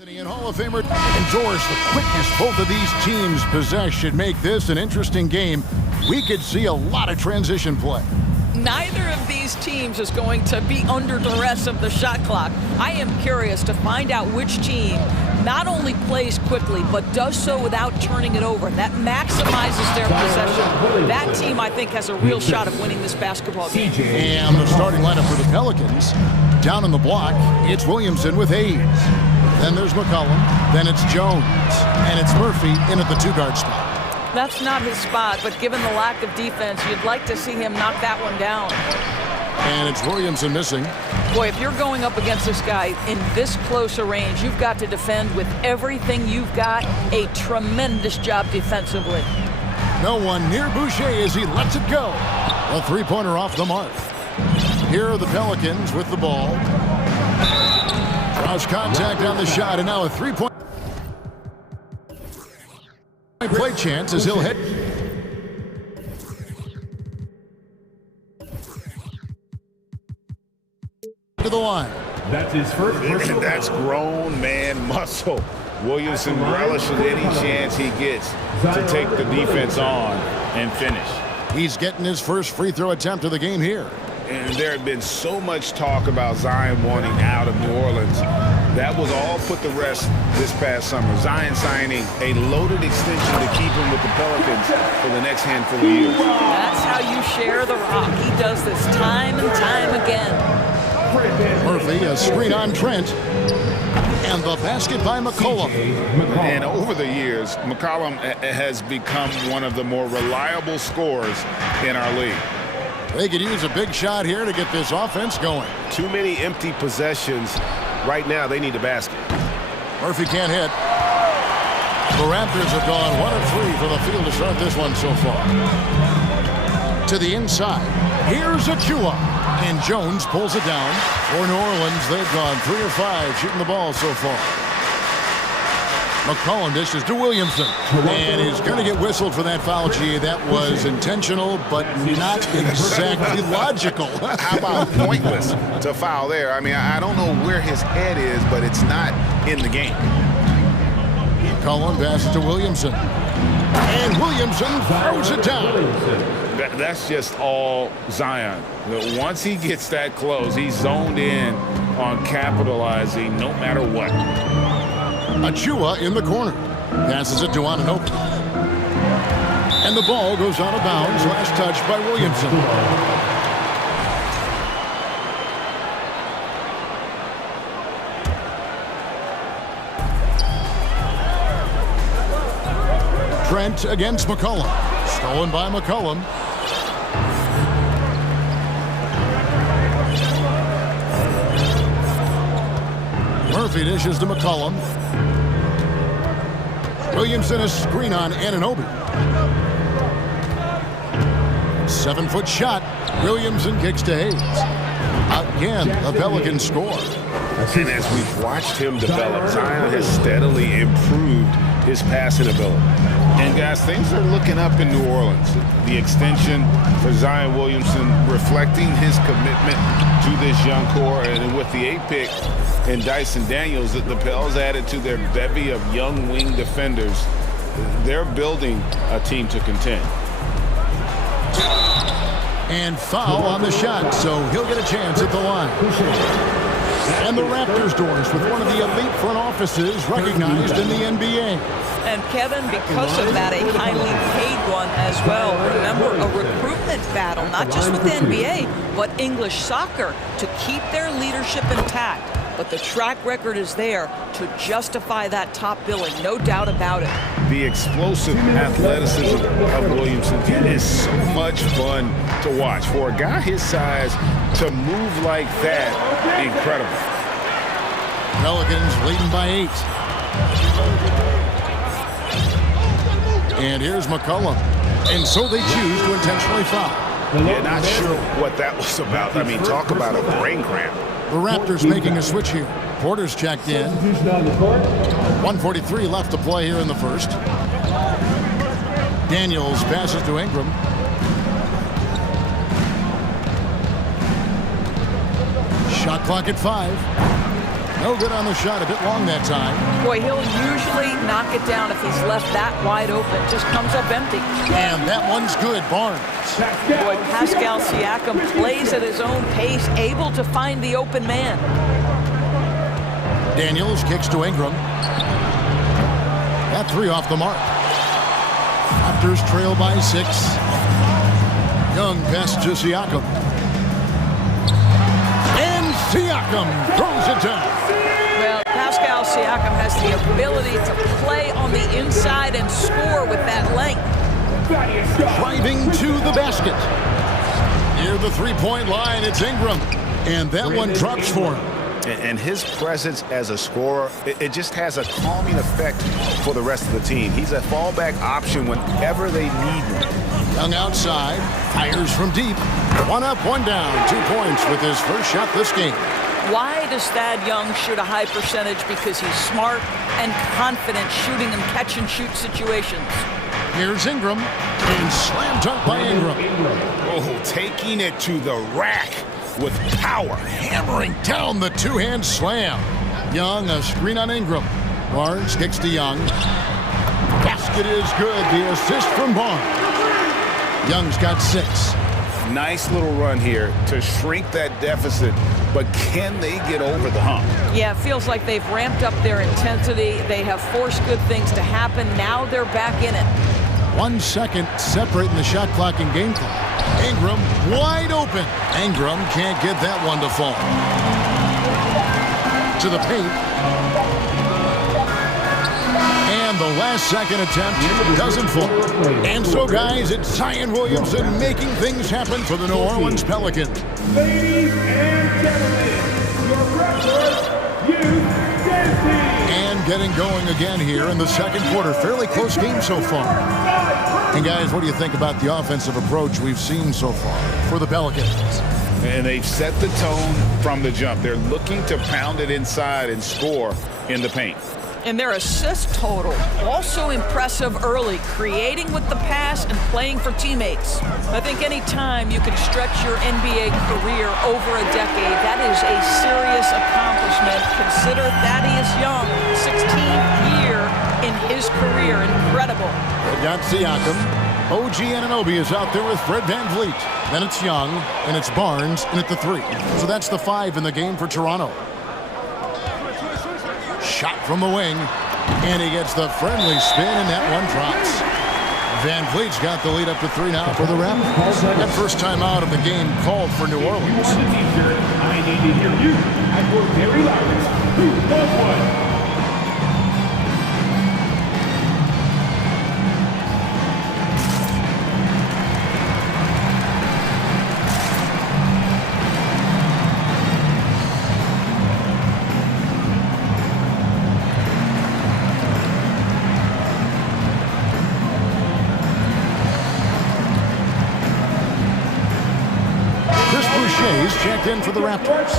And Hall of Famer endorse the quickness both of these teams possess should make this an interesting game. We could see a lot of transition play. Neither of these teams is going to be under duress of the shot clock. I am curious to find out which team not only plays quickly, but does so without turning it over. That maximizes their possession. That team, I think, has a real shot of winning this basketball game. And the starting lineup for the Pelicans. Down on the block, it's Williamson with Hayes. Then there's McCollum. Then it's Jones. And it's Murphy in at the two-guard spot. That's not his spot, but given the lack of defense, you'd like to see him knock that one down. And it's Williamson missing. Boy, if you're going up against this guy in this close a range, you've got to defend with everything you've got. A tremendous job defensively. No one near Boucher as he lets it go. A three-pointer off the mark. Here are the Pelicans with the ball. Draws contact on the shot, and now a three-point play chance as he'll hit. To the line. That's his first personal. That's grown man muscle. Williamson relishes any chance he gets to take the defense on and finish. He's getting his first free throw attempt of the game here. And there had been so much talk about Zion wanting out of New Orleans. That was all put to rest this past summer. Zion signing a loaded extension to keep him with the Pelicans for the next handful of years. That's how you share the rock. He does this time and time again. Murphy, a screen on Trent. And the basket by McCollum. And over the years, McCollum has become one of the more reliable scorers in our league. They could use a big shot here to get this offense going. Too many empty possessions. Right now, they need a basket. Murphy can't hit. The Raptors have gone 1 of 3 for the field to start this one so far. To the inside. Here's Achua. And Jones pulls it down. For New Orleans, they've gone 3 of 5 shooting the ball so far. McCollum dishes to Williamson. And he's going to get whistled for that foul. Gee, that was intentional, but not exactly logical. How about pointless to foul there? I mean, I don't know where his head is, but it's not in the game. McCollum passes to Williamson. And Williamson throws it down. That's just all Zion. Once he gets that close, he's zoned in on capitalizing no matter what. Achua in the corner. Passes it to Ananobi. And the ball goes out of bounds. Last touch by Williamson. Trent against McCollum. Stolen by McCollum. Murphy dishes to McCollum. Williamson a screen on Anunoby. 7-foot shot. Williamson kicks to Hayes. Again, the Pelicans score. And as we've watched him develop, Zion has steadily improved his passing ability. And guys, things are looking up in New Orleans. The extension for Zion Williamson reflecting his commitment to this young core, and with the 8th pick and Dyson Daniels, the Pels added to their bevy of young wing defenders. They're building a team to contend. And foul on the shot, so he'll get a chance at the line. And the Raptors doors with one of the elite front offices recognized in the NBA. And Kevin, because of that, a highly paid one as well. Remember, a recruitment battle, not just with the NBA, but English soccer, to keep their leadership intact. But the track record is there to justify that top billing, no doubt about it. The explosive athleticism of Williamson is so much fun to watch. For a guy his size to move like that, incredible. Pelicans leading by 8. And here's McCollum. And so they choose to intentionally foul. Yeah, not sure what that was about. I mean, talk about a brain cramp. The Raptors making a switch here. Porter's checked in. 1:43 left to play here in the first. Daniels passes to Ingram. Shot clock at 5. No good on the shot, a bit long that time. Boy, he'll usually knock it down if he's left that wide open. Just comes up empty. And that one's good, Barnes. Boy, Pascal Siakam plays at his own pace, able to find the open man. Daniels kicks to Ingram. That three off the mark. Raptors trail by 6. Young pass to Siakam. And Siakam throws it down. Well, Pascal Siakam has the ability to play on the inside and score with that length. Driving to the basket. Near the three-point line, it's Ingram. And that one drops for him. And his presence as a scorer, it just has a calming effect for the rest of the team. He's a fallback option whenever they need one. Young outside, fires from deep. One up, one down, 2 points with his first shot this game. Why does Thad Young shoot a high percentage? Because he's smart and confident shooting in catch-and-shoot situations. Here's Ingram, and slam dunk by Ingram. Oh, taking it to the rack with power. Hammering down the two-hand slam. Young, a screen on Ingram. Barnes kicks to Young. Basket is good. The assist from Barnes. Young's got 6. Nice little run here to shrink that deficit, but can they get over the hump? Yeah, it feels like they've ramped up their intensity. They have forced good things to happen. Now they're back in it. 1 second separating the shot clock and game clock. Ingram wide open. Ingram can't get that one to fall. To the paint. And the last second attempt doesn't fall. And so, guys, it's Zion Williamson making things happen for the New Orleans Pelicans. Ladies and gentlemen, your Raptors youth dance team. And getting going again here in the second quarter. Fairly close game so far. And guys, what do you think about the offensive approach we've seen so far for the Pelicans? And they've set the tone from the jump. They're looking to pound it inside and score in the paint. And their assist total, also impressive early, creating with the pass and playing for teammates. I think any time you can stretch your NBA career over a decade, that is a serious accomplishment. Consider Thaddeus Young, 16th year in his career. Incredible. They've got Siakam. OG Anunoby is out there with Fred VanVleet. Then it's Young, and it's Barnes, and at the 3. So that's the 5 in the game for Toronto. Shot from the wing, and he gets the friendly spin, and that one drops. VanVleet's got the lead up to 3 now for the Raptors. That first time out of the game called for New Orleans. I need to hear you at your very loudest. Who was one? He's checked in for the Raptors.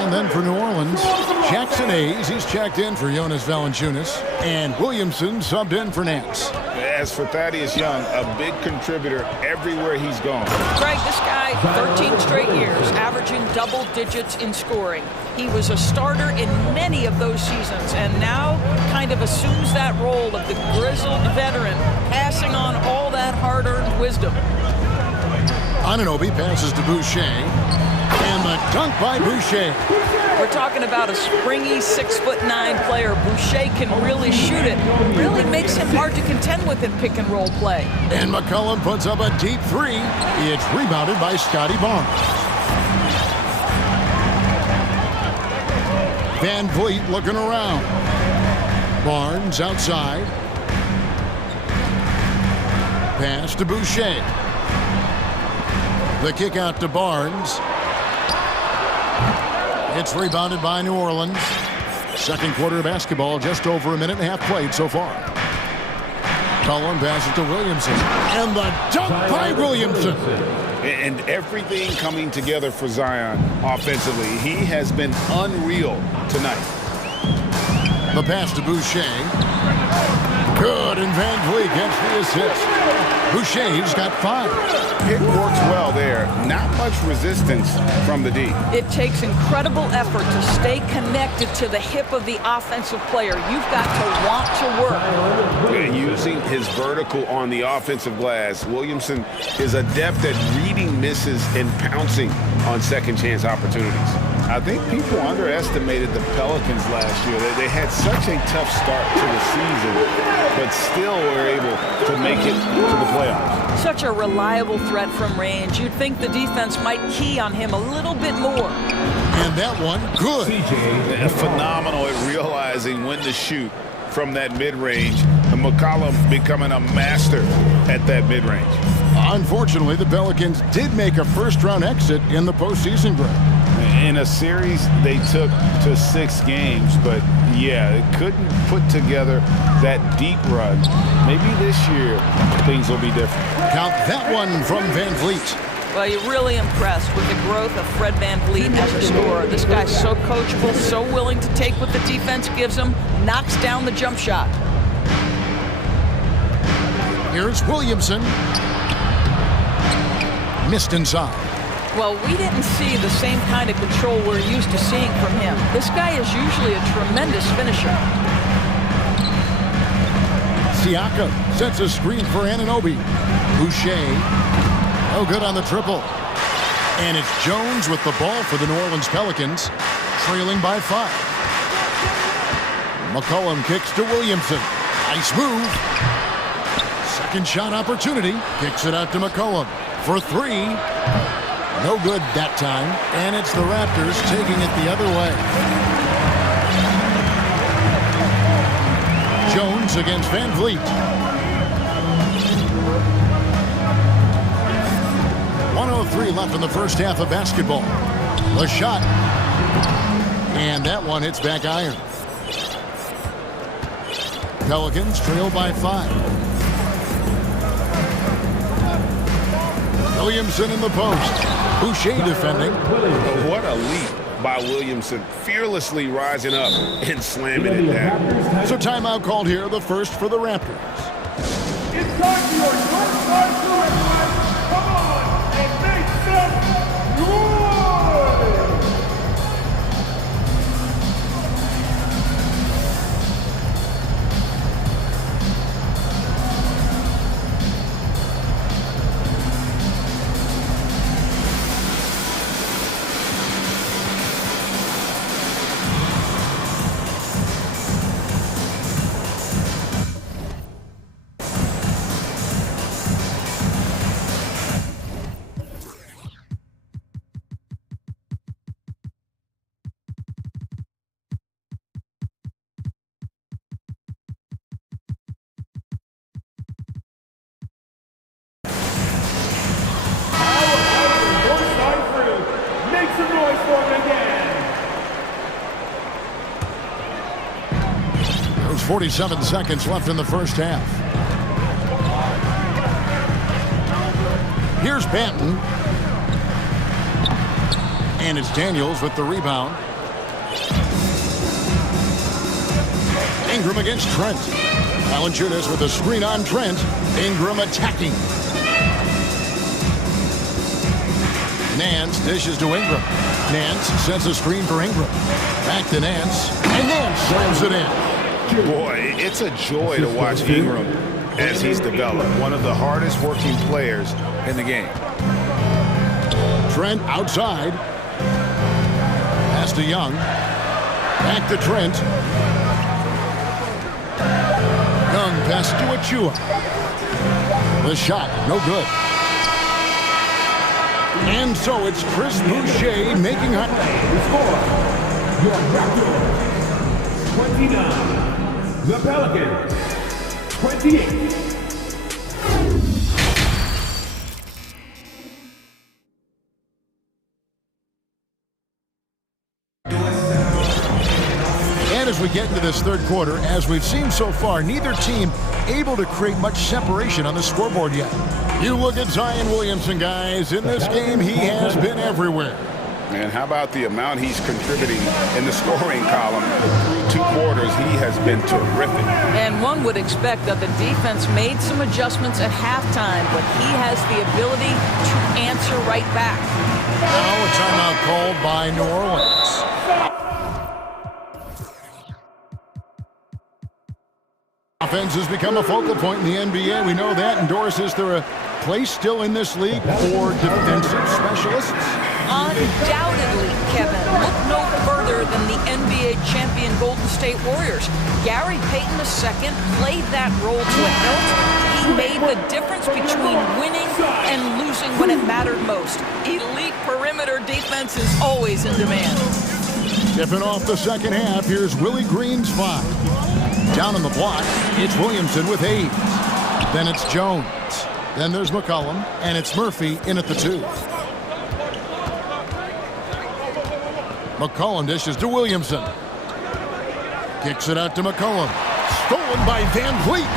And then for New Orleans, Jackson Hayes, he's checked in for Jonas Valanciunas. And Williamson subbed in for Nance. As for Thaddeus Young, a big contributor everywhere he's gone. Greg, this guy, 13 straight years, averaging double digits in scoring. He was a starter in many of those seasons, and now kind of assumes that role of the grizzled veteran, passing on all that hard-earned wisdom. Anunoby passes to Boucher. And the dunk by Boucher. We're talking about a springy 6'9" player. Boucher can really shoot it. Really makes him hard to contend with in pick-and-roll play. And McCollum puts up a deep 3. It's rebounded by Scotty Barnes. VanVleet looking around. Barnes outside. Pass to Boucher. The kick out to Barnes. It's rebounded by New Orleans. Second quarter of basketball, just over a minute and a half played so far. Cullen passes to Williamson. And the dunk by Williamson. And everything coming together for Zion offensively. He has been unreal tonight. The pass to Boucher. Good, and Van Vliet gets the assist. Boucher's got 5. It works well there. Not much resistance from the D. It takes incredible effort to stay connected to the hip of the offensive player. You've got to want to work. And using his vertical on the offensive glass, Williamson is adept at reading misses and pouncing on second chance opportunities. I think people underestimated the Pelicans last year. They had such a tough start to the season, but still were able to make it to the playoffs. Such a reliable threat from range. You'd think the defense might key on him a little bit more. And that one, good. They're phenomenal at realizing when to shoot from that mid-range. And McCollum becoming a master at that mid-range. Unfortunately, the Pelicans did make a first-round exit in the postseason break. In a series they took to 6 games, but yeah, it couldn't put together that deep run. Maybe this year things will be different. Count that one from Van Vliet. Well, you're really impressed with the growth of Fred Van Vliet as a scorer. This guy's so coachable, so willing to take what the defense gives him, knocks down the jump shot. Here's Williamson. Missed inside. Well, we didn't see the same kind of control we're used to seeing from him. This guy is usually a tremendous finisher. Siakam sets a screen for Anunoby. Boucher, no good on the triple. And it's Jones with the ball for the New Orleans Pelicans, trailing by 5. McCollum kicks to Williamson. Nice move. Second shot opportunity. Kicks it out to McCollum for 3. No good that time, and it's the Raptors taking it the other way. Jones against Van Vliet. 1:03 left in the first half of basketball. The shot, and that one hits back iron. Pelicans trail by 5. Williamson in the post. Boucher defending. What a leap by Williamson, fearlessly rising up and slamming it down. So timeout called here, the first for the Raptors. It's time for your short time to everyone. Come on and make some noise! Make some noise for him again! There's 47 seconds left in the first half. Here's Banton. And it's Daniels with the rebound. Ingram against Trent. Valanciunas with a screen on Trent. Ingram attacking. Nance dishes to Ingram. Nance sends a screen for Ingram. Back to Nance. And Nance slams it in. Boy, it's a joy to watch Ingram as he's developed. One of the hardest working players in the game. Trent outside. Pass to Young. Back to Trent. Young pass to Achua. The shot, no good. And so it's Chris Boucher making her. The score, your Raptors, 29. The Pelicans, 28. And as we get into this third quarter, as we've seen so far, neither team able to create much separation on the scoreboard yet. You look at Zion Williamson, guys. In this game, he has been everywhere. And how about the amount he's contributing in the scoring column through 2 quarters, he has been terrific. And one would expect that the defense made some adjustments at halftime, but he has the ability to answer right back. Now a timeout called by New Orleans. Offense has become a focal point in the NBA. We know that. Endorse, is there a place still in this league for defensive specialists? Undoubtedly, Kevin. Look no further than the NBA champion Golden State Warriors. Gary Payton II played that role to a hilt. He made the difference between winning and losing when it mattered most. Elite perimeter defense is always in demand. Tipping off the second half, here's Willie Green's 5. Down on the block, it's Williamson with 8. Then it's Jones. Then there's McCollum, and it's Murphy in at the 2. McCollum dishes to Williamson. Kicks it out to McCollum. Stolen by Van Vliet.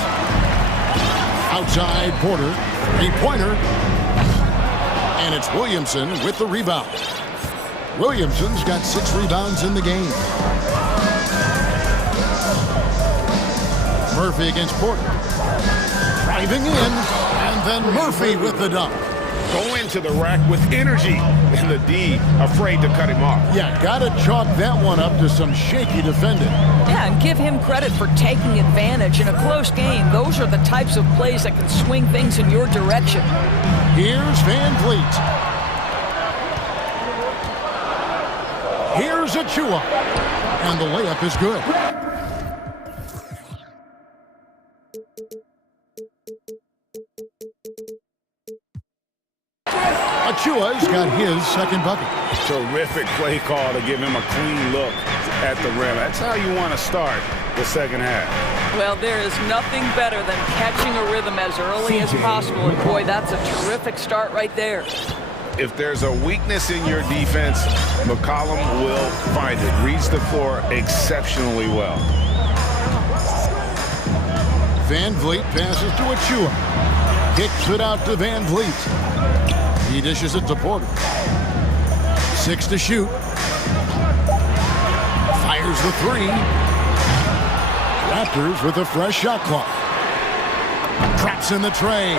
Outside Porter, 3-pointer. And it's Williamson with the rebound. Williamson's got 6 rebounds in the game. Murphy against Porter. Driving in, and then Murphy with the dunk. Go into the rack with energy, and the D afraid to cut him off. Yeah, gotta chalk that one up to some shaky defending. Yeah, and give him credit for taking advantage in a close game. Those are the types of plays that can swing things in your direction. Here's Van Vliet. Here's Achua. And the layup is good. Achua's got his second bucket. Terrific play call to give him a clean look at the rim. That's how you want to start the second half. Well, there is nothing better than catching a rhythm as early as possible. And boy, that's a terrific start right there. If there's a weakness in your defense, McCollum will find it. Reads the floor exceptionally well. Van Vliet passes to Achua. Kicks it out to Van Vliet. He dishes it to Porter. 6 to shoot. Fires the 3. Raptors with a fresh shot clock. Traps in the tray.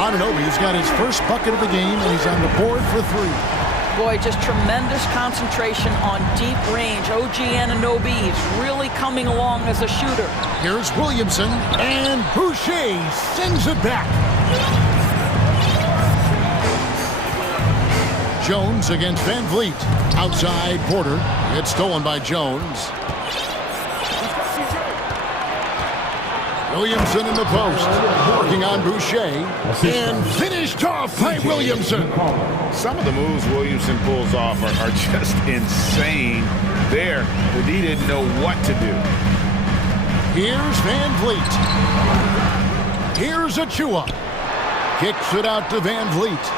Anunoby's got his first bucket of the game, and he's on the board for 3. Boy, just tremendous concentration on deep range. OG Anunoby is really coming along as a shooter. Here's Williamson, and Boucher sends it back. Jones against Van Vliet. Outside Porter. It's stolen by Jones. Williamson in the post. Working on Boucher. And finished off by Williamson. Some of the moves Williamson pulls off are just insane. There, but he didn't know what to do. Here's Van Vliet. Here's Achua. Kicks it out to Van Vliet.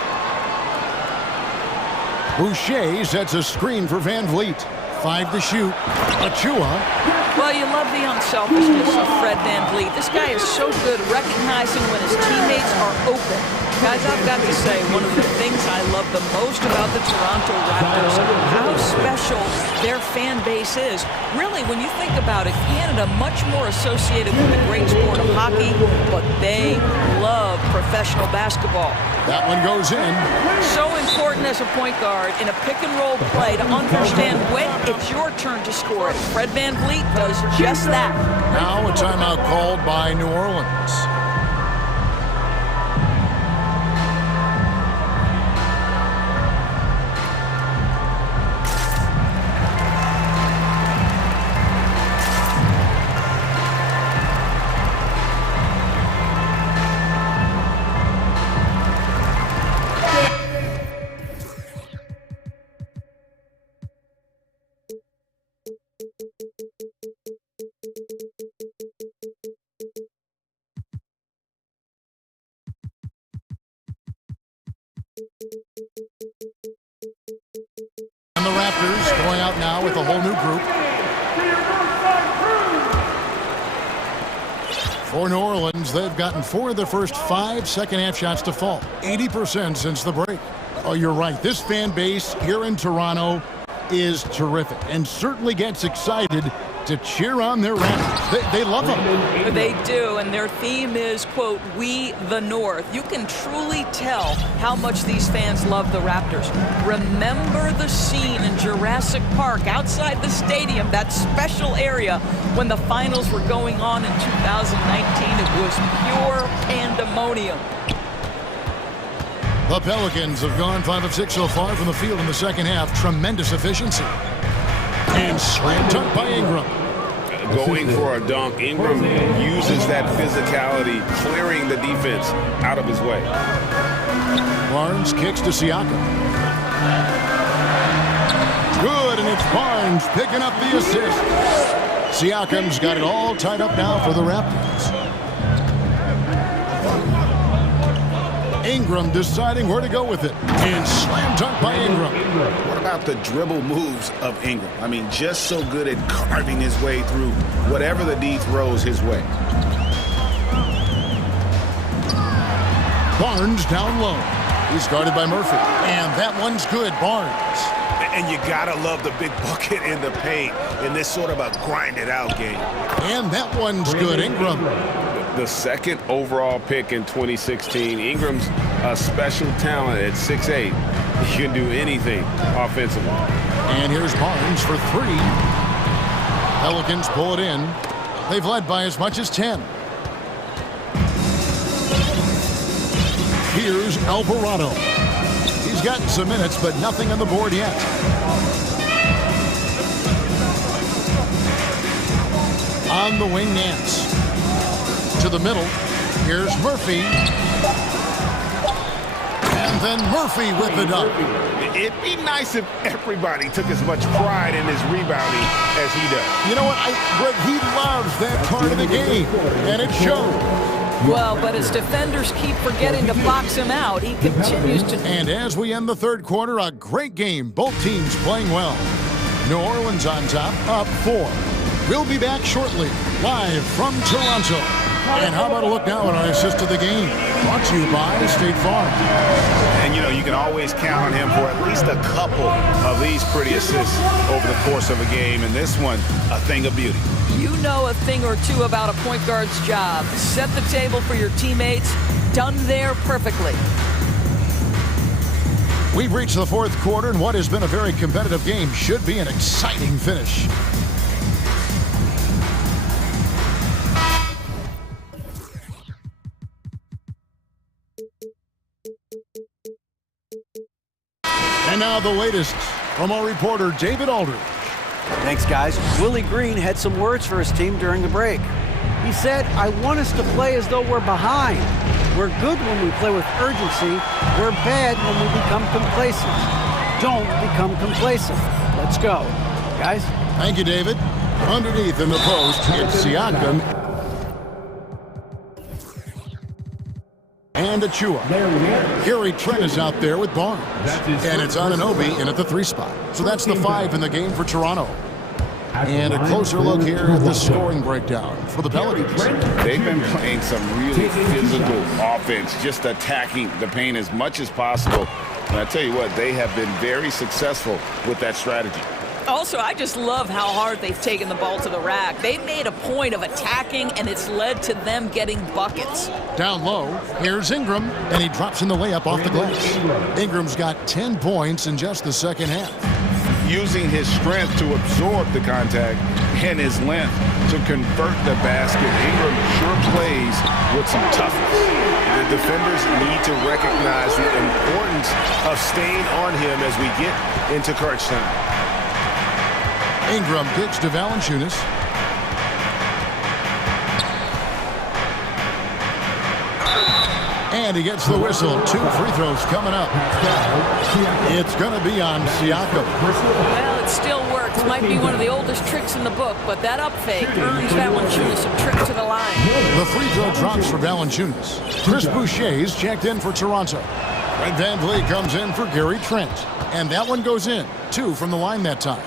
Boucher sets a screen for Van Vliet. 5 to shoot. Achua. Well, you love the unselfishness of Fred Van Vliet. This guy is so good recognizing when his teammates are open. Guys, I've got to say, one of the things I love the most about the Toronto Raptors, how special their fan base is. Really, when you think about it, Canada much more associated with the great sport of hockey, but they love professional basketball. That one goes in. So important as a point guard in a pick-and-roll play to understand when it's your turn to score it. Fred Van Vliet does just that. Now a timeout called by New Orleans. And the Raptors going out now with a whole new group. For New Orleans, they've gotten 4 of their first 5 second-half shots to fall. 80% since the break. Oh, you're right. This fan base here in Toronto is terrific and certainly gets excited to cheer on their Raptors. They love them. They do, and their theme is, quote, "We the North." You can truly tell how much these fans love the Raptors. Remember the scene in Jurassic Park outside the stadium, that special area when the finals were going on in 2019. It was pure pandemonium. The Pelicans have gone 5 of 6 so far from the field in the second half. Tremendous efficiency. And slam dunk by Ingram. Going for a dunk. Ingram uses that physicality, clearing the defense out of his way. Barnes kicks to Siakam. Good, and it's Barnes picking up the assist. Siakam's got it all tied up now for the Raptors. Ingram deciding where to go with it. And slam dunk by Ingram. What about the dribble moves of Ingram? I mean, just so good at carving his way through whatever the D throws his way. Barnes down low. He's guarded by Murphy. And that one's good, Barnes. And you gotta love the big bucket in the paint in this sort of a grind-it-out game. And that one's good, Ingram. The second overall pick in 2016. Ingram's a special talent at 6'8". He can do anything offensively. And here's Barnes for 3. Pelicans pull it in. They've led by as much as 10. Here's Alvarado. He's gotten some minutes, but nothing on the board yet. On the wing, Nance. To the middle. Here's Murphy. And then Murphy with the dunk. It'd be nice if everybody took as much pride in his rebounding as he does. You know what? He loves that part of the game, and it shows. Well, but as defenders keep forgetting to box him out, he continues to... And as we end the third quarter, a great game. Both teams playing well. New Orleans on top, up 4. We'll be back shortly, live from Toronto. And how about a look now at our assist of the game? Brought to you by State Farm. And, you know, you can always count on him for at least a couple of these pretty assists over the course of a game. And this one, a thing of beauty. You know a thing or two about a point guard's job. Set the table for your teammates. Done there perfectly. We've reached the fourth quarter, and what has been a very competitive game should be an exciting finish. And now the latest from our reporter, David Aldridge. Thanks, guys. Willie Green had some words for his team during the break. He said, "I want us to play as though we're behind. We're good when we play with urgency. We're bad when we become complacent. Don't become complacent. Let's go." Guys? Thank you, David. Underneath in the post, it's Siakam. And Achua. Gary Trent is out there with Barnes. And it's Anunoby in at the 3 spot. So that's the 5 in the game for Toronto. And a closer look here at the scoring breakdown for the Pelicans. They've been playing some really physical offense, just attacking the paint as much as possible. And I tell you what, they have been very successful with that strategy. Also, I just love how hard they've taken the ball to the rack. They've made a point of attacking, and it's led to them getting buckets. Down low, here's Ingram, and he drops in the layup off the glass. Ingram's got 10 points in just the second half. Using his strength to absorb the contact and his length to convert the basket. Ingram sure plays with some toughness. The defenders need to recognize the importance of staying on him as we get into crunch time. Ingram kicks to Valanciunas. And he gets the whistle. 2 free throws coming up. It's going to be on Siakam. Well, it still works. Might be one of the oldest tricks in the book, but that up fake earns Valanciunas a trip to the line. The free throw drops for Valanciunas. Chris Boucher's checked in for Toronto. Fred VanVleet comes in for Gary Trent. And that one goes in. 2 from the line that time.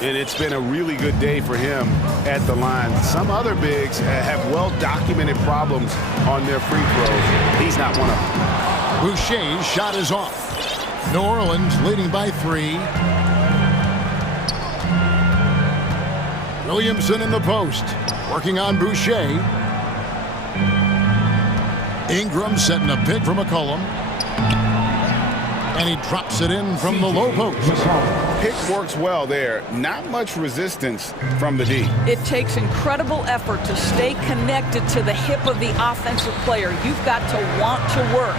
And it's been a really good day for him at the line. Some other bigs have well-documented problems on their free throws. He's not one of them. Boucher's shot is off. New Orleans leading by 3. Williamson in the post, working on Boucher. Ingram setting a pick for McCollum. And he drops it in from the low post. Pick works well there. Not much resistance from the D. It takes incredible effort to stay connected to the hip of the offensive player. You've got to want to work.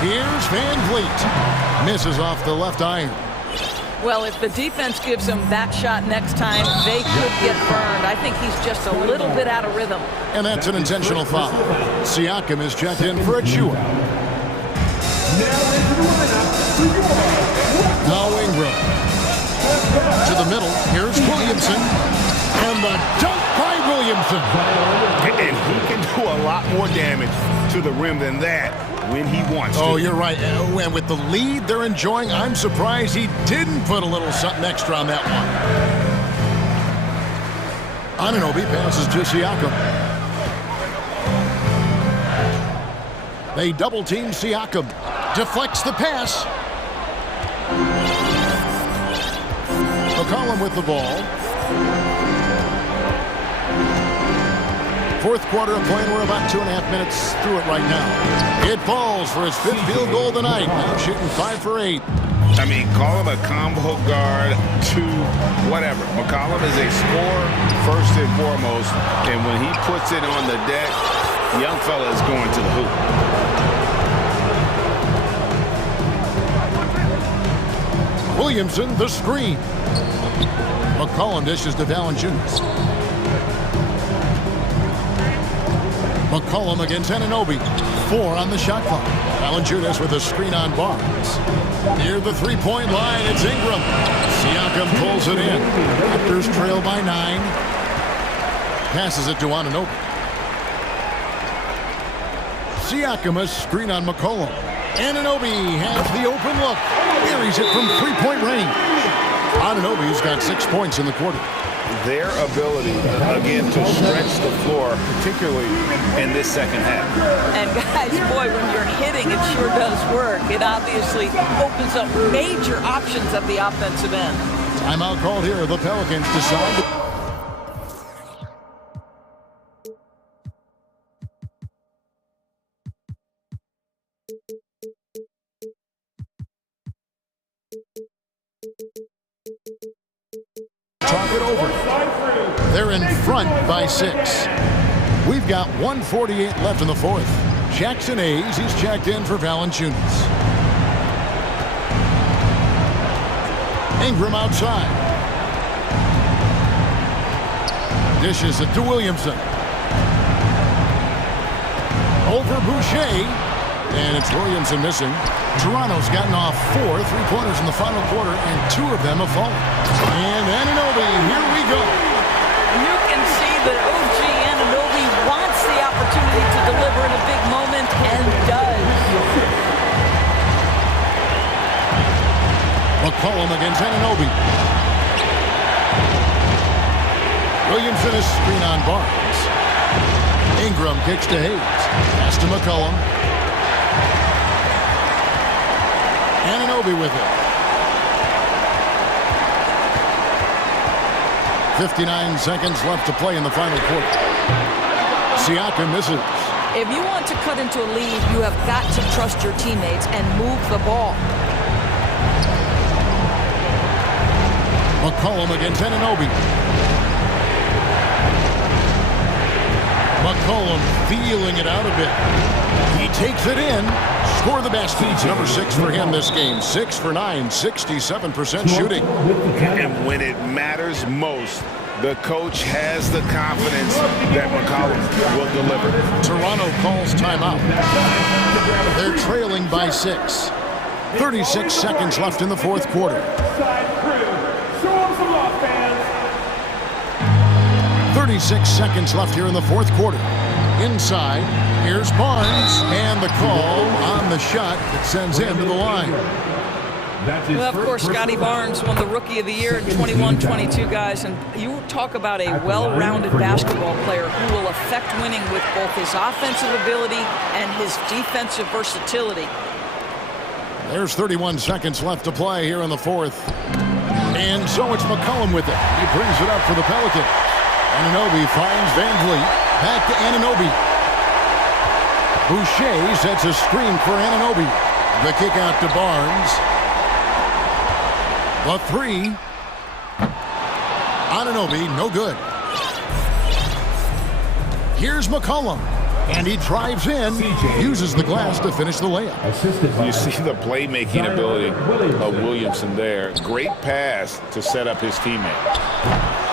Here's Van Vliet. Misses off the left iron. Well, if the defense gives him that shot next time, they could get burned. I think he's just a little bit out of rhythm. And that's an intentional foul. Siakam is checked in for Achua. Now Ingram. To the middle. Here's Williamson. And the dunk by Williamson. And he can do a lot more damage to the rim than that when he wants to. Oh, you're right. And with the lead they're enjoying, I'm surprised he didn't put a little something extra on that one. Anunoby passes to Siakam. They double-team Siakam. Deflects the pass. McCollum with the ball. Fourth quarter of play, and we're about 2.5 minutes through it right now. It falls for his 5th field goal tonight. Now shooting 5 for 8. I mean, call him a combo guard to whatever. McCollum is a scorer first and foremost, and when he puts it on the deck, young fella is going to the hoop. Williamson, the screen. McCollum dishes to Valanciunas. McCollum against Anunoby. 4 on the shot clock. Valanciunas with a screen on Barnes. Near the three-point line, it's Ingram. Siakam pulls it in. Raptors trail by 9. Passes it to Anunoby. Siakam a screen on McCollum. Anunoby has the open look. Buries it from three-point range. Anunoby's got 6 points in the quarter. Their ability, again, to stretch the floor, particularly in this second half. And guys, boy, when you're hitting, it sure does work. It obviously opens up major options at the offensive end. Timeout called here. The Pelicans decide. Talk it over. They're in front by 6. We've got 1:48 left in the fourth. Jackson Hayes, he's checked in for Valanciunas. Ingram outside. Dishes it to Williamson. Over Boucher. And it's Williamson missing. Toronto's gotten off 4 3-pointers in the final quarter, and 2 of them have fallen. And Anunoby, here we go. You can see that OG Anunoby wants the opportunity to deliver in a big moment, and does. McCollum against Anunoby. Williamson is screen on Barnes. Ingram kicks to Hayes. Pass to McCollum. Anunoby with it. 59 seconds left to play in the final quarter. Siakam misses. If you want to cut into a lead, you have got to trust your teammates and move the ball. McCollum against Anunoby. McCollum feeling it out a bit. He takes it in. Score the basket. Number 6 for him this game. 6 for 9, 67% shooting. And when it matters most, the coach has the confidence that McCollum will deliver. Toronto calls timeout. They're trailing by 6. 36 seconds left in the fourth quarter. 36 seconds left here in the fourth quarter. Inside, here's Barnes, and the call on the shot that sends him to the line. Well, of course, Scotty Barnes won the Rookie of the Year in 21-22, guys, and you talk about a well-rounded basketball player who will affect winning with both his offensive ability and his defensive versatility. There's 31 seconds left to play here in the fourth. And so it's McCollum with it. He brings it up for the Pelicans. Anunoby finds Van Vliet. Back to Anunoby. Boucher sets a screen for Anunoby. The kick out to Barnes. The three. Anunoby, no good. Here's McCollum. And he drives in, uses the glass to finish the layup. You see the playmaking ability of Williamson there. Great pass to set up his teammate.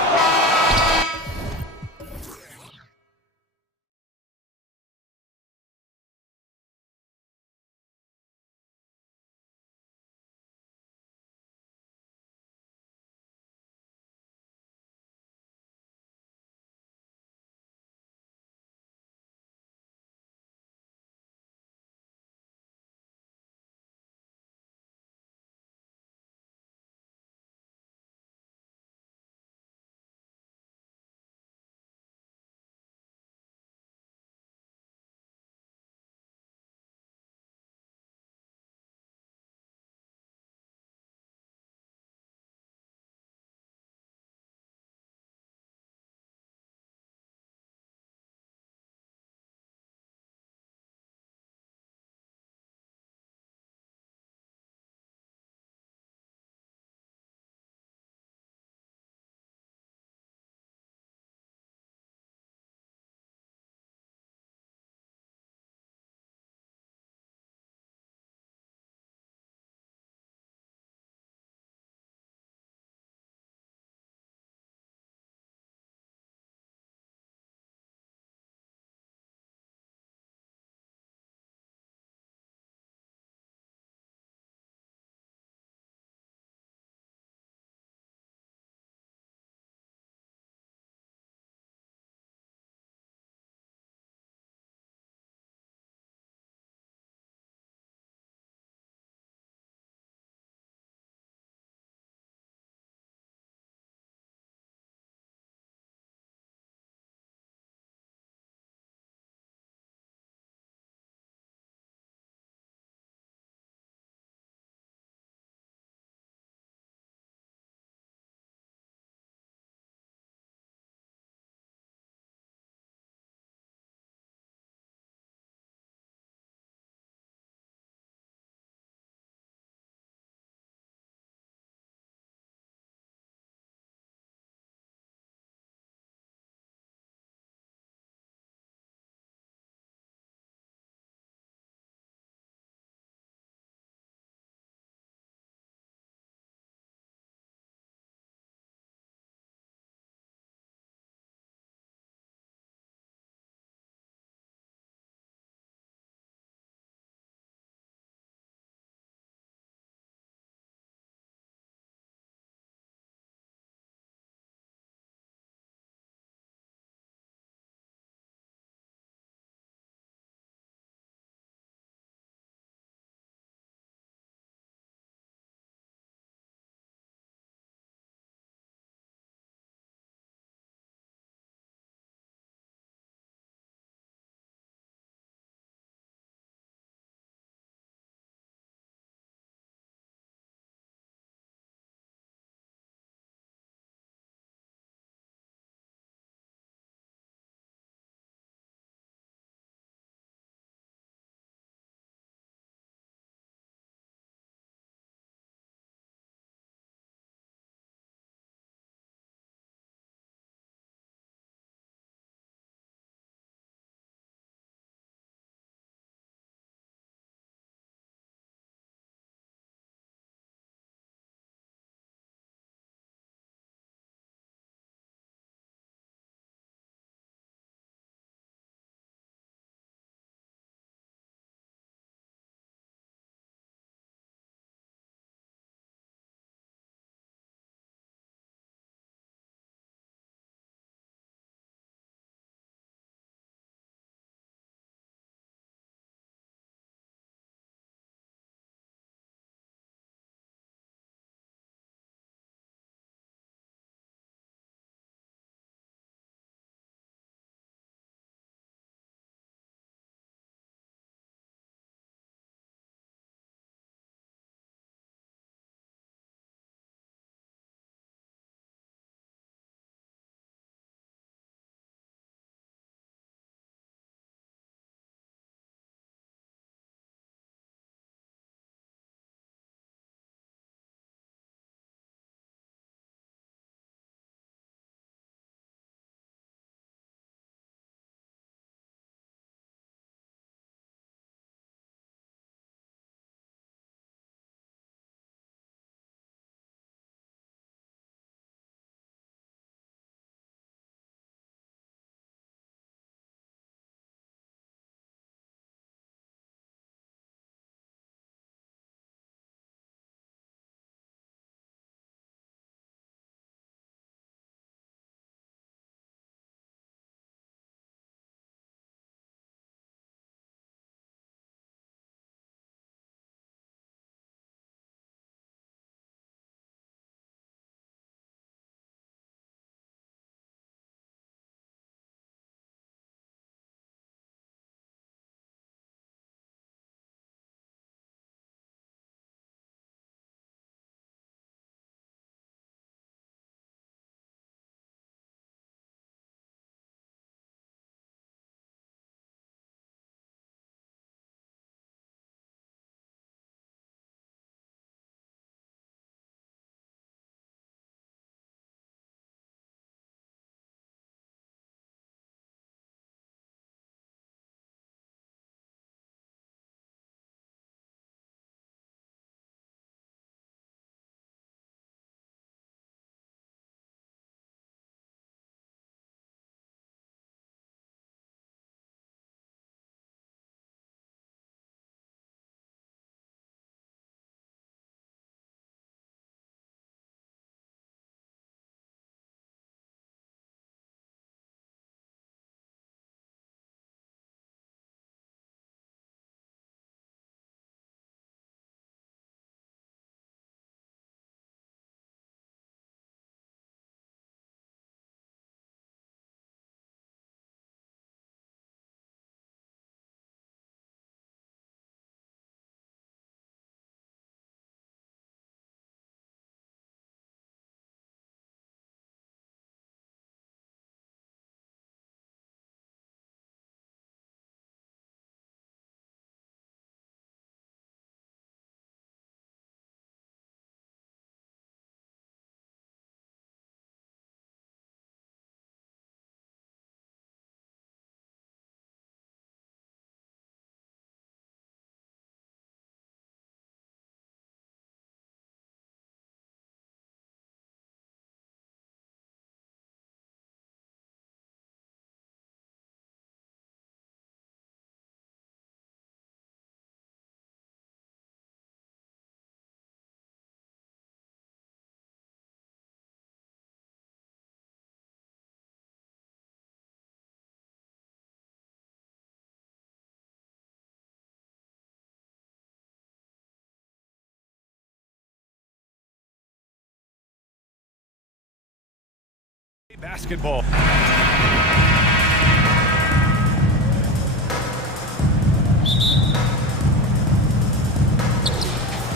Basketball.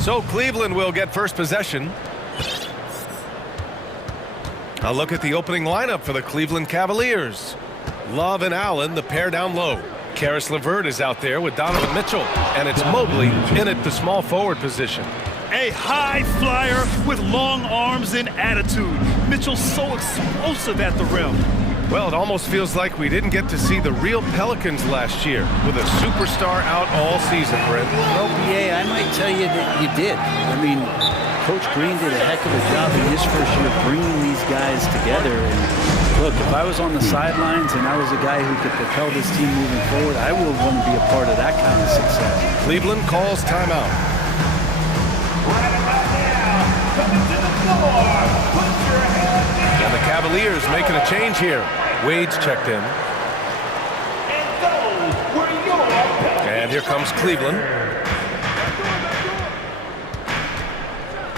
So Cleveland will get first possession. A look at the opening lineup for the Cleveland Cavaliers. Love and Allen, the pair down low. Karis LeVert is out there with Donovan Mitchell, and it's Mobley in at the small forward position. A high flyer with long arms and attitude. Mitchell's so explosive at the rim. Well, it almost feels like we didn't get to see the real Pelicans last year with a superstar out all season, Brent. Well, BA, I might tell you that you did. I mean, Coach Green did a heck of a job in his first year bringing these guys together. And look, if I was on the sidelines and I was a guy who could propel this team moving forward, I would want to be a part of that kind of success. Cleveland calls timeout. And the Cavaliers making a change here. Wade's checked in. And here comes Cleveland.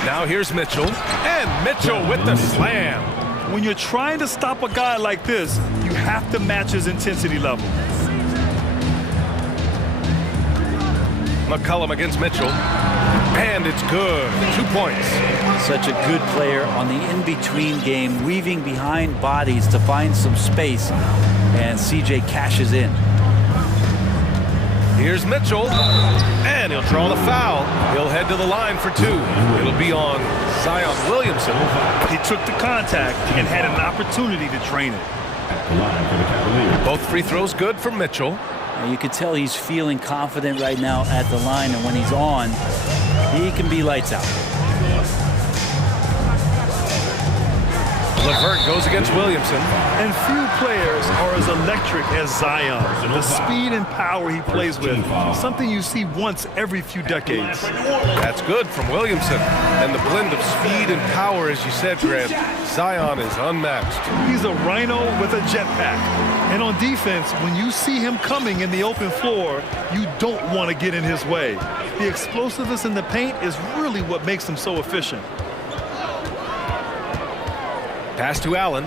Now here's Mitchell. And Mitchell with the slam. When you're trying to stop a guy like this, you have to match his intensity level. McCollum against Mitchell. And it's good. 2 points. Such a good player on the in-between game, weaving behind bodies to find some space, and CJ cashes in. Here's Mitchell, and he'll draw the foul. He'll head to the line for 2. It'll be on Zion Williamson. He took the contact and had an opportunity to drain it. Both free throws good for Mitchell. You can tell he's feeling confident right now at the line, and when he's on, he can be lights out. LeVert goes against Williamson. And few players are as electric as Zion. The speed and power he plays with, something you see once every few decades. That's good from Williamson. And the blend of speed and power, as you said, Grant, Zion is unmatched. He's a rhino with a jetpack. And on defense, when you see him coming in the open floor, you don't want to get in his way. The explosiveness in the paint is really what makes him so efficient. Pass to Allen.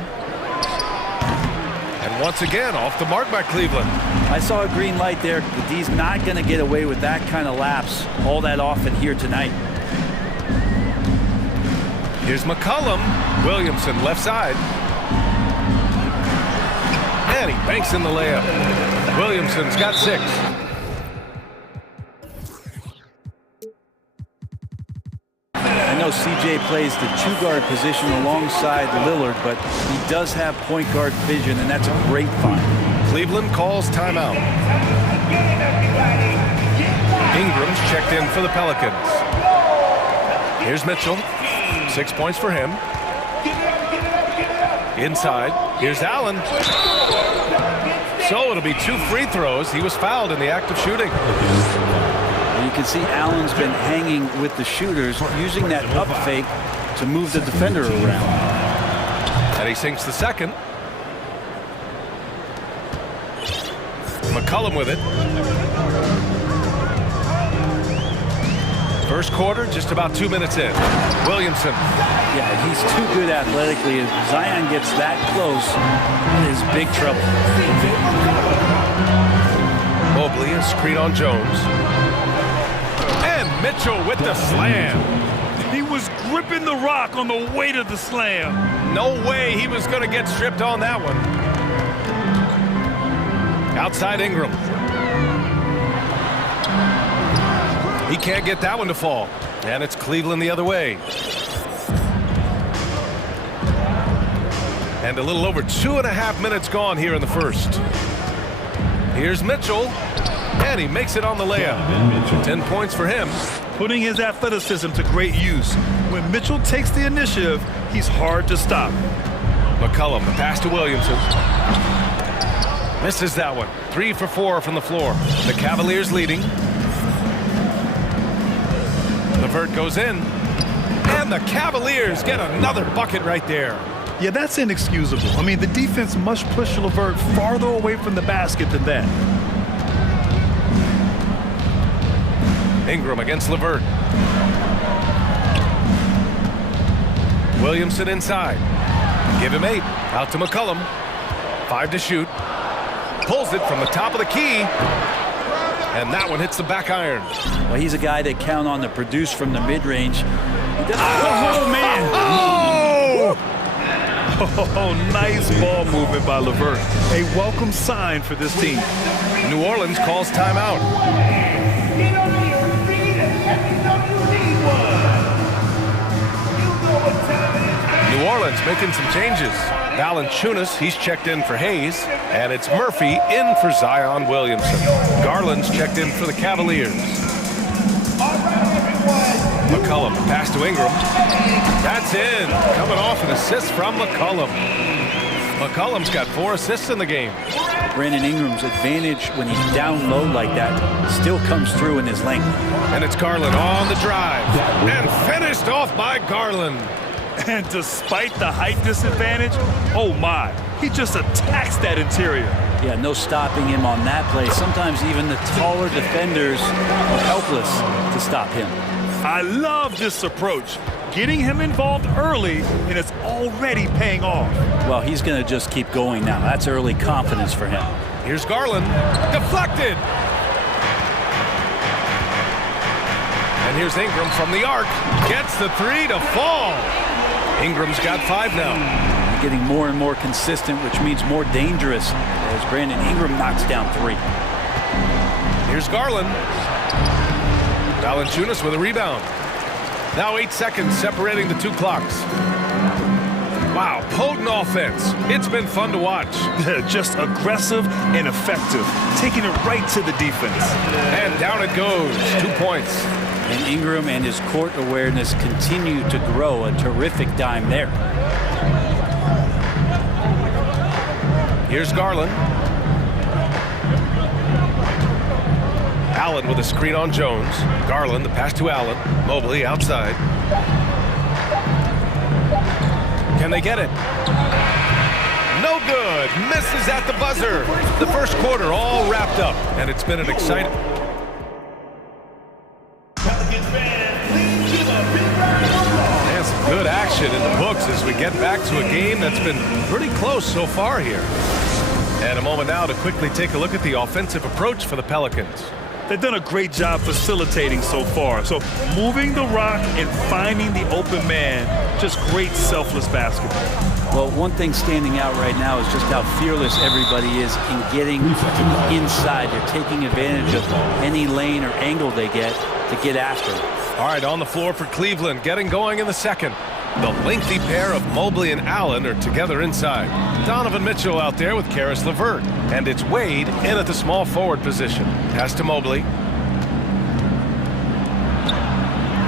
And once again, off the mark by Cleveland. I saw a green light there. The D's not going to get away with that kind of lapse all that often here tonight. Here's McCollum. Williamson left side. And he banks in the layup. Williamson's got 6. I know CJ plays the 2-guard position alongside Lillard, but he does have point guard vision, and that's a great find. Cleveland calls timeout. Ingram's checked in for the Pelicans. Here's Mitchell. 6 points for him. Inside. Here's Allen. So it'll be 2 free throws. He was fouled in the act of shooting. You can see Allen's been hanging with the shooters, using that up fake to move the defender around. And he sinks the second. McCollum with it. First quarter, just about 2 minutes in. Williamson. Yeah, he's too good athletically. If Zion gets that close, it is big trouble. Mobley, a screen on Jones. And Mitchell with the slam. He was gripping the rock on the weight of the slam. No way he was going to get stripped on that one. Outside Ingram. He can't get that one to fall. And it's Cleveland the other way. And a little over 2.5 minutes gone here in the first. Here's Mitchell. And he makes it on the layup. 10 points for him. Putting his athleticism to great use. When Mitchell takes the initiative, he's hard to stop. McCollum, the pass to Williamson. Misses that one. 3 for 4 from the floor. The Cavaliers leading. LeVert goes in. And the Cavaliers get another bucket right there. Yeah, that's inexcusable. I mean, the defense must push LeVert farther away from the basket than that. Ingram against LeVert. Williamson inside. Give him 8. Out to McCollum. 5 to shoot. Pulls it from the top of the key. And that one hits the back iron. Well, he's a guy that count on to produce from the mid-range. Oh, man! Oh, nice ball movement by LeVert. A welcome sign for this team. New Orleans calls timeout. New Orleans making some changes. Valanciunas, he's checked in for Hayes, and it's Murphy in for Zion Williamson. Garland's checked in for the Cavaliers. McCollum, pass to Ingram. That's in. Coming off an assist from McCollum. McCollum's got 4 assists in the game. Brandon Ingram's advantage when he's down low like that still comes through in his length. And it's Garland on the drive. And finished off by Garland. And despite the height disadvantage, oh my, he just attacks that interior. Yeah, no stopping him on that play. Sometimes even the taller defenders are helpless to stop him. I love this approach. Getting him involved early, and it's already paying off. Well, he's going to just keep going now. That's early confidence for him. Here's Garland. Deflected. And here's Ingram from the arc. Gets the 3 to fall. Ingram's got 5 now. Getting more and more consistent, which means more dangerous as Brandon Ingram knocks down 3. Here's Garland. Valanciunas with a rebound. Now 8 seconds separating the 2 clocks. Wow, potent offense. It's been fun to watch. Just aggressive and effective, taking it right to the defense. And down it goes. 2 points. And Ingram and his court awareness continue to grow. A terrific dime there. Here's Garland. Allen with a screen on Jones. Garland, the pass to Allen. Mobley outside. Can they get it? No good. Misses at the buzzer. The first quarter all wrapped up, and it's been an exciting... And some good action in the books as we get back to a game that's been pretty close so far here. And a moment now to quickly take a look at the offensive approach for the Pelicans. They've done a great job facilitating so far. So moving the rock and finding the open man, just great selfless basketball. Well, one thing standing out right now is just how fearless everybody is in getting inside. They're taking advantage of any lane or angle they get to get after it. All right, on the floor for Cleveland, getting going in the second. The lengthy pair of Mobley and Allen are together inside. Donovan Mitchell out there with Karis LeVert. And it's Wade in at the small forward position. Pass to Mobley.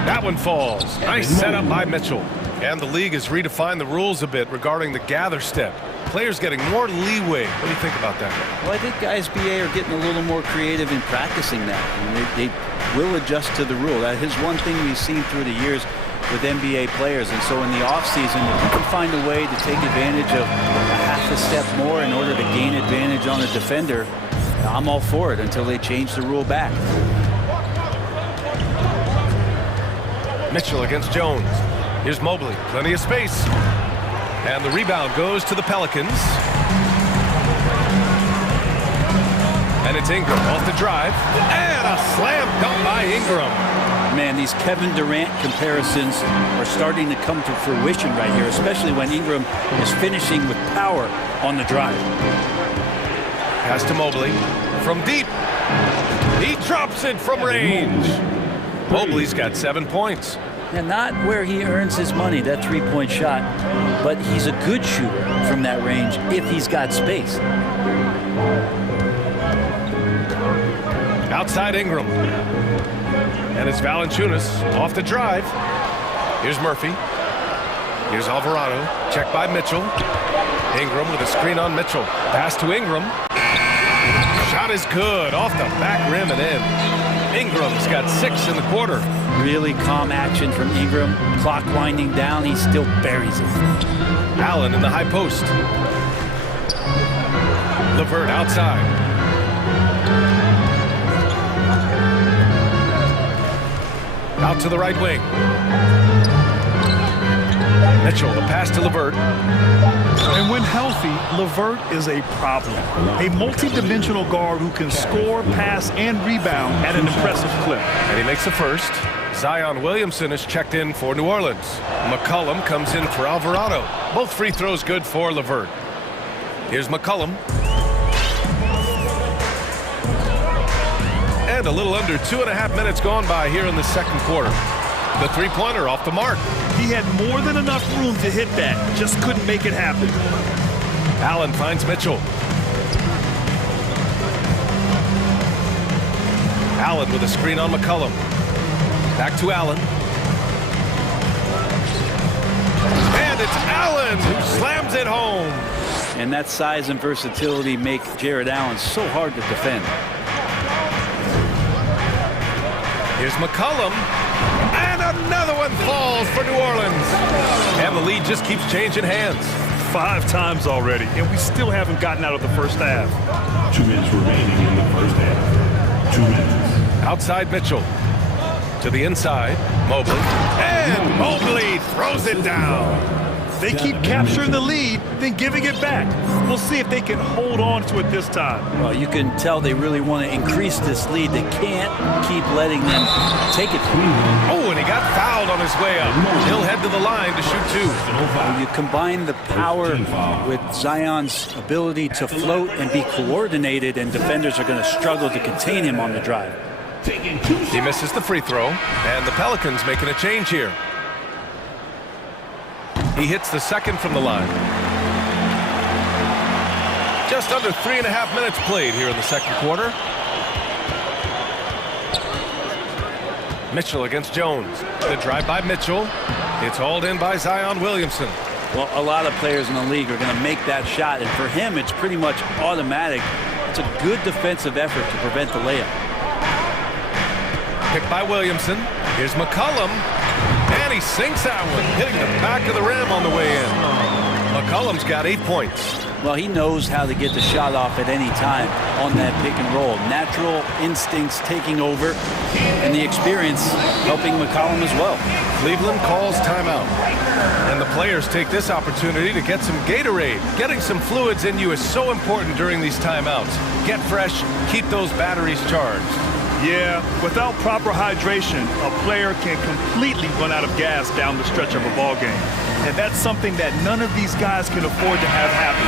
That one falls. Nice setup by Mitchell. And the league has redefined the rules a bit regarding the gather step. Players getting more leeway. What do you think about that? Well, I think SBA are getting a little more creative in practicing that. I mean, they will adjust to the rule. That is one thing we've seen through the years with NBA players. And so in the offseason, if you can find a way to take advantage of a half a step more in order to gain advantage on a defender, I'm all for it until they change the rule back. Mitchell against Jones. Here's Mobley. Plenty of space. And the rebound goes to the Pelicans. And it's Ingram off the drive. And a slam dunk by Ingram. Man, these Kevin Durant comparisons are starting to come to fruition right here, especially when Ingram is finishing with power on the drive. Pass to Mobley. From deep. He drops it from range. Mobley's got 7 points. And not where he earns his money, that three-point shot, but he's a good shooter from that range if he's got space. Outside Ingram. And it's Valanciunas off the drive. Here's Murphy. Here's Alvarado. Checked by Mitchell. Ingram with a screen on Mitchell. Pass to Ingram. Shot is good. Off the back rim and in. Ingram's got 6 in the quarter. Really calm action from Ingram. Clock winding down. He still buries it. Allen in the high post. LeVert outside. Out to the right wing. Mitchell, the pass to LeVert. And when healthy, LeVert is a problem. A multi-dimensional guard who can score, pass, and rebound at an impressive clip. And he makes the first. Zion Williamson is checked in for New Orleans. McCollum comes in for Alvarado. Both free throws good for LeVert. Here's McCollum. And a little under 2.5 minutes gone by here in the second quarter. The three-pointer off the mark. He had more than enough room to hit that, just couldn't make it happen. Allen finds Mitchell. Allen with a screen on McCollum. Back to Allen. And it's Allen who slams it home. And that size and versatility make Jared Allen so hard to defend. Here's McCollum. And another one falls for New Orleans. And the lead just keeps changing hands. 5 times already, and we still haven't gotten out of the first half. 2 minutes remaining in the first half. 2 minutes. Outside Mitchell. To the inside. Mobley. And Mobley throws it down. They keep capturing the lead, then giving it back. We'll see if they can hold on to it this time. Well, you can tell they really want to increase this lead. They can't keep letting them take it. Oh, and he got fouled on his way up. He'll head to the line to shoot 2. When you combine the power with Zion's ability to float and be coordinated, and defenders are going to struggle to contain him on the drive. He misses the free throw, and the Pelicans making a change here. He hits the second from the line. Just under 3.5 minutes played here in the second quarter. Mitchell against Jones. The drive by Mitchell. It's hauled in by Zion Williamson. Well, a lot of players in the league are going to make that shot, and for him, it's pretty much automatic. It's a good defensive effort to prevent the layup. Picked by Williamson. Here's McCollum. And he sinks that one, hitting the back of the rim on the way in. McCollum's got 8 points. Well, he knows how to get the shot off at any time on that pick and roll. Natural instincts taking over, and the experience helping McCollum as well. Cleveland calls timeout. And the players take this opportunity to get some Gatorade. Getting some fluids in you is so important during these timeouts. Get fresh, keep those batteries charged. Yeah, without proper hydration, a player can completely run out of gas down the stretch of a ball game. And that's something that none of these guys can afford to have happen.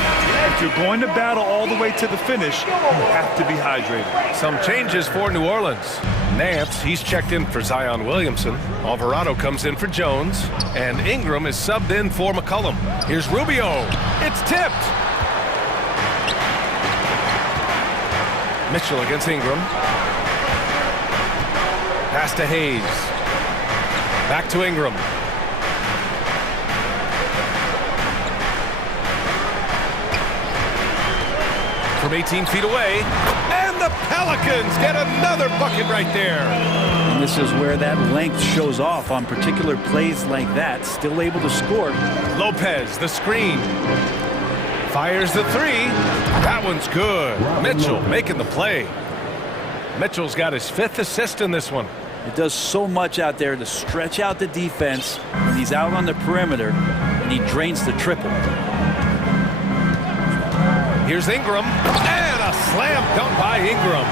If you're going to battle all the way to the finish, you have to be hydrated. Some changes for New Orleans. Nance, he's checked in for Zion Williamson. Alvarado comes in for Jones. And Ingram is subbed in for McCollum. Here's Rubio. It's tipped. Mitchell against Ingram. Pass to Hayes. Back to Ingram. From 18 feet away. And the Pelicans get another bucket right there. And this is where that length shows off on particular plays like that. Still able to score. Lopez, the screen. Fires the 3. That one's good. Mitchell making the play. Mitchell's got his 5th assist in this one. It does so much out there to stretch out the defense when he's out on the perimeter, and he drains the triple. Here's Ingram, and a slam dunk by Ingram.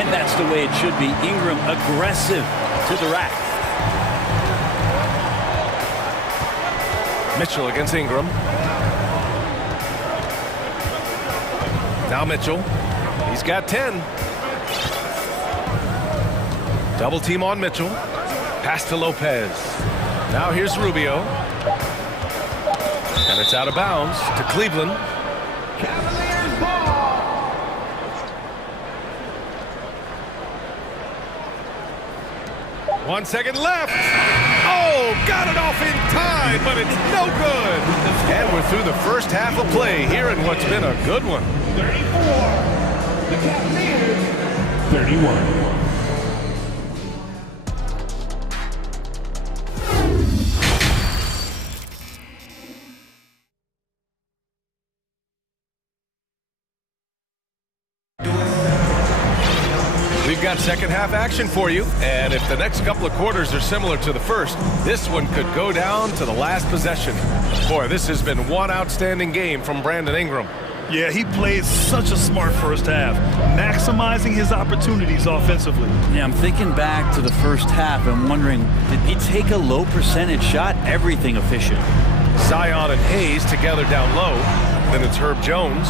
And that's the way it should be. Ingram aggressive to the rack. Mitchell against Ingram. Now Mitchell. He's got 10. Double team on Mitchell. Pass to Lopez. Now here's Rubio. And it's out of bounds to Cleveland. Cavaliers ball. 1 second left. Oh, got it off in time, but it's no good. And we're through the first half of play here in what's been a good one. 34. The Cavaliers. 31. We've got second half action for you. And if the next couple of quarters are similar to the first, this one could go down to the last possession. Boy, this has been one outstanding game from Brandon Ingram. Yeah, he played such a smart first half, maximizing his opportunities offensively. Yeah, I'm thinking back to the first half and wondering, did he take a low percentage shot? Everything efficient. Zion and Hayes together down low. Then it's Herb Jones.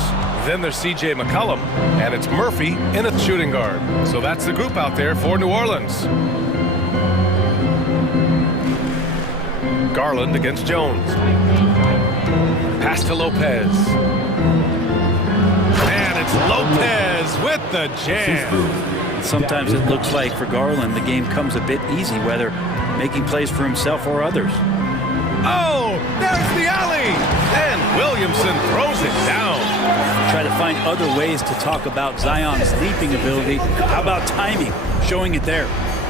Then there's C.J. McCollum. And it's Murphy in a shooting guard. So that's the group out there for New Orleans. Garland against Jones. Pass to Lopez. And it's Lopez with the jam. Sometimes it looks like for Garland the game comes a bit easy, whether making plays for himself or others. Oh, there's the alley! And Williamson throws it down. Try to find other ways to talk about Zion's leaping ability. How about timing? Showing it there.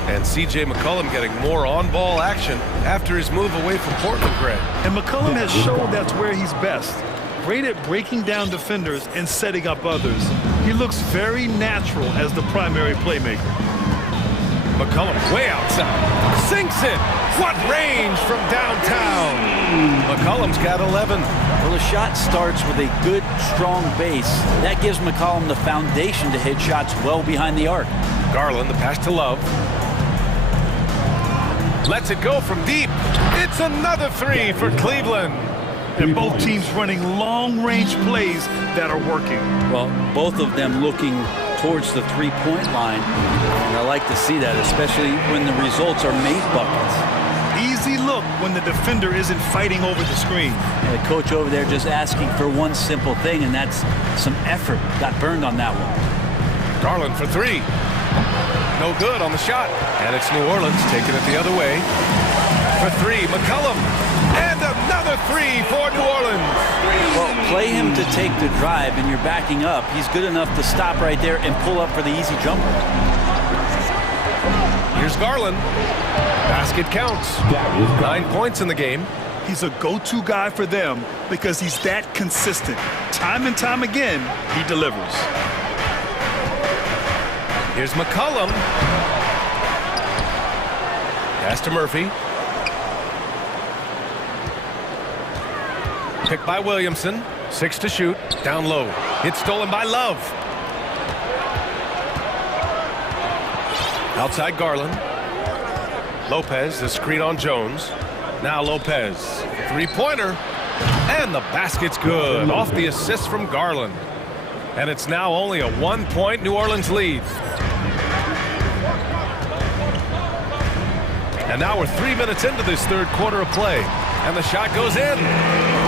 And C.J. McCollum getting more on-ball action after his move away from Portland, Greg. And McCollum has shown that's where he's best. Great at breaking down defenders and setting up others. He looks very natural as the primary playmaker. McCollum way outside. Sinks it. What range from downtown. McCollum's got 11. Well, the shot starts with a good, strong base. That gives McCollum the foundation to hit shots well behind the arc. Garland, the pass to Love. Lets it go from deep. It's another three for Cleveland. And both teams running long-range plays that are working. Well, both of them looking towards the three-point line. And I like to see that, especially when the results are made buckets. Easy look when the defender isn't fighting over the screen. And the coach over there just asking for one simple thing, and that's some effort. Got burned on that one. Garland for three. No good on the shot. And it's New Orleans taking it the other way. For three, McCollum. And another three for New Orleans. Well, play him to take the drive and you're backing up. He's good enough to stop right there and pull up for the easy jumper. Here's Garland. Basket counts. 9 points in the game. He's a go-to guy for them because he's that consistent. Time and time again, he delivers. Here's McCollum. Pass to Murphy. Picked by Williamson. 6 to shoot. Down low. It's stolen by Love. Outside Garland. Lopez, the screen on Jones. Now Lopez. Three-pointer. And the basket's good. Off the assist from Garland. And it's now only a 1-point New Orleans lead. And now we're 3 minutes into this third quarter of play. And the shot goes in.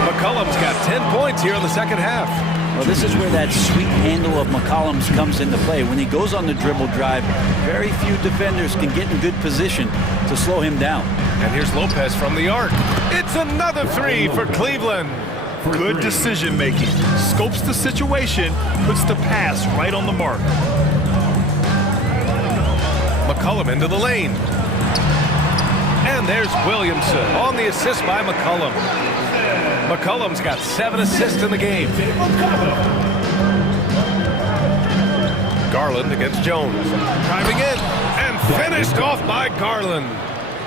McCollum's got 10 points here in the second half. Well, this is where that sweet handle of McCollum's comes into play. When he goes on the dribble drive, very few defenders can get in good position to slow him down. And here's Lopez from the arc. It's another three for Cleveland. Good decision making. Scopes the situation, puts the pass right on the mark. McCollum into the lane. And there's Williamson on the assist by McCollum. McCollum's got 7 assists in the game. Garland against Jones. Driving in and finished off by Garland.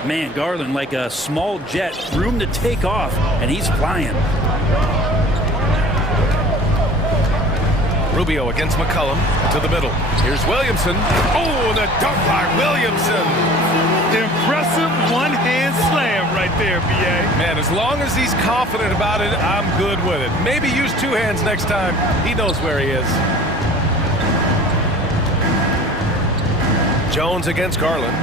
Man, Garland like a small jet, room to take off, and he's flying. Rubio against McCollum to the middle. Here's Williamson. Oh, the dunk by Williamson. Impressive one-hand slam right there, B.A. Man, as long as he's confident about it, I'm good with it. Maybe use 2 hands next time. He knows where he is. Jones against Garland.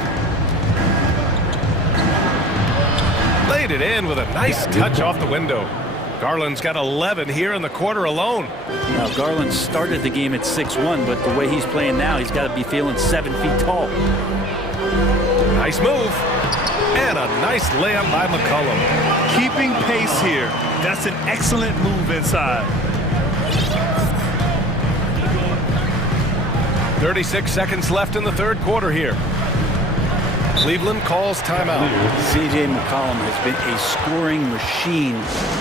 Laid it in with a nice touch off the window. Garland's got 11 here in the quarter alone. Now, Garland started the game at 6'1", but the way he's playing now, he's got to be feeling 7 feet tall. Nice move. And a nice layup by McCollum. Keeping pace here. That's an excellent move inside. 36 seconds left in the third quarter here. Cleveland calls timeout. C.J. McCollum has been a scoring machine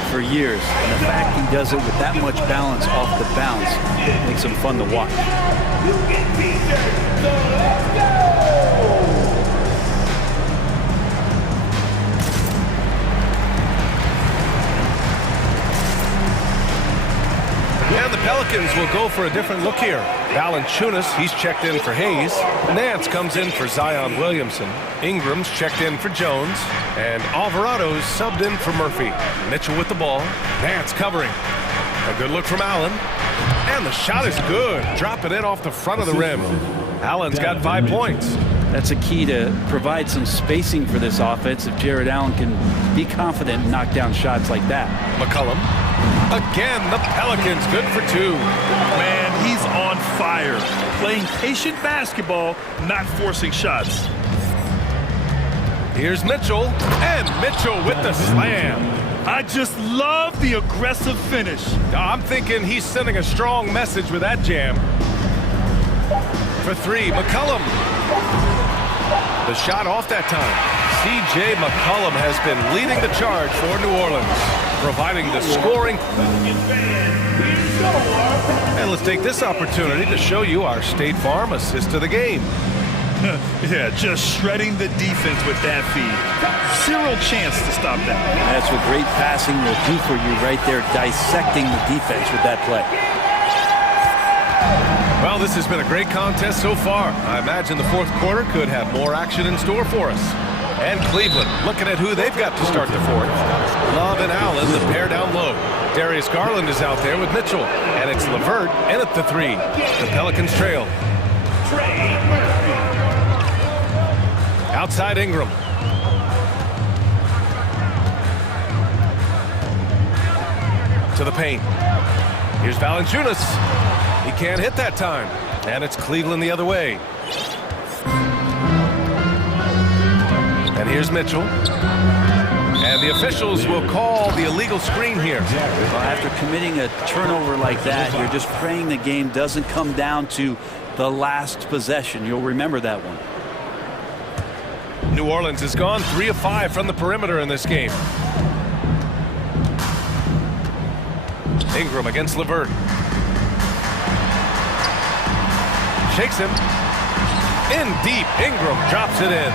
for years, and the fact he does it with that much balance off the bounce makes him fun to watch. And the Pelicans will go for a different look here. Valanciunas, he's checked in for Hayes. Nance comes in for Zion Williamson. Ingram's checked in for Jones. And Alvarado's subbed in for Murphy. Mitchell with the ball. Nance covering. A good look from Allen. And the shot is good. Drop it in off the front of the rim. Allen's got 5 points. That's a key to provide some spacing for this offense if Jared Allen can be confident and knock down shots like that. McCollum. Again, the Pelicans good for 2. Man, he's on fire. Playing patient basketball, not forcing shots. Here's Mitchell, and Mitchell with the slam. I just love the aggressive finish. I'm thinking he's sending a strong message with that jam. For 3, McCollum. The shot off that time. C.J. McCollum has been leading the charge for New Orleans, providing the scoring. And let's take this opportunity to show you our State Farm assist to the game. Yeah, just shredding the defense with that feed. Zero chance to stop that. That's what great passing will do for you right there, dissecting the defense with that play. Well, this has been a great contest so far. I imagine the fourth quarter could have more action in store for us. And Cleveland looking at who they've got to start the fourth. Love and Allen, the pair down low. Darius Garland is out there with Mitchell. And it's LeVert in at the 3. The Pelicans trail. Outside Ingram. To the paint. Here's Valanciunas. He can't hit that time. And it's Cleveland the other way. And here's Mitchell. And the officials will call the illegal screen here. Well, after committing a turnover like that, you're just praying the game doesn't come down to the last possession. You'll remember that one. New Orleans has gone 3 of 5 from the perimeter in this game. Ingram against LeVert. Shakes him. In deep. Ingram drops it in.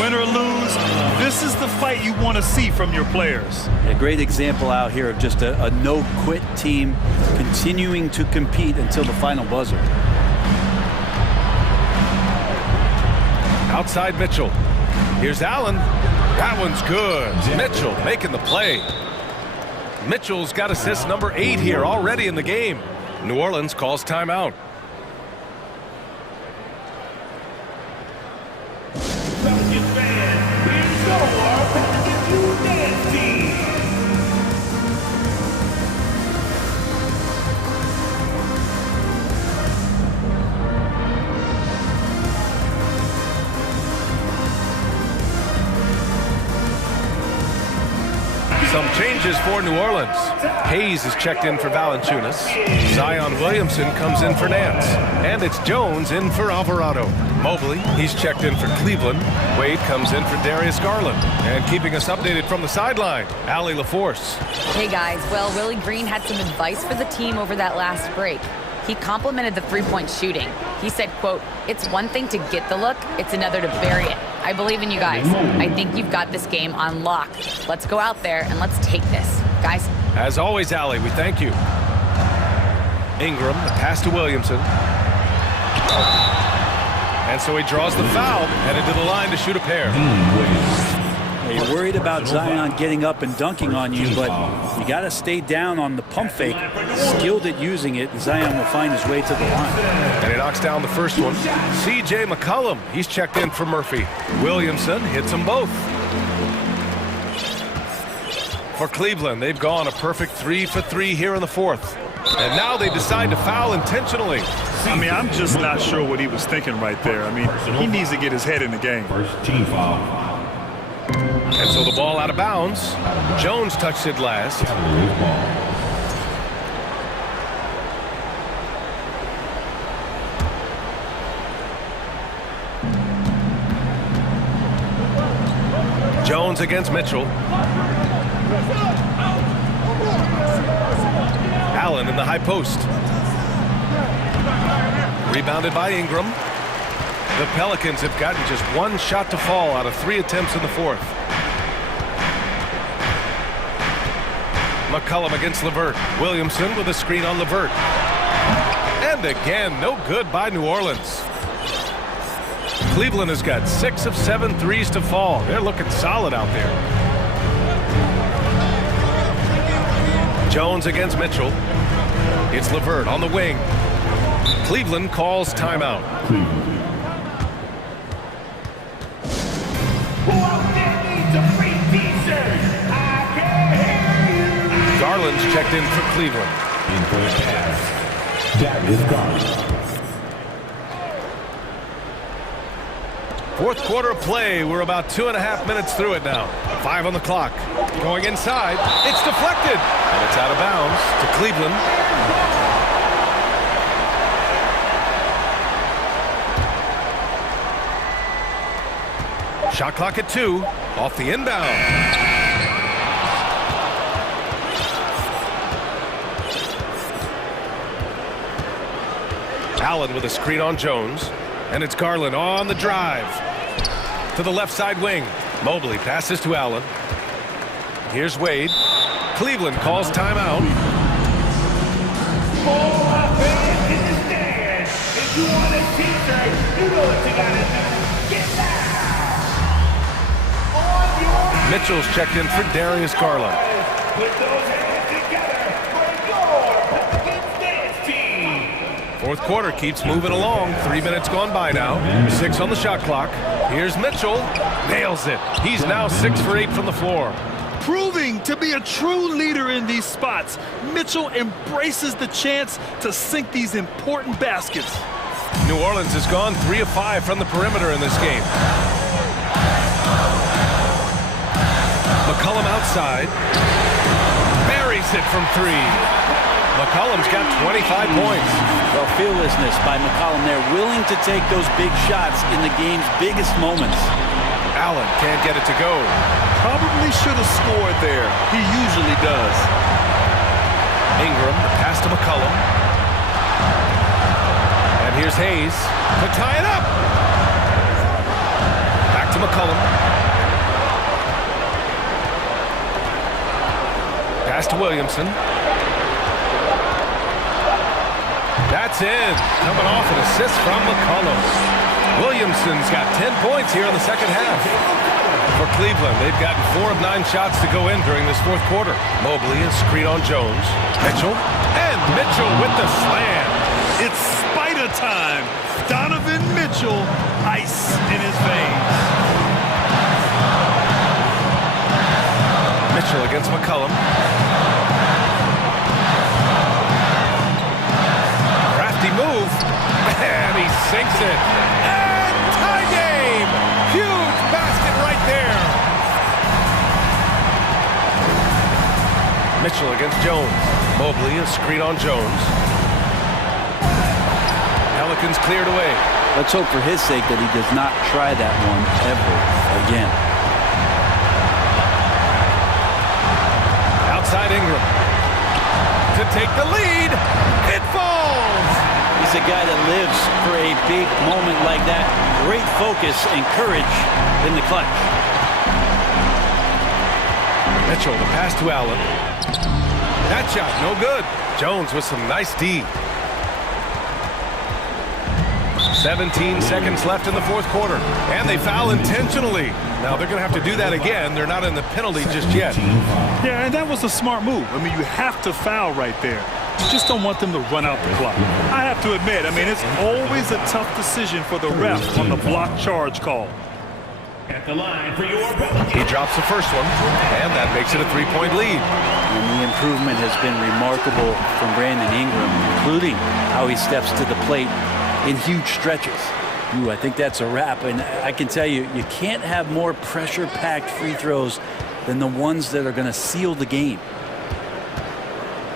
Win or lose, this is the fight you want to see from your players. A great example out here of just a no-quit team continuing to compete until the final buzzer. Outside Mitchell. Here's Allen. That one's good. Mitchell making the play. Mitchell's got assist number 8 here already in the game. New Orleans calls timeout. Some changes for New Orleans. Hayes is checked in for Valanciunas. Zion Williamson comes in for Nance. And it's Jones in for Alvarado. Mobley, he's checked in for Cleveland. Wade comes in for Darius Garland. And keeping us updated from the sideline, Allie LaForce. Hey guys, well, Willie Green had some advice for the team over that last break. He complimented the three-point shooting. He said, quote, "It's one thing to get the look, it's another to bury it. I believe in you guys. I think you've got this game on lock. Let's go out there and let's take this. Guys." As always, Allie, we thank you. Ingram, the pass to Williamson. And so he draws the foul, headed to the line to shoot a pair. You're worried about Zion getting up and dunking on you, but you got to stay down on the pump fake. Skilled at using it, and Zion will find his way to the line. And he knocks down the first one. C.J. McCollum, he's checked in for Murphy. Williamson hits them both. For Cleveland, they've gone a perfect 3 for 3 here in the fourth. And now they decide to foul intentionally. I mean, I'm just not sure what he was thinking right there. I mean, he needs to get his head in the game. First team foul. And so the ball out of bounds. Jones touched it last. Jones against Mitchell. Allen in the high post. Rebounded by Ingram. The Pelicans have gotten just one shot to fall out of 3 attempts in the fourth. McCollum against LeVert. Williamson with a screen on LeVert. And again, no good by New Orleans. Cleveland has got 6 of 7 threes to fall. They're looking solid out there. Jones against Mitchell. It's LeVert on the wing. Cleveland calls timeout. Garland's checked in for Cleveland. In first half, that is Garland. Fourth quarter of play. We're about 2.5 minutes through it now. 5 on the clock. Going inside. It's deflected. And it's out of bounds to Cleveland. Shot clock at 2. Off the inbound. Allen with a screen on Jones. And it's Garland on the drive. To the left side wing. Mobley passes to Allen. Here's Wade. Cleveland calls timeout. Mitchell's checked in for Darius Garland. Fourth quarter keeps moving along. 3 minutes gone by now. 6 on the shot clock. Here's Mitchell. Nails it. He's now 6 for 8 from the floor. Proving to be a true leader in these spots, Mitchell embraces the chance to sink these important baskets. New Orleans has gone 3 of 5 from the perimeter in this game. McCollum outside. Buries it from 3. McCollum's got 25 points. Well, fearlessness by McCollum there, willing to take those big shots in the game's biggest moments. Allen can't get it to go. Probably should have scored there. He usually does. Ingram, the pass to McCollum. And here's Hayes to tie it up. Back to McCollum. Pass to Williamson. That's in. Coming off an assist from McCollum. Williamson's got 10 points here in the second half. For Cleveland, they've gotten 4 of 9 shots to go in during this fourth quarter. Mobley, a screen on Jones. Mitchell. And Mitchell with the slam. It's spider time. Donovan Mitchell, ice in his veins. Mitchell against McCollum. Move, and he sinks it. And tie game! Huge basket right there. Mitchell against Jones. Mobley, a screen on Jones. Pelicans cleared away. Let's hope for his sake that he does not try that one ever again. Outside Ingram. To take the lead. It falls. He's a guy that lives for a big moment like that. Great focus and courage in the clutch. Mitchell, the pass to Allen. That shot, no good. Jones with some nice D. 17 seconds left in the fourth quarter. And they foul intentionally. Now they're going to have to do that again. They're not in the penalty just yet. Yeah, and that was a smart move. I mean, you have to foul right there. You just don't want them to run out the clock. I have to admit, I mean, it's always a tough decision for the ref on the block charge call. At the line for your He drops the first one, and that makes it a 3-point lead. And the improvement has been remarkable from Brandon Ingram, including how he steps to the plate in huge stretches. Ooh, I think that's a wrap, and I can tell you, you can't have more pressure-packed free throws than the ones that are going to seal the game.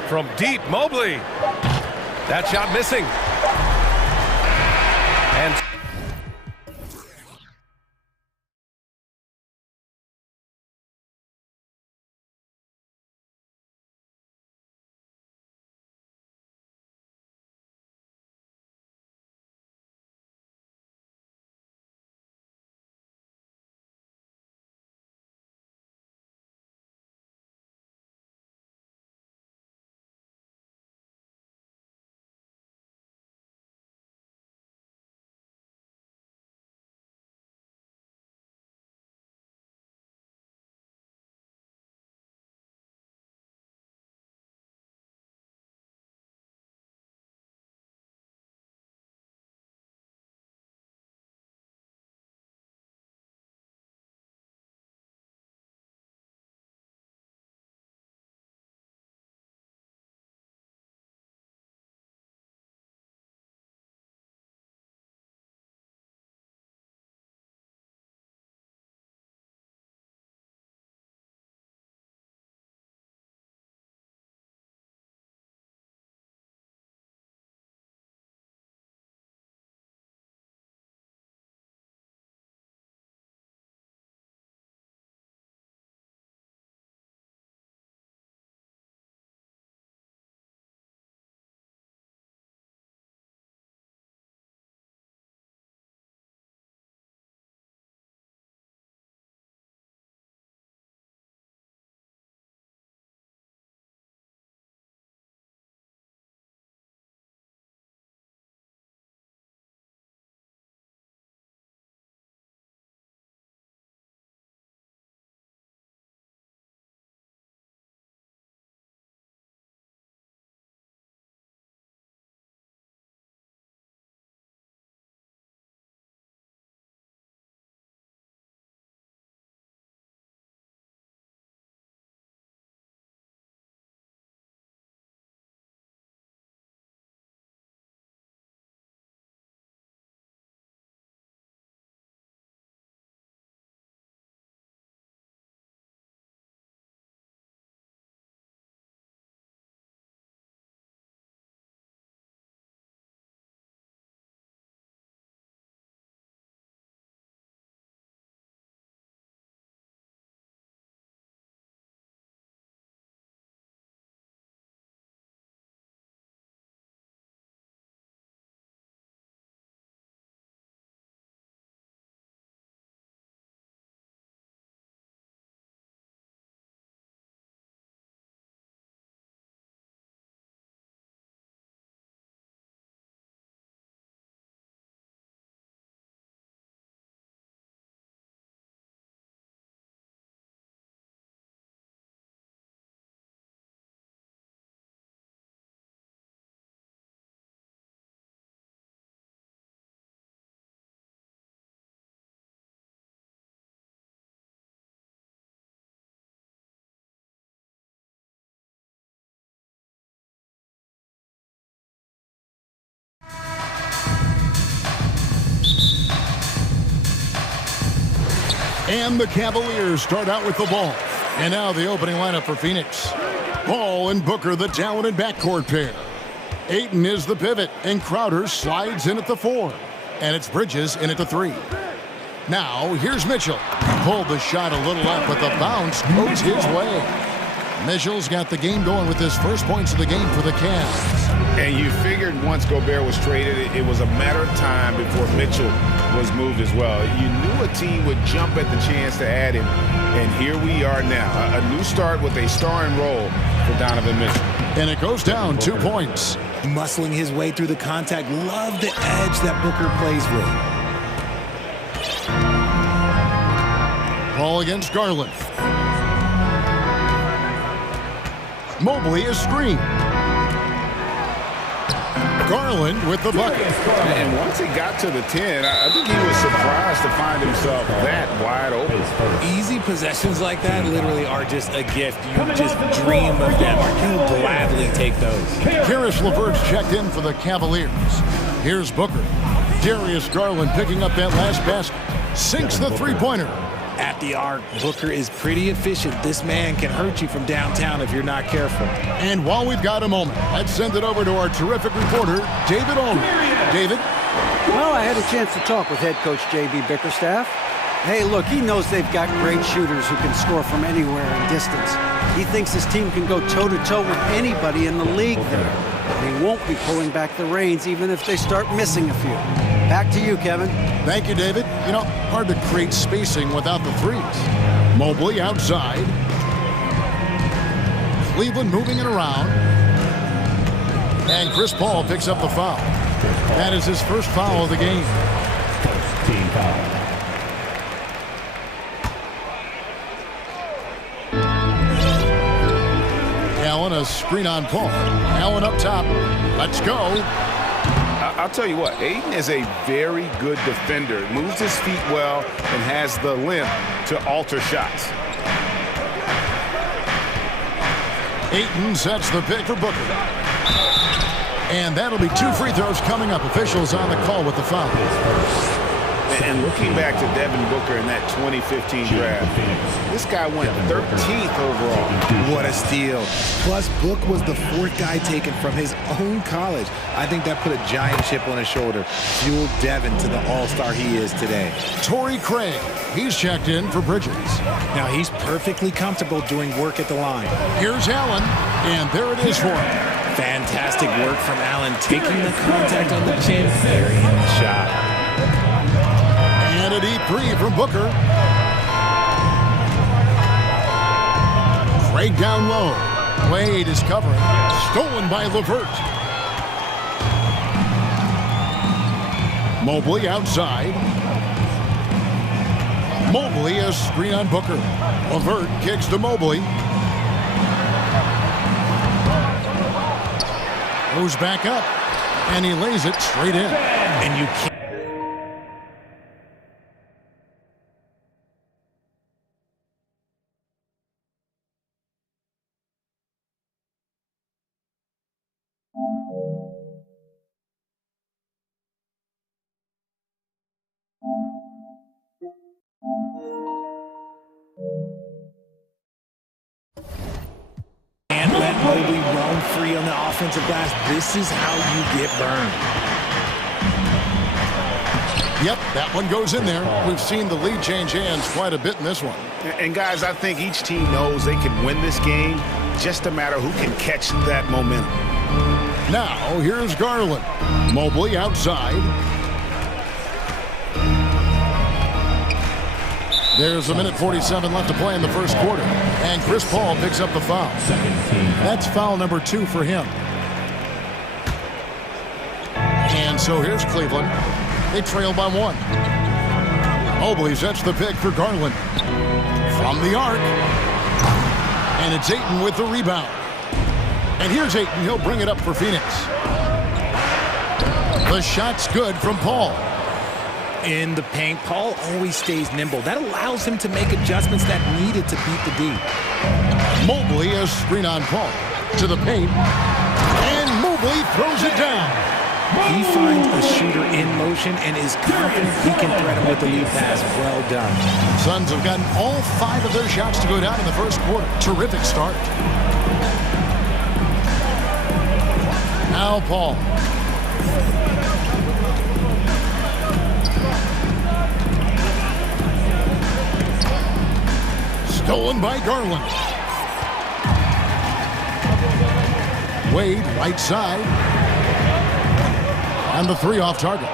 From deep, Mobley. That shot missing. And And the Cavaliers start out with the ball. And now the opening lineup for Phoenix. Ball and Booker, the talented backcourt pair. Ayton is the pivot, and Crowder slides in at the 4. And it's Bridges in at the 3. Now, here's Mitchell. Pulled the shot a little up, but the bounce goes his way. Mitchell's got the game going with his first points of the game for the Cavs. And you figured once Gobert was traded, it was a matter of time before Mitchell was moved as well. You knew a team would jump at the chance to add him, and here we are now. A new start with a starring role for Donovan Mitchell. And it goes down 2 points. Muscling his way through the contact. Love the edge that Booker plays with. Ball against Garland. Mobley is screened. Garland with the bucket. And once he got to the 10, I think he was surprised to find himself that wide open. Easy possessions like that literally are just a gift. You just dream of them. You gladly take those. Karis LeVert's checked in for the Cavaliers. Here's Booker. Darius Garland picking up that last basket. Sinks the three-pointer. At the arc, Booker is pretty efficient. This man can hurt you from downtown if you're not careful. And while we've got a moment, let's send it over to our terrific reporter, David Olney. David? Well, I had a chance to talk with head coach J.B. Bickerstaff. Hey, look, he knows they've got great shooters who can score from anywhere in distance. He thinks his team can go toe-to-toe with anybody in the league there. And he won't be pulling back the reins even if they start missing a few. Back to you, Kevin. Thank you, David. You know, hard to create spacing without the threes. Mobley outside. Cleveland moving it around. And Chris Paul picks up the foul. That is his first foul of the game. Team foul. Allen, a screen on Paul. Allen up top. Let's go. I'll tell you what, Ayton is a very good defender. Moves his feet well and has the length to alter shots. Ayton sets the pick for Booker. And that'll be 2 free throws coming up. Officials on the call with the foul. And looking back to Devin Booker in that 2015 draft, this guy went 13th overall. What a steal. Plus, Book was the 4th guy taken from his own college. I think that put a giant chip on his shoulder, fueled Devin to the all-star he is today. Torrey Craig, he's checked in for Bridges. Now, he's perfectly comfortable doing work at the line. Here's Allen, and there it is for him. Fantastic work from Allen, taking the contact on the chin, burying the shot. And a deep three from Booker. Craig down low. Wade is covering. Stolen by LeVert. Mobley outside. Mobley a screen on Booker. LeVert kicks to Mobley. Goes back up. And he lays it straight in. And you can't. And let Mobley roam free on the offensive glass. This is how you get burned. Yep, that one goes in there. We've seen the lead change hands quite a bit in this one. And guys, I think each team knows they can win this game. Just a matter who can catch that momentum. Now, here's Garland. Mobley outside. There's a minute 47 left to play in the first quarter. And Chris Paul picks up the foul. That's foul number 2 for him. And so here's Cleveland. They trail by 1. Mobley sets the pick for Garland. From the arc. And it's Ayton with the rebound. And here's Ayton. He'll bring it up for Phoenix. The shot's good from Paul. In the paint, Paul always stays nimble. That allows him to make adjustments that needed to beat the D. Mobley a screen on Paul. To the paint. And Mobley throws it down. He finds a shooter in motion and is confident he can threat him with the lead pass. Well done. Suns have gotten all 5 of their shots to go down in the first quarter. Terrific start. Now Paul. Stolen by Garland. Wade, right side. And the 3 off target.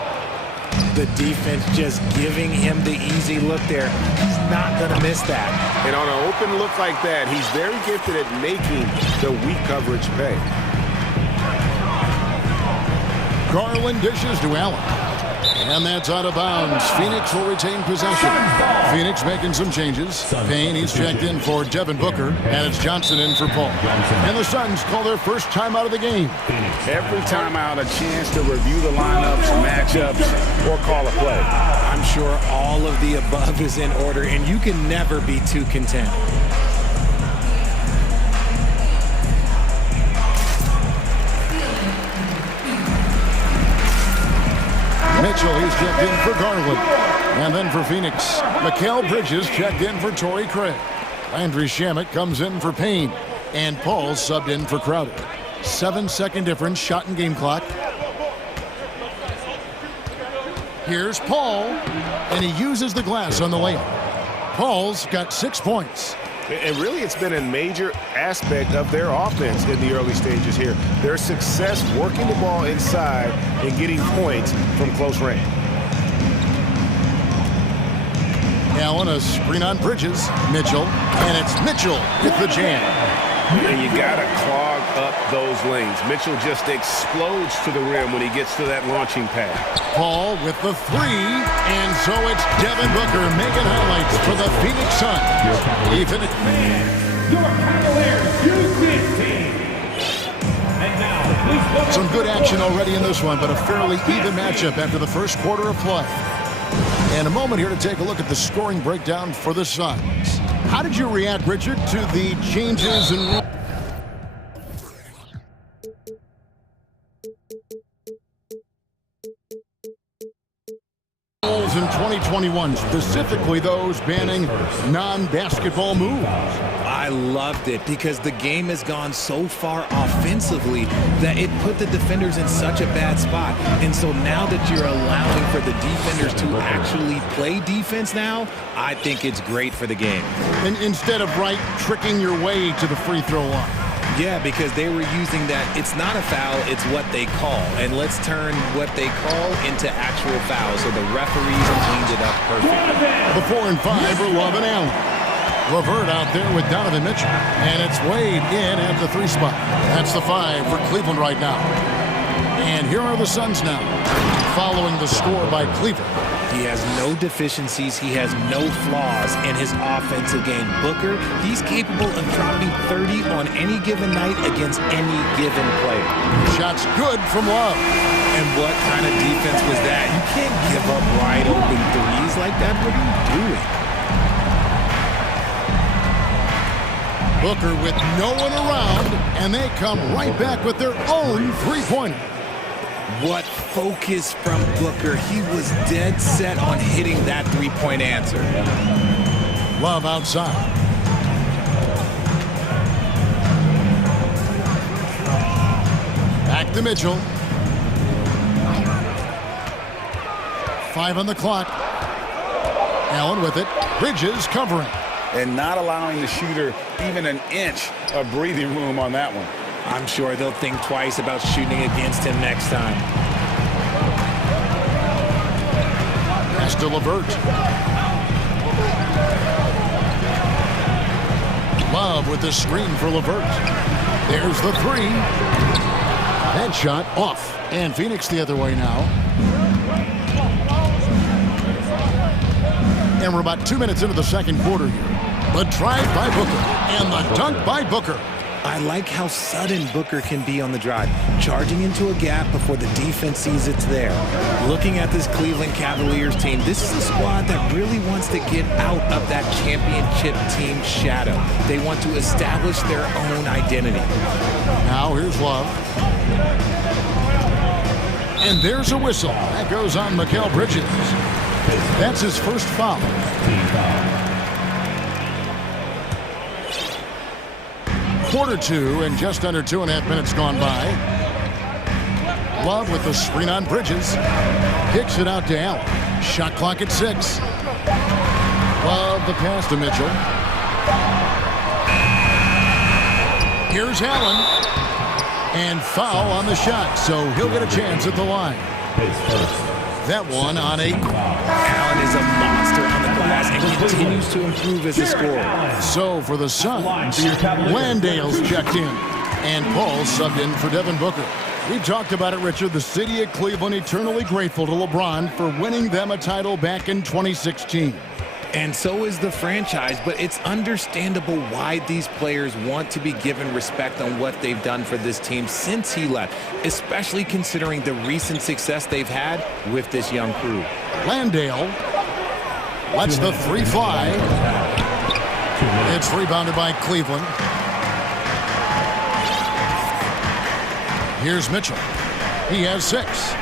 The defense just giving him the easy look there. He's not going to miss that. And on an open look like that, he's very gifted at making the weak coverage pay. Garland dishes to Allen. And that's out of bounds. Phoenix will retain possession. Phoenix making some changes. Payne, he's checked in for Devin Booker. And it's Johnson in for Paul. And the Suns call their first timeout of the game. Every timeout, a chance to review the lineups, matchups, or call a play. I'm sure all of the above is in order, and you can never be too content. Mitchell, he's checked in for Garland. And then for Phoenix, Mikal Bridges checked in for Torrey Craig. Landry Shamet comes in for Payne. And Paul subbed in for Crowder. 7-second difference, shot and game clock. Here's Paul, and he uses the glass on the layup. Paul's got 6 points. And really, it's been a major aspect of their offense in the early stages here. Their success working the ball inside and getting points from close range. Allen, a screen on Bridges. Mitchell, and it's Mitchell with the jam. And you got to clog up those lanes. Mitchell just explodes to the rim when he gets to that launching pad. Paul with the 3, and so it's Devin Booker making highlights for the Phoenix Suns. Even Your Cavaliers use team. And now, please welcome. Some good action already in this one, but a fairly even matchup after the first quarter of play. And a moment here to take a look at the scoring breakdown for the Suns. How did you react, Richard, to the changes in rules in 2021, specifically those banning non-basketball moves? I loved it because the game has gone so far offensively that it put the defenders in such a bad spot. And so now that you're allowing for the defenders to actually play defense now, I think it's great for the game. And instead of tricking your way to the free throw line. Yeah, because they were using that it's not a foul, it's what they call. And let's turn what they call into actual fouls. So the referees cleaned it up perfectly. The 4 and 5 are Love and Allen. LeVert out there with Donovan Mitchell. And it's Wade in at the 3 spot. That's the 5 for Cleveland right now. And here are the Suns now, following the score by Cleveland. He has no deficiencies. He has no flaws in his offensive game. Booker, he's capable of dropping 30 on any given night against any given player. Shots good from Love. And what kind of defense was that? You can't give up wide open threes like that. What are you doing? Booker with no one around, and they come right back with their own three-pointer. What focus from Booker. He was dead set on hitting that three-point answer. Love outside. Back to Mitchell. 5 on the clock. Allen with it. Bridges covering. And not allowing the shooter even an inch of breathing room on that one. I'm sure they'll think twice about shooting against him next time. Pass to LeVert. Love with the screen for LeVert. There's the 3. That shot off. And Phoenix the other way now. And we're about 2 minutes into the second quarter here. The drive by Booker and the dunk by Booker. I like how sudden Booker can be on the drive, charging into a gap before the defense sees it's there. Looking at this Cleveland Cavaliers team, this is a squad that really wants to get out of that championship team shadow. They want to establish their own identity. Now here's Love. And there's a whistle. That goes on Mikal Bridges. That's his first foul. Quarter two, and just under 2.5 minutes gone by. Love with the screen on Bridges. Kicks it out to Allen. Shot clock at 6. Love the pass to Mitchell. Here's Allen. And foul on the shot, so he'll get a chance at the line. That one on 8. Allen is a monster on the glass and continues to improve as a scorer. So for the Suns, Landale's checked in, and Paul subbed in for Devin Booker. We talked about it, Richard. The city of Cleveland eternally grateful to LeBron for winning them a title back in 2016. And so is the franchise, but it's understandable why these players want to be given respect on what they've done for this team since he left, especially considering the recent success they've had with this young crew. Landale lets the 3 fly. It's rebounded by Cleveland. Here's Mitchell. He has 6.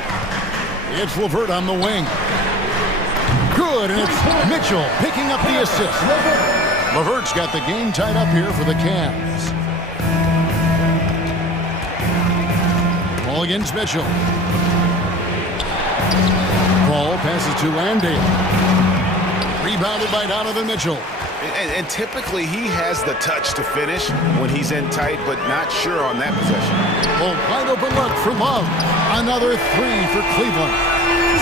It's LeVert on the wing. Good, and it's Mitchell picking up the assist. LeVert's got the game tied up here for the Cavs. Ball against Mitchell. Ball passes to Landale. Rebounded by Donovan Mitchell. And typically he has the touch to finish when he's in tight, but not sure on that possession. Well, wide open look for Love. Another 3 for Cleveland.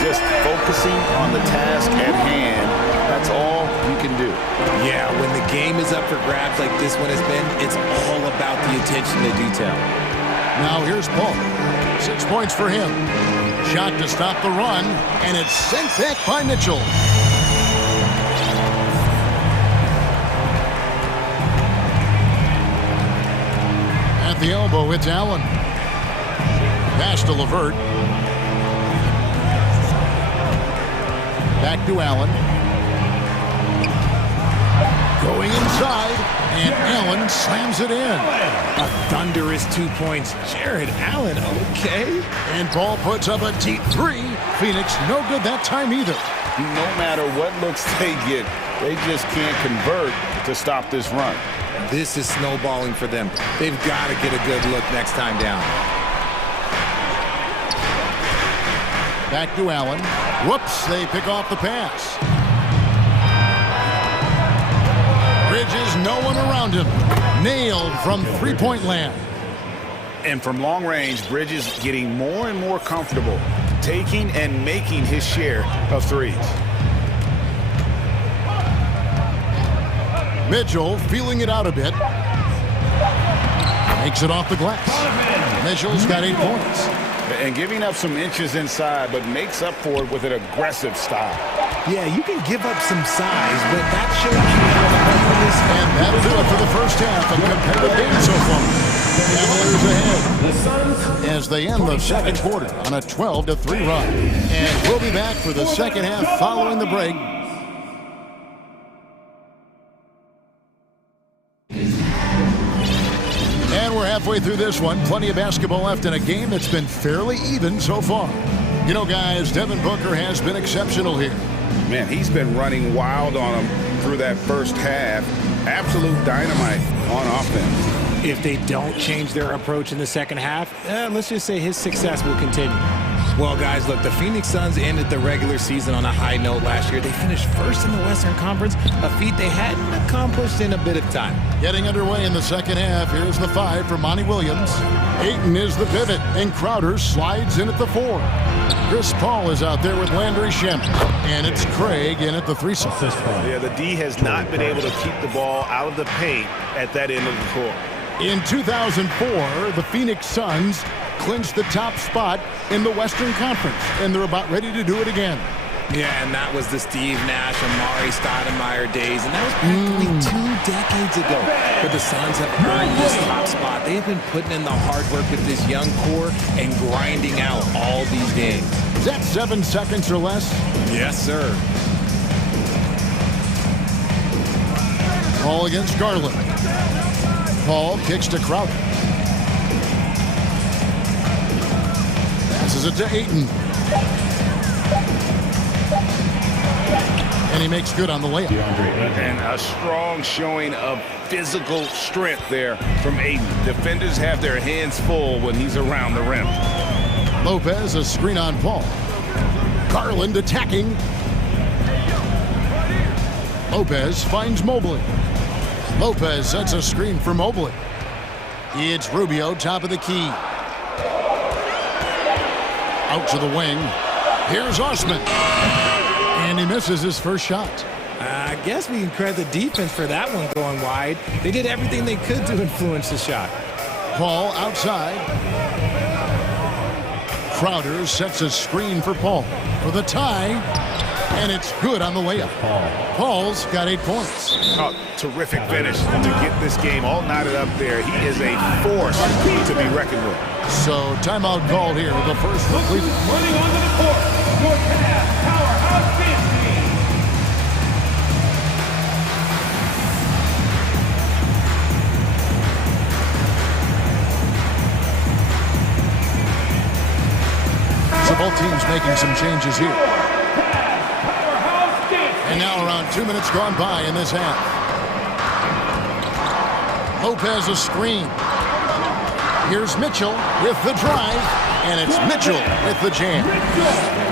Just focusing on the task at hand. That's all you can do. Yeah, when the game is up for grabs like this one has been, it's all about the attention to detail. Now here's Paul. 6 points for him. Shot to stop the run, and it's sent back by Mitchell. At the elbow, it's Allen. Pass to LeVert. Back to Allen. Going inside, and Allen slams it in. A thunderous 2 points. Jared Allen, okay. And Paul puts up a deep 3. Phoenix no good that time either. No matter what looks they get, they just can't convert to stop this run. This is snowballing for them. They've got to get a good look next time down. Back to Allen. Whoops, they pick off the pass. Bridges, no one around him. Nailed from three-point land. And from long range, Bridges getting more and more comfortable, taking and making his share of threes. Mitchell feeling it out a bit. Makes it off the glass. Mitchell's got 8 points. And giving up some inches inside, but makes up for it with an aggressive style. Yeah, you can give up some size, but that shows you how to play this. And that'll do it for the first half of competitive games so far. Cavaliers ahead as they end the second quarter on a 12-3 run. And we'll be back for the second half following the break. And we're halfway through this one. Plenty of basketball left in a game that's been fairly even so far. You know, guys, Devin Booker has been exceptional here. Man, he's been running wild on them through that first half. Absolute dynamite on offense. If they don't change their approach in the second half, let's just say his success will continue. Well, guys, look, the Phoenix Suns ended the regular season on a high note last year. They finished first in the Western Conference, a feat they hadn't accomplished in a bit of time. Getting underway in the second half. Here's the 5 for Monty Williams. Ayton is the pivot, and Crowder slides in at the 4. Chris Paul is out there with Landry Shamet, and it's Craig in at the 3 spot. Yeah, the D has not been able to keep the ball out of the paint at that end of the court. In 2004, the Phoenix Suns clinched the top spot in the Western Conference, and they're about ready to do it again. Yeah, and that was the Steve Nash, Amari Stoudemire days, and that was practically 2 decades ago. But the Suns have earned this top spot. They have been putting in the hard work with this young core and grinding out all these games. Is that 7 seconds or less? Yes, sir. Paul against Garland. Paul kicks to Crowder. Passes it to Ayton. And he makes good on the layup. And a strong showing of physical strength there from Ayton. Defenders have their hands full when he's around the rim. Lopez, a screen on Paul. Garland attacking. Lopez finds Mobley. Lopez sets a screen for Mobley. It's Rubio, top of the key. Out to the wing. Here's Osman. And he misses his first shot. I guess we can credit the defense for that one going wide. They did everything they could to influence the shot. Paul outside. Crowder sets a screen for Paul for the tie. And it's good on the layup. Paul's got 8 points. Oh, terrific finish to get this game all knotted up there. He is a force to be reckoned with. So timeout called here. The first for Cleveland. Running onto the court, your Cavs powerhouse dance team. So both teams making some changes here. And now around 2 minutes gone by in this half. Lopez a screen. Here's Mitchell with the drive, and it's Mitchell with the jam.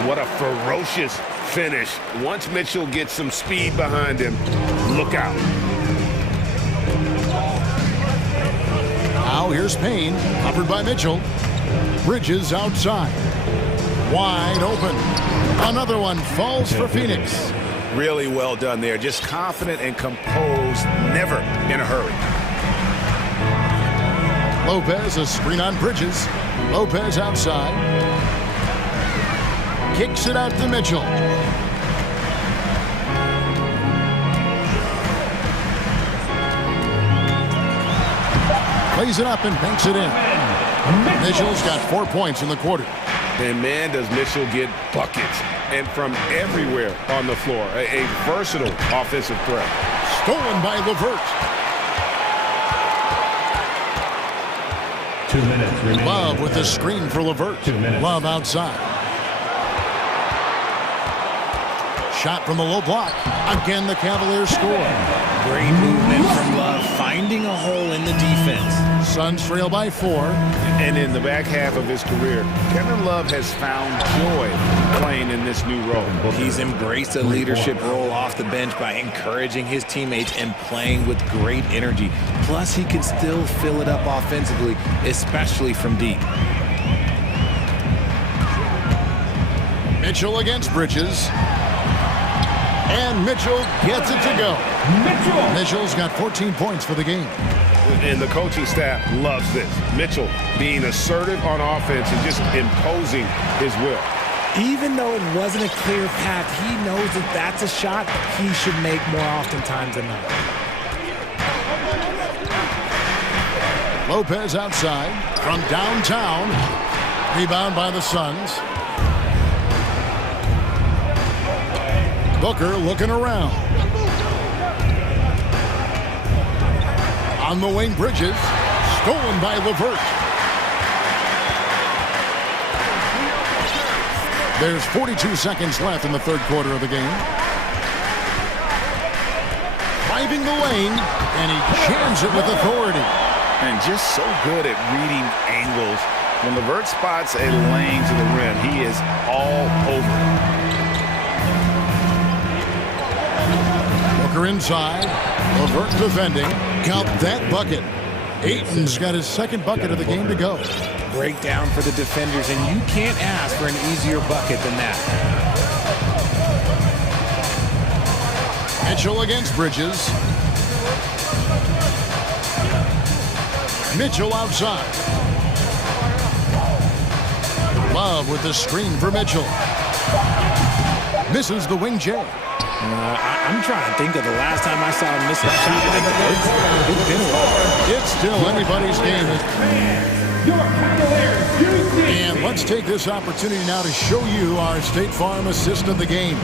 What a ferocious finish. Once Mitchell gets some speed behind him, look out. Now here's Payne, covered by Mitchell. Bridges outside. Wide open. Another one falls for Phoenix. Really well done there. Just confident and composed, never in a hurry. Lopez, a screen on Bridges. Lopez outside. Kicks it out to Mitchell. Plays it up and banks it in. Mitchell's got 4 points in the quarter. And man, does Mitchell get buckets. And from everywhere on the floor. A versatile offensive threat. Stolen by LeVert. 2 minutes remaining. Love with the screen for LeVert. 2 minutes. Love outside. Shot from the low block. Again, the Cavaliers score. Great movement from Love, finding a hole in the defense. Suns trail by 4. And in the back half of his career, Kevin Love has found joy playing in this new role. He's embraced a leadership role off the bench by encouraging his teammates and playing with great energy. Plus, he can still fill it up offensively, especially from deep. Mitchell against Bridges. And Mitchell gets it to go. Mitchell's got 14 points for the game. And the coaching staff loves this. Mitchell being assertive on offense and just imposing his will. Even though it wasn't a clear path, he knows that that's a shot he should make more oftentimes than not. Lopez outside from downtown. Rebound by the Suns. Booker looking around. On the wing, Bridges. Stolen by LeVert. There's 42 seconds left in the third quarter of the game. Driving the lane, and he jams it with authority. And just so good at reading angles. When LeVert spots a lane to the rim, he is all over it. Booker inside. LeVert defending. Count that bucket. Ayton's got his second bucket of the game to go. Breakdown for the defenders, and you can't ask for an easier bucket than that. Mitchell against Bridges. Mitchell outside. Love with the screen for Mitchell. Misses the wing J. I'm trying to think of the last time I saw him miss that shot like this. It's been a while. It's still anybody's game. And let's take this opportunity now to show you our State Farm assist of the game.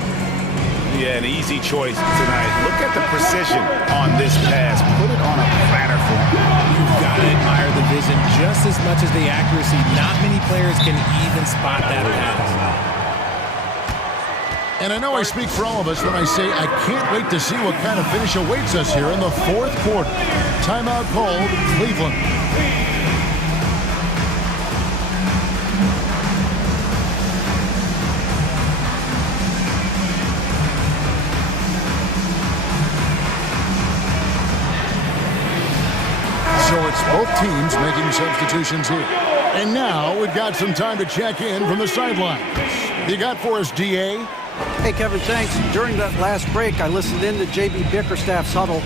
Yeah, an easy choice tonight. Look at the precision on this pass. Put it on a platter for him. You've got to admire the vision just as much as the accuracy. Not many players can even spot that pass. And I know I speak for all of us when I say I can't wait to see what kind of finish awaits us here in the fourth quarter. Timeout called, Cleveland. So it's both teams making substitutions here. And now we've got some time to check in from the sidelines. You got for us, DA? Hey, Kevin, thanks. During that last break, I listened in to J.B. Bickerstaff's huddle.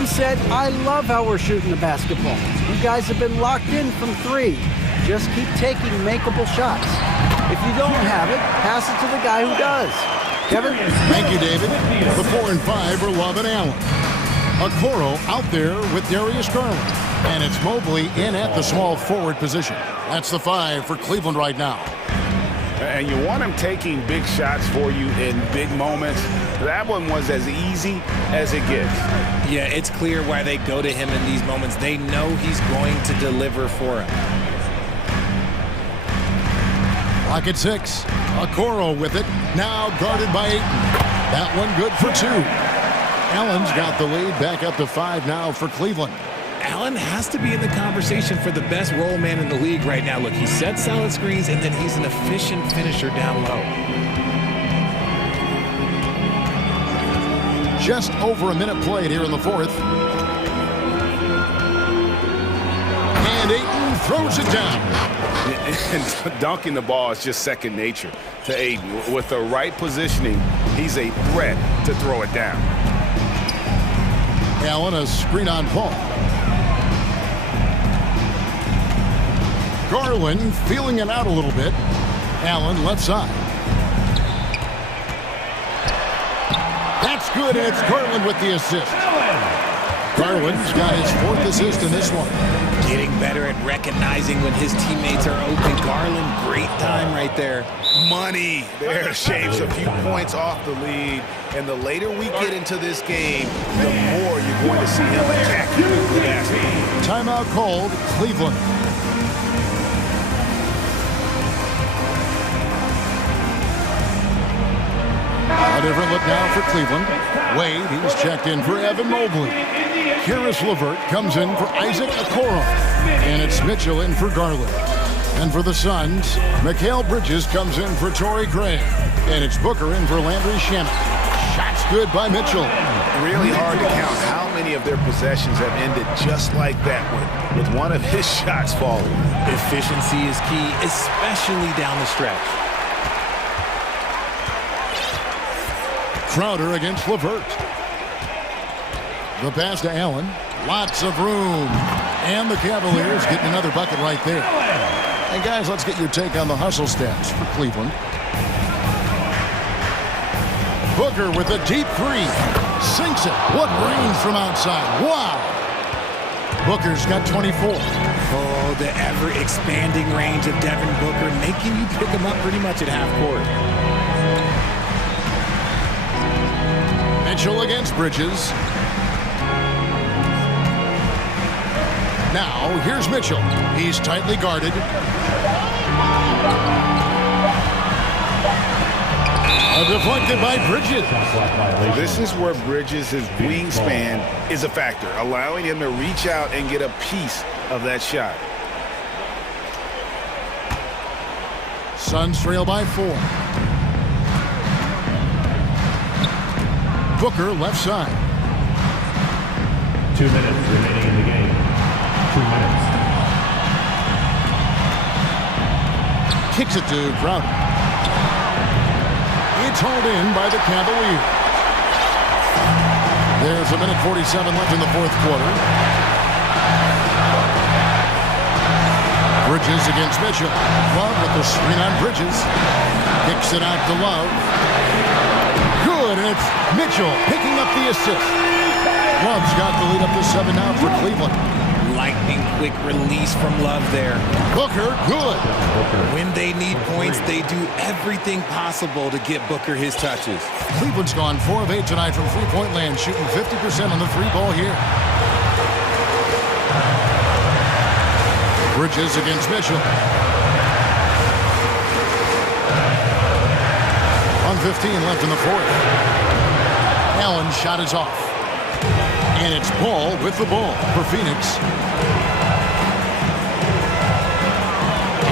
He said, I love how we're shooting the basketball. You guys have been locked in from three. Just keep taking makeable shots. If you don't have it, pass it to the guy who does. Kevin? Thank you, David. The 4 and 5 are Love and Allen. Okoro out there with Darius Garland. And it's Mobley in at the small forward position. That's the 5 for Cleveland right now. And you want him taking big shots for you in big moments. That one was as easy as it gets. Yeah, it's clear why they go to him in these moments. They know he's going to deliver for him. Lock at 6. Okoro with it. Now guarded by Ayton. That one good for 2. Allen's got the lead back up to 5 now for Cleveland. Allen has to be in the conversation for the best roll man in the league right now. Look, he sets solid screens, and then he's an efficient finisher down low. Just over a minute played here in the fourth. And Ayton throws it down. And dunking the ball is just second nature to Ayton. With the right positioning, he's a threat to throw it down. Allen, a screen on Paul. Garland feeling it out a little bit. Allen left side. That's good, and it's Garland with the assist. Garland's got his 4th assist in this one. Getting better at recognizing when his teammates are open. Garland, great time right there. Money. There shaves a few points off the lead. And the later we get into this game, the more you're going to see him attacking the basket. Timeout called, Cleveland. A different look now for Cleveland. Wade, he's checked in for Evan Mobley. Karis LeVert comes in for Isaac Okoro. And it's Mitchell in for Garland. And for the Suns, Mikal Bridges comes in for Torrey Craig. And it's Booker in for Landry Shamet. Shots good by Mitchell. Really hard to count how many of their possessions have ended just like that one, with one of his shots falling. Efficiency is key, especially down the stretch. Crowder against LeVert. The pass to Allen. Lots of room. And the Cavaliers getting another bucket right there. And guys, let's get your take on the hustle stats for Cleveland. Booker with a deep 3. Sinks it. What range from outside. Wow. Booker's got 24. Oh, the ever-expanding range of Devin Booker, making you pick him up pretty much at half court. Mitchell against Bridges. Now, here's Mitchell. He's tightly guarded. Deflected by Bridges. This is where Bridges' wingspan is a factor, allowing him to reach out and get a piece of that shot. Suns trail by 4. Booker left side. 2 minutes remaining in the game. 2 minutes. Kicks it to Crowder. It's hauled in by the Cavaliers. There's a minute 47 left in the fourth quarter. Bridges against Mitchell. Love with the screen on Bridges. Kicks it out to Love. Good, and it's Mitchell picking up the assist. Love's got the lead up to 7 now for Cleveland. Lightning quick release from Love there. Booker, good. When they need points, they do everything possible to get Booker his touches. Cleveland's gone 4 of 8 tonight from three-point land, shooting 50% on the 3 ball here. Bridges against Mitchell. 1:15 left in the fourth. Allen's shot is off. And it's Ball with the ball for Phoenix.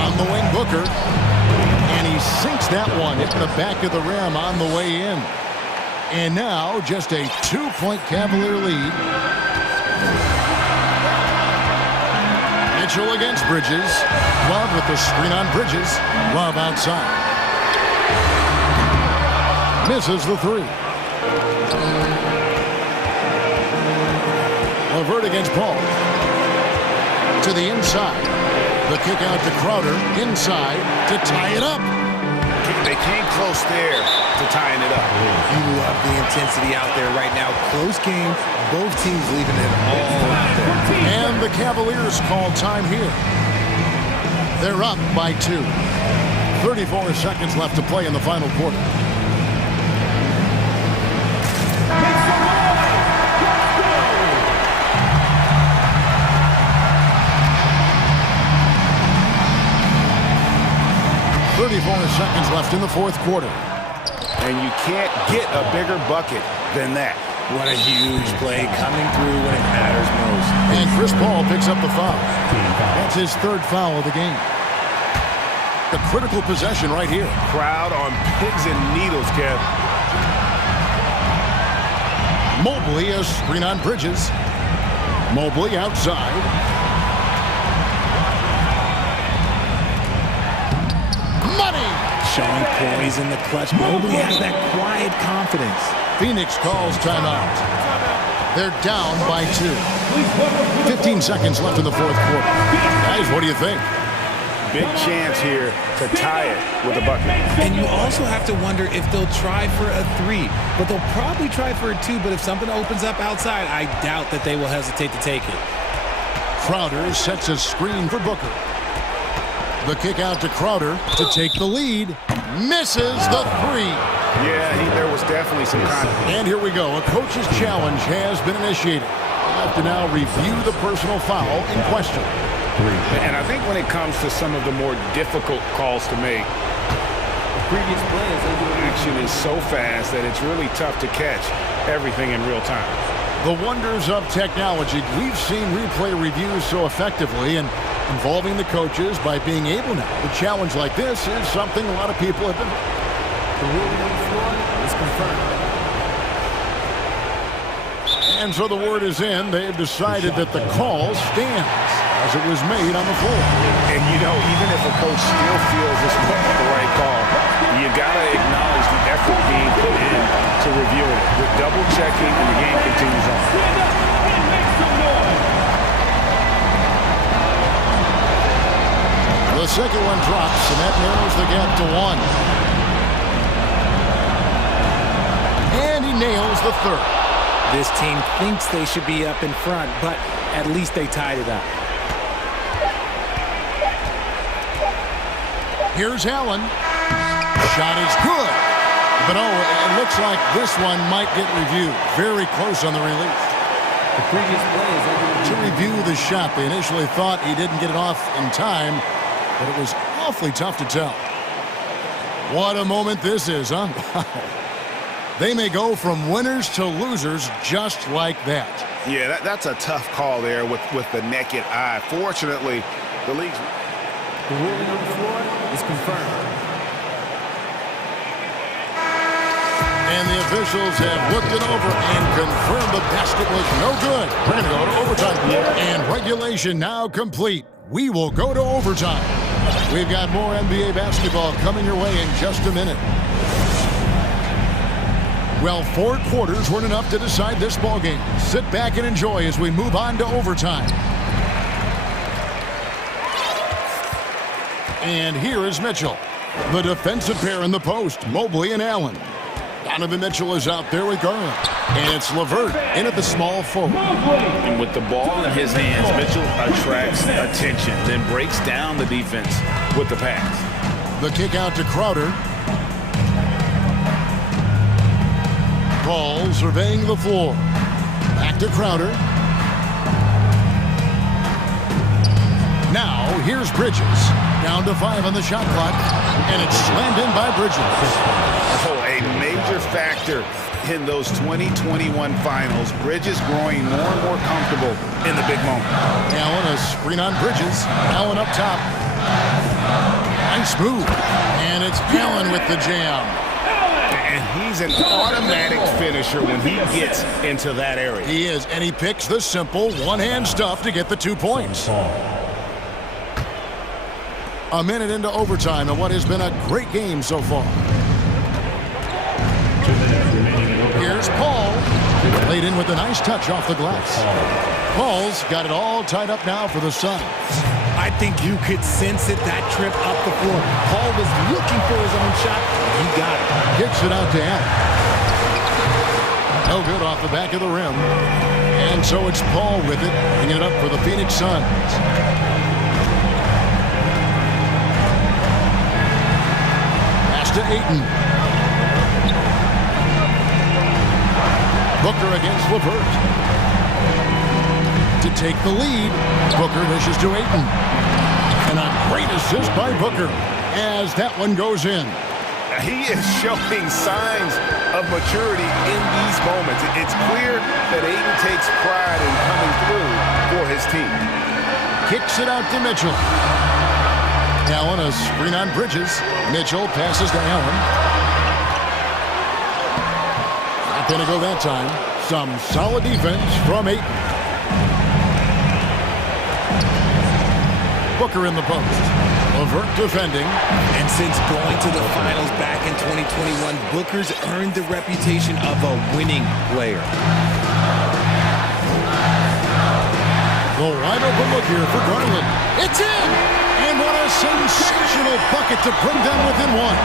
On the wing, Booker. And he sinks that one in the back of the rim on the way in. And now just a 2-point Cavalier lead. Mitchell against Bridges. Love with the screen on Bridges. Love outside. Misses the three. LeVert against Paul. To the inside. The kick out to Crowder. Inside to tie it up. They came close there to tying it up. You love the intensity out there right now. Close game. Both teams leaving it all out there. And the Cavaliers call time here. They're up by 2. 34 seconds left to play in the final quarter. Seconds left in the fourth quarter. And you can't get a bigger bucket than that. What a huge play coming through when it matters most. And Chris Paul picks up the foul. That's his third foul of the game. A critical possession right here. Crowd on pins and needles, Kev. Mobley, a screen on Bridges. Mobley outside. Showing poise in the clutch. Mobley has that quiet confidence. Phoenix calls timeout. They're down by 2. 15 seconds left in the fourth quarter. Guys, what do you think? Big chance here to tie it with a bucket. And you also have to wonder if they'll try for a 3. But they'll probably try for a 2. But if something opens up outside, I doubt that they will hesitate to take it. Crowder sets a screen for Booker. The kick out to Crowder to take the lead. Misses the 3. Yeah, there was definitely some contact. And here we go. A coach's challenge has been initiated. We'll have to now review the personal foul in question. And I think when it comes to some of the more difficult calls to make, the previous play action is so fast that it's really tough to catch everything in real time. The wonders of technology. We've seen replay reviews so effectively, and involving the coaches by being able now to challenge like this is something a lot of people have been. The ruling on the floor is confirmed. And so the word is in. They've decided that the call stands as it was made on the floor. And you know, even if a coach still feels this wasn't the right call, you gotta acknowledge the effort being put in to reviewing it. With double checking, and the game continues on. The second one drops, and that narrows the gap to 1. And he nails the third. This team thinks they should be up in front, but at least they tied it up. Here's Allen. Shot is good. But oh, it looks like this one might get reviewed. Very close on the release. The previous play is to review the shot. They initially thought he didn't get it off in time, but it was awfully tough to tell. What a moment this is, huh? Wow. They may go from winners to losers just like that. Yeah, that's a tough call there with the naked eye. Fortunately, the league's... The ruling on the floor is confirmed. And the officials have looked it over and confirmed the basket was no good. We're going to go to overtime. And regulation now complete. We will go to overtime. We've got more NBA basketball coming your way in just a minute. Well, 4 quarters weren't enough to decide this ballgame. Sit back and enjoy as we move on to overtime. And here is Mitchell. The defensive pair in the post, Mobley and Allen. Donovan Mitchell is out there with Garland. And it's LeVert in at the small forward. And with the ball in his hands, Mitchell attracts attention, then breaks down the defense with the pass. The kick out to Crowder. Ball surveying the floor. Back to Crowder. Now, here's Bridges. Down to 5 on the shot clock, and it's slammed in by Bridges. Oh, a major factor in those 2021 finals. Bridges growing more and more comfortable in the big moment. Allen, a screen on Bridges. Allen up top. Nice move. And it's Allen with the jam. And he's an automatic finisher when he gets into that area. He is, and he picks the simple one-hand stuff to get the 2 points. A minute into overtime and what has been a great game so far. Here's Paul. Laid in with a nice touch off the glass. Paul's got it all tied up now for the Suns. I think you could sense it, that trip up the floor. Paul was looking for his own shot. He got it. Kicks it out to Allen. No good off the back of the rim. And so it's Paul with it, bringing it up for the Phoenix Suns. Pass to Ayton. Booker against LeVert. To take the lead, Booker dishes to Ayton. And a great assist by Booker as that one goes in. He is showing signs of maturity in these moments. It's clear that Ayton takes pride in coming through for his team. Kicks it out to Mitchell. Allen, a screen on Bridges. Mitchell passes to Allen. Not going to go that time. Some solid defense from Ayton. Booker in the post. LeVert defending. And since going to the finals back in 2021, Booker's earned the reputation of a winning player. The wide open look here for Garland. It's in! And what a sensational bucket to bring them within one.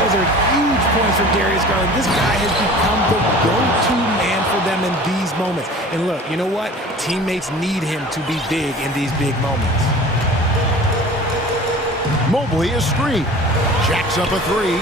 Those are huge points from Darius Garland. This guy has become the go-to man for them in these moments. And look, you know what? Teammates need him to be big in these big moments. Mobley is screened. Jacks up a 3.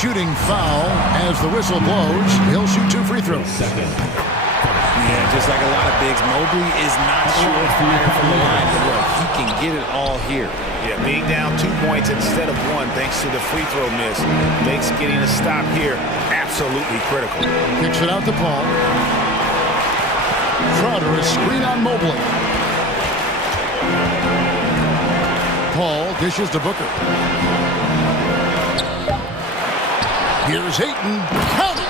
Shooting foul as the whistle blows. He'll shoot 2 free throws. Yeah, just like a lot of bigs, Mobley is not surefire from the line, but look, he can get it all here. Yeah, being down 2 points instead of 1 thanks to the free throw miss makes getting a stop here absolutely critical. Kicks it out to Paul. Crowder is screen on Mobley. Paul dishes to Booker. Here's Ayton. Count it!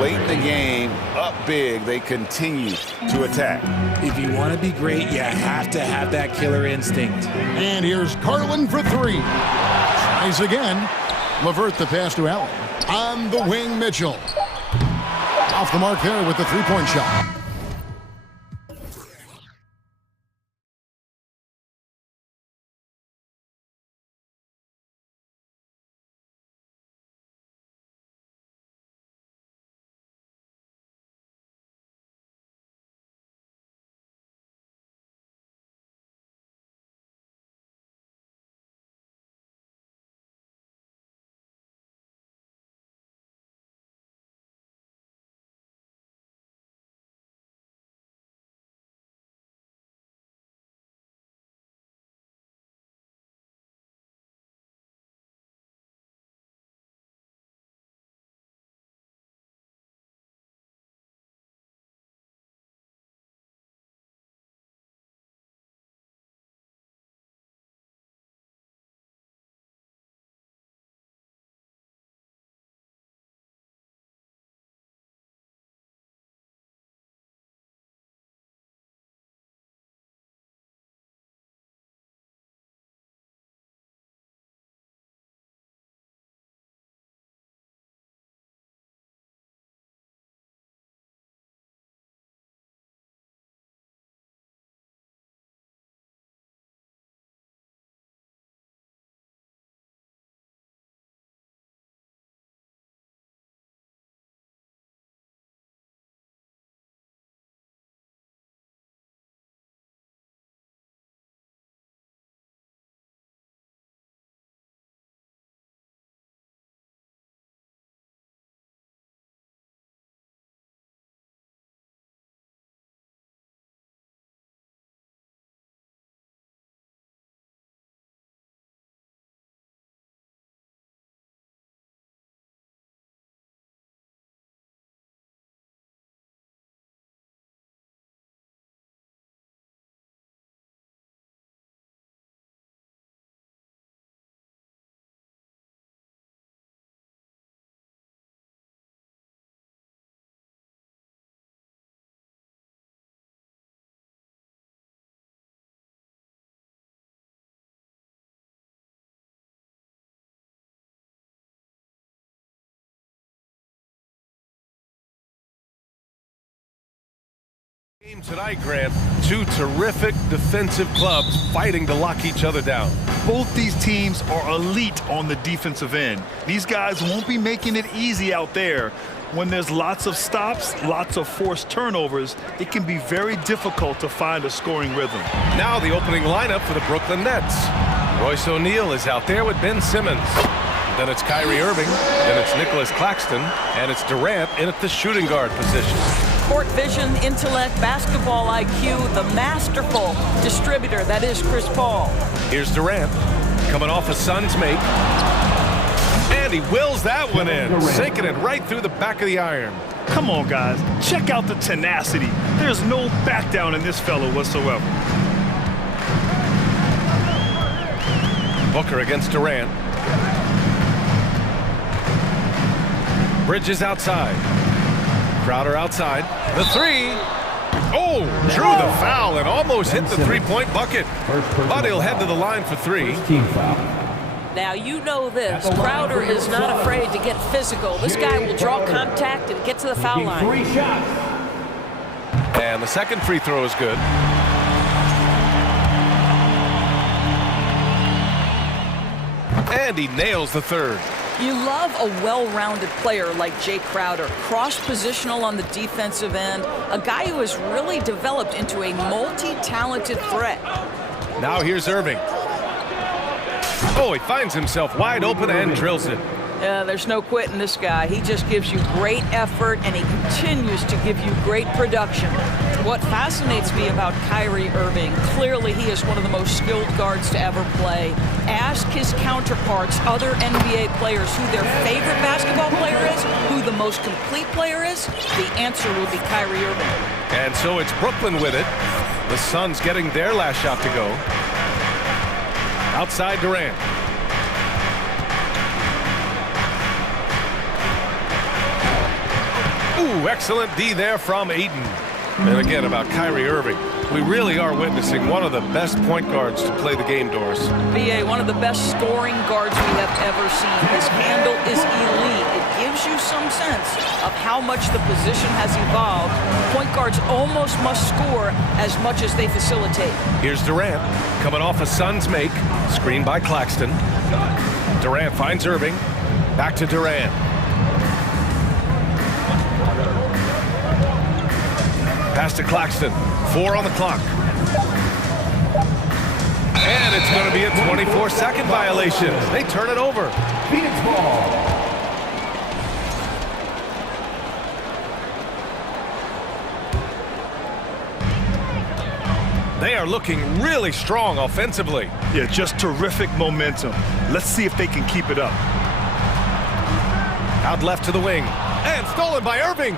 Late in the game, up big, they continue to attack. If you want to be great, you have to have that killer instinct. And here's Garland for 3. Tries again. LeVert the pass to Allen. On the wing, Mitchell. Off the mark there with the 3-point shot. Game tonight, Grant. Two terrific defensive clubs fighting to lock each other down. Both these teams are elite on the defensive end. These guys won't be making it easy out there. When there's lots of stops, lots of forced turnovers, it can be very difficult to find a scoring rhythm. Now the opening lineup for the Brooklyn Nets. Royce O'Neal is out there with Ben Simmons. Then it's Kyrie Irving, then it's Nicholas Claxton, and it's Durant in at the shooting guard position. Court vision, intellect, basketball IQ, the masterful distributor that is Chris Paul. Here's Durant, coming off a Suns make. And he wills that one in, sinking it right through the back of the iron. Come on, guys. Check out the tenacity. There's no back down in this fellow whatsoever. Booker against Durant. Bridges outside. Crowder outside. The three. Oh, drew the foul and almost hit the three-point bucket. But he'll head to the line for three. Now, you know this. Crowder is not afraid to get physical. This guy will draw contact and get to the foul line. And the second free throw is good. And he nails the third. You love a well-rounded player like Jay Crowder, cross-positional on the defensive end, a guy who has really developed into a multi-talented threat. Now here's Irving. Oh, he finds himself wide open and drills it. There's no quitting this guy. He just gives you great effort, and he continues to give you great production. What fascinates me about Kyrie Irving, clearly he is one of the most skilled guards to ever play. Ask his counterparts, other NBA players, who their favorite basketball player is, who the most complete player is. The answer will be Kyrie Irving. And so it's Brooklyn with it. The Suns getting their last shot to go. Outside Durant. Ooh, excellent D there from Ayton. And again, about Kyrie Irving, we really are witnessing one of the best point guards to play the game, Doris. BA, one of the best scoring guards we have ever seen. His handle is elite. It gives you some sense of how much the position has evolved. Point guards almost must score as much as they facilitate. Here's Durant, coming off a Suns make, screened by Claxton. Durant finds Irving, back to Durant. Pass to Claxton. 4 on the clock. And it's going to be a 24-second violation. They turn it over. Phoenix ball. They are looking really strong offensively. Yeah, just terrific momentum. Let's see if they can keep it up. Out left to the wing. And stolen by Irving.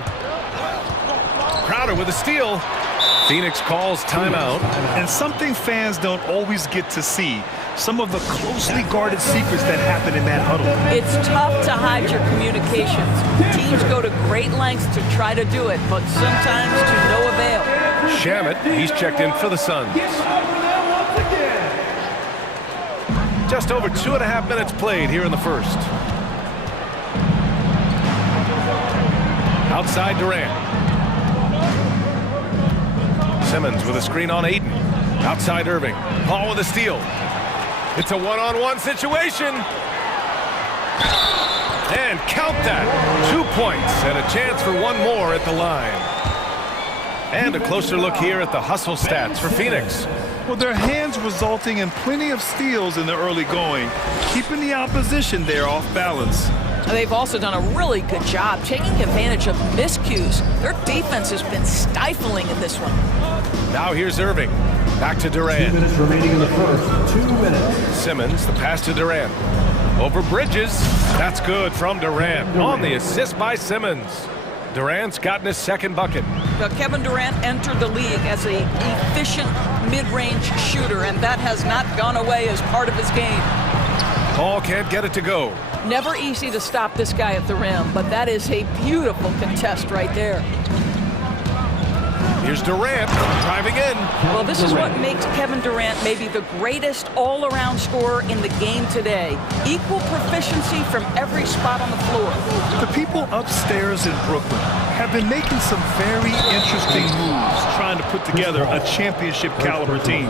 Crowder with a steal. Phoenix calls timeout. And something fans don't always get to see, some of the closely guarded secrets that happen in that huddle. It's tough to hide your communications. Teams go to great lengths to try to do it, but sometimes to no avail. Shamet, he's checked in for the Suns. Just over 2.5 minutes played here in the first. Outside Durant. Simmons with a screen on Ayton. Outside Irving. Paul with a steal. It's a one-on-one situation. And count that. 2 points and a chance for one more at the line. And a closer look here at the hustle stats for Phoenix. Well, their hands resulting in plenty of steals in the early going, keeping the opposition there off balance. They've also done a really good job taking advantage of miscues. Their defense has been stifling in this one. Now here's Irving. Back to Durant. 2 minutes remaining in the first. 2 minutes. Simmons, the pass to Durant. Over Bridges. That's good from Durant. On the assist by Simmons. Durant's gotten his second bucket. Kevin Durant entered the league as an efficient mid-range shooter, and that has not gone away as part of his game. Paul can't get it to go. Never easy to stop this guy at the rim, but that is a beautiful contest right there. Here's Durant driving in. Well, this is what makes Kevin Durant maybe the greatest all-around scorer in the game today. Equal proficiency from every spot on the floor. The people upstairs in Brooklyn have been making some very interesting moves, trying trying to put together a championship caliber team.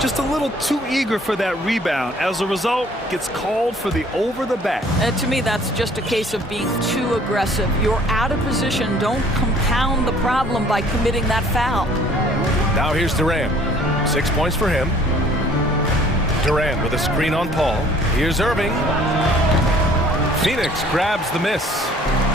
Just a little too eager for that rebound. As a result, gets called for the over the back. And to me, that's just a case of being too aggressive. You're out of position. Don't compound the problem by committing that foul. Now here's Durant. 6 points for him. Durant with a screen on Paul. Here's Irving. Phoenix grabs the miss.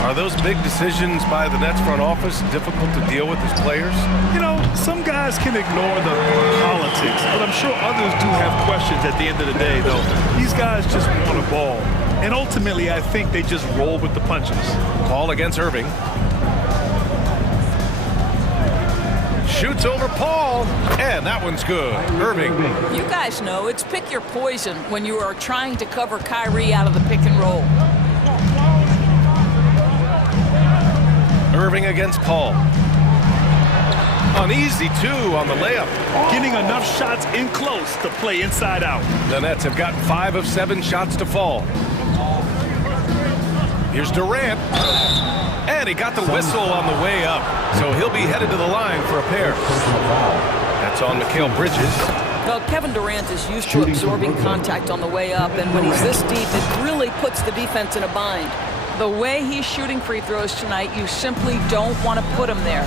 Are those big decisions by the Nets front office difficult to deal with as players? You know, some guys can ignore the politics, but I'm sure others do have questions at the end of the day, though. These guys just want a ball. And ultimately, I think they just roll with the punches. Call against Irving. Shoots over Paul, and that one's good. Irving. You guys know it's pick your poison when you are trying to cover Kyrie out of the pick and roll. Irving against Paul. An easy 2 on the layup. Getting enough shots in close to play inside out. The Nets have gotten 5 of 7 shots to fall. Here's Durant. And he got the whistle on the way up, so he'll be headed to the line for a pair. That's on Mikal Bridges. Well, Kevin Durant is used to absorbing contact on the way up, and when he's this deep, it really puts the defense in a bind. The way he's shooting free throws tonight, you simply don't want to put him there.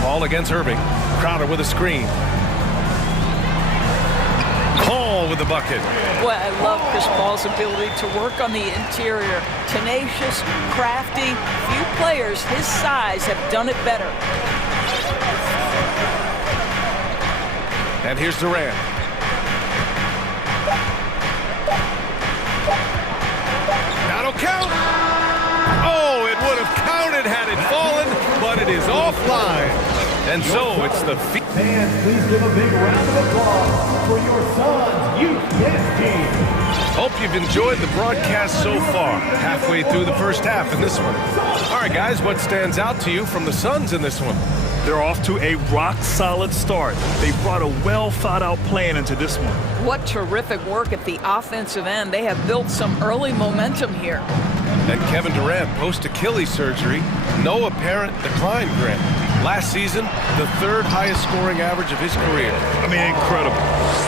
Paul against Irving. Crowder with a screen. Paul with the bucket. Boy, I love Chris Paul's ability to work on the interior. Tenacious, crafty. Few players his size have done it better. And here's Durant. That'll count. Oh, it would have counted had it fallen, but it is offline. And so it's the Fans, please give a big round of applause for your son's youth tennis team. Hope you've enjoyed the broadcast so far. Halfway through the first half in this one. All right, guys, what stands out to you from the Suns in this one? They're off to a rock-solid start. They brought a well-thought-out plan into this one. What terrific work at the offensive end. They have built some early momentum here. And Kevin Durant, post-Achilles surgery, no apparent decline, Grant. Last season, the 3rd highest scoring average of his career. I mean, incredible.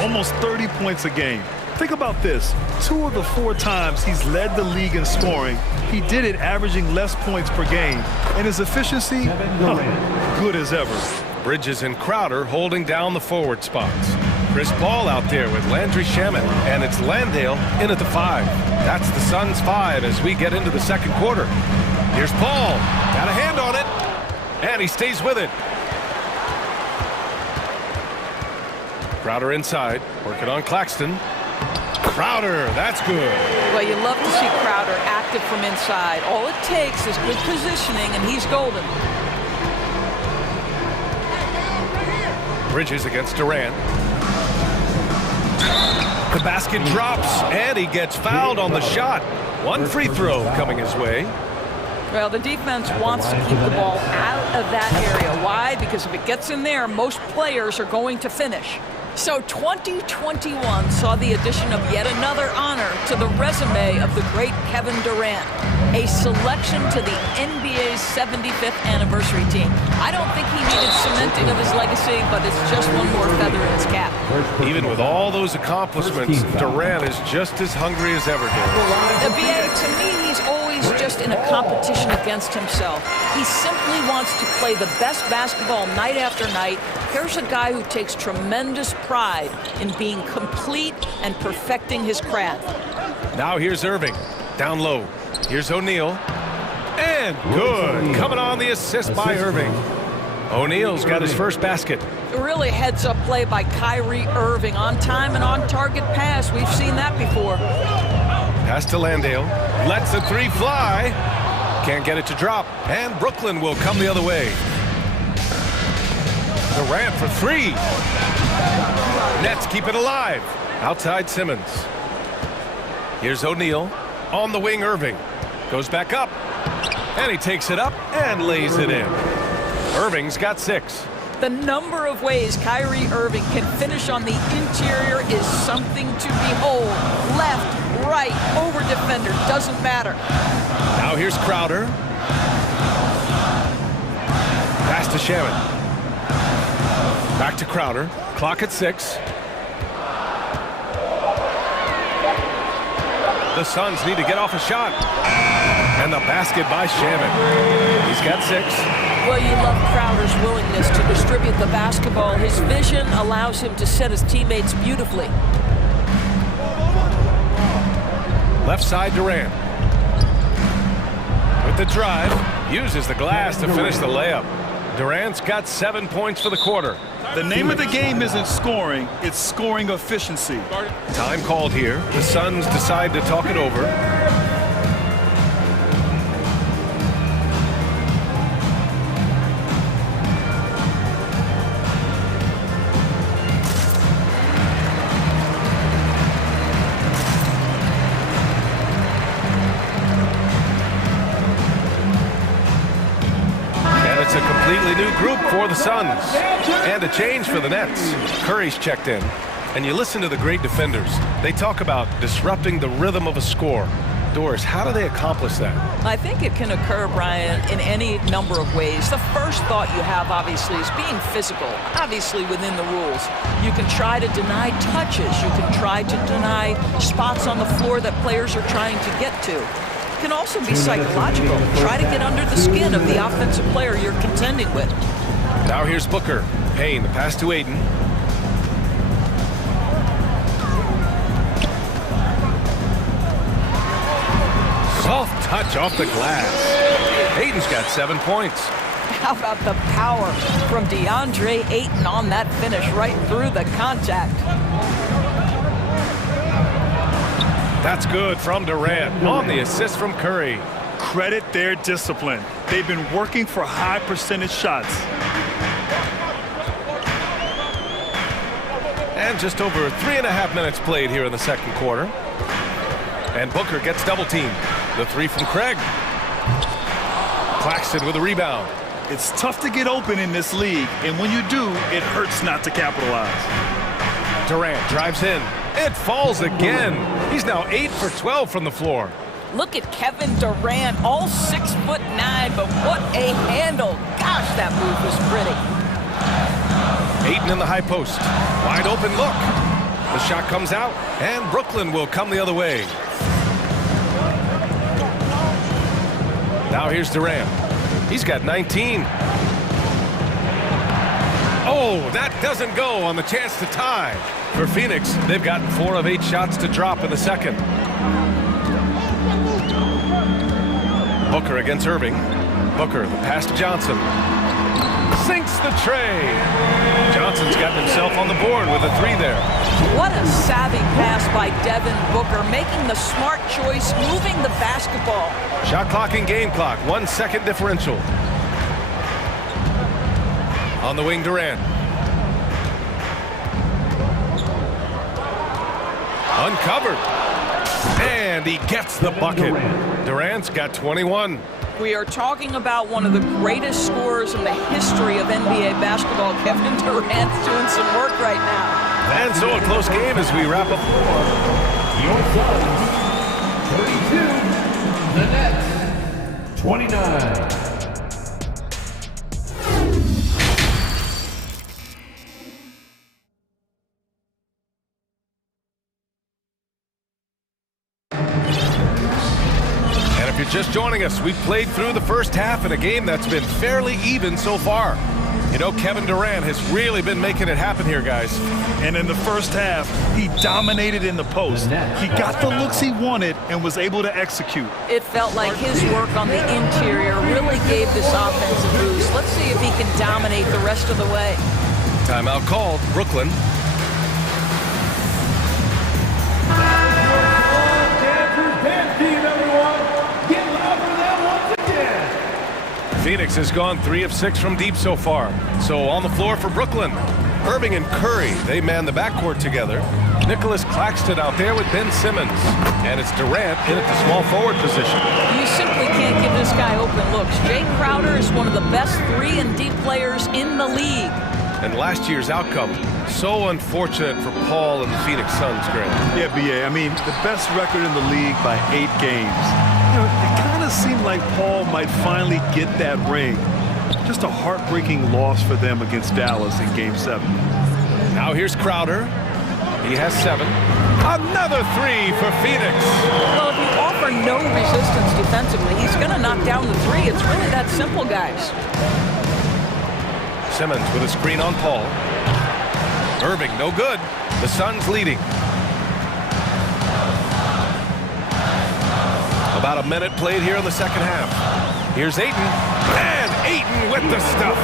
Almost 30 points a game. Think about this. 2 of the 4 times he's led the league in scoring, he did it averaging less points per game. And his efficiency, good as ever. Bridges and Crowder holding down the forward spots. Chris Paul out there with Landry Shamet, and it's Landale in at the 5. That's the Suns' 5 as we get into the second quarter. Here's Paul. Got a hand on it. And he stays with it. Crowder inside, working on Claxton. Crowder, that's good. Well, you love to see Crowder active from inside. All it takes is good positioning, and he's golden. Bridges against Durant. The basket drops, and he gets fouled on the shot. 1 free throw coming his way. Well, the defense wants to keep the ball out of that area. Why? Because if it gets in there, most players are going to finish. So 2021 saw the addition of yet another honor to the resume of the great Kevin Durant, a selection to the NBA's 75th anniversary team. I don't think he needed cementing of his legacy, but it's just one more feather in his cap. Even with all those accomplishments, Durant is just as hungry as ever. The BA, to me, he's always just in a competition against himself. He simply wants to play the best basketball night after night. Here's a guy who takes tremendous pride in being complete and perfecting his craft. Now here's Irving, down low. Here's O'Neal, and good. Coming on the assist by Irving. O'Neal's got his first basket. Really heads-up play by Kyrie Irving. On time and on-target pass. We've seen that before. Pass to Landale. Lets the 3 fly. Can't get it to drop. And Brooklyn will come the other way. Durant for 3. Nets keep it alive. Outside Simmons. Here's O'Neal. On the wing, Irving. Goes back up. And he takes it up and lays it in. Irving's got 6. The number of ways Kyrie Irving can finish on the interior is something to behold. Left, right, over defender, doesn't matter. Now here's Crowder. to Shannon. Back to Crowder. Clock at 6. The Suns need to get off a shot. And the basket by Shannon. He's got 6. Well, you love Crowder's willingness to distribute the basketball. His vision allows him to set his teammates beautifully. Left side, Durant. With the drive, uses the glass to finish the layup. Durant's got 7 points for the quarter. The name of the game isn't scoring, it's scoring efficiency. Time called here. The Suns decide to talk it over. A completely new group for the Suns. And a change for the Nets. Curry's checked in. And you listen to the great defenders. They talk about disrupting the rhythm of a score. Doris, how do they accomplish that? I think it can occur, Brian, in any number of ways. The first thought you have, obviously, is being physical, obviously within the rules. You can try to deny touches. You can try to deny spots on the floor that players are trying to get to. It can also be psychological. Try to get under the skin of the offensive player you're contending with. Now here's Booker. Payne, the pass to Aiden. Soft touch off the glass. Aiden's got 7 points. How about the power from DeAndre Ayton on that finish right through the contact? That's good from Durant on the assist from Curry. Credit their discipline. They've been working for high percentage shots. And just over 3.5 minutes played here in the second quarter. And Booker gets double teamed. The 3 from Craig. Claxton with a rebound. It's tough to get open in this league, and when you do, it hurts not to capitalize. Durant drives in. It falls again. He's now 8 for 12 from the floor. Look at Kevin Durant, all 6'9", but what a handle. Gosh, that move was pretty. Ayton in the high post. Wide open look. The shot comes out, and Brooklyn will come the other way. Now here's Durant. He's got 19. Oh, that doesn't go on the chance to tie. For Phoenix, they've gotten 4 of 8 shots to drop in the second. Booker against Irving. Booker, the pass to Johnson. Sinks the tray. Johnson's gotten himself on the board with a 3 there. What a savvy pass by Devin Booker, making the smart choice, moving the basketball. Shot clock and game clock, 1 second differential. On the wing, Durant. Uncovered. And he gets the bucket. Durant's got 21. We are talking about one of the greatest scorers in the history of NBA basketball. Kevin Durant's doing some work right now. And so a close game as we wrap up. Your Suns, 32. The Nets, 29. If you're just joining us, we've played through the first half in a game that's been fairly even so far. You know, Kevin Durant has really been making it happen here, guys. And in the first half, he dominated in the post. He got the looks he wanted and was able to execute. It felt like his work on the interior really gave this offense a boost. Let's see if he can dominate the rest of the way. Timeout called, Brooklyn. Phoenix has gone 3 of 6 from deep so far. So on the floor for Brooklyn, Irving and Curry, they man the backcourt together. Nicholas Claxton out there with Ben Simmons. And it's Durant in at the small forward position. You simply can't give this guy open looks. Jay Crowder is one of the best 3 and D players in the league. And last year's outcome, so unfortunate for Paul and the Phoenix Suns, Grant. Yeah, BA, I mean, the best record in the league by 8 games. You know, it kind of seemed like Paul might finally get that ring. Just a heartbreaking loss for them against Dallas in Game 7. Now here's Crowder. He has 7. Another 3 for Phoenix. Well, if you offer no resistance defensively, he's going to knock down the 3. It's really that simple, guys. Simmons with a screen on Paul. Irving, no good. The Suns leading. About a minute played here in the second half. Here's Ayton. And Ayton with the stuff.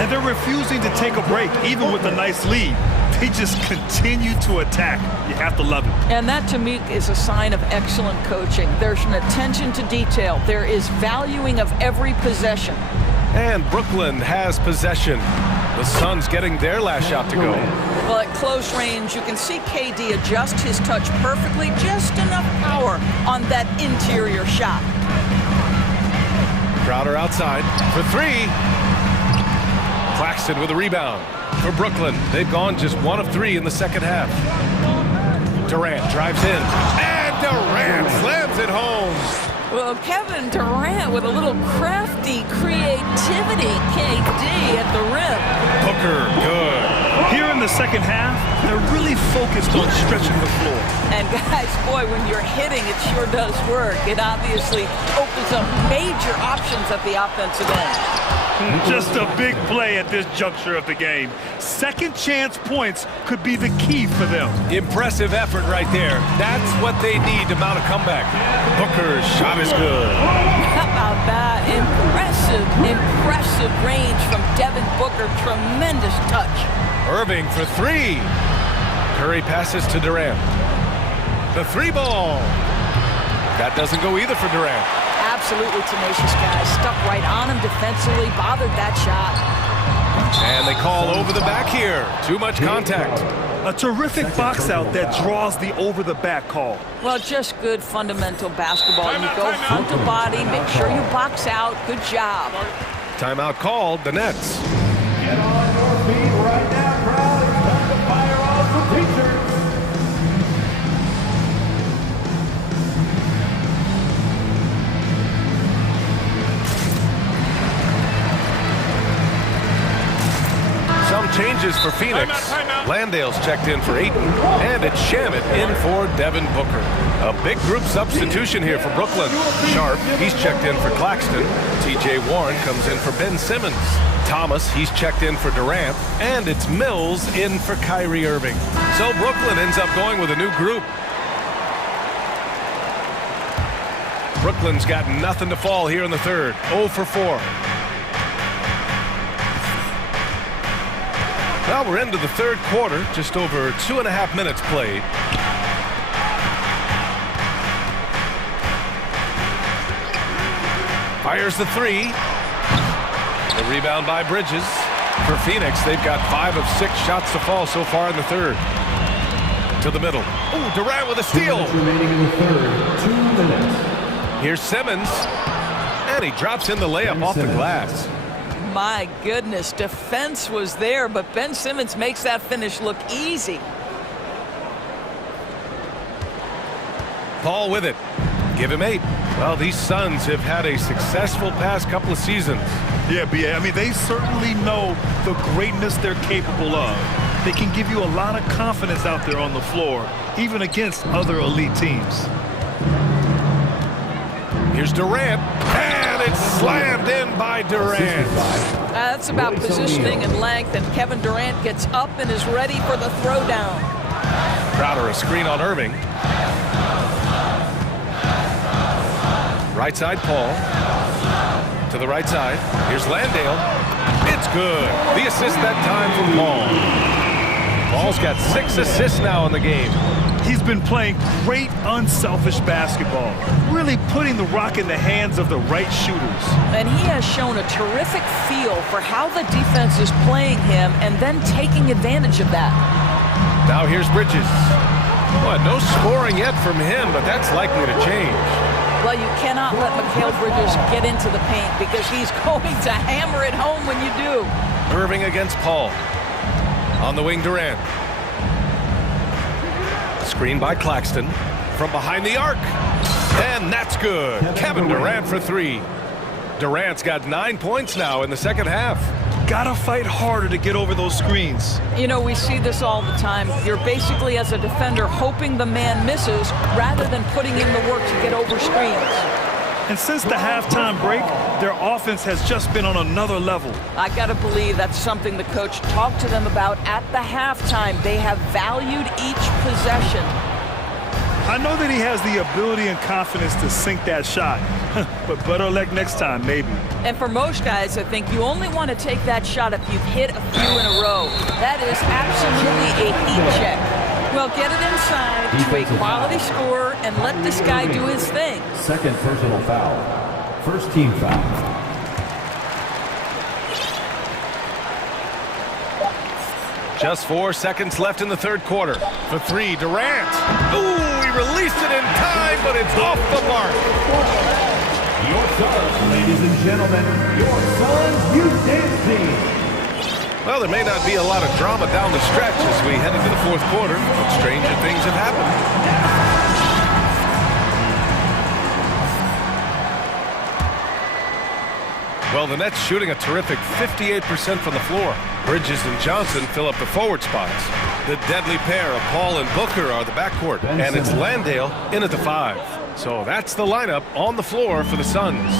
And they're refusing to take a break, even with a nice lead. They just continue to attack. You have to love it. And that, to me, is a sign of excellent coaching. There's an attention to detail. There is valuing of every possession. And Brooklyn has possession. The Suns getting their last shot to go. Well, at close range, you can see KD adjust his touch perfectly, just enough power on that interior shot. Crowder outside for 3. Claxton with a rebound for Brooklyn. They've gone just 1 of 3 in the second half. Durant drives in, and Durant slams it home. Well, Kevin Durant with a little crafty creativity, KD at the rim. Booker, good. Here in the second half, they're really focused on stretching the floor. And guys, boy, when you're hitting, it sure does work. It obviously opens up major options at the offensive end. Just a big play at this juncture of the game. Second chance points could be the key for them. Impressive effort right there. That's what they need to mount a comeback. Booker's shot is good. How about that? Impressive range from Devin Booker. Tremendous touch. Irving for 3. Curry passes to Durant. The 3 ball. That doesn't go either for Durant. Absolutely tenacious guys. Stuck right on him defensively. Bothered that shot. And they call over the back here. Too much contact. A terrific box out that draws the over-the-back call. Well, just good fundamental basketball. You go front to body, make sure you box out. Good job. Timeout called. The Nets. Get on your feet right now, crowd. It's time to fire off the teachers. Some changes for Phoenix. Landale's checked in for Ayton, and it's Shamet in for Devin Booker. A big group substitution here for Brooklyn. Sharp, he's checked in for Claxton. T.J. Warren comes in for Ben Simmons. Thomas, he's checked in for Durant, and it's Mills in for Kyrie Irving. So Brooklyn ends up going with a new group. Brooklyn's got nothing to fall here in the third. 0 for 4. Well, we're into the third quarter, just over 2.5 minutes played. Fires the 3. The rebound by Bridges. For Phoenix, they've got 5 of 6 shots to fall so far in the third. To the middle. Oh, Durant with a steal. 2 minutes remaining in the third. 2 minutes. Here's Simmons. And he drops in the layup off the glass. My goodness, defense was there, but Ben Simmons makes that finish look easy. Paul with it. Give him 8. Well, these Suns have had a successful past couple of seasons. Yeah, B.A. I mean, they certainly know the greatness they're capable of. They can give you a lot of confidence out there on the floor, even against other elite teams. Here's Durant, and it's slammed in by Durant. That's about positioning and length, and Kevin Durant gets up and is ready for the throwdown. Crowder a screen on Irving. Right side, Paul. To the right side. Here's Landale. It's good. The assist that time from Paul. Paul's got 6 assists now in the game. He's been playing great, unselfish basketball, really putting the rock in the hands of the right shooters. And he has shown a terrific feel for how the defense is playing him and then taking advantage of that. Now here's Bridges. Well, no scoring yet from him, but that's likely to change. Well, you cannot let Mikal Bridges get into the paint because he's going to hammer it home when you do. Irving against Paul. On the wing, Durant. Screen by Claxton from behind the arc. And that's good. Kevin Durant for 3. Durant's got 9 points now in the second half. Gotta fight harder to get over those screens. You know, we see this all the time. You're basically, as a defender, hoping the man misses rather than putting in the work to get over screens. And since the halftime break, their offense has just been on another level. I gotta believe that's something the coach talked to them about at the halftime. They have valued each possession. I know that he has the ability and confidence to sink that shot, but better luck next time, maybe. And for most guys, I think you only want to take that shot if you've hit a few in a row. That is absolutely a heat check. Well, get it inside to a quality scorer and let this guy do his thing. Second personal foul. First team foul. Just 4 seconds left in the third quarter. For three, Durant. Ooh, he released it in time, but it's off the mark. Your Suns, ladies and gentlemen, your Suns youth dance team. Well, there may not be a lot of drama down the stretch as we head into the fourth quarter, but stranger things have happened. Well, the Nets shooting a terrific 58% from the floor. Bridges and Johnson fill up the forward spots. The deadly pair of Paul and Booker are the backcourt, and it's Landale in at the 5. So that's the lineup on the floor for the Suns.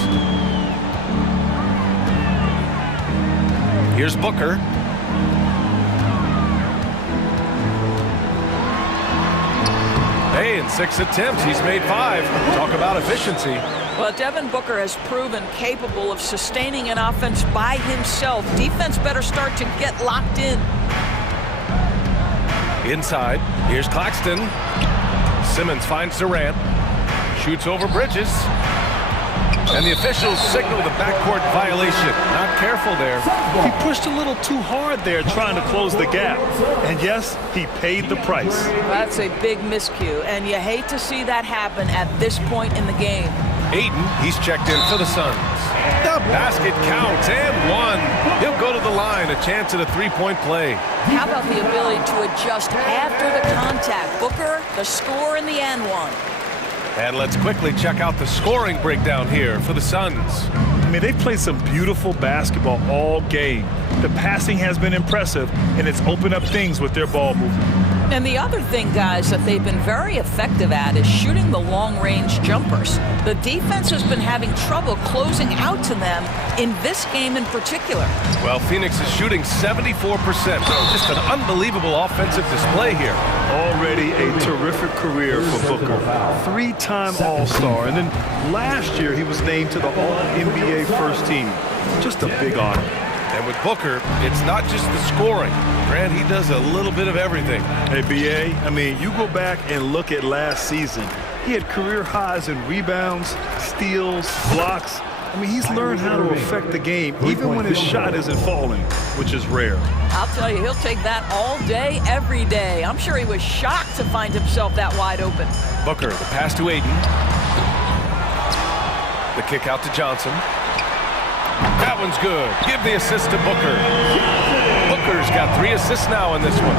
Here's Booker. Hey, in 6 attempts, he's made 5. Talk about efficiency. Well, Devin Booker has proven capable of sustaining an offense by himself. Defense better start to get locked in. Inside, here's Claxton. Simmons finds Durant. Shoots over Bridges. And the officials signal the backcourt violation. Not careful there. He pushed a little too hard there trying to close the gap. And yes, he paid the price. That's a big miscue, and you hate to see that happen at this point in the game. Aiden, he's checked in for the Suns. The basket counts and one. He'll go to the line, a chance at a three-point play. How about the ability to adjust after the contact? Booker, the score in the and one. And let's quickly check out the scoring breakdown here for the Suns. I mean, they've played some beautiful basketball all game. The passing has been impressive, and it's opened up things with their ball movement. And the other thing, guys, that they've been very effective at is shooting the long-range jumpers. The defense has been having trouble closing out to them in this game in particular. Well, Phoenix is shooting 74%. Just an unbelievable offensive display here. Already a terrific career for Booker. 3-time All-Star, and then last year he was named to the All-NBA first team. Just a big honor. And with Booker, it's not just the scoring. Grant, he does a little bit of everything. Hey, B.A., I mean, you go back and look at last season. He had career highs in rebounds, steals, blocks. I mean, he's learned how to affect the game, even when his shot isn't falling, which is rare. I'll tell you, he'll take that all day, every day. I'm sure he was shocked to find himself that wide open. Booker, the pass to Aiden. The kick out to Johnson. That one's good. Give the assist to Booker. Booker's got 3 assists now in this one.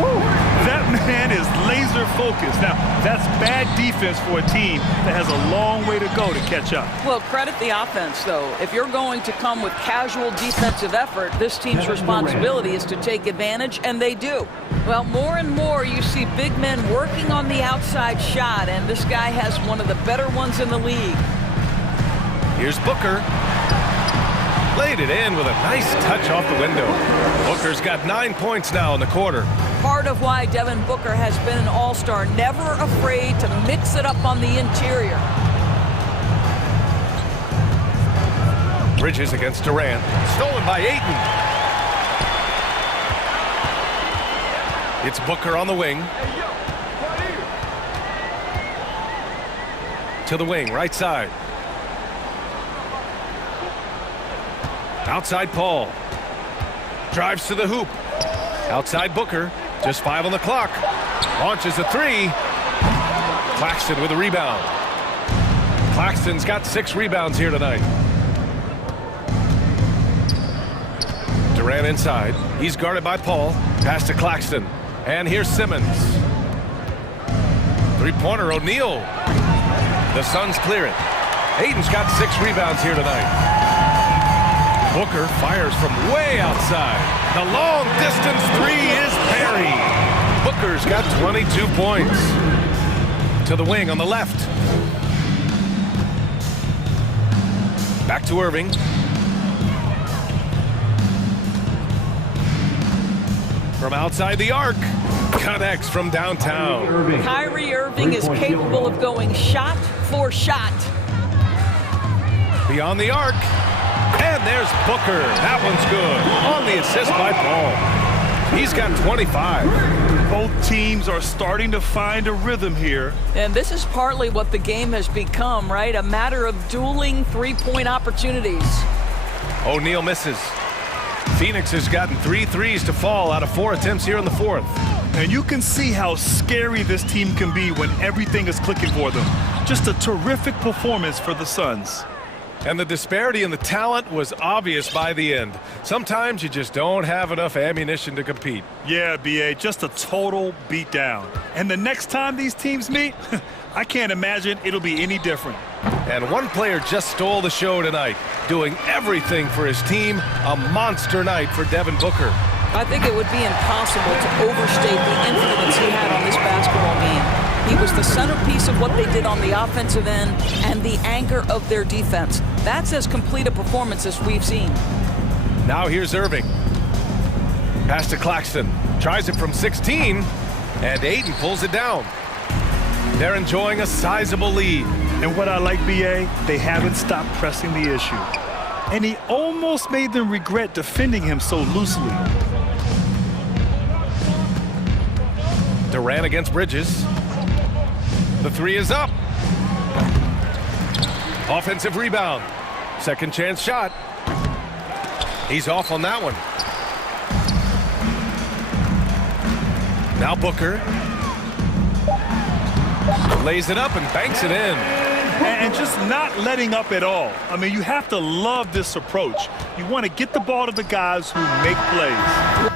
Woo! That man is laser focused. Now, that's bad defense for a team that has a long way to go to catch up. Well, credit the offense, though. If you're going to come with casual defensive effort, this team's responsibility is to take advantage, and they do. Well, more and more you see big men working on the outside shot, and this guy has one of the better ones in the league. Here's Booker. Laid it in with a nice touch off the window. Booker's got 9 points now in the quarter. Part of why Devin Booker has been an all-star, never afraid to mix it up on the interior. Bridges against Durant. Stolen by Ayton. It's Booker on the wing. To the wing, right side. Outside Paul. Drives to the hoop. Outside Booker. Just 5 on the clock. Launches a 3. Claxton with a rebound. Claxton's got 6 rebounds here tonight. Durant inside. He's guarded by Paul. Pass to Claxton. And here's Simmons. Three-pointer, O'Neal. The Suns clear it. Aiden's got 6 rebounds here tonight. Booker fires from way outside. The long distance three is buried. Booker's got 22 points. To the wing on the left. Back to Irving. From outside the arc. Connects from downtown. Kyrie Irving is capable of going shot for shot. Beyond the arc. And there's Booker. That one's good. On the assist by Paul. He's got 25. Both teams are starting to find a rhythm here. And this is partly what the game has become, right? A matter of dueling three-point opportunities. O'Neal misses. Phoenix has gotten 3 threes to fall out of 4 attempts here in the fourth. And you can see how scary this team can be when everything is clicking for them. Just a terrific performance for the Suns. And the disparity in the talent was obvious by the end. Sometimes you just don't have enough ammunition to compete. Yeah, B.A., just a total beatdown. And the next time these teams meet, I can't imagine it'll be any different. And one player just stole the show tonight, doing everything for his team. A monster night for Devin Booker. I think it would be impossible to overstate the influence he had on this basketball game. He was the centerpiece of what they did on the offensive end and the anchor of their defense. That's as complete a performance as we've seen. Now here's Irving. Pass to Claxton. Tries it from 16, and Ayton pulls it down. They're enjoying a sizable lead. And what I like, B.A., they haven't stopped pressing the issue. And he almost made them regret defending him so loosely. Durant against Bridges. The three is up. Offensive rebound. Second chance shot. He's off on that one. Now Booker. Lays it up and banks it in. And just not letting up at all. I mean, you have to love this approach. You want to get the ball to the guys who make plays.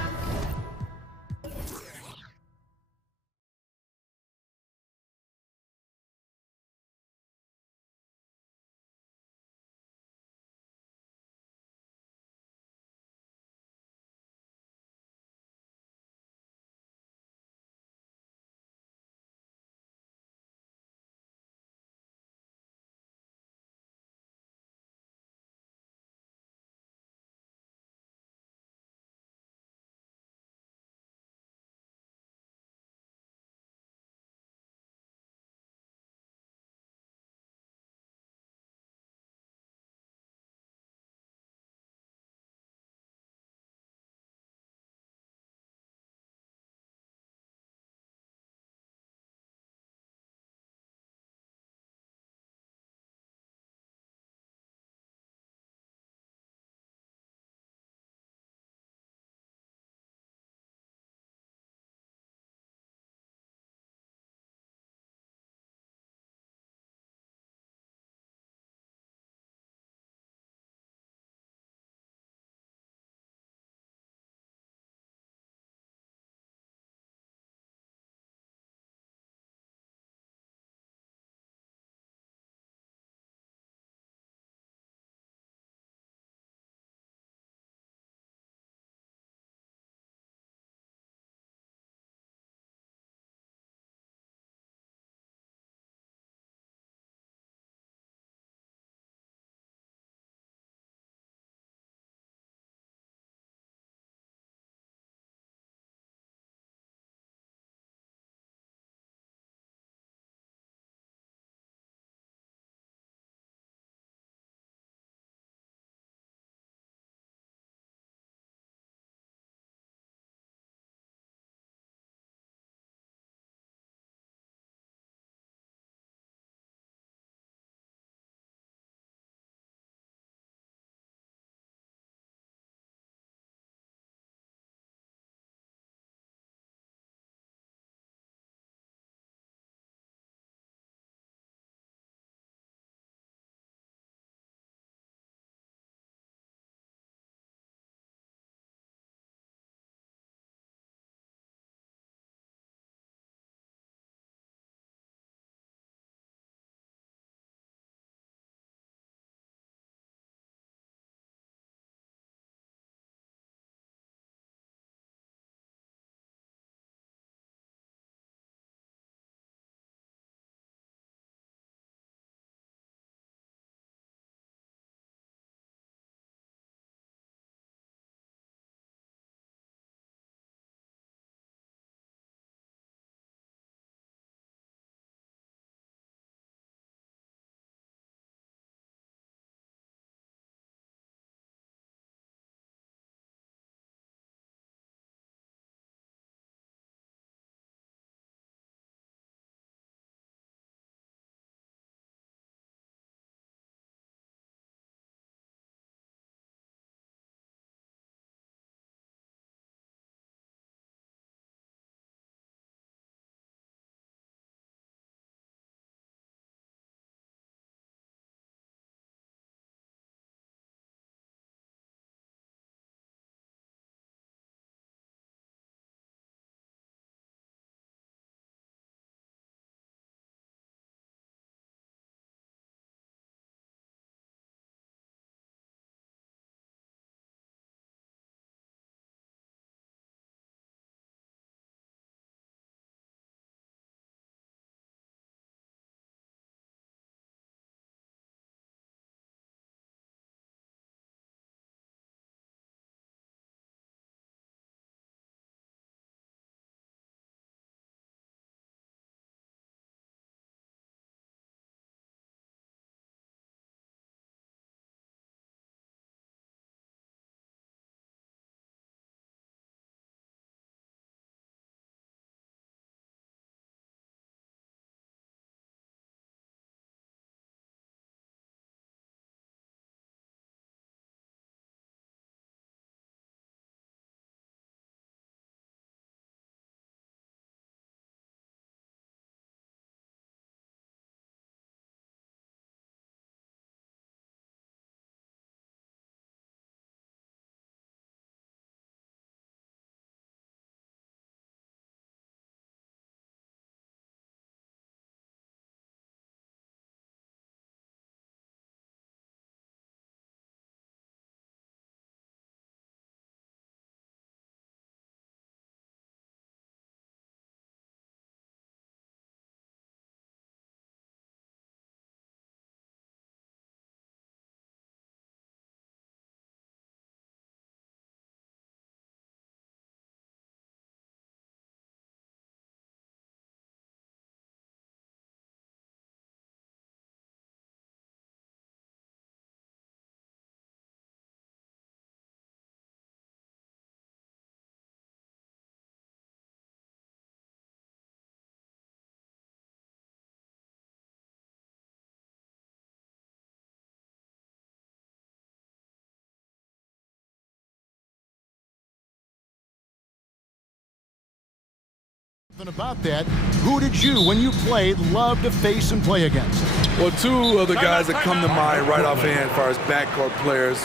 About that, who did you, when you played, love to face and play against? Well, two of the guys that come to mind right offhand as far as backcourt players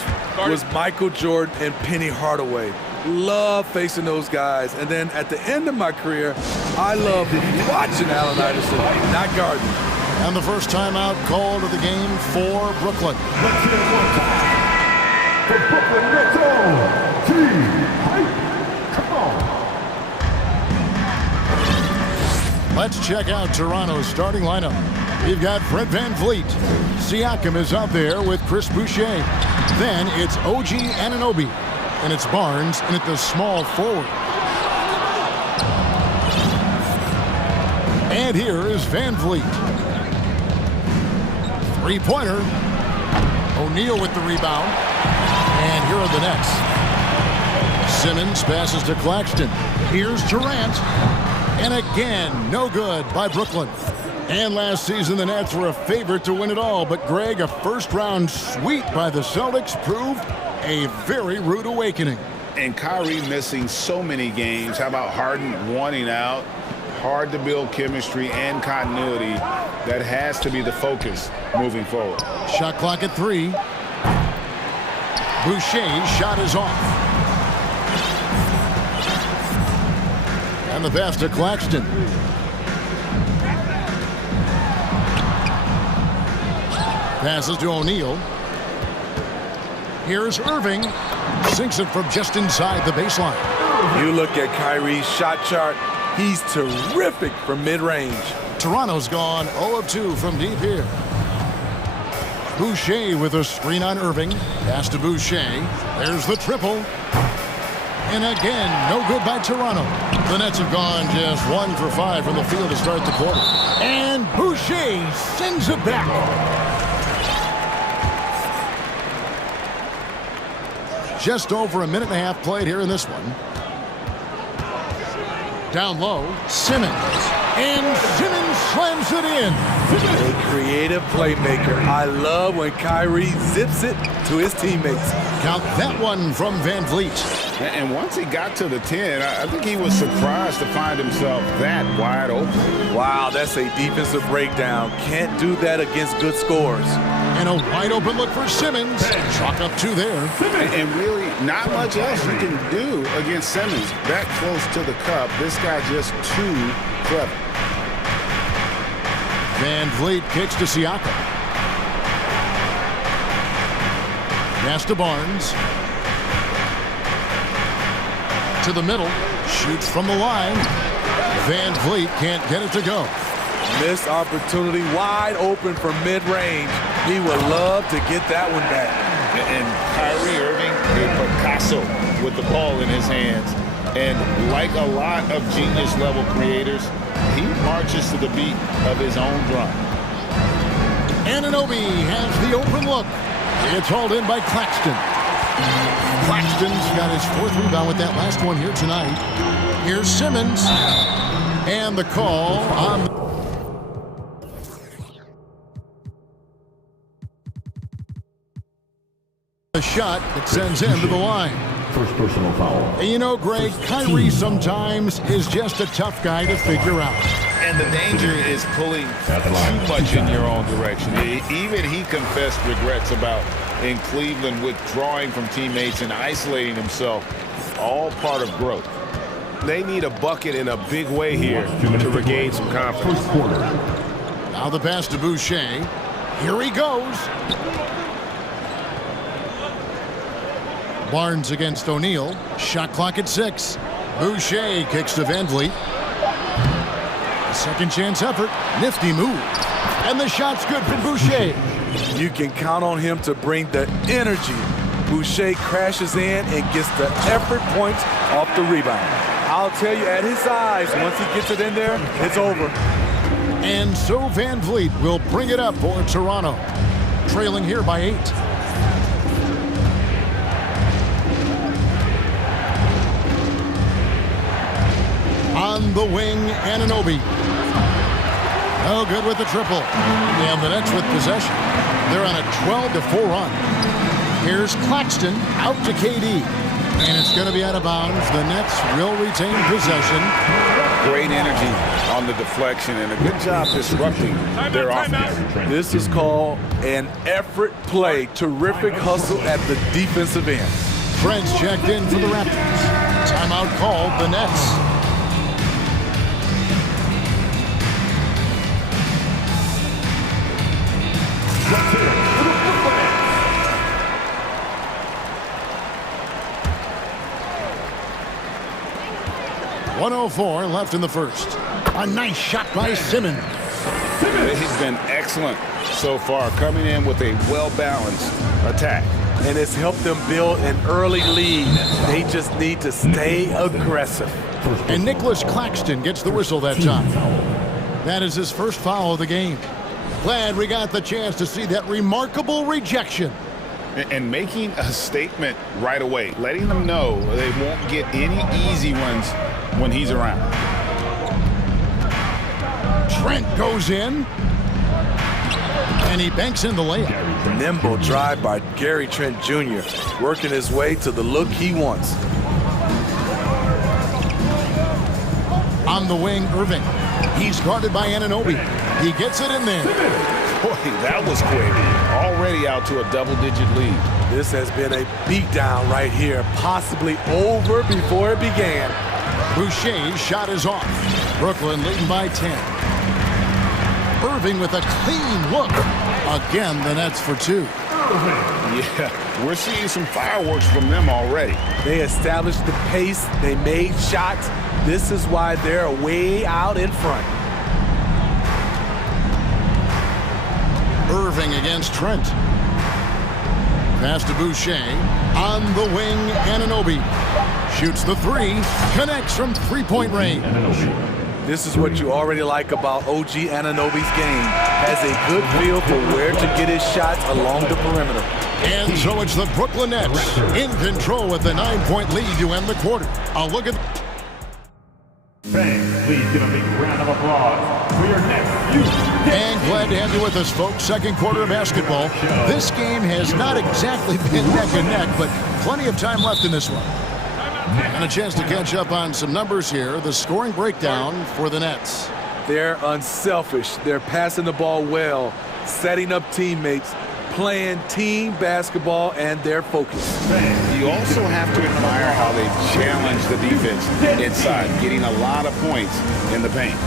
was Michael Jordan and Penny Hardaway. Love facing those guys. And then at the end of my career, I loved watching Allen Iverson, not guarding. And the first timeout called of the game for Brooklyn. Let's hear it one time. For Brooklyn Nets on Team Hype. Come on. Let's check out Toronto's starting lineup. We've got Fred VanVleet. Siakam is out there with Chris Boucher. Then it's OG Anunoby. And it's Barnes in at the small forward. And here is VanVleet. Three-pointer. O'Neal with the rebound. And here are the Nets. Simmons passes to Claxton. Here's Durant. And again, no good by Brooklyn. And last season, the Nets were a favorite to win it all. But, Greg, a first-round sweep by the Celtics proved a very rude awakening. And Kyrie missing so many games. How about Harden wanting out? Hard to build chemistry and continuity. That has to be the focus moving forward. Shot clock at 3. Boucher's shot is off. And the pass to Claxton. Passes to O'Neal. Here's Irving. Sinks it from just inside the baseline. You look at Kyrie's shot chart. He's terrific from mid-range. Toronto's gone 0 of 2 from deep here. Boucher with a screen on Irving. Pass to Boucher. There's the triple. And again, no good by Toronto. The Nets have gone just 1 for 5 from the field to start the quarter. And Boucher sends it back. Just over a minute and a half played here in this one. Down low, Simmons. And Simmons slams it in. A creative playmaker. I love when Kyrie zips it to his teammates. Count that one from VanVleet. And once he got to the 10, I think he was surprised to find himself that wide open. Wow, that's a defensive breakdown. Can't do that against good scores. And a wide open look for Simmons. Chalk up 2 there. And really, not much else you can do against Simmons. That close to the cup, this guy just too clever. VanVleet kicks to Siakam. Pass to Barnes. To the middle. Shoots from the line. VanVleet can't get it to go. Missed opportunity, wide open from mid-range. He would love to get that one back. And Kyrie Irving, a Picasso with the ball in his hands. And like a lot of genius-level creators, he marches to the beat of his own drum. Anunoby has the open look. It's hauled in by Claxton. Claxton's got his 4th rebound with that last one here tonight. Here's Simmons. And the call on the shot that sends him to the line. First personal foul. And you know, Greg, Kyrie sometimes is just a tough guy to figure out. And the danger is pulling too much in your own direction. Even he confessed regrets about in Cleveland withdrawing from teammates and isolating himself. All part of growth. They need a bucket in a big way here to regain some confidence. First quarter. Now the pass to Boucher. Here he goes. Barnes against O'Neal. Shot clock at 6. Boucher kicks to VanVleet. A second chance effort. Nifty move. And the shot's good for Boucher. You can count on him to bring the energy. Boucher crashes in and gets the effort points off the rebound. I'll tell you, at his size, once he gets it in there, it's over. And so VanVleet will bring it up for Toronto. Trailing here by 8. On the wing, Anunoby. No good with the triple. And the Nets with possession. They're on a 12-4 run. Here's Claxton out to KD. And it's going to be out of bounds. The Nets will retain possession. Great energy on the deflection and a good job disrupting their offense. This is called an effort play. Terrific hustle at the defensive end. Trent's checked in for the Raptors. Timeout called the Nets. .104 left in the first. A nice shot by Simmons. He's been excellent so far, coming in with a well-balanced attack. And it's helped them build an early lead. They just need to stay aggressive. And Nicholas Claxton gets the whistle that time. That is his first foul of the game. Glad we got the chance to see that remarkable rejection. And making a statement right away, letting them know they won't get any easy ones when he's around. Trent goes in. And he banks in the layup. Nimble drive by Gary Trent Jr., working his way to the look he wants. On the wing, Irving. He's guarded by Anunoby. He gets it in there. Boy, that was quick. Already out to a double-digit lead. This has been a beatdown right here, possibly over before it began. Boucher's shot is off. Brooklyn leading by 10. Irving with a clean look. Again, the Nets for two. Yeah, we're seeing some fireworks from them already. They established the pace. They made shots. This is why they're way out in front. Irving against Trent. Pass to Boucher. On the wing, Anunoby. Shoots the three. Connects from three-point range. This is what you already like about OG Anunoby's game. Has a good feel for where to get his shots along the perimeter. And so it's the Brooklyn Nets in control with the 9-point lead to end the quarter. I'll look at... Fans, please give a big round of applause for your next youth. And glad to have you with us, folks. Second quarter of basketball. This game has not exactly been neck and neck, but plenty of time left in this one. And a chance to catch up on some numbers here. The scoring breakdown for the Nets. They're unselfish. They're passing the ball well, setting up teammates, playing team basketball, and they're focused. You also have to admire how they challenge the defense inside, getting a lot of points in the paint.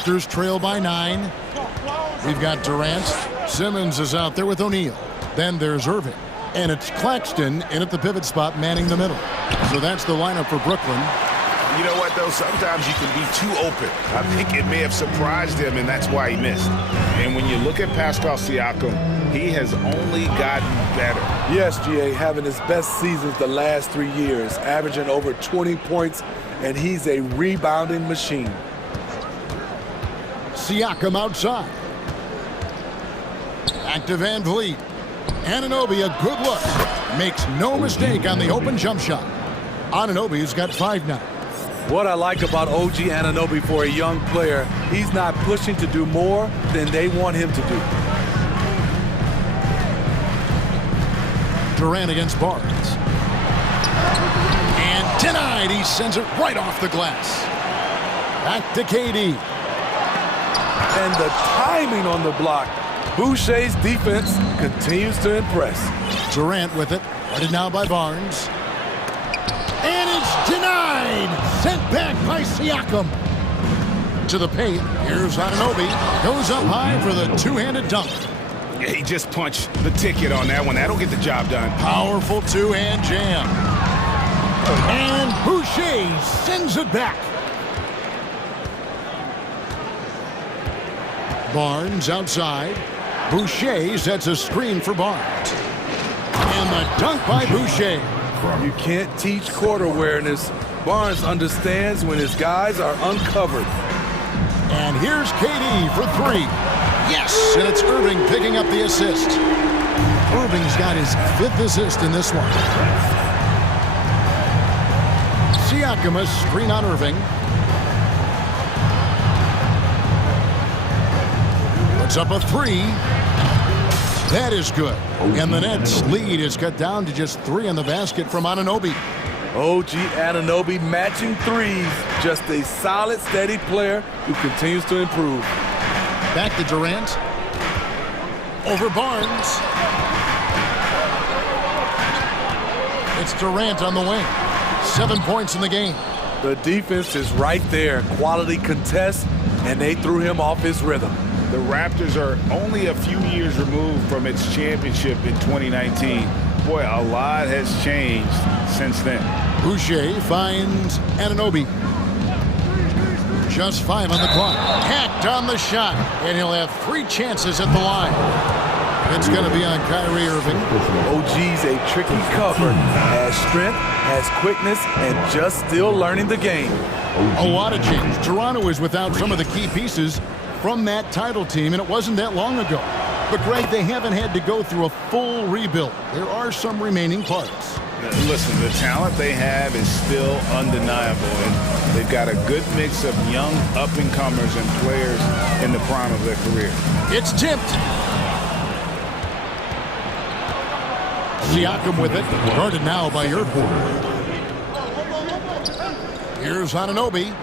Raptors trail by 9. We've got Durant. Simmons is out there with O'Neal. Then there's Irving. And it's Claxton in at the pivot spot manning the middle. So that's the lineup for Brooklyn. You know what, though? Sometimes you can be too open. I think it may have surprised him, and that's why he missed. And when you look at Pascal Siakam, he has only gotten better. Yes, GA, having his best seasons the last 3 years, averaging over 20 points, and he's a rebounding machine. Siakam outside. Back to Van Vliet. Anunoby, a good look. Makes no mistake on the open jump shot. Anunoby's got 5 now. What I like about OG Anunoby for a young player, he's not pushing to do more than they want him to do. Durant against Barnes. And denied. He sends it right off the glass. Back to KD. And the timing on the block. Boucher's defense continues to impress. Durant with it. Guarded now by Barnes. And it's denied. Sent back by Siakam. To the paint. Here's Anunoby. Goes up high for the two-handed dunk. Yeah, he just punched the ticket on that one. That'll get the job done. Powerful two-hand jam. And Boucher sends it back. Barnes outside. Boucher sets a screen for Barnes. And the dunk by Boucher. You can't teach court awareness. Barnes understands when his guys are uncovered. And here's KD for 3. Yes, and it's Irving picking up the assist. Irving's got his 5th assist in this one. Siakam, a screen on Irving. Puts up a three. That is good. And the Nets' lead is cut down to just 3 in the basket from Anunoby. OG Anunoby matching threes. Just a solid, steady player who continues to improve. Back to Durant. Over Barnes. It's Durant on the wing. 7 points in the game. The defense is right there. Quality contest, and they threw him off his rhythm. The Raptors are only a few years removed from its championship in 2019. Boy, a lot has changed since then. Boucher finds Anunoby. Just 5 on the clock. Hacked on the shot, and he'll have 3 chances at the line. It's going to be on Kyrie Irving. OG's a tricky cover. Has strength, has quickness, and just still learning the game. A lot of change. Toronto is without some of the key pieces from that title team, and it wasn't that long ago. But, Greg, they haven't had to go through a full rebuild. There are some remaining parts. Listen, the talent they have is still undeniable, and they've got a good mix of young up-and-comers and players in the prime of their career. It's tipped. Siakam with it, guarded now by Irving. Here's Anunoby.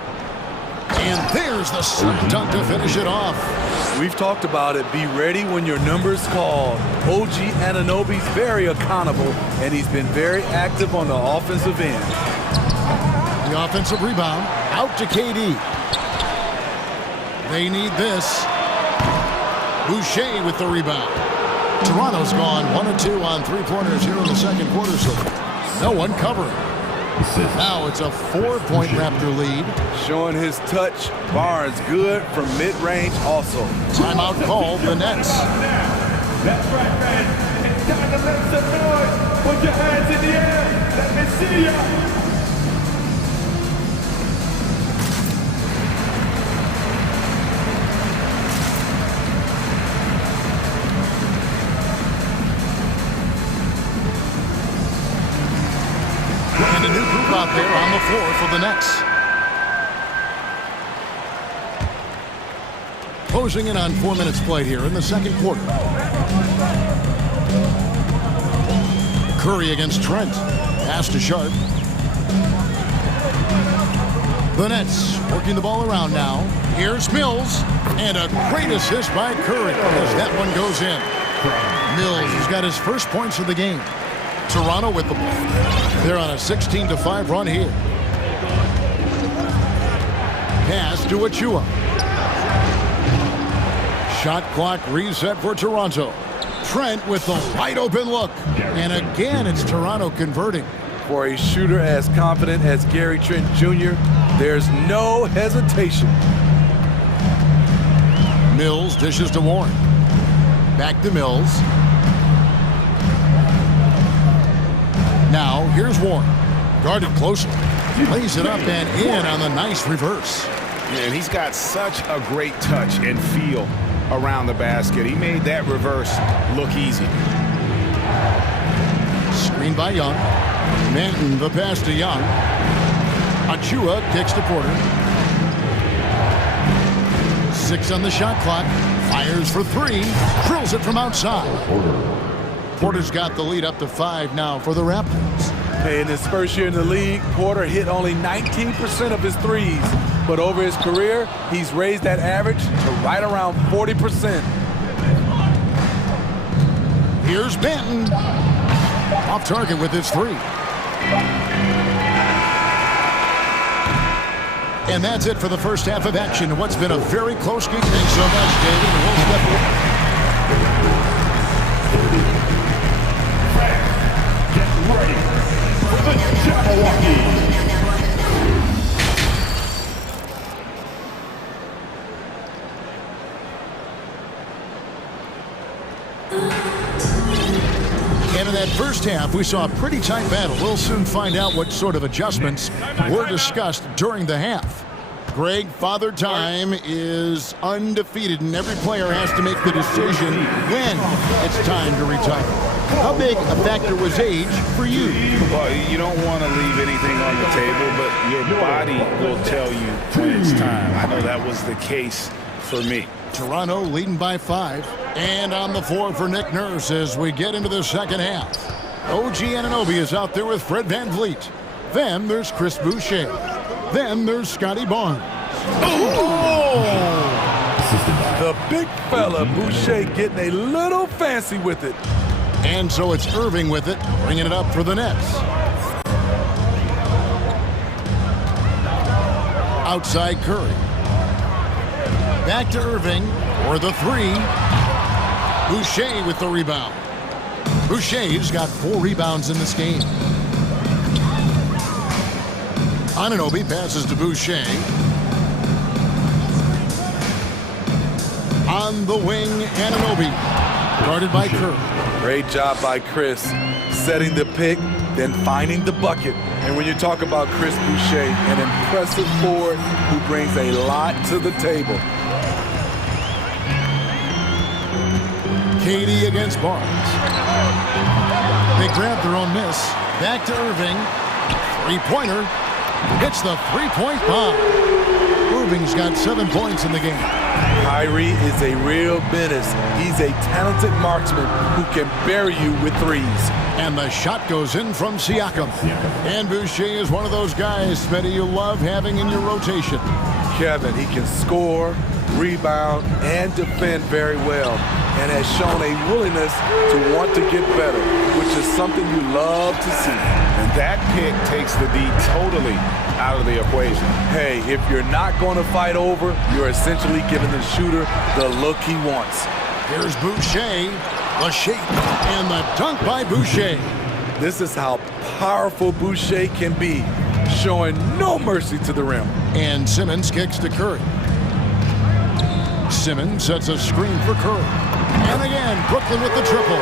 And there's the slam dunk to finish it off. We've talked about it. Be ready when your number's called. OG Anunoby's very accountable, and he's been very active on the offensive end. The offensive rebound out to KD. They need this. Boucher with the rebound. Toronto's gone 1 of 2 on 3-pointers here in the second quarter, so no one covering. Now it's a 4-point Raptor lead. Showing his touch. Barnes good from mid-range also. Timeout called, the Nets. That's right, man. It's time to make some noise. Put your hands in the air. Let me see ya. And a new group out there on the floor for the Nets. Closing in on 4 minutes played here in the second quarter. Curry against Trent. Pass to Sharp. The Nets working the ball around now. Here's Mills. And a great assist by Curry as that one goes in. Mills has got his first points of the game. Toronto with the ball. They're on a 16-5 run here. Pass to Achua. Shot clock reset for Toronto. Trent with the wide open look. And again, it's Toronto converting. For a shooter as confident as Gary Trent Jr., there's no hesitation. Mills dishes to Warren. Back to Mills. Now, here's Warren. Guarded closely. Lays it up and in on the nice reverse. And he's got such a great touch and feel around the basket. He made that reverse look easy. Screen by Young. Manton the pass to Young. Achua kicks to Porter. 6 on the shot clock. Fires for 3. Drills it from outside. Porter's got the lead up to 5 now for the Raptors. Hey, in his first year in the league, Porter hit only 19% of his threes. But over his career, he's raised that average to right around 40%. Here's Benton. Off target with his 3. And that's it for the first half of action. What's been a very close game. Thanks so much, David. And we'll step away. Get ready for the Jabberwocky. And in that first half, we saw a pretty tight battle. We'll soon find out what sort of adjustments were discussed during the half. Greg, Father Time is undefeated, and every player has to make the decision when it's time to retire. How big a factor was age for you? Well, you don't want to leave anything on the table, but your body will tell you when it's time. I know that was the case for me. Toronto leading by 5. And on the floor for Nick Nurse as we get into the second half. OG Anunoby is out there with Fred VanVleet. Then there's Chris Boucher. Then there's Scotty Barnes. Oh! The big fella, Boucher, getting a little fancy with it. And so it's Irving with it, bringing it up for the Nets. Outside Curry. Back to Irving for the 3. Boucher with the rebound. Boucher's got 4 rebounds in this game. Anunoby passes to Boucher. On the wing, Anunoby. Guarded by Curry. Great job by Chris, setting the pick, then finding the bucket. And when you talk about Chris Boucher, an impressive forward who brings a lot to the table. Katie against Barnes. They grab their own miss. Back to Irving. Three-pointer. Hits the three-point bomb. Irving's got 7 points in the game. Kyrie is a real menace. He's a talented marksman who can bury you with threes. And the shot goes in from Siakam. And Boucher is one of those guys, Smitty, you love having in your rotation. Kevin, he can score, rebound, and defend very well, and has shown a willingness to want to get better, which is something you love to see. And that pick takes the D totally out of the equation. Hey, if you're not going to fight over, you're essentially giving the shooter the look he wants. Here's Boucher, the shape, and the dunk by Boucher. This is how powerful Boucher can be, showing no mercy to the rim. And Simmons kicks to Curry. Simmons sets a screen for Curry. And again, Brooklyn with the triple.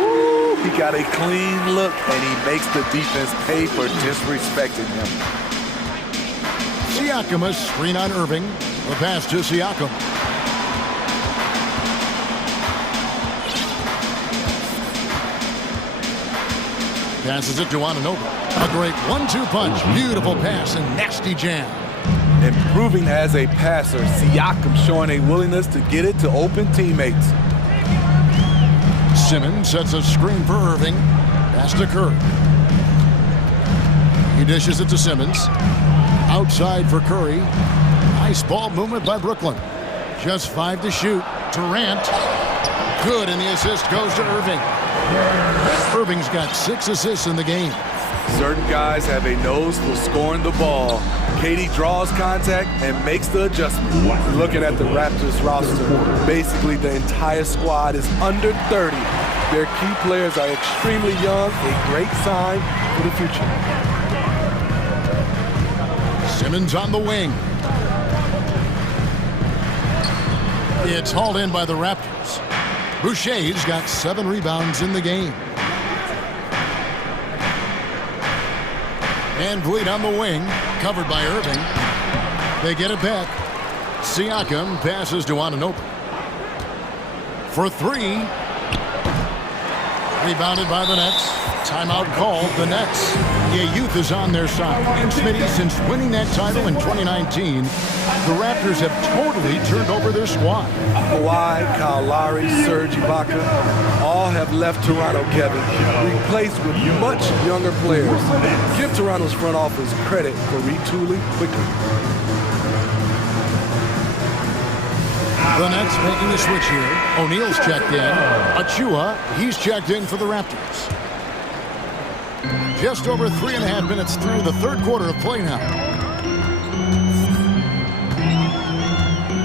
Woo, he got a clean look, and he makes the defense pay for disrespecting him. Siakam, a screen on Irving. The pass to Siakam. Passes it to Anunoby. A great 1-2 punch. Beautiful pass and nasty jam. Improving as a passer, Siakam showing a willingness to get it to open teammates. Simmons sets a screen for Irving. Pass to Curry. He dishes it to Simmons. Outside for Curry. Nice ball movement by Brooklyn. Just 5 to shoot. Durant. Good, and the assist goes to Irving. Irving's got 6 assists in the game. Certain guys have a nose for scoring the ball. Katie draws contact and makes the adjustment. Looking at the Raptors roster, basically the entire squad is under 30. Their key players are extremely young, a great sign for the future. Simmons on the wing. It's hauled in by the Raptors. Boucher's got 7 rebounds in the game. And VanVleet on the wing, covered by Irving. They get it back. Siakam passes to Anunoby. For 3. Rebounded by the Nets. Timeout called. The Nets. Yeah, youth is on their side. And Smitty, since winning that title in 2019, the Raptors have totally turned over their squad. Kawhi, Kyle Lowry, Serge Ibaka, all have left Toronto, Kevin, replaced with much younger players. Give Toronto's front office credit for retooling quickly. The Nets making the switch here. O'Neal's checked in. Achua, he's checked in for the Raptors. Just over 3.5 minutes through the third quarter of play now.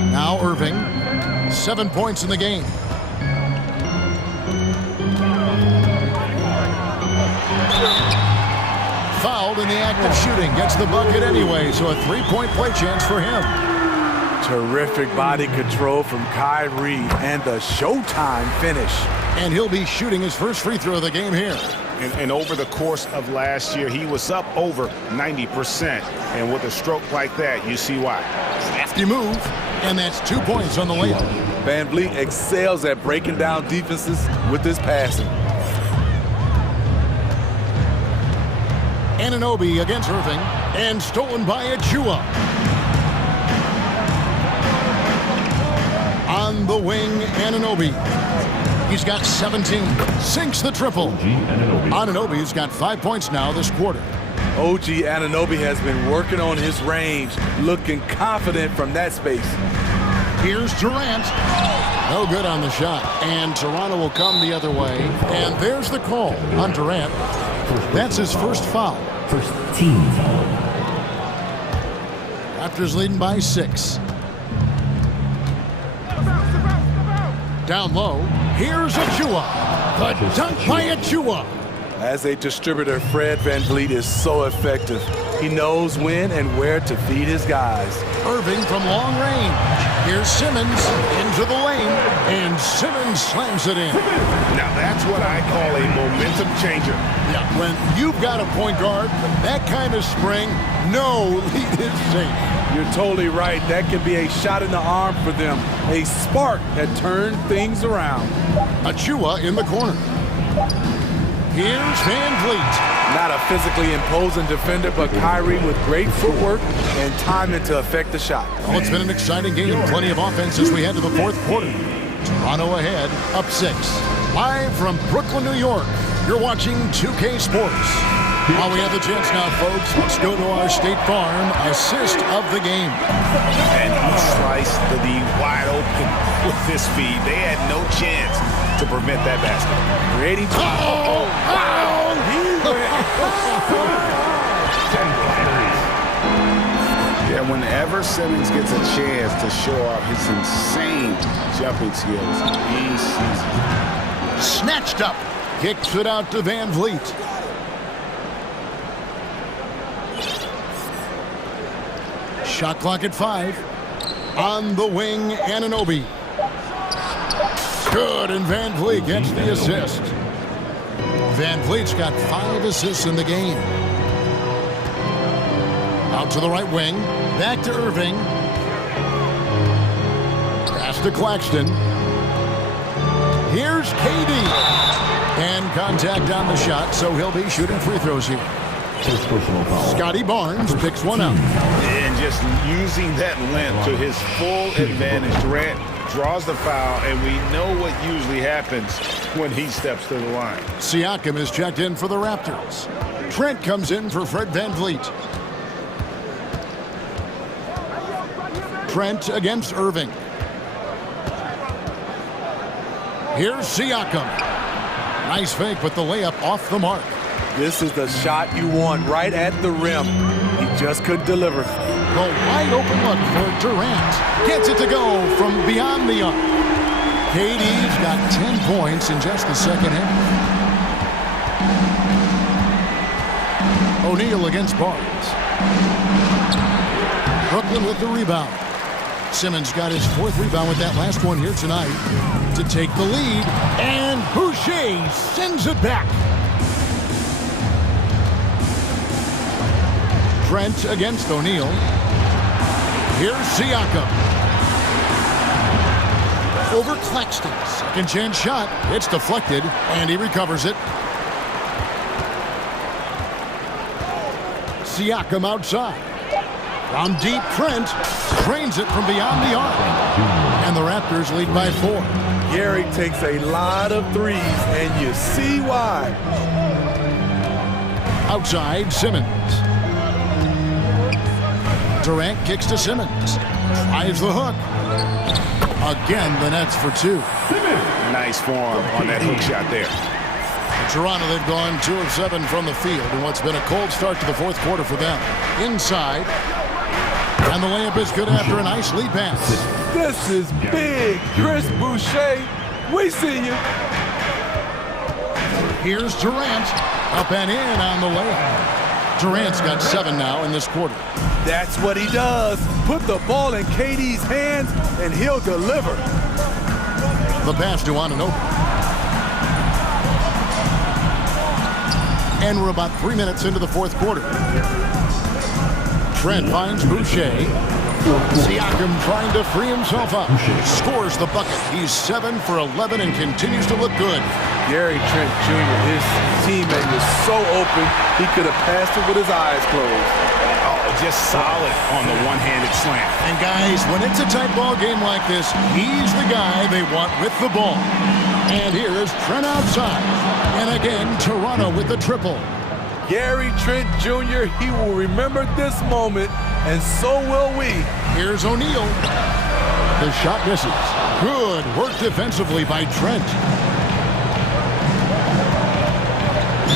Now Irving, 7 points in the game. Fouled in the act of shooting, gets the bucket anyway, so a 3-point play chance for him. Terrific body control from Kyrie and the showtime finish. And he'll be shooting his first free throw of the game here. And over the course of last year, he was up over 90%. And with a stroke like that, you see why. Crafty move, and that's 2 points on the layup. VanVleet excels at breaking down defenses with his passing. Anunoby against Irving, and stolen by Achua. On the wing, Anunoby. He's got 17. Sinks the triple. Anunoby's got 5 points now this quarter. OG Anunoby has been working on his range, looking confident from that space. Here's Durant. No good on the shot. And Toronto will come the other way. And there's the call on Durant. That's his first foul. First team foul. Raptors leading by 6. Down low. Here's Achua. The dunk by Achua. As a distributor, Fred VanVleet is so effective. He knows when and where to feed his guys. Irving from long range. Here's Simmons into the lane, and Simmons slams it in. Now that's what I call a momentum changer. Yeah, when you've got a point guard, that kind of spring, no lead is safe. You're totally right. That can be a shot in the arm for them. A spark that turned things around. Achua in the corner. Here's VanVleet. Not a physically imposing defender, but Kyrie with great footwork and timing to affect the shot. Well, it's been an exciting game. Plenty of offense as we head to the fourth quarter. Toronto ahead, up 6. Live from Brooklyn, New York, you're watching 2K Sports. While we have the chance now, folks, let's go to our State Farm assist of the game. And he sliced the wide open with this feed. They had no chance to prevent that basket. Creating. Yeah, whenever Simmons gets a chance to show off his insane jumping skills, he sees it. Snatched up. Kicks it out to VanVleet. Shot clock at 5. On the wing, Anunoby. Good, and VanVleet gets the assist. VanVleet's got 5 assists in the game. Out to the right wing. Back to Irving. Pass to Claxton. Here's KD. And contact on the shot, so he'll be shooting free throws here. Scotty Barnes picks one up. And just using that length to his full advantage. Durant draws the foul, and we know what usually happens when he steps to the line. Siakam is checked in for the Raptors. Trent comes in for Fred VanVleet. Trent against Irving. Here's Siakam. Nice fake, but the layup off the mark. This is the shot you want right at the rim. He just couldn't deliver. The wide open look for Durant. Gets it to go from beyond the arc. KD's got 10 points in just the second half. O'Neal against Barnes. Brooklyn with the rebound. Simmons got his 4th rebound with that last one here tonight to take the lead. And Boucher sends it back. Trent against O'Neal. Here's Siakam. Over Claxton. Second chance shot. It's deflected, and he recovers it. Siakam outside. From deep, Trent drains it from beyond the arc. And the Raptors lead by 4. Gary takes a lot of threes, and you see why. Outside, Simmons. Durant kicks to Simmons. Tries the hook. Again, the net's for 2. Nice form on that hook shot there. Toronto, they've gone 2 of 7 from the field in what's been a cold start to the fourth quarter for them. Inside. And the layup is good after a nice lead pass. This is big. Chris Boucher, we see you. Here's Durant. Up and in on the layup. Durant's got 7 now in this quarter. That's what he does. Put the ball in KD's hands, and he'll deliver. The pass to Anunoby. And we're about 3 minutes into the fourth quarter. Trent finds Boucher. Siakam trying to free himself up. Scores the bucket. He's 7 for 11 and continues to look good. Gary Trent Jr., his teammate was so open, he could have passed it with his eyes closed. Oh, just solid on the one-handed slam. And guys, when it's a tight ball game like this, he's the guy they want with the ball. And here's Trent outside. And again, Toronto with the triple. Gary Trent Jr., he will remember this moment, and so will we. Here's O'Neal. The shot misses. Good work defensively by Trent.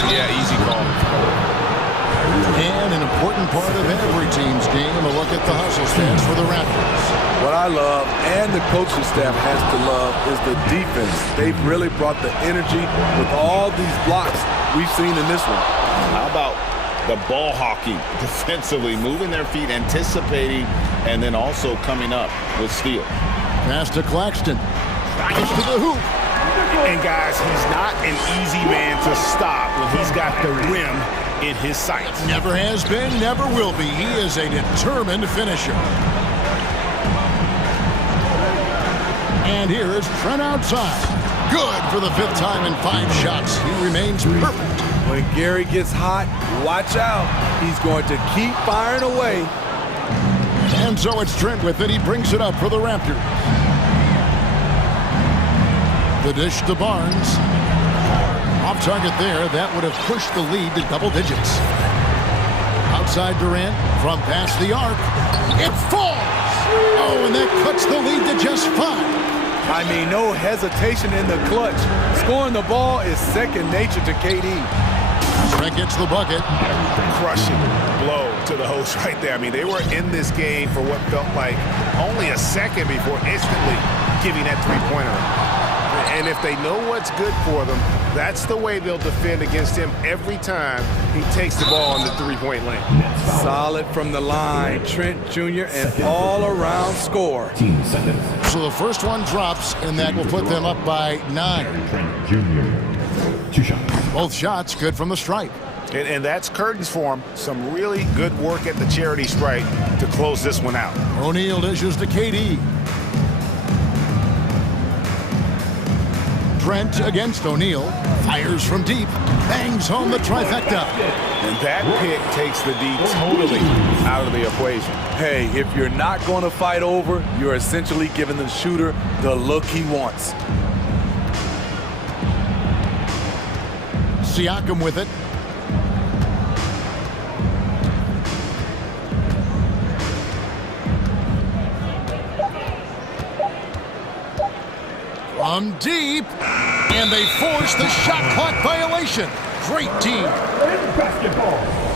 Yeah, easy call. And an important part of every team's game, a look at the hustle stats for the Raptors. What I love, and the coaching staff has to love, is the defense. They've really brought the energy with all these blocks we've seen in this one. How about the ball hockey defensively, moving their feet, anticipating, and then also coming up with steal. Pass to Claxton. Drives to the hoop. And guys, he's not an easy man to stop when he's got the rim in his sights. Never has been, never will be. He is a determined finisher. And here's Trent outside. Good for the 5th time in 5 shots. He remains perfect. When Gary gets hot, watch out. He's going to keep firing away. And so it's Trent with it. He brings it up for the Raptors. The dish to Barnes. Off target there. That would have pushed the lead to double digits. Outside Durant from past the arc. It falls. Oh, and that cuts the lead to just 5. I mean, no hesitation in the clutch. Scoring the ball is second nature to KD. Trent gets the bucket. Crushing blow to the host right there. I mean, they were in this game for what felt like only a second before instantly giving that three-pointer. And if they know what's good for them, that's the way they'll defend against him every time he takes the ball in the three-point lane. Solid from the line. Trent Jr. an all-around score. So the first one drops, and that will put them up by 9. Trent Jr. 2 shots. Both shots good from the stripe. And that's curtains for him. Some really good work at the charity stripe to close this one out. O'Neal dishes to KD. Trent against O'Neal. Fires from deep. Bangs home the trifecta. And that pick takes the D totally out of the equation. Hey, if you're not going to fight over, you're essentially giving the shooter the look he wants. Siakam with it. From deep, and they force the shot clock violation. Great team. Basketball.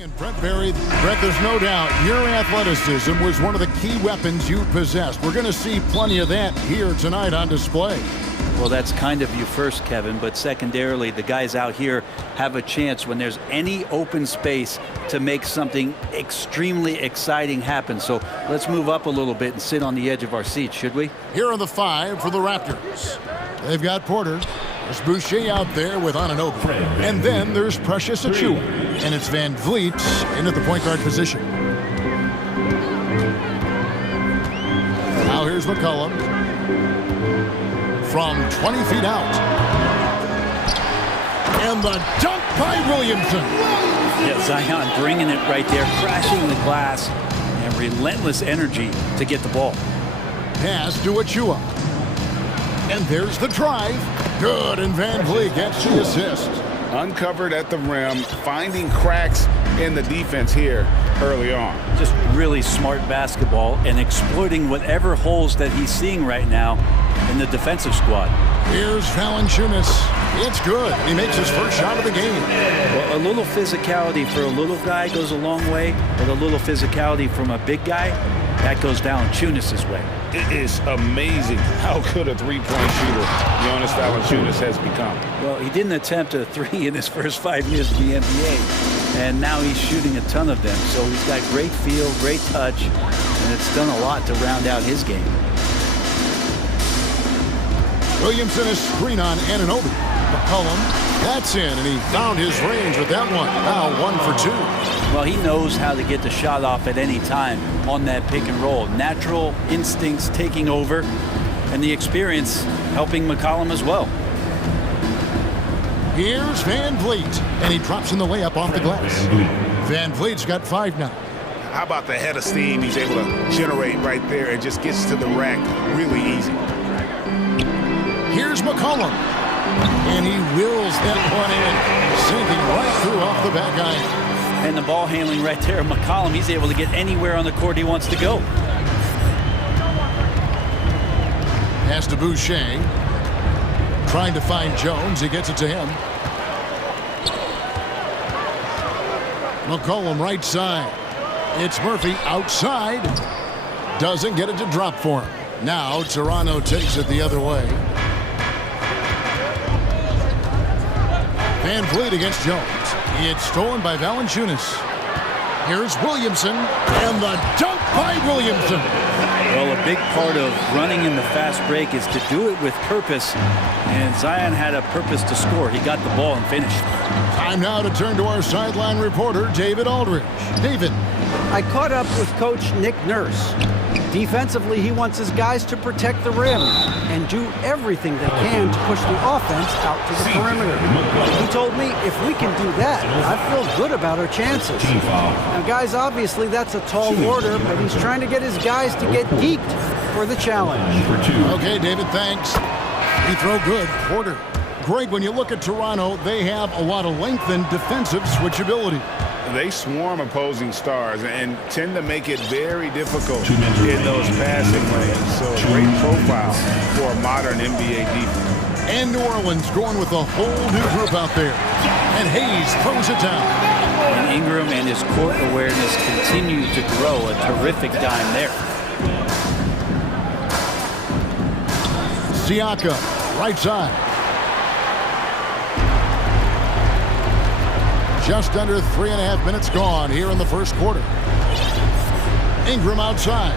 And Brett, there's no doubt your athleticism was one of the key weapons you possessed. We're going to see plenty of that here tonight on display. Well, that's kind of you first, Kevin, but secondarily, the guys out here have a chance when there's any open space to make something extremely exciting happen. So let's move up a little bit and sit on the edge of our seats, should we? Here are the 5 for the Raptors. They've got Porter. There's Boucher out there with Anunoby. And then there's Precious Achiuwa. And it's Van Vliet in at the point guard position. Now here's McCollum. From 20 feet out. And the dunk by Williamson. Yeah, Zion bringing it right there, crashing the glass, and relentless energy to get the ball. Pass to Achiuwa. And there's the drive. Good, and Van Vliet gets the assist. Uncovered at the rim, finding cracks in the defense here early on. Just really smart basketball and exploiting whatever holes that he's seeing right now in the defensive squad. Here's Valanciunas. It's good. He makes his first shot of the game. Well, a little physicality for a little guy goes a long way, but a little physicality from a big guy, that goes down Valanciunas' way. It is amazing how good a three-point shooter Jonas Valanciunas has become. Well, he didn't attempt a 3 in his first 5 years in the NBA, and now he's shooting a ton of them. So he's got great feel, great touch, and it's done a lot to round out his game. Williamson is screen on Anunoby. McCollum, that's in, and he found his range with that one. Now 1 for 2. Well, he knows how to get the shot off at any time on that pick and roll. Natural instincts taking over, and the experience helping McCollum as well. Here's Van Vliet, and he drops in the layup off the glass. Van Vliet's got 5 now. How about the head of steam he's able to generate right there and just gets to the rack really easy. Here's McCollum, and he wills that one in, sinking right through off the back iron. And the ball handling right there, McCollum, he's able to get anywhere on the court he wants to go. Pass to Boucher. Trying to find Jones. He gets it to him. McCollum right side. It's Murphy outside. Doesn't get it to drop for him. Now Toronto takes it the other way. Van Vliet against Jones. It's stolen by Valanciunas. Here's Williamson, and the dunk by Williamson. Well, a big part of running in the fast break is to do it with purpose, and Zion had a purpose to score. He got the ball and finished. Time now to turn to our sideline reporter, David Aldridge. David. I caught up with Coach Nick Nurse. Defensively, he wants his guys to protect the rim and do everything they can to push the offense out to the perimeter. He told me if we can do that, I feel good about our chances. Now, guys, obviously that's a tall order, but he's trying to get his guys to get geeked for the challenge. Okay, David, thanks. You throw good. Porter. Great. When you look at Toronto, they have a lot of length and defensive switchability. They swarm opposing stars and tend to make it very difficult in those passing lanes. So a great profile for a modern NBA defense. And New Orleans going with a whole new group out there. And Hayes throws it down. And Ingram and his court awareness continue to grow. A terrific dime there. Siakam, right side. Just under 3.5 minutes gone here in the first quarter. Ingram outside.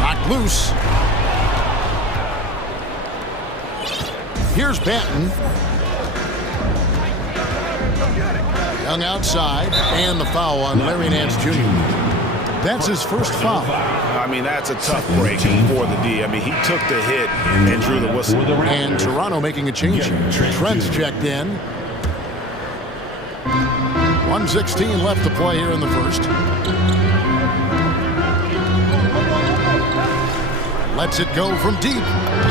Knocked loose. Here's Banton. Young outside, and the foul on Larry Nance Jr. That's his first foul. I mean, that's a tough break for the D. I mean, he took the hit and drew the whistle. And Toronto making a change here. Trent's checked in. 1:16 left to play here in the first. Lets it go from deep.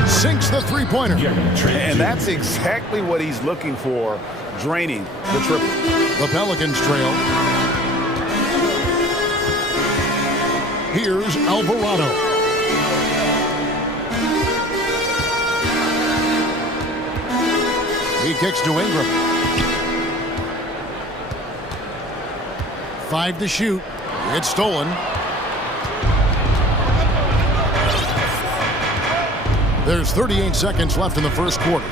Sinks the three-pointer. And that's exactly what he's looking for, draining the triple. The Pelicans trail. Here's Alvarado. He kicks to Ingram. 5 to shoot. It's stolen. There's 38 seconds left in the first quarter.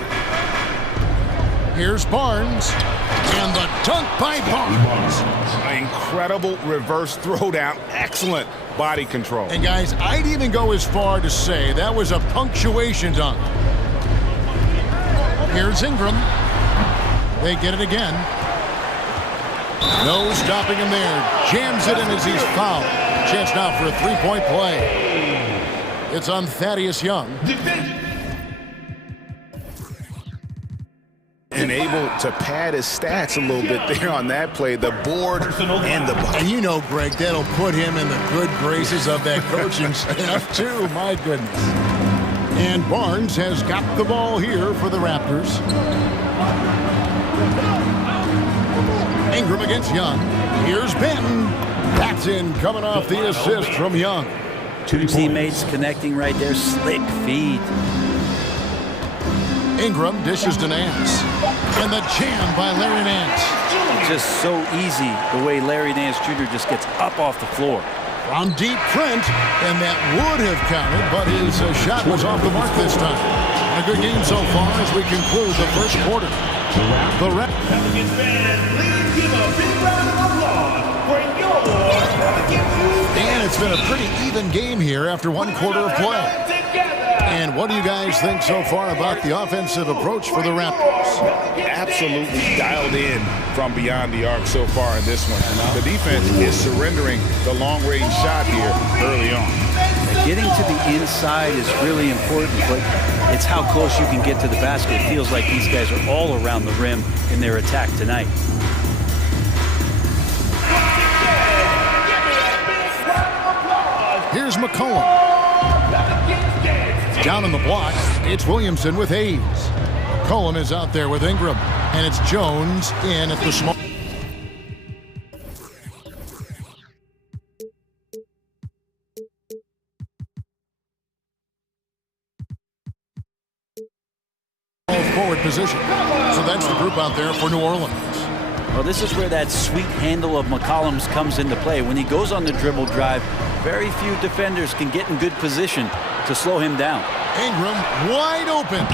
Here's Barnes. And the dunk by Barnes. An incredible reverse throwdown. Excellent body control. And guys, I'd even go as far to say that was a punctuation dunk. Here's Ingram. They get it again. No stopping him there. Jams it in as he's fouled. Chance now for a three-point play. It's on Thaddeus Young. And able to pad his stats a little bit there on that play. The board and the bucket. And you know, Greg, that'll put him in the good graces of that coaching staff, too. My goodness. And Barnes has got the ball here for the Raptors. Ingram against Young. Here's Benton. That's in, coming off the assist from Young. Two teammates connecting right there. Slick feed. Ingram dishes to Nance. And the jam by Larry Nance. Just so easy the way Larry Nance Jr. just gets up off the floor. From deep Trent, and that would have counted, but his shot was off the mark this time. A good game so far as we conclude the first quarter. The Pelicans fans, please give a big round of applause for your Pelicans. And it's been a pretty even game here after one quarter of play. And what do you guys think so far about the offensive approach for the Raptors? Absolutely dialed in from beyond the arc so far in this one. The defense is surrendering the long-range shot here early on. Getting to the inside is really important, but it's how close you can get to the basket. It feels like these guys are all around the rim in their attack tonight. Here's McCollum. Down on the block, it's Williamson with Hayes. McCollum is out there with Ingram, and it's Jones in at the small. Forward position. So that's the group out there for New Orleans. Well, this is where that sweet handle of McCollum's comes into play. When he goes on the dribble drive, very few defenders can get in good position to slow him down. Ingram wide open.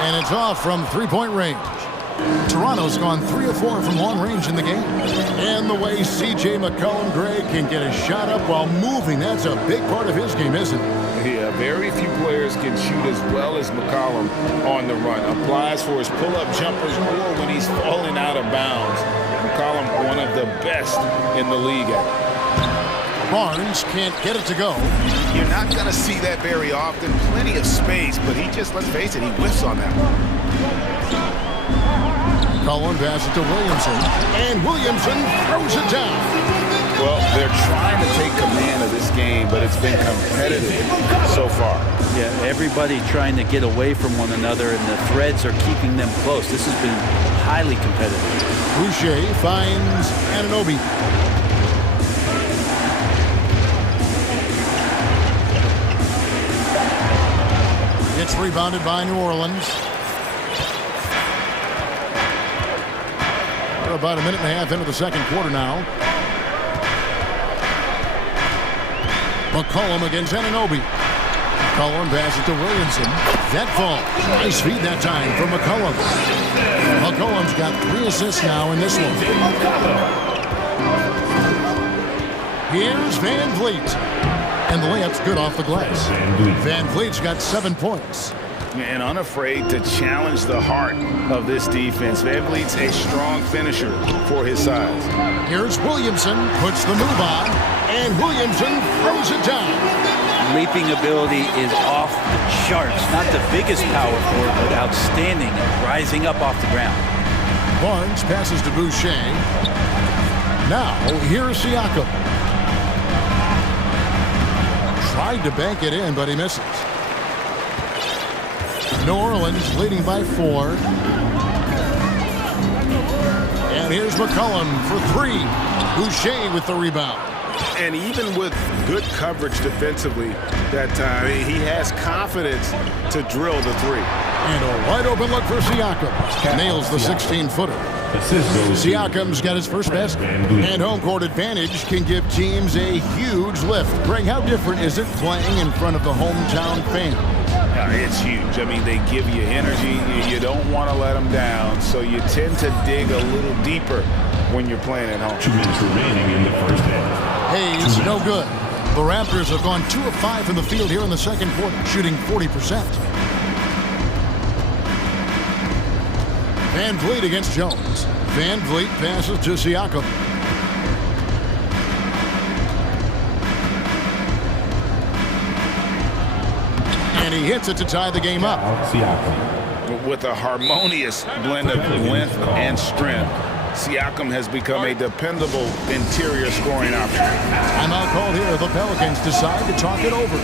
And it's off from three-point range. Toronto's gone 3 of 4 from long range in the game. And the way C.J. McCollum, Greg, can get a shot up while moving, that's a big part of his game, isn't it? Yeah, very few players can shoot as well as McCollum on the run. Applies for his pull-up jumpers or when he's falling out of bounds. McCollum, one of the best in the league at it. Barnes can't get it to go. You're not going to see that very often. Plenty of space, but he just, let's face it, he whiffs on that one. Cullen pass it to Williamson. And Williamson throws it down. Well, they're trying to take command of this game, but it's been competitive so far. Yeah, everybody trying to get away from one another, and the threads are keeping them close. This has been highly competitive. Boucher finds Anunoby. It's rebounded by New Orleans. We're about a minute and a half into the second quarter now. McCollum against Anunoby. McCollum passes to Williamson. That falls. Nice feed that time from McCollum. McCollum's got 3 assists now in this one. Here's Van Vliet. And the layup's good off the glass. Van Vliet's got 7 points. And unafraid to challenge the heart of this defense. Van Vliet's a strong finisher for his size. Here's Williamson, puts the move on, and Williamson throws it down. Leaping ability is off the charts. Not the biggest power forward, but outstanding and rising up off the ground. Barnes passes to Boucher. Now, here's Siakam. Tried to bank it in, but he misses. New Orleans leading by 4. And here's McCollum for 3. Boucher with the rebound. And even with good coverage defensively that time, he has confidence to drill the three. And a wide open look for Siakam. Nails the 16-footer. Siakam's got his first basket. And home court advantage can give teams a huge lift. Greg, how different is it playing in front of the hometown fan? It's huge. I mean, they give you energy. You don't want to let them down, so you tend to dig a little deeper when you're playing at home. 2 minutes remaining in the first half. Hayes, no good. The Raptors have gone 2 of 5 from the field here in the second quarter, shooting 40%. Van Vliet against Jones. Van Vliet passes to Siakam. And he hits it to tie the game up. With a harmonious blend of length and strength, Siakam has become a dependable interior scoring option. Timeout called here. The Pelicans decide to talk it over.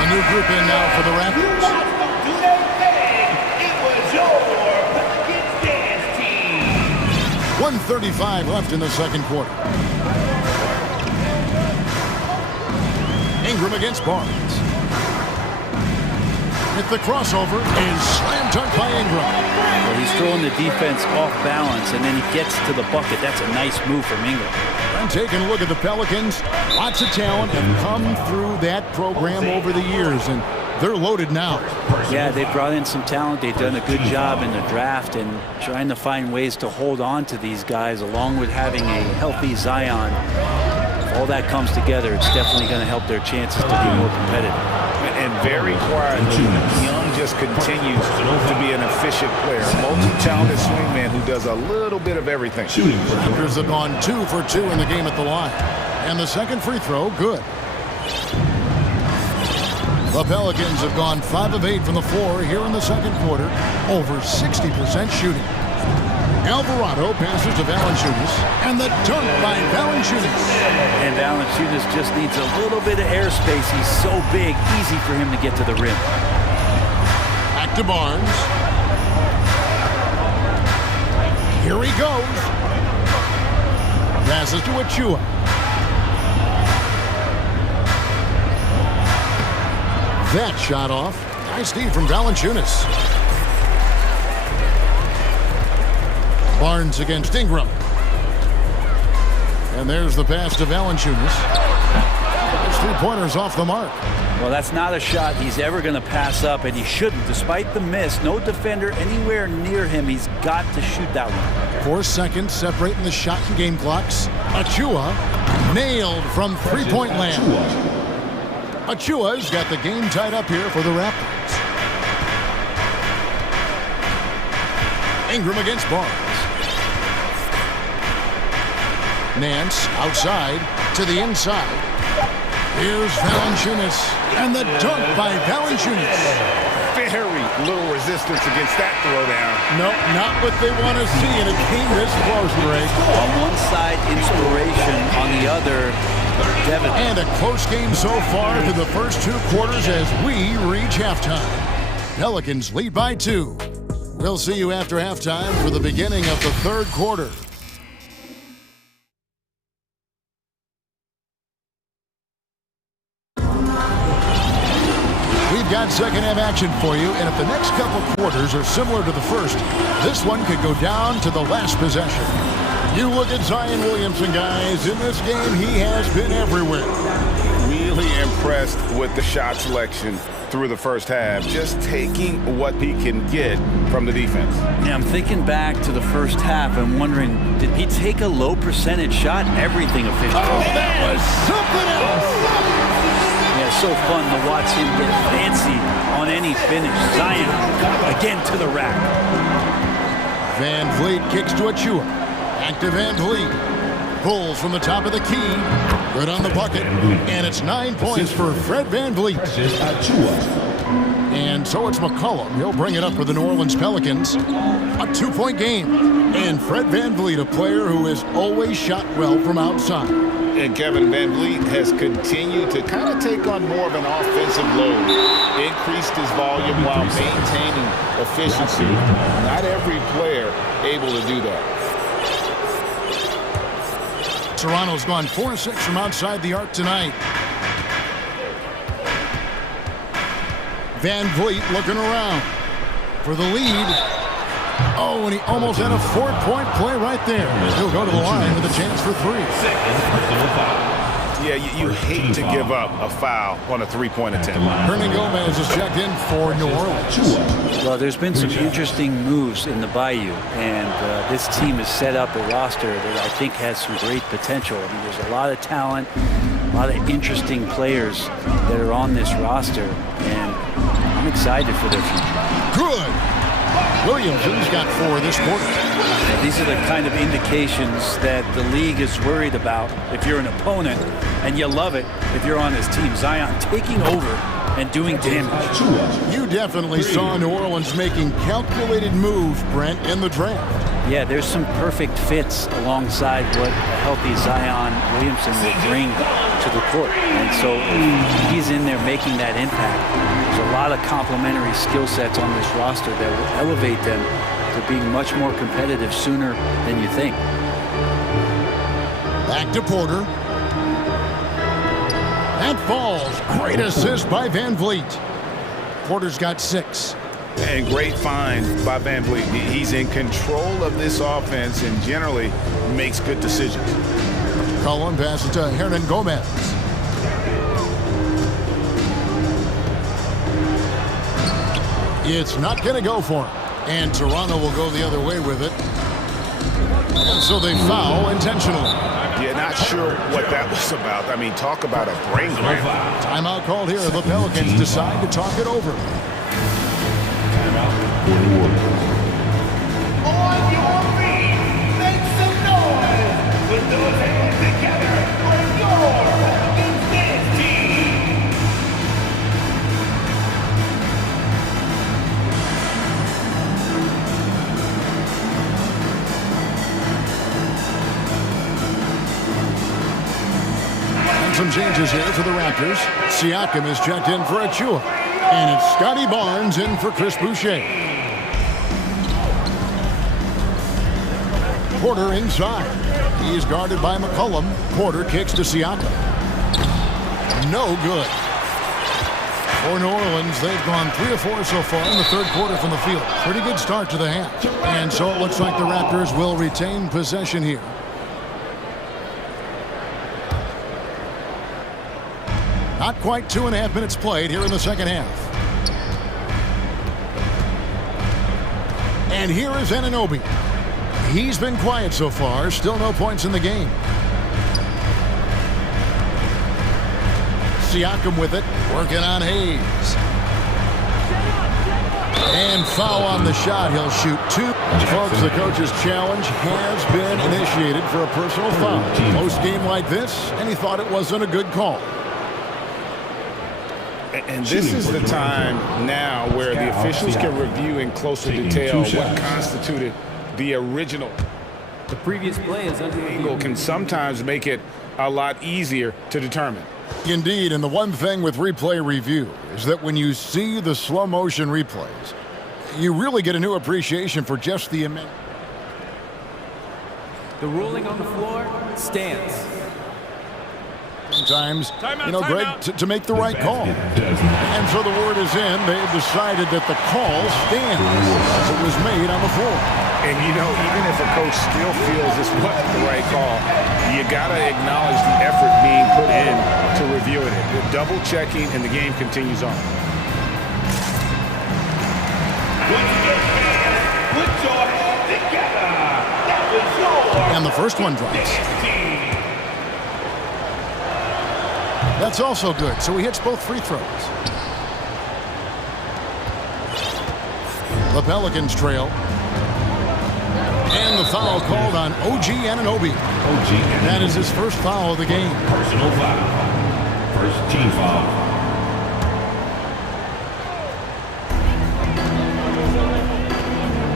A new group in now for the Raptors. It was your Pelicans dance team. 1:35 left in the second quarter. Ingram against Barnes. Hit the crossover and slam dunk by Ingram. Well, he's throwing the defense off balance, and then he gets to the bucket. That's a nice move from Ingram. I'm taking a look at the Pelicans. Lots of talent have come through that program over the years, and they're loaded now. Yeah, they brought in some talent. They've done a good job in the draft and trying to find ways to hold on to these guys, along with having a healthy Zion. If all that comes together, it's definitely going to help their chances to be more competitive. And very quietly, Young just continues to be an efficient player. Multi-talented swingman who does a little bit of everything. Raptors have gone 2 for 2 in the game at the line. And the second free throw, good. The Pelicans have gone 5 of 8 from the floor here in the second quarter. Over 60% shooting. Alvarado passes to Valanciunas, and the dunk by Valanciunas. And Valanciunas just needs a little bit of airspace. He's so big, easy for him to get to the rim. Back to Barnes. Here he goes. Passes to Achua. That shot off. Nice D from Valanciunas. Barnes against Ingram. And there's the pass to Valanciunas. His three-pointers off the mark. Well, that's not a shot he's ever going to pass up, and he shouldn't. Despite the miss, no defender anywhere near him. He's got to shoot that one. 4 seconds separating the shot and game clocks. Achua nailed from three-point land. Achua's got the game tied up here for the Raptors. Ingram against Barnes. Nance outside to the inside. Here's Valanciunas, and the dunk by Valanciunas. Very little resistance against that throwdown. No, not what they want to see, and it came this close, Greg. On one side, inspiration. On the other, Devin. And a close game so far through the first 2 quarters as we reach halftime. Pelicans lead by 2. We'll see you after halftime for the beginning of the third quarter. We've got second half action for you, and if the next couple quarters are similar to the first, this one could go down to the last possession. You look at Zion Williamson, guys. In this game, he has been everywhere. really impressed with the shot selection through the first half, just taking what he can get from the defense. Yeah, I'm thinking back to the first half and wondering, did he take a low percentage shot? Everything official. Oh, that was something else. Yeah, so fun to watch him get fancy on any finish. Zion again to the rack. Van Vliet kicks to Achua. Back to Van Vliet. Pulls from the top of the key. Good on the bucket. And it's 9 points for Fred Van Vliet. And so it's McCollum. He'll bring it up for the New Orleans Pelicans. A 2-point game. And Fred Van Vliet, a player who has always shot well from outside. And Kevin Van Vliet has continued to kind of take on more of an offensive load. Increased his volume while maintaining efficiency. Not every player able to do that. Toronto's gone 4-6 from outside the arc tonight. Van Vliet looking around for the lead. Oh, and he almost had a 4-point play right there. He'll go to the line with a chance for 3. Yeah, you hate to give up a foul on a 3-point attempt. Hernan Gomez is checked in for New Orleans. Well, there's been some interesting moves in the Bayou, and this team has set up a roster that I think has some great potential. I mean, there's a lot of talent, a lot of interesting players that are on this roster, and I'm excited for their future. Good. Williamson's got 4 this quarter. And these are the kind of indications that the league is worried about if you're an opponent, and you love it if you're on his team. Zion taking over and doing damage. You definitely saw New Orleans making calculated moves, Brent, in the draft. Yeah, there's some perfect fits alongside what a healthy Zion Williamson will bring to the court. And so if he's in there making that impact, there's a lot of complementary skill sets on this roster that will elevate them to being much more competitive sooner than you think. Back to Porter. That falls. Great assist by Van Vliet. Porter's got 6. And great find by Van Vliet. He's in control of this offense and generally makes good decisions. Cullen passes to Hernan Gomez. It's not going to go for him. And Toronto will go the other way with it. And so they foul intentionally. Yeah, not sure what that was about. I mean, talk about a brain cramp. Timeout called here. The Pelicans decide to talk it over. On your feet, make some noise. Put those hands together for your Pelicans team. And some changes here for the Raptors. Siakam is checked in for Achua. And it's Scotty Barnes in for Chris Boucher. Porter inside. He is guarded by McCollum. Porter kicks to Siakam. No good. For New Orleans, they've gone 3 of 4 so far in the third quarter from the field. Pretty good start to the half. And so it looks like the Raptors will retain possession here. Not quite 2.5 minutes played here in the second half. And here is Anunoby. He's been quiet so far. Still no points in the game. Siakam with it. Working on Hayes. And foul on the shot. He'll shoot 2. Folks, the coach's challenge has been initiated for a personal foul. Post game like this, and he thought it wasn't a good call. And this is the time now where the officials can review in closer detail what constituted the original. The previous play is under angle can sometimes make it a lot easier to determine. Indeed, and the one thing with replay review is that when you see the slow motion replays, you really get a new appreciation for just the immense. The ruling on the floor stands. Sometimes, you know, Greg, to make the right call. And so the word is in. They've decided that the call stands. It was made on the floor. And, you know, even if a coach still feels this wasn't the right call, you got to acknowledge the effort being put in to reviewing it. The double checking, and the game continues on. Put your hands together. That was your And the first one drops. That's also good, so he hits both free throws. The Pelicans trail. And the foul called on OG Anunoby. That is his first foul of the game. Personal foul. First team foul.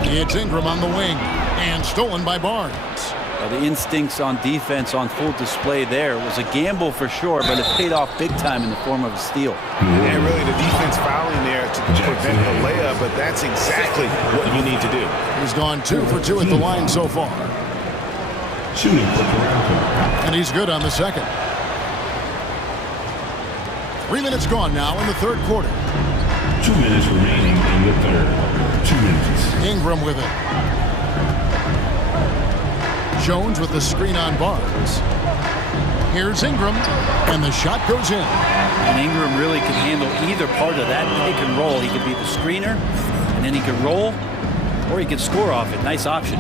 It's Ingram on the wing and stolen by Barnes. The instincts on defense on full display there. It was a gamble for sure, but it paid off big time in the form of a steal. And really the defense fouling there to prevent the layup, but that's exactly what you need to do. He's gone 2 for 2 at the line so far. Shooting for Toronto. And he's good on the second. 3 minutes gone now in the third quarter. 2 minutes remaining in the third. 2 minutes. Ingram with it. Jones with the screen on Barnes. Here's Ingram, and the shot goes in. And Ingram really can handle either part of that pick and roll. He could be the screener, and then he could roll, or he could score off it. Nice option.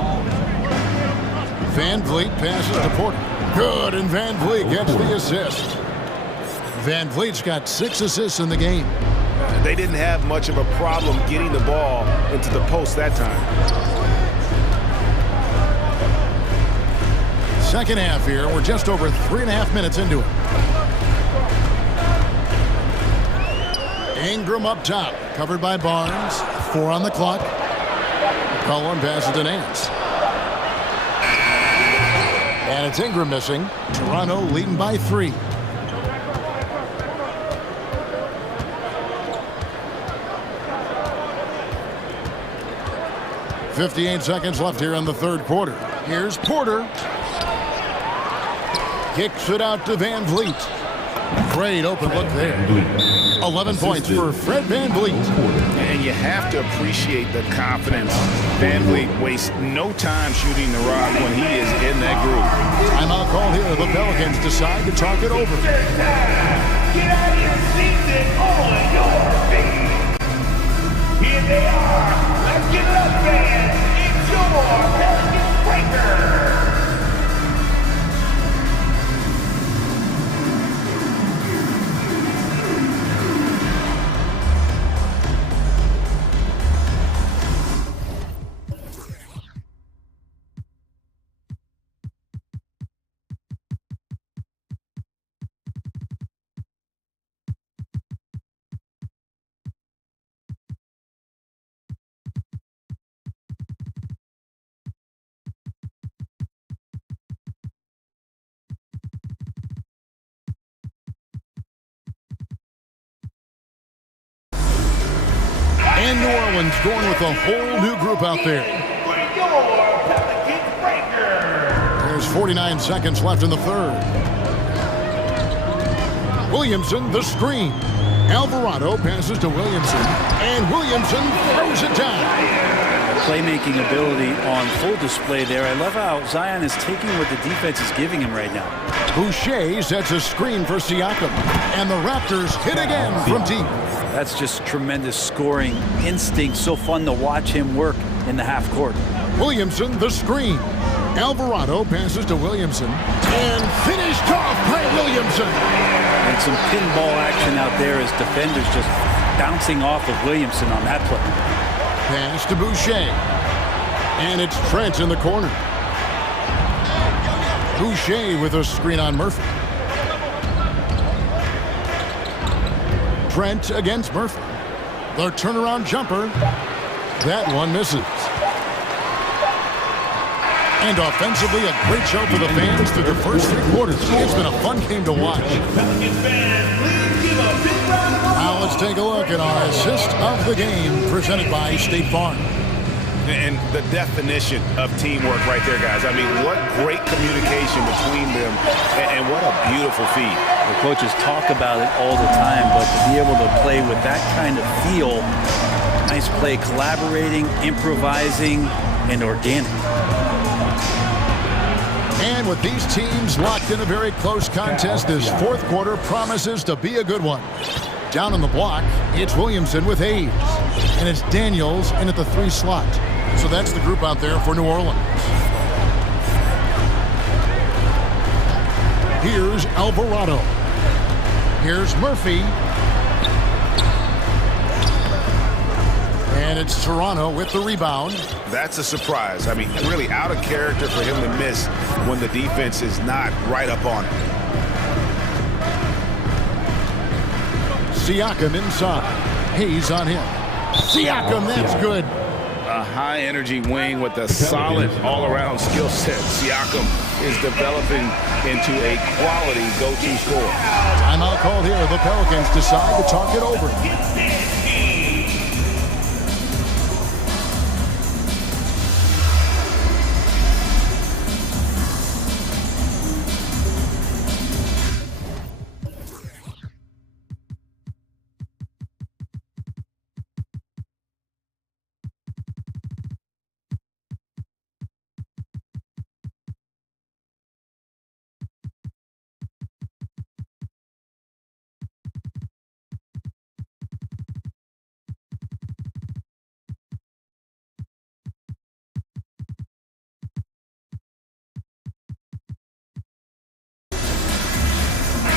Van Vliet passes to Porter. Good, and Van Vliet gets the assist. Van Vliet's got 6 assists in the game. They didn't have much of a problem getting the ball into the post that time. Second half here. We're just over 3.5 minutes into it. Ingram up top, covered by Barnes. 4 on the clock. Cullen passes to Nance. And it's Ingram missing. Toronto leading by 3. .58 seconds left here in the third quarter. Here's Porter. Kicks it out to Van Vliet. Great open look there. 11 points for Fred Van Vliet. And you have to appreciate the confidence. Van Vliet wastes no time shooting the rock when he is in that groove. Timeout call here. The Pelicans decide to talk it over. Get out of your seats and on your feet. Here they are. Let's give it up, fans. It's your Pelicans breaker. And New Orleans going with a whole new group out there. There's 49 seconds left in the third. Williamson, the screen. Alvarado passes to Williamson, and Williamson throws it down. Playmaking ability on full display there. I love how Zion is taking what the defense is giving him right now. Boucher sets a screen for Siakam, and the Raptors hit again from deep. That's just tremendous scoring instinct. So fun to watch him work in the half court. Williamson, the screen. Alvarado passes to Williamson, and finished off by Williamson. And some pinball action out there as defenders just bouncing off of Williamson on that play. Pass to Boucher, and it's Trent in the corner. Boucher with a screen on Murphy. Trent against Murphy. The turnaround jumper. That one misses. And offensively, a great show for the fans through the first 3 quarters. It's been a fun game to watch. Now let's take a look at our assist of the game presented by State Farm. And the definition of teamwork right there, guys. I mean, what great communication between them, and what a beautiful feed. The coaches talk about it all the time, but to be able to play with that kind of feel Nice play, collaborating, improvising, and organic. And with these teams locked in a very close contest, this fourth quarter promises to be a good one. Down on the block, it's Williamson with Hayes. And it's Daniels in at the 3 slot. So that's the group out there for New Orleans. Here's Alvarado. Here's Murphy. And it's Toronto with the rebound. That's a surprise. I mean, really out of character for him to miss when the defense is not right up on him. Siakam inside. Hayes on him. Siakam, that's good. A high-energy wing with a solid all-around skill set. Siakam is developing into a quality go-to scorer. Timeout called here. The Pelicans decide to talk it over.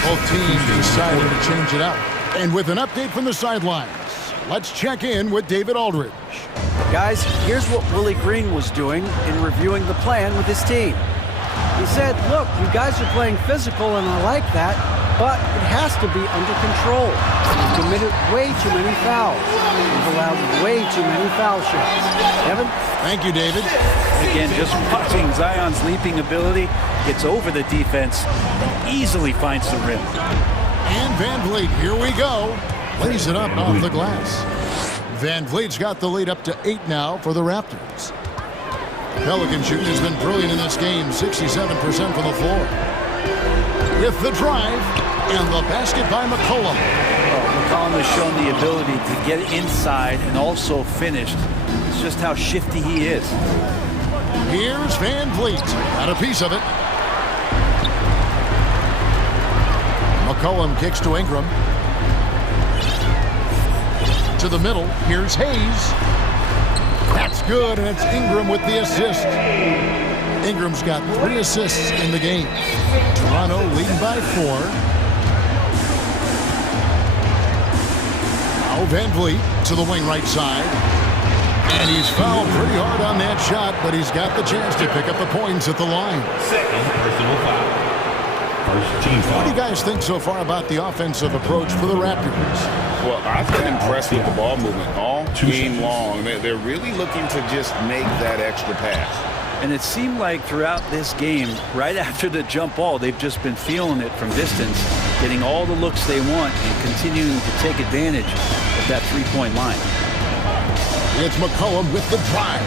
Both teams decided to change it up. And with an update from the sidelines, let's check in with David Aldridge. Guys, here's what Willie Green was doing in reviewing the plan with his team. He said, look, you guys are playing physical and I like that, but it has to be under control. You've committed way too many fouls. You've allowed way too many foul shots. Evan? Thank you, David. Again, just watching Zion's leaping ability, gets over the defense, and easily finds the rim. And Van Vliet, here we go. Lays it up off the glass. Van Vliet's got the lead up to 8 now for the Raptors. Pelican shooting has been brilliant in this game, 67% from the floor. With the drive, and the basket by McCollum. McCollum has shown the ability to get inside and also finish. It's just how shifty he is. Here's Van Vliet. Got a piece of it. McCollum kicks to Ingram. To the middle. Here's Hayes. That's good, and it's Ingram with the assist. Ingram's got 3 assists in the game. Toronto leading by 4. Now Van Vliet to the wing right side. And he's fouled pretty hard on that shot, but he's got the chance to pick up the points at the line. Second personal foul. First team foul. What do you guys think so far about the offensive approach for the Raptors? Well, I've been impressed with the ball movement all game long. They're really looking to just make that extra pass. And it seemed like throughout this game, right after the jump ball, they've just been feeling it from distance, getting all the looks they want and continuing to take advantage of that three-point line. It's McCollum with the drive.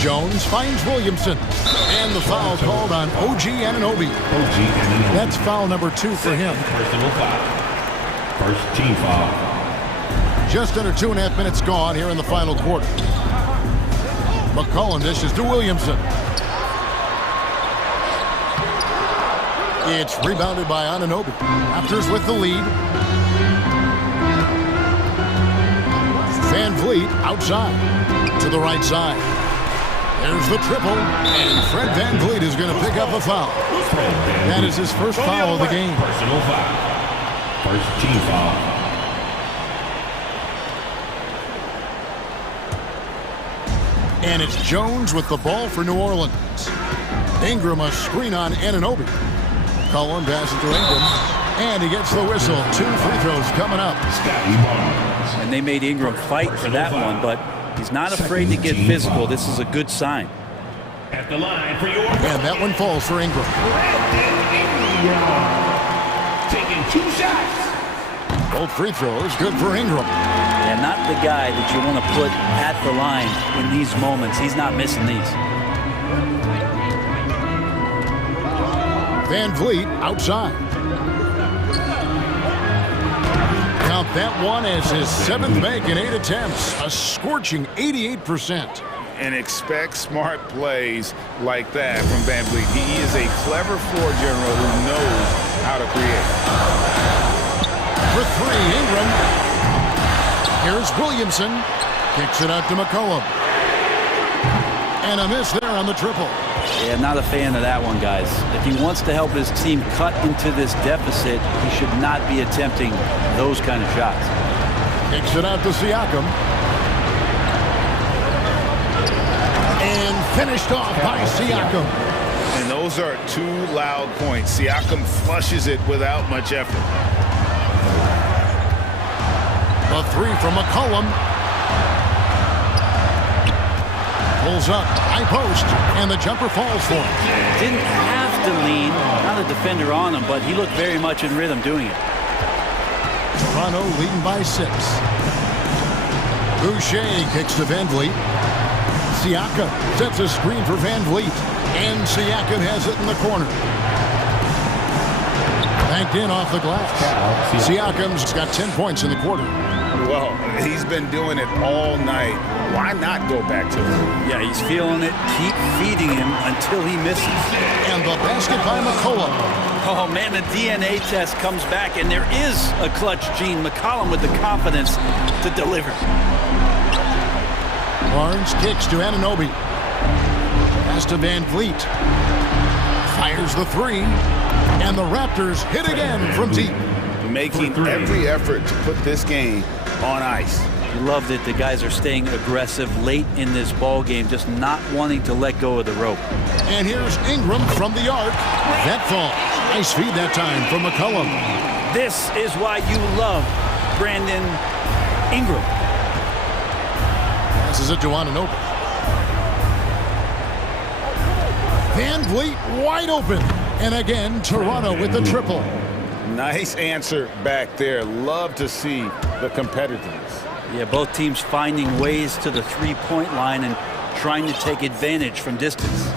Jones finds Williamson. And the foul called on OG Anunoby. That's foul number 2 for him. Personal foul. First team foul. Just under 2.5 minutes gone here in the final quarter. McCollum dishes to Williamson. It's rebounded by Anunoby. Raptors with the lead. Van Vliet outside to the right side. There's the triple, and Fred Van Vliet is going to pick up a foul. That is his first foul of the game. Personal foul. First team foul. And it's Jones with the ball for New Orleans. Ingram a screen on Anunoby. Cullen passes to Ingram, and he gets the whistle. 2 free throws coming up. And they made Ingram fight for that one, but he's not afraid to get physical. This is a good sign. At the line for your And that one falls for Ingram. taking 2 shots. Both free throws good for Ingram. And not the guy that you want to put at the line in these moments. He's not missing these. Van Vliet outside. Count that one as his 7th make in 8 attempts, a scorching 88%. And expect smart plays like that from Van Vliet. He is a clever floor general who knows how to create. For 3, Ingram. Here's Williamson. Kicks it out to McCollum. And a miss there on the triple. Yeah, not a fan of that one, guys. If he wants to help his team cut into this deficit, he should not be attempting those kind of shots. Kicks it out to Siakam. And finished off by Siakam. And those are 2 loud points. Siakam flushes it without much effort. A 3 from McCollum. Pulls up, high post, and the jumper falls for him. Didn't have to lean, not a defender on him, but he looked very much in rhythm doing it. Toronto leading by 6. Boucher kicks to Van Vliet. Siakam sets a screen for Van Vliet, and Siakam has it in the corner. Banked in off the glass. Siakam's got 10 points in the quarter. Well, he's been doing it all night. Why not go back to it? Yeah, he's feeling it. Keep feeding him until he misses. And the basket by McCollum. Oh, man, the DNA test comes back, and there is a clutch gene. McCollum with the confidence to deliver. Barnes kicks to Anunoby. Pass to Van Vliet. Fires the 3. And the Raptors hit again from deep. Making every effort to put this game on ice. Love that the guys are staying aggressive late in this ball game, just not wanting to let go of the rope. And here's Ingram from the arc. That fall. Nice feed that time from McCollum. This is why you love Brandon Ingram. Passes it to Anunoby. Van Vliet wide open. And again, Toronto with the triple. Nice answer back there. Love to see the competitiveness. Yeah, both teams finding ways to the three-point line and trying to take advantage from distance.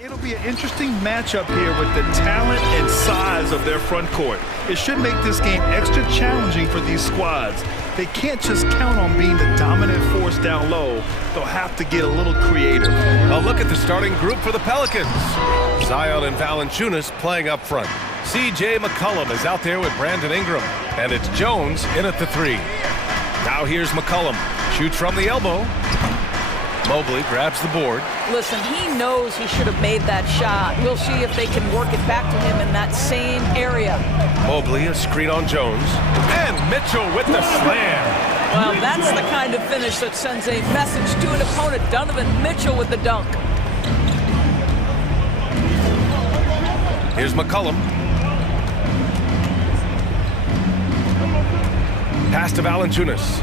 It'll be an interesting matchup here with the talent and size of their front court. It should make this game extra challenging for these squads. They can't just count on being the dominant force down low. They'll have to get a little creative. A look at the starting group for the Pelicans. Zion and Valanciunas playing up front. C.J. McCollum is out there with Brandon Ingram. And it's Jones in at the 3. Now here's McCollum. Shoots from the elbow. Mobley grabs the board. Listen, he knows he should have made that shot. We'll see if they can work it back to him in that same area. Mobley, a screen on Jones. And Mitchell with the slam. Well, that's the kind of finish that sends a message to an opponent. Donovan Mitchell with the dunk. Here's McCollum. Pass to Valanciunas.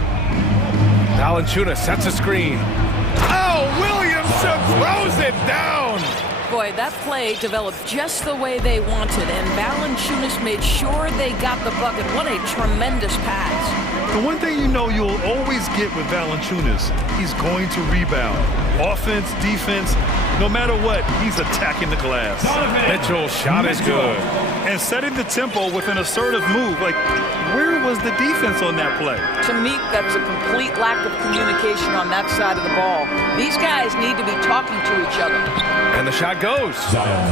Valanciunas sets a screen. Oh, Williamson throws it down! Boy, that play developed just the way they wanted, and Valanciunas made sure they got the bucket. What a tremendous pass. The one thing you know you'll always get with Valanciunas, he's going to rebound. Offense, defense, no matter what, he's attacking the glass. Mitchell's shot is good. And setting the tempo with an assertive move. Like, where was the defense on that play? To me, that's a complete lack of communication on that side of the ball. These guys need to be talking to each other. And the shot goes.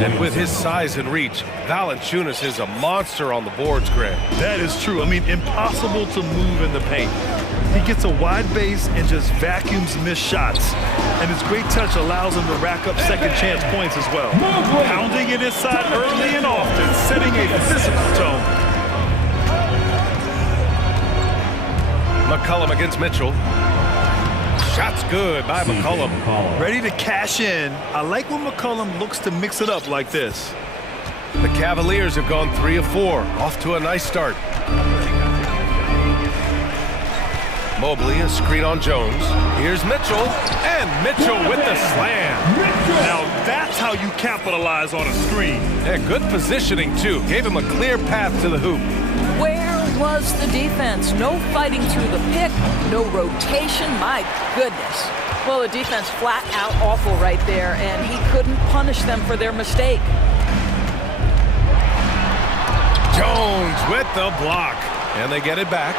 And with his size and reach, Valanciunas is a monster on the boards, Grant. That is true. I mean, impossible to move in the paint. He gets a wide base and just vacuums missed shots. And his great touch allows him to rack up second chance points as well. Pounding it inside early and often, setting a physical tone. McCollum against Mitchell. Shot's good by McCollum. Ready to cash in. I like when McCollum looks to mix it up like this. The Cavaliers have gone 3 of 4, off to a nice start. Mobley, a screen on Jones. Here's Mitchell, and Mitchell with the slam. Now that's how you capitalize on a screen. Yeah, good positioning, too. Gave him a clear path to the hoop. Where was the defense? No fighting through the pick, no rotation. My goodness. Well, the defense flat out awful right there, and he couldn't punish them for their mistake. Jones with the block, and they get it back.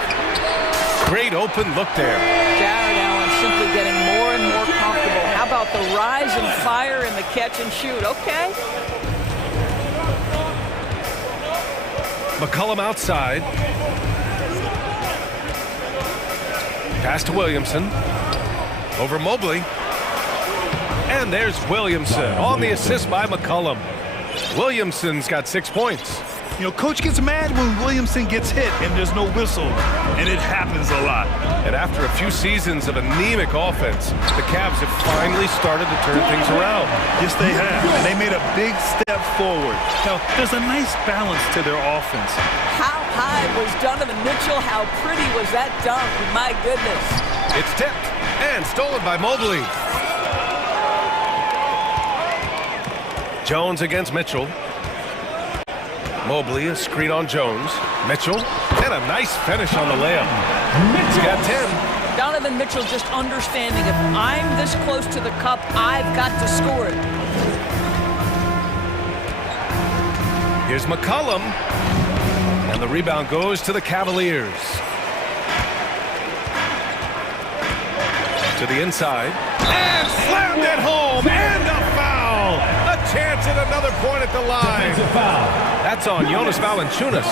Great open look there. Jared Allen simply getting more and more comfortable. How about the rise and fire in the catch and shoot? Okay. McCollum outside. Pass to Williamson. Over Mobley. And there's Williamson on the assist by McCollum. Williamson's got 6 points. You know, coach gets mad when Williamson gets hit and there's no whistle, and it happens a lot. And after a few seasons of anemic offense, the Cavs have finally started to turn things around. Yes, they have, and they made a big step forward. Now, there's a nice balance to their offense. How high was Donovan Mitchell? How pretty was that dunk? My goodness. It's tipped and stolen by Mobley. Jones against Mitchell. Mobley, a screen on Jones. Mitchell, and a nice finish on the layup. He's got 10. Donovan Mitchell just understanding if I'm this close to the cup, I've got to score it. Here's McCollum. And the rebound goes to the Cavaliers. To the inside. And slammed it home. And a foul. A chance at another point at the line. That's on Jonas Valanciunas.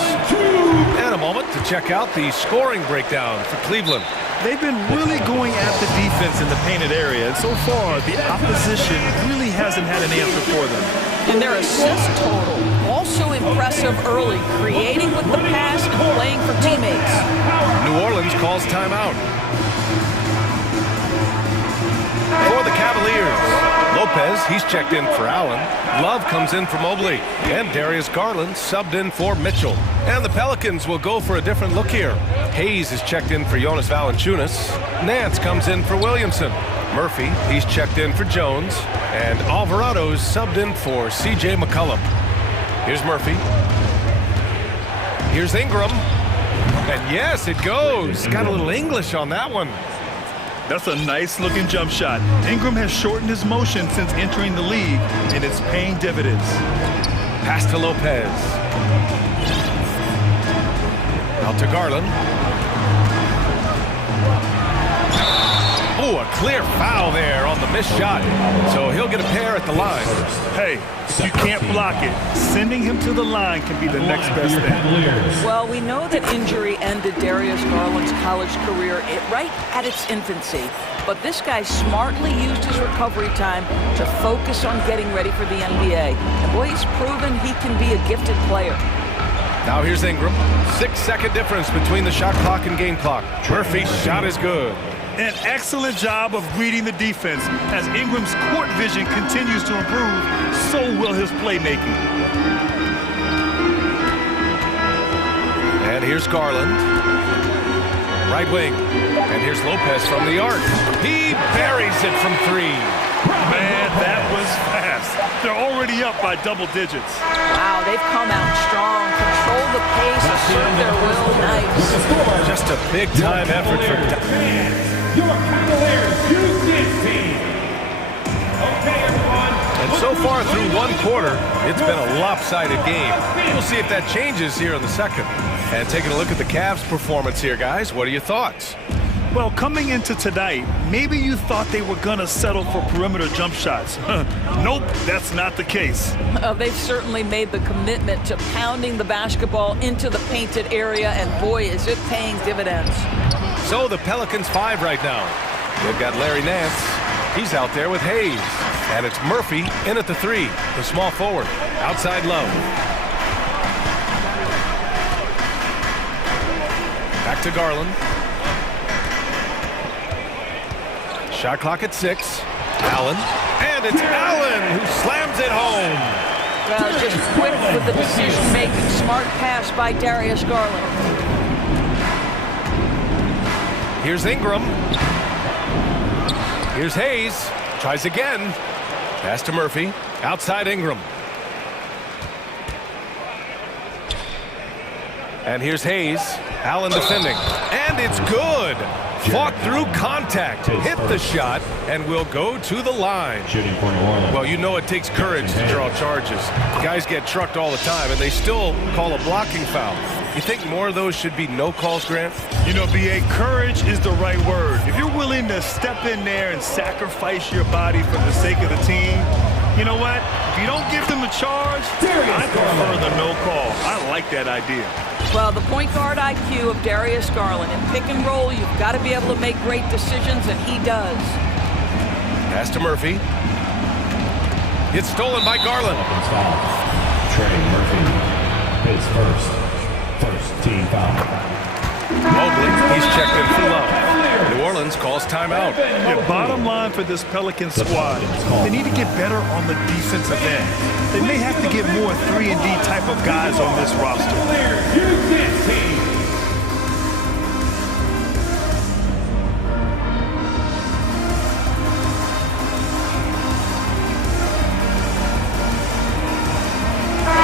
And a moment to check out the scoring breakdown for Cleveland. They've been really going at the defense in the painted area, and so far, the opposition really hasn't had an answer for them. And their assist total, also impressive early, creating with the pass and playing for teammates. New Orleans calls timeout. For the Cavaliers, Lopez, he's checked in for Allen. Love comes in for Mobley. And Darius Garland subbed in for Mitchell. And the Pelicans will go for a different look here. Hayes is checked in for Jonas Valanciunas. Nance comes in for Williamson. Murphy, he's checked in for Jones. And Alvarado's subbed in for C.J. McCollum. Here's Murphy. Here's Ingram. And yes, it goes. Got a little English on that one. That's a nice-looking jump shot. Ingram has shortened his motion since entering the league, and it's paying dividends. Pass to Lopez. Out to Garland. Oh, a clear foul there on the missed shot. So he'll get a pair at the line. Hey, if you can't block it, sending him to the line can be the next best thing. Well, we know that injury ended Darius Garland's college career right at its infancy. But this guy smartly used his recovery time to focus on getting ready for the NBA. And boy, he's proven he can be a gifted player. Now here's Ingram. 6-second difference between the shot clock and game clock. Murphy's shot is good. An excellent job of reading the defense. As Ingram's court vision continues to improve, so will his playmaking. And here's Garland. Right wing. And here's Lopez from the arc. He buries it from 3. Man, that was fast. They're already up by double digits. Wow, they've come out strong, control the pace, assert their will, nice. Just a big-time effort for... Your Cavaliers use this team. Okay, everyone. And so far through one quarter, it's been a lopsided game. We'll see if that changes here in the second. And taking a look at the Cavs' performance here, guys, what are your thoughts? Well, coming into tonight, maybe you thought they were going to settle for perimeter jump shots. Nope, that's not the case. They've certainly made the commitment to pounding the basketball into the painted area, and boy, is it paying dividends. So the Pelicans 5 right now. They've got Larry Nance. He's out there with Hayes. And it's Murphy in at the 3, the small forward. Outside low. Back to Garland. Shot clock at 6. Allen. And it's Allen who slams it home. Well, just quick with the decision-making. Smart pass by Darius Garland. Here's Ingram. Here's Hayes. Tries again. Pass to Murphy. Outside Ingram. And here's Hayes. Allen defending. And it's good. Fought through contact. Hit the shot and will go to the line. Well, you know it takes courage to draw charges. Guys get trucked all the time, and they still call a blocking foul. You think more of those should be no calls, Grant? You know, B.A., courage is the right word. If you're willing to step in there and sacrifice your body for the sake of the team, you know what? If you don't give them a charge, I prefer the no call. I like that idea. Well, the point guard IQ of Darius Garland. In pick and roll, you've got to be able to make great decisions, and he does. Pass to Murphy. It's stolen by Garland. Trey Murphy, his first team foul. Mobley, he's checked in for love. New Orleans calls timeout. The bottom line for this Pelican squad, they need to get better on the defensive end. They may have to get more 3-and-D type of guys on this roster.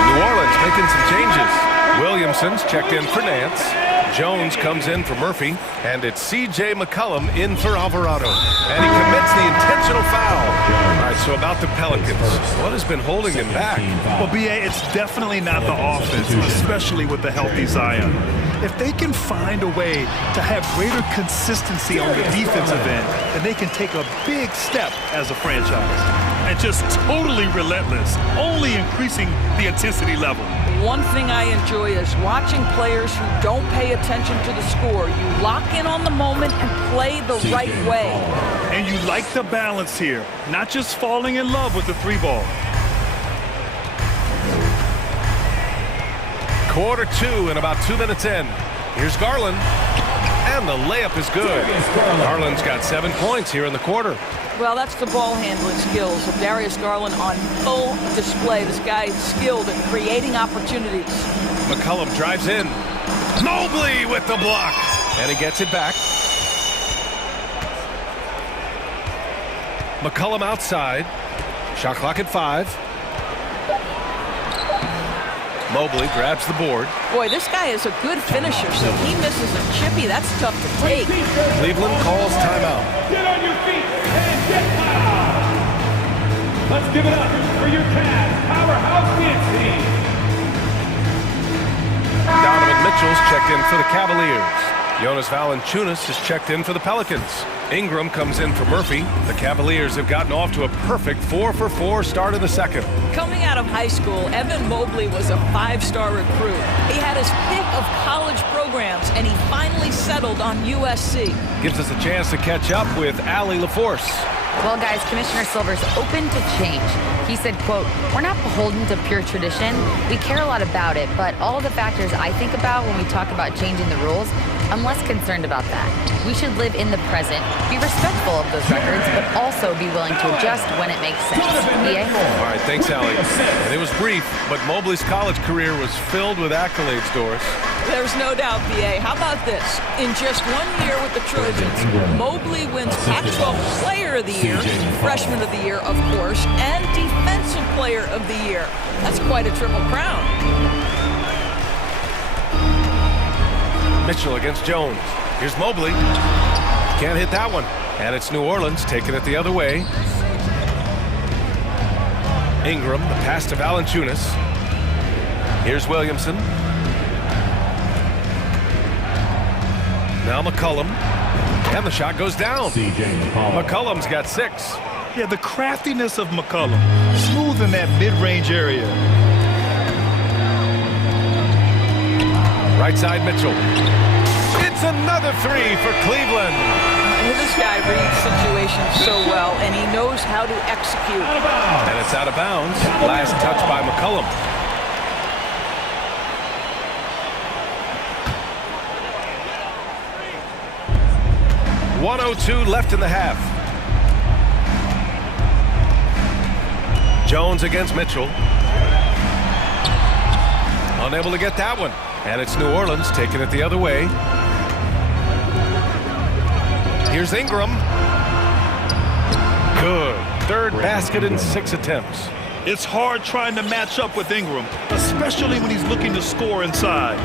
New Orleans making some changes. Williamson's checked in for Nance. Jones comes in for Murphy, and it's C.J. McCollum in for Alvarado. And he commits the intentional foul. All right, so about the Pelicans, what has been holding them back? Well, B.A., it's definitely not the offense, especially with the healthy Zion. If they can find a way to have greater consistency on the defensive end, then they can take a big step as a franchise. And just totally relentless, only increasing the intensity level. One thing I enjoy is watching players who don't pay attention to the score. You lock in on the moment and play the right way. And you like the balance here, not just falling in love with the 3-ball. Quarter 2 and about 2 minutes in. Here's Garland. And the layup is good. Garland's got 7 points here in the quarter. Well, that's the ball handling skills of Darius Garland on full display. This guy is skilled at creating opportunities. McCollum drives in. Mobley with the block. And he gets it back. McCollum outside. Shot clock at 5. Mobley grabs the board. Boy, this guy is a good finisher, so he misses a chippy. That's tough to take. Cleveland calls timeout. Give it up for your Cavs powerhouse dance team. Donovan Mitchell's checked in for the Cavaliers. Jonas Valanciunas is checked in for the Pelicans. Ingram comes in for Murphy. The Cavaliers have gotten off to a perfect 4-for-4 start in the second. Coming out of high school, Evan Mobley was a 5-star recruit. He had his pick of college programs, and he finally settled on USC. Gives us a chance to catch up with Allie LaForce. Well, guys, Commissioner Silver's open to change. He said, quote, "We're not beholden to pure tradition. We care a lot about it, but all the factors I think about when we talk about changing the rules, I'm less concerned about that. We should live in the present, be respectful of those records, but also be willing to adjust when it makes sense." EA? All right, thanks, Allie. And it was brief, but Mobley's college career was filled with accolades, Doris. There's no doubt, BA. How about this? In just 1 year with the Trojans, Mobley wins Pac-12 Player of the Year, Freshman of the Year, of course, and Defensive Player of the Year. That's quite a triple crown. Mitchell against Jones. Here's Mobley. Can't hit that one. And it's New Orleans taking it the other way. Ingram, the pass to Valanciunas. Here's Williamson. Now McCollum. And the shot goes down. McCollum's got 6. Yeah, the craftiness of McCollum. Smooth in that mid-range area. Right side Mitchell. It's another 3 for Cleveland. This guy reads situations so well, and he knows how to execute. And it's out of bounds. Last touch by McCollum. .102 left in the half. Jones against Mitchell. Unable to get that one. And it's New Orleans taking it the other way. Here's Ingram. Good. Third basket in 6 attempts. It's hard trying to match up with Ingram, especially when he's looking to score inside.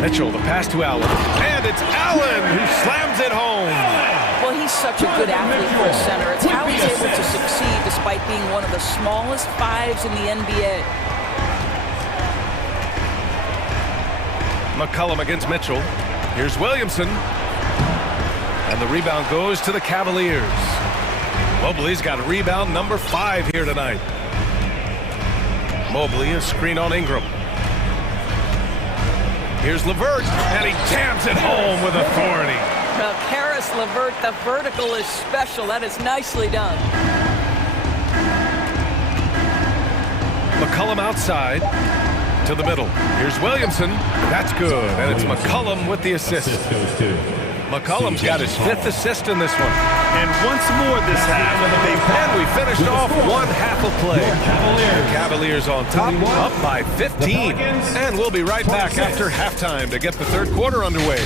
Mitchell, the pass to Allen. And it's Allen who slams it home. Well, he's such a good athlete for a center. It's how he's able to succeed despite being one of the smallest 5s in the NBA. McCollum against Mitchell. Here's Williamson. And the rebound goes to the Cavaliers. Mobley's got rebound number 5 here tonight. Mobley, a screen on Ingram. Here's LeVert, and he jams it home with authority. Well, Karis LeVert, the vertical is special. That is nicely done. McCollum outside to the middle. Here's Williamson. That's good, and it's McCollum with the assist. McCollum's got his 5th assist in this one. And once more this half. And we finished off one half of play. The Cavaliers on top, up by 15. And we'll be right back after halftime to get the third quarter underway.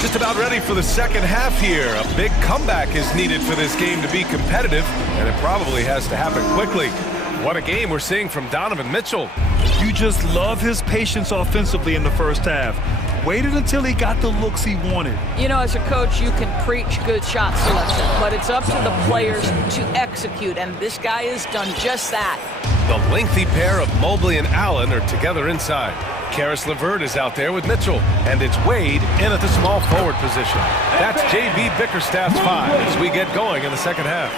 Just about ready for the second half here. A big comeback is needed for this game to be competitive, and it probably has to happen quickly. What a game we're seeing from Donovan Mitchell. You just love his patience offensively in the first half. Waited until he got the looks he wanted. You know, as a coach, you can preach good shot selection, but it's up to the players to execute, and this guy has done just that. The lengthy pair of Mobley and Allen are together inside. Karis LeVert is out there with Mitchell, and it's Wade in at the small forward position. That's J.B. Bickerstaff's 5 as we get going in the second half.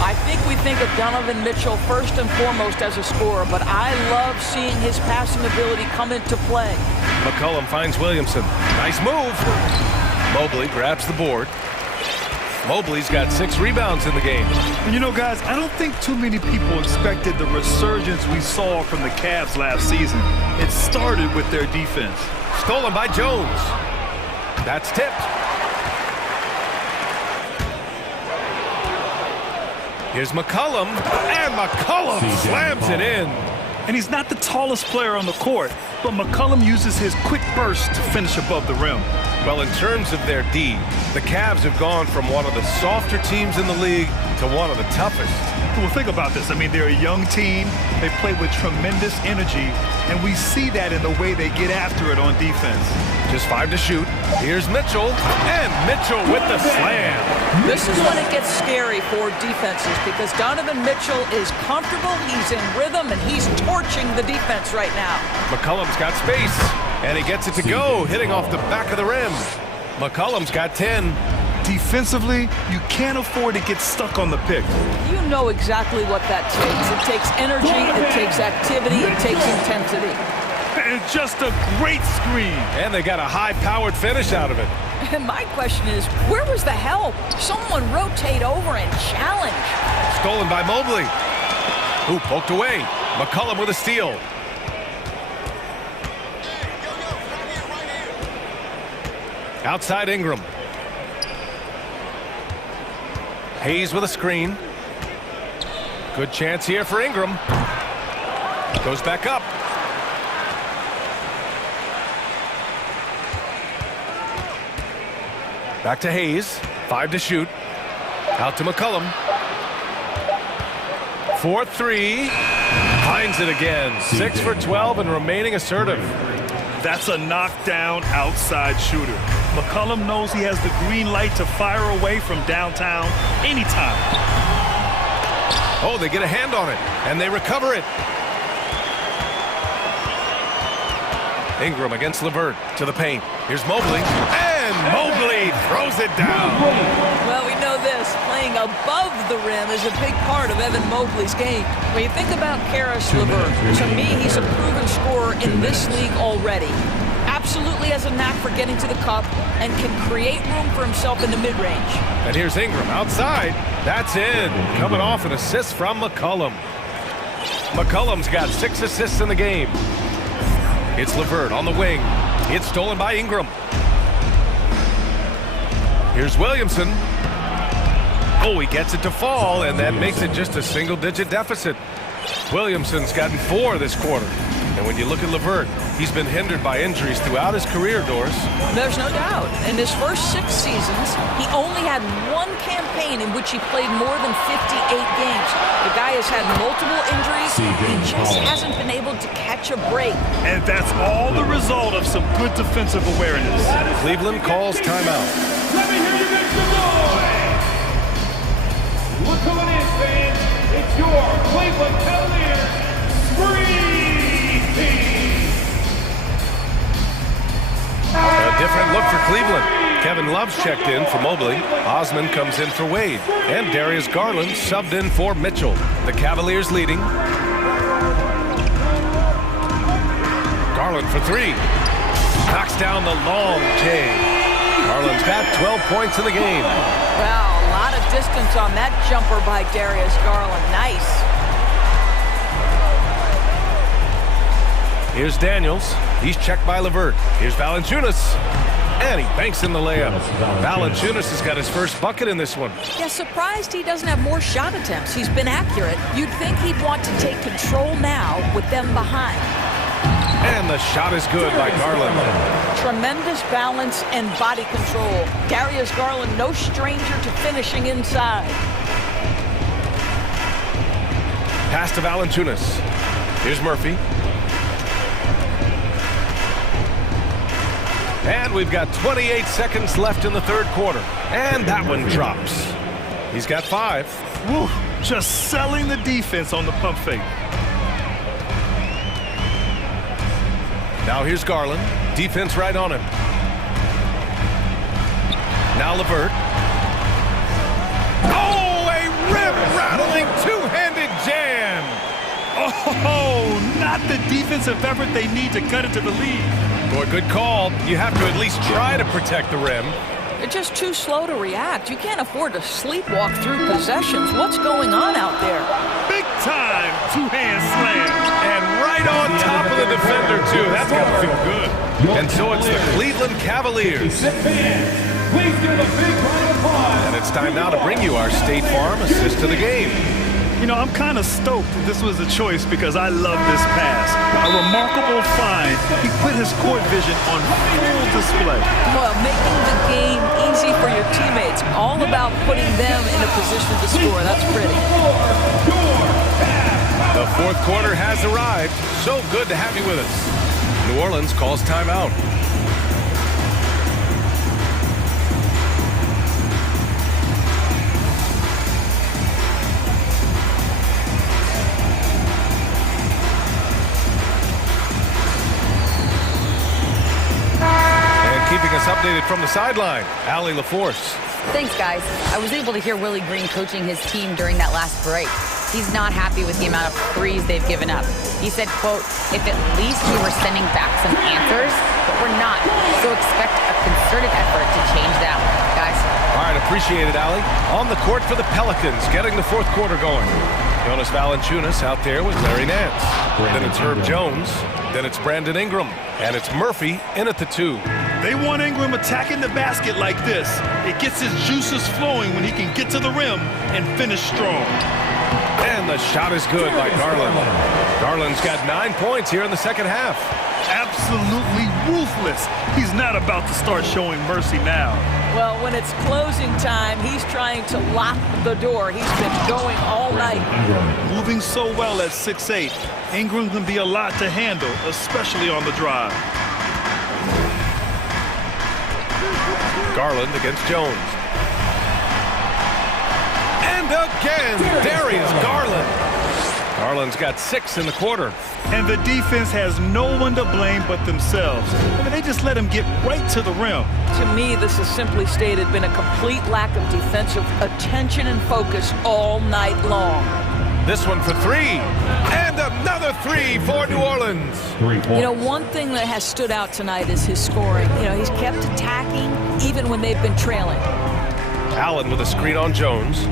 I think we think of Donovan Mitchell first and foremost as a scorer, but I love seeing his passing ability come into play. McCollum finds Williamson. Nice move. Mobley grabs the board. Mobley's got 6 rebounds in the game. And you know, guys, I don't think too many people expected the resurgence we saw from the Cavs last season. It started with their defense. Stolen by Jones. That's tipped. Here's McCollum, and McCollum slams it in. And he's not the tallest player on the court, but McCollum uses his quick burst to finish above the rim. Well, in terms of their D, the Cavs have gone from one of the softer teams in the league to one of the toughest. Well, think about this. I mean, they're a young team. They play with tremendous energy, and we see that in the way they get after it on defense. Just 5 to shoot. Here's Mitchell, and Mitchell with the slam. This is when it gets scary for defenses because Donovan Mitchell is comfortable, he's in rhythm, and he's torching the defense right now. McCollum's got space, and he gets it to go, hitting off the back of the rim. McCollum's got 10. Defensively, you can't afford to get stuck on the pick. You know exactly what that takes. It takes energy, it takes activity, it takes intensity. And just a great screen. And they got a high-powered finish out of it. And my question is, where was the help? Someone rotate over and challenge. Stolen by Mobley. Ooh, poked away. McCollum with a steal. Outside Ingram. Hayes with a screen. Good chance here for Ingram. Goes back up. Back to Hayes. 5 to shoot. Out to McCollum. 4-3. Finds it again. 6 for 12 and remaining assertive. That's a knockdown outside shooter. McCollum knows he has the green light to fire away from downtown anytime. Oh, they get a hand on it, and they recover it. Ingram against LeVert to the paint. Here's Mobley, and Mobley throws it down. Well, we know this. Playing above the rim is a big part of Evan Mobley's game. When you think about Caris LeVert, to me, he's a proven scorer in this league already. Absolutely has a knack for getting to the cup and can create room for himself in the mid-range. And here's Ingram outside. That's in. Coming off an assist from McCollum. McCollum's got 6 assists in the game. It's LeVert on the wing. It's stolen by Ingram. Here's Williamson. Oh, he gets it to fall, and that makes it just a single-digit deficit. Williamson's gotten 4 this quarter. And when you look at LeVert, he's been hindered by injuries throughout his career, Doris. There's no doubt. In his first 6 seasons, he only had 1 campaign in which he played more than 58 games. The guy has had multiple injuries. He just hasn't been able to catch a break. And that's all the result of some good defensive awareness. Cleveland calls timeout. Let me hear you make some noise! Look who it is, fans. It's your Cleveland Cavaliers Screen Team. A different look for Cleveland. Kevin Love's checked in for Mobley. Osman comes in for Wade. And Darius Garland subbed in for Mitchell. The Cavaliers leading. Garland for 3. Knocks down the long J. Garland's got 12 points in the game. Wow, a lot of distance on that jumper by Darius Garland. Nice. Here's Daniels. He's checked by LeVert. Here's Valanciunas. And he banks in the layup. Valanciunas has got his first bucket in this one. Yeah, surprised he doesn't have more shot attempts. He's been accurate. You'd think he'd want to take control now with them behind. And the shot is good by Garland. Tremendous balance and body control. Darius Garland, no stranger to finishing inside. Pass to Valanciunas. Here's Murphy. And we've got 28 seconds left in the third quarter. And that one drops. He's got 5. Woo, just selling the defense on the pump fake. Now here's Garland. Defense right on him. Now LeVert. Oh, a rip-rattling two-handed jam. Oh, not the defensive effort they need to cut into the lead. Boy, good call. You have to at least try to protect the rim. They're just too slow to react. You can't afford to sleepwalk through possessions. What's going on out there? Big time two-hand slam. And right on top of the defender, too. That's got to feel good. And so it's the Cleveland Cavaliers. Please give a big round of applause. And it's time now to bring you our State Farm assist to the game. You know, I'm kind of stoked this was a choice because I love this pass. A remarkable find. He put his court vision on full display. Well, making the game easy for your teammates. All about putting them in a position to score. That's pretty. The fourth quarter has arrived. So good to have you with us. New Orleans calls timeout. Keeping us updated from the sideline, Allie LaForce. Thanks, guys. I was able to hear Willie Green coaching his team during that last break. He's not happy with the amount of threes they've given up. He said, quote, if at least we were sending back some answers, but we're not. So expect a concerted effort to change that, guys. All right, appreciate it, Allie. On the court for the Pelicans, getting the fourth quarter going. Jonas Valanciunas out there with Larry Nance. Then it's Herb Jones. Then it's Brandon Ingram. And it's Murphy in at the 2. They want Ingram attacking the basket like this. It gets his juices flowing when he can get to the rim and finish strong. And the shot is good by Garland. Garland's got 9 points here in the second half. Absolutely ruthless. He's not about to start showing mercy now. Well, when it's closing time, he's trying to lock the door. He's been going all night. Moving so well at 6'8", Ingram can be a lot to handle, especially on the drive. Garland against Jones. And again, Darius Garland. Garland's got 6 in the quarter. And the defense has no one to blame but themselves. I mean, they just let him get right to the rim. To me, this has simply stated been a complete lack of defensive attention and focus all night long. This one for 3. And another 3 for New Orleans. You know, one thing that has stood out tonight is his scoring. You know, he's kept attacking even when they've been trailing. Allen with a screen on Jones.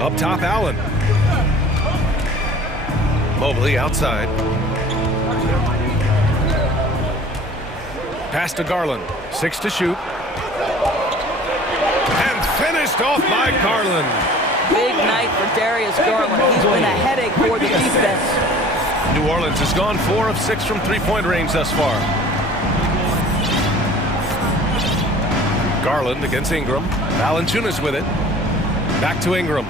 Up top, Allen. Mobley outside. Pass to Garland. 6 to shoot. And finished off by Garland. Big night for Darius Garland. He's been a headache for the defense. New Orleans has gone 4 of 6 from three-point range thus far. Garland against Ingram. Valanciunas with it. Back to Ingram.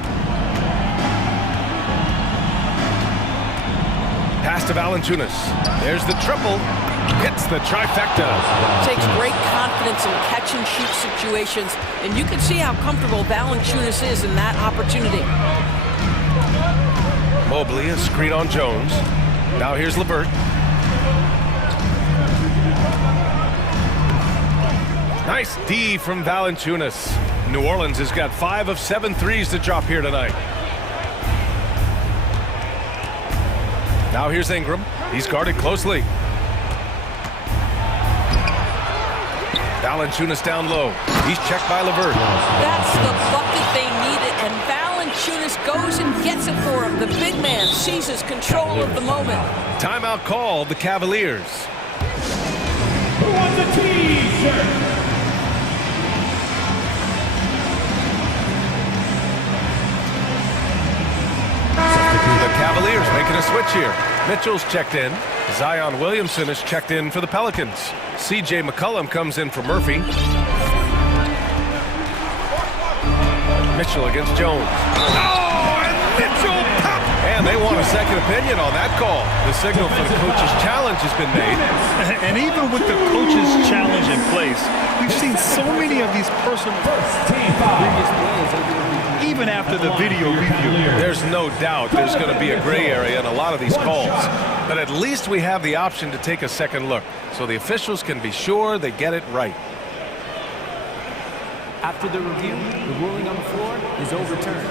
Pass to Valanciunas. There's the triple. Hits the trifecta. Takes great confidence in catch-and-shoot situations, and you can see how comfortable Valanciunas is in that opportunity. Mobley, a screen on Jones. Now here's LeVert. Nice D from Valanciunas. New Orleans has got 5 of 7 threes to drop here tonight. Now here's Ingram. He's guarded closely. Valanciunas down low. He's checked by LeVert. That's the bucket they needed, and Valanciunas goes and gets it for him. The big man seizes control of the moment. Timeout called the Cavaliers. Who wants a T-shirt? The Cavaliers making a switch here. Mitchell's checked in. Zion Williamson is checked in for the Pelicans. C.J. McCollum comes in for Murphy. Mitchell against Jones. Oh, and Mitchell popped! And they want a second opinion on that call. The signal for the coach's challenge has been made. And even with the coach's challenge in place, we've seen so many of these personal even after the video review. There's no doubt there's going to be a gray area in a lot of these calls. But at least we have the option to take a second look, so the officials can be sure they get it right. After the review, the ruling on the floor is overturned.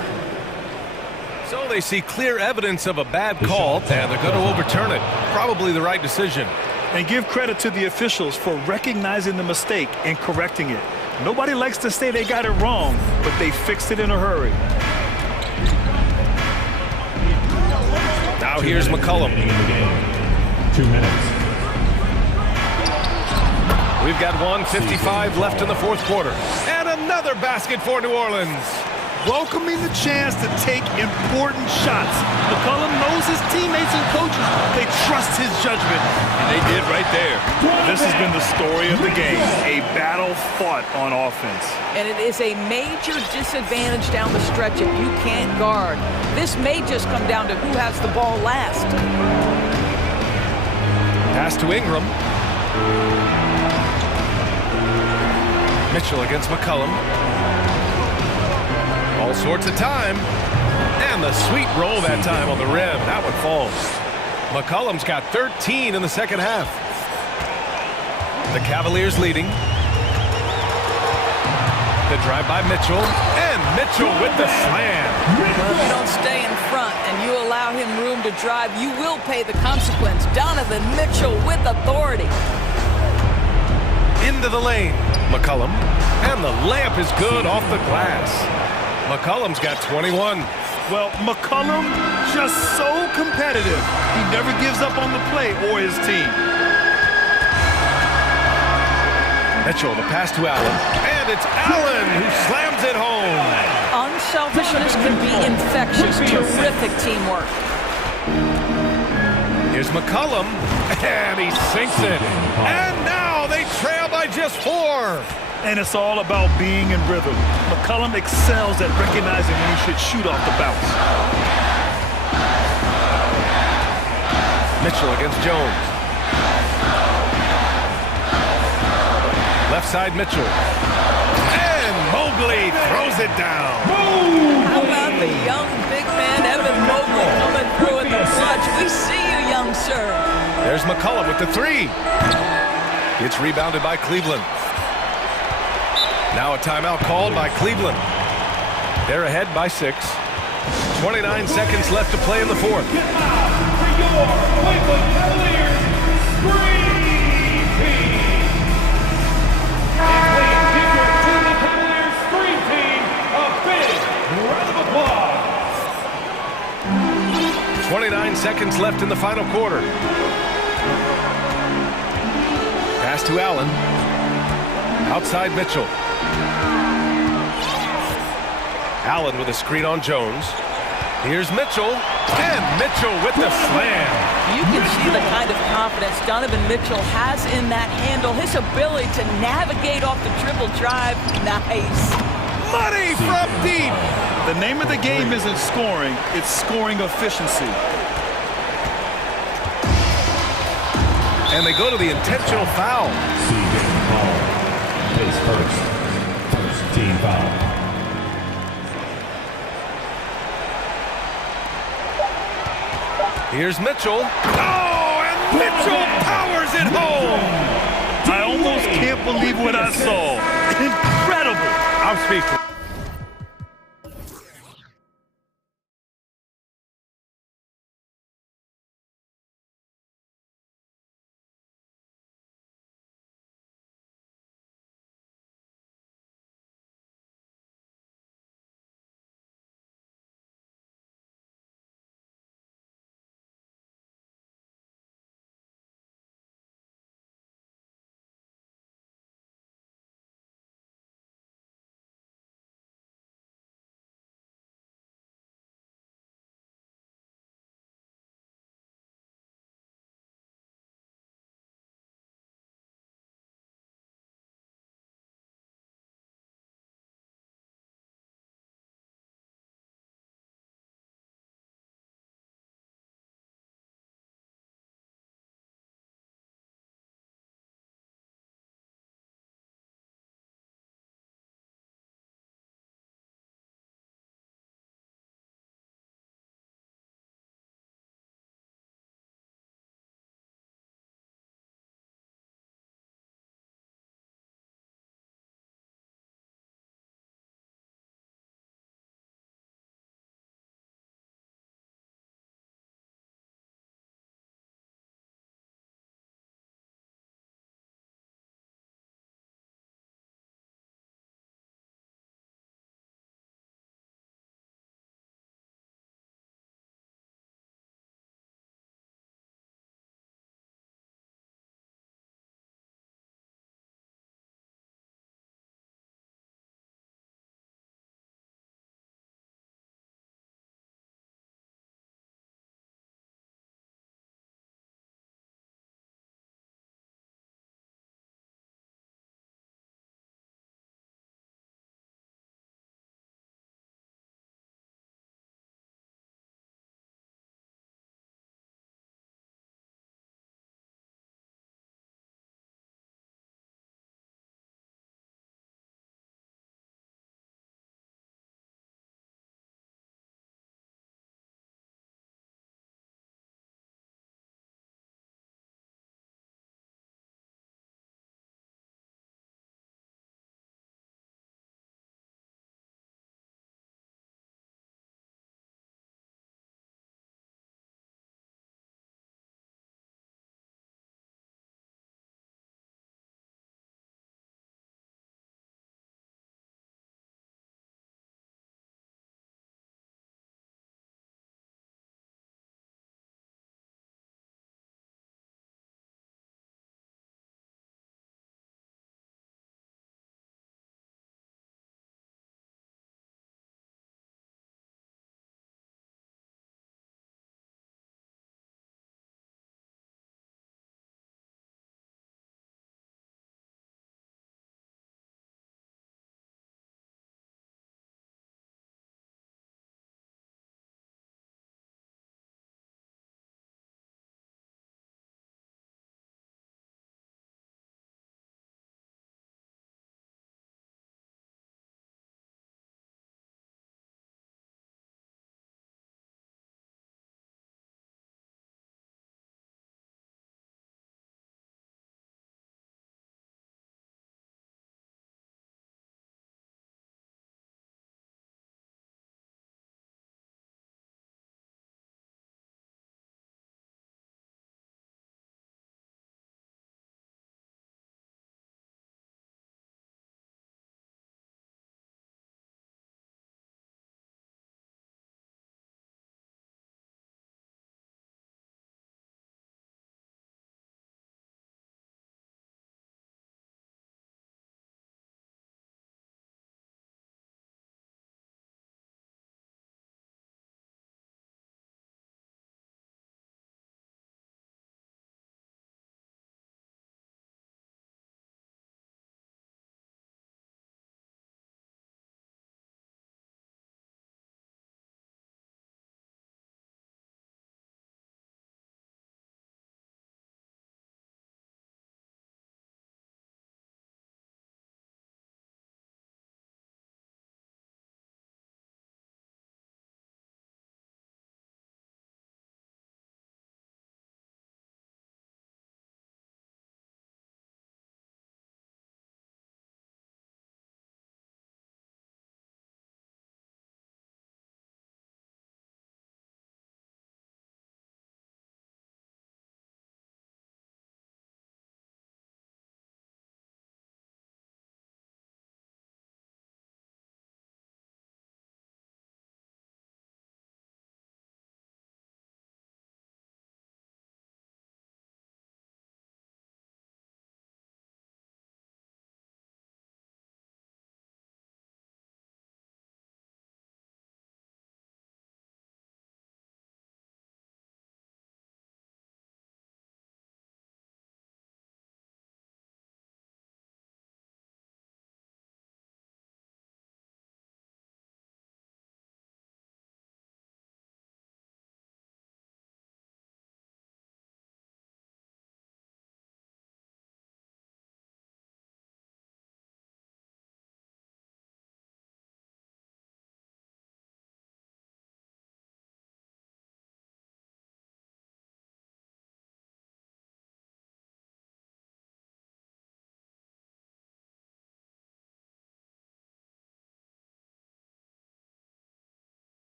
So they see clear evidence of a bad call, and they're going to overturn it. Probably the right decision. And give credit to the officials for recognizing the mistake and correcting it. Nobody likes to say they got it wrong, but they fixed it in a hurry. Now here's McCollum. 2 minutes. We've got 1:55 left in the fourth quarter. And another basket for New Orleans. welcoming the chance to take important shots. McCollum knows his teammates and coaches. They trust his judgment, and they did right there. This has been the story of the game, a battle fought on offense. And it is a major disadvantage down the stretch if you can't guard. This may just come down to who has the ball last. Pass to Ingram. Mitchell against McCollum. All sorts of time. And the sweet roll that time on the rim. That one falls. McCollum's got 13 in the second half. The Cavaliers leading. The drive by Mitchell. And Mitchell with the slam. Well, if you don't stay in front and you allow him room to drive, you will pay the consequence. Donovan Mitchell with authority. Into the lane. McCollum. And the layup is good off the glass. McCollum's got 21. Well, McCollum just so competitive. He never gives up on the play or his team. Mitchell, the pass to Allen. And it's Allen who slams it home. Unselfishness can be infectious. Terrific teamwork. Here's McCollum. And he sinks it. And now they trail by just 4. And it's all about being in rhythm. McCollum excels at recognizing when he should shoot off the bounce. Mitchell against Jones. Left side Mitchell. And Mobley throws it down. How about the young big man Evan Mobley coming through in the clutch? We see you, young sir. There's McCollum with the 3. It's rebounded by Cleveland. Now a timeout called by Cleveland. They're ahead by 6. 29 seconds left to play in the fourth. For your Cleveland Cavaliers Scream Team. And please give your Cleveland Cavaliers Scream Team a big round of applause. 29 seconds left in the final quarter. Pass to Allen. Outside Mitchell. Allen with a screen on Jones. Here's Mitchell. And Mitchell with the slam. You can see the kind of confidence Donovan Mitchell has in that handle. His ability to navigate off the dribble drive. Nice. Money from deep. The name of the game isn't scoring, it's scoring efficiency. And they go to the intentional foul. Is first team foul. Here's Mitchell. Oh, and Mitchell powers it home. I almost can't believe what I saw. Incredible. I'm speechless.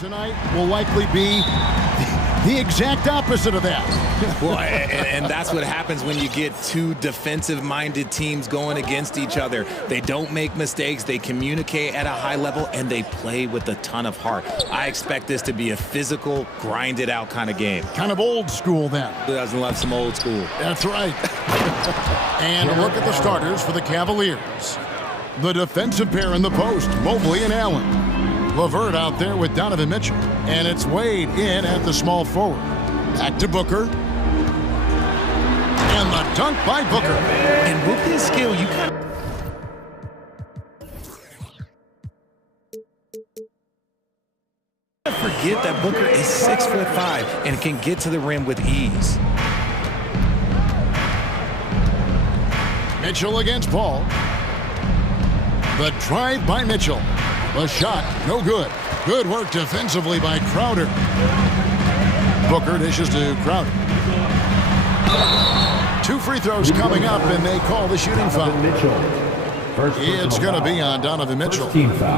Tonight will likely be the exact opposite of that. Well, and that's what happens when you get two defensive-minded teams going against each other. They don't make mistakes, they communicate at a high level, and they play with a ton of heart. I expect this to be a physical, grinded-out kind of game. Kind of old school then. Who doesn't love some old school? That's right. And look at the starters for the Cavaliers. The defensive pair in the post, Mobley and Allen. LeVert out there with Donovan Mitchell. And it's Wade in at the small forward. Back to Booker. And the dunk by Booker. And with his skill, you kind of forget that Booker is 6'5" and can get to the rim with ease. Mitchell against Paul. The drive by Mitchell. The shot, no good. Good work defensively by Crowder. Booker dishes to Crowder. 2 free throws coming up, and they call the shooting foul. It's going to be on Donovan Mitchell.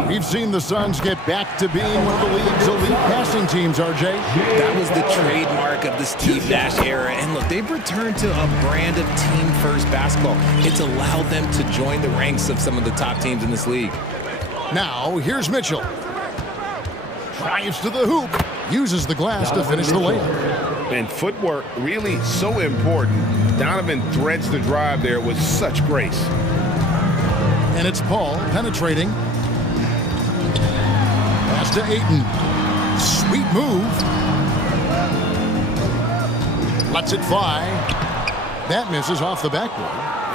We've seen the Suns get back to being one of the league's elite passing teams, RJ. That was the trademark of the Steve Nash era. And look, they've returned to a brand of team-first basketball. It's allowed them to join the ranks of some of the top teams in this league. Now, here's Mitchell. Drives to the hoop. Uses the glass to finish the layup. And footwork really so important. Donovan threads the drive there with such grace. And it's Paul penetrating. Pass to Ayton. Sweet move. Lets it fly. That misses off the backboard.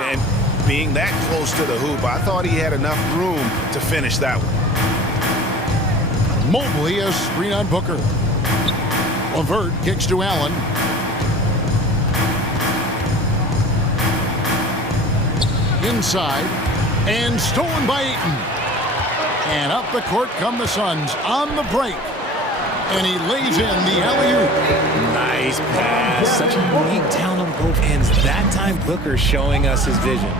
And being that close to the hoop, I thought he had enough room to finish that one. Mobley, a screen on Booker. LeVert kicks to Allen. Inside. And stolen by Ayton. And up the court come the Suns on the break. And he lays in the alley-oop. Nice pass. Such a unique talent on both ends. That time, Booker showing us his vision.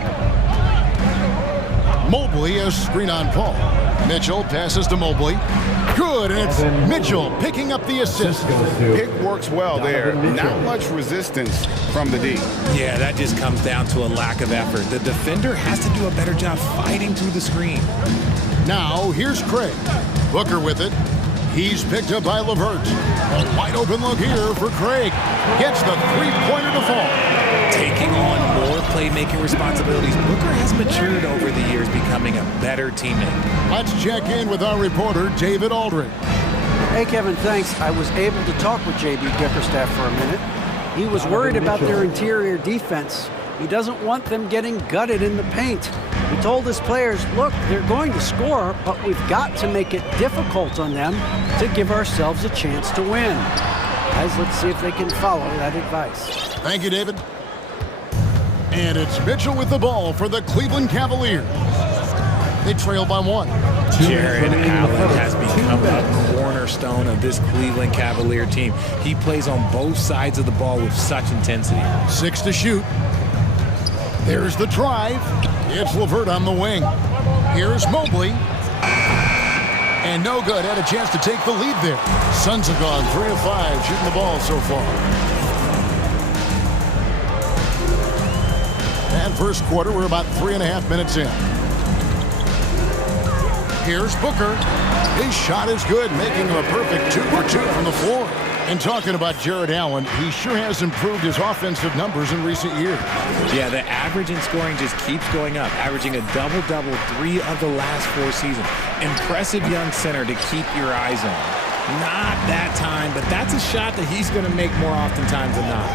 Mobley, a screen on Paul. Mitchell passes to Mobley. Good, and it's Mitchell picking up the assist. Pick works well there. Not much resistance from the D. Yeah, that just comes down to a lack of effort. The defender has to do a better job fighting through the screen. Now, here's Craig. Booker with it. He's picked up by LeVert. A wide open look here for Craig. Gets the three-pointer to fall. Taking on more playmaking responsibilities, Booker has matured over the years, becoming a better teammate. Let's check in with our reporter, David Aldridge. Hey, Kevin, thanks. I was able to talk with J.B. Bickerstaff for a minute. He was worried about their interior defense. He doesn't want them getting gutted in the paint. He told his players, look, they're going to score, but we've got to make it difficult on them to give ourselves a chance to win. Guys, let's see if they can follow that advice. Thank you, David. And it's Mitchell with the ball for the Cleveland Cavaliers. They trail by 1. Jared Allen has become a cornerstone of this Cleveland Cavalier team. He plays on both sides of the ball with such intensity. 6 to shoot. There's the drive. It's LeVert on the wing. Here's Mobley. And no good. Had a chance to take the lead there. Suns have gone 3 of 5 shooting the ball so far. And first quarter, we're about 3.5 minutes in. Here's Booker. His shot is good, making him a perfect 2 for 2 from the floor. And talking about Jared Allen, he sure has improved his offensive numbers in recent years. Yeah, the average in scoring just keeps going up, averaging a double-double 3 of the last 4 seasons. Impressive young center to keep your eyes on. Not that time, but that's a shot that he's going to make more oftentimes than not.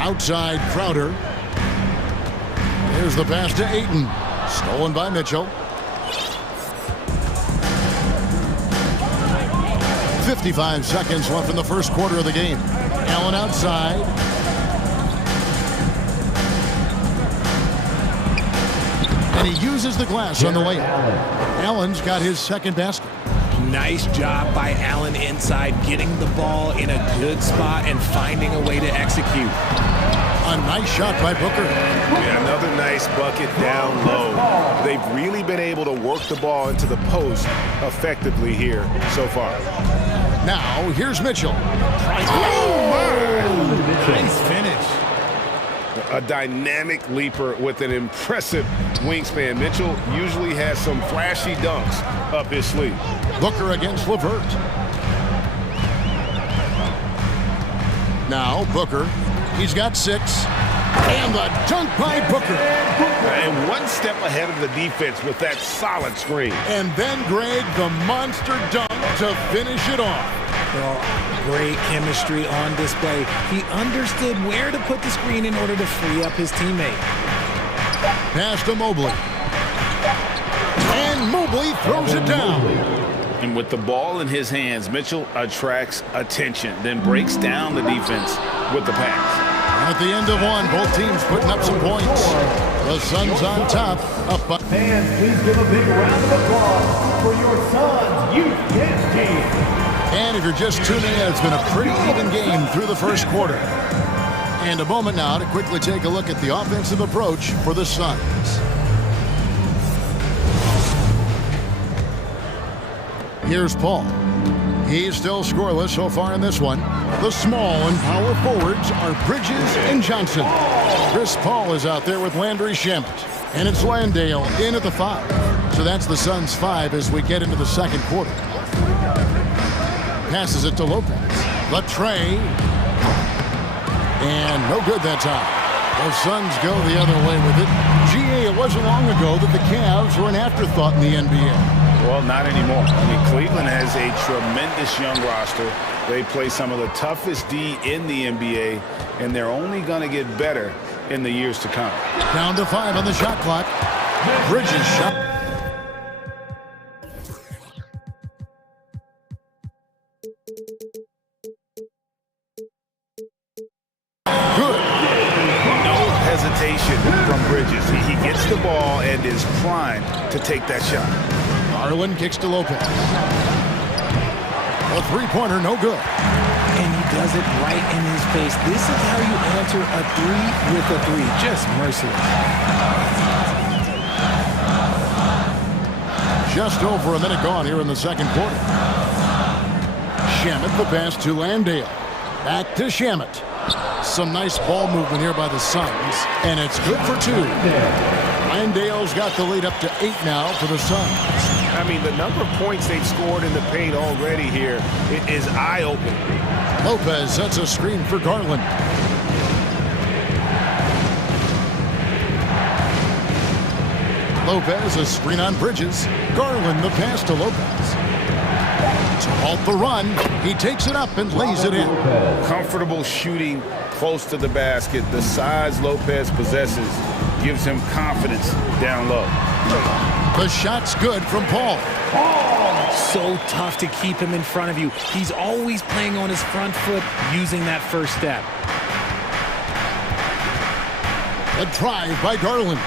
Outside Crowder. Here's the pass to Ayton. Stolen by Mitchell. 55 seconds left in the first quarter of the game. Allen outside. And he uses the glass on the layup. Allen's got his second basket. Nice job by Allen inside, getting the ball in a good spot and finding a way to execute. A nice shot by Booker. Yeah, another nice bucket down low. They've really been able to work the ball into the post effectively here so far. Now, here's Mitchell. Nice finish. A dynamic leaper with an impressive wingspan. Mitchell usually has some flashy dunks up his sleeve. Booker against LeVert. Now, Booker. He's got 6. And the dunk by Booker. And one step ahead of the defense with that solid screen. And then Greg, the monster dunk to finish it off. Well, great chemistry on display. He understood where to put the screen in order to free up his teammate. Pass to Mobley. And Mobley throws it down. And with the ball in his hands, Mitchell attracts attention, then breaks down the defense with the pass. At the end of one, both teams putting up some points. The Suns on top. Up by Fans, please give a big round of applause for your Suns youth dance team. And if you're just tuning in, it's been a pretty even game through the first quarter. And a moment now to quickly take a look at the offensive approach for the Suns. Here's Paul. He's still scoreless so far in this one. The small and power forwards are Bridges and Johnson. Chris Paul is out there with Landry Shamet. And it's Landale in at the 5. So that's the Suns' 5 as we get into the second quarter. Passes it to Lopez. The tray. And no good that time. The Suns go the other way with it. GA, it wasn't long ago that the Cavs were an afterthought in the NBA. Well, not anymore. I mean, Cleveland has a tremendous young roster. They play some of the toughest D in the NBA, and they're only going to get better in the years to come. Down to 5 on the shot clock. Bridges shot. Good. No hesitation from Bridges. He gets the ball and is primed to take that shot. Garland kicks to Lopez. A three-pointer, no good. And he does it right in his face. This is how you answer a 3 with a 3. Just merciless. Just over a minute gone here in the second quarter. Shamet, the pass to Landale. Back to Shamet. Some nice ball movement here by the Suns, and it's good for 2. Landale's got the lead up to 8 now for the Suns. I mean, the number of points they've scored in the paint already here is eye-opening. Lopez sets a screen for Garland. Lopez, a screen on Bridges. Garland, the pass to Lopez. To halt the run, he takes it up and lays it in. Comfortable shooting close to the basket. The size Lopez possesses gives him confidence down low. The shot's good from Paul. So tough to keep him in front of you. He's always playing on his front foot, using that first step. A drive by Garland.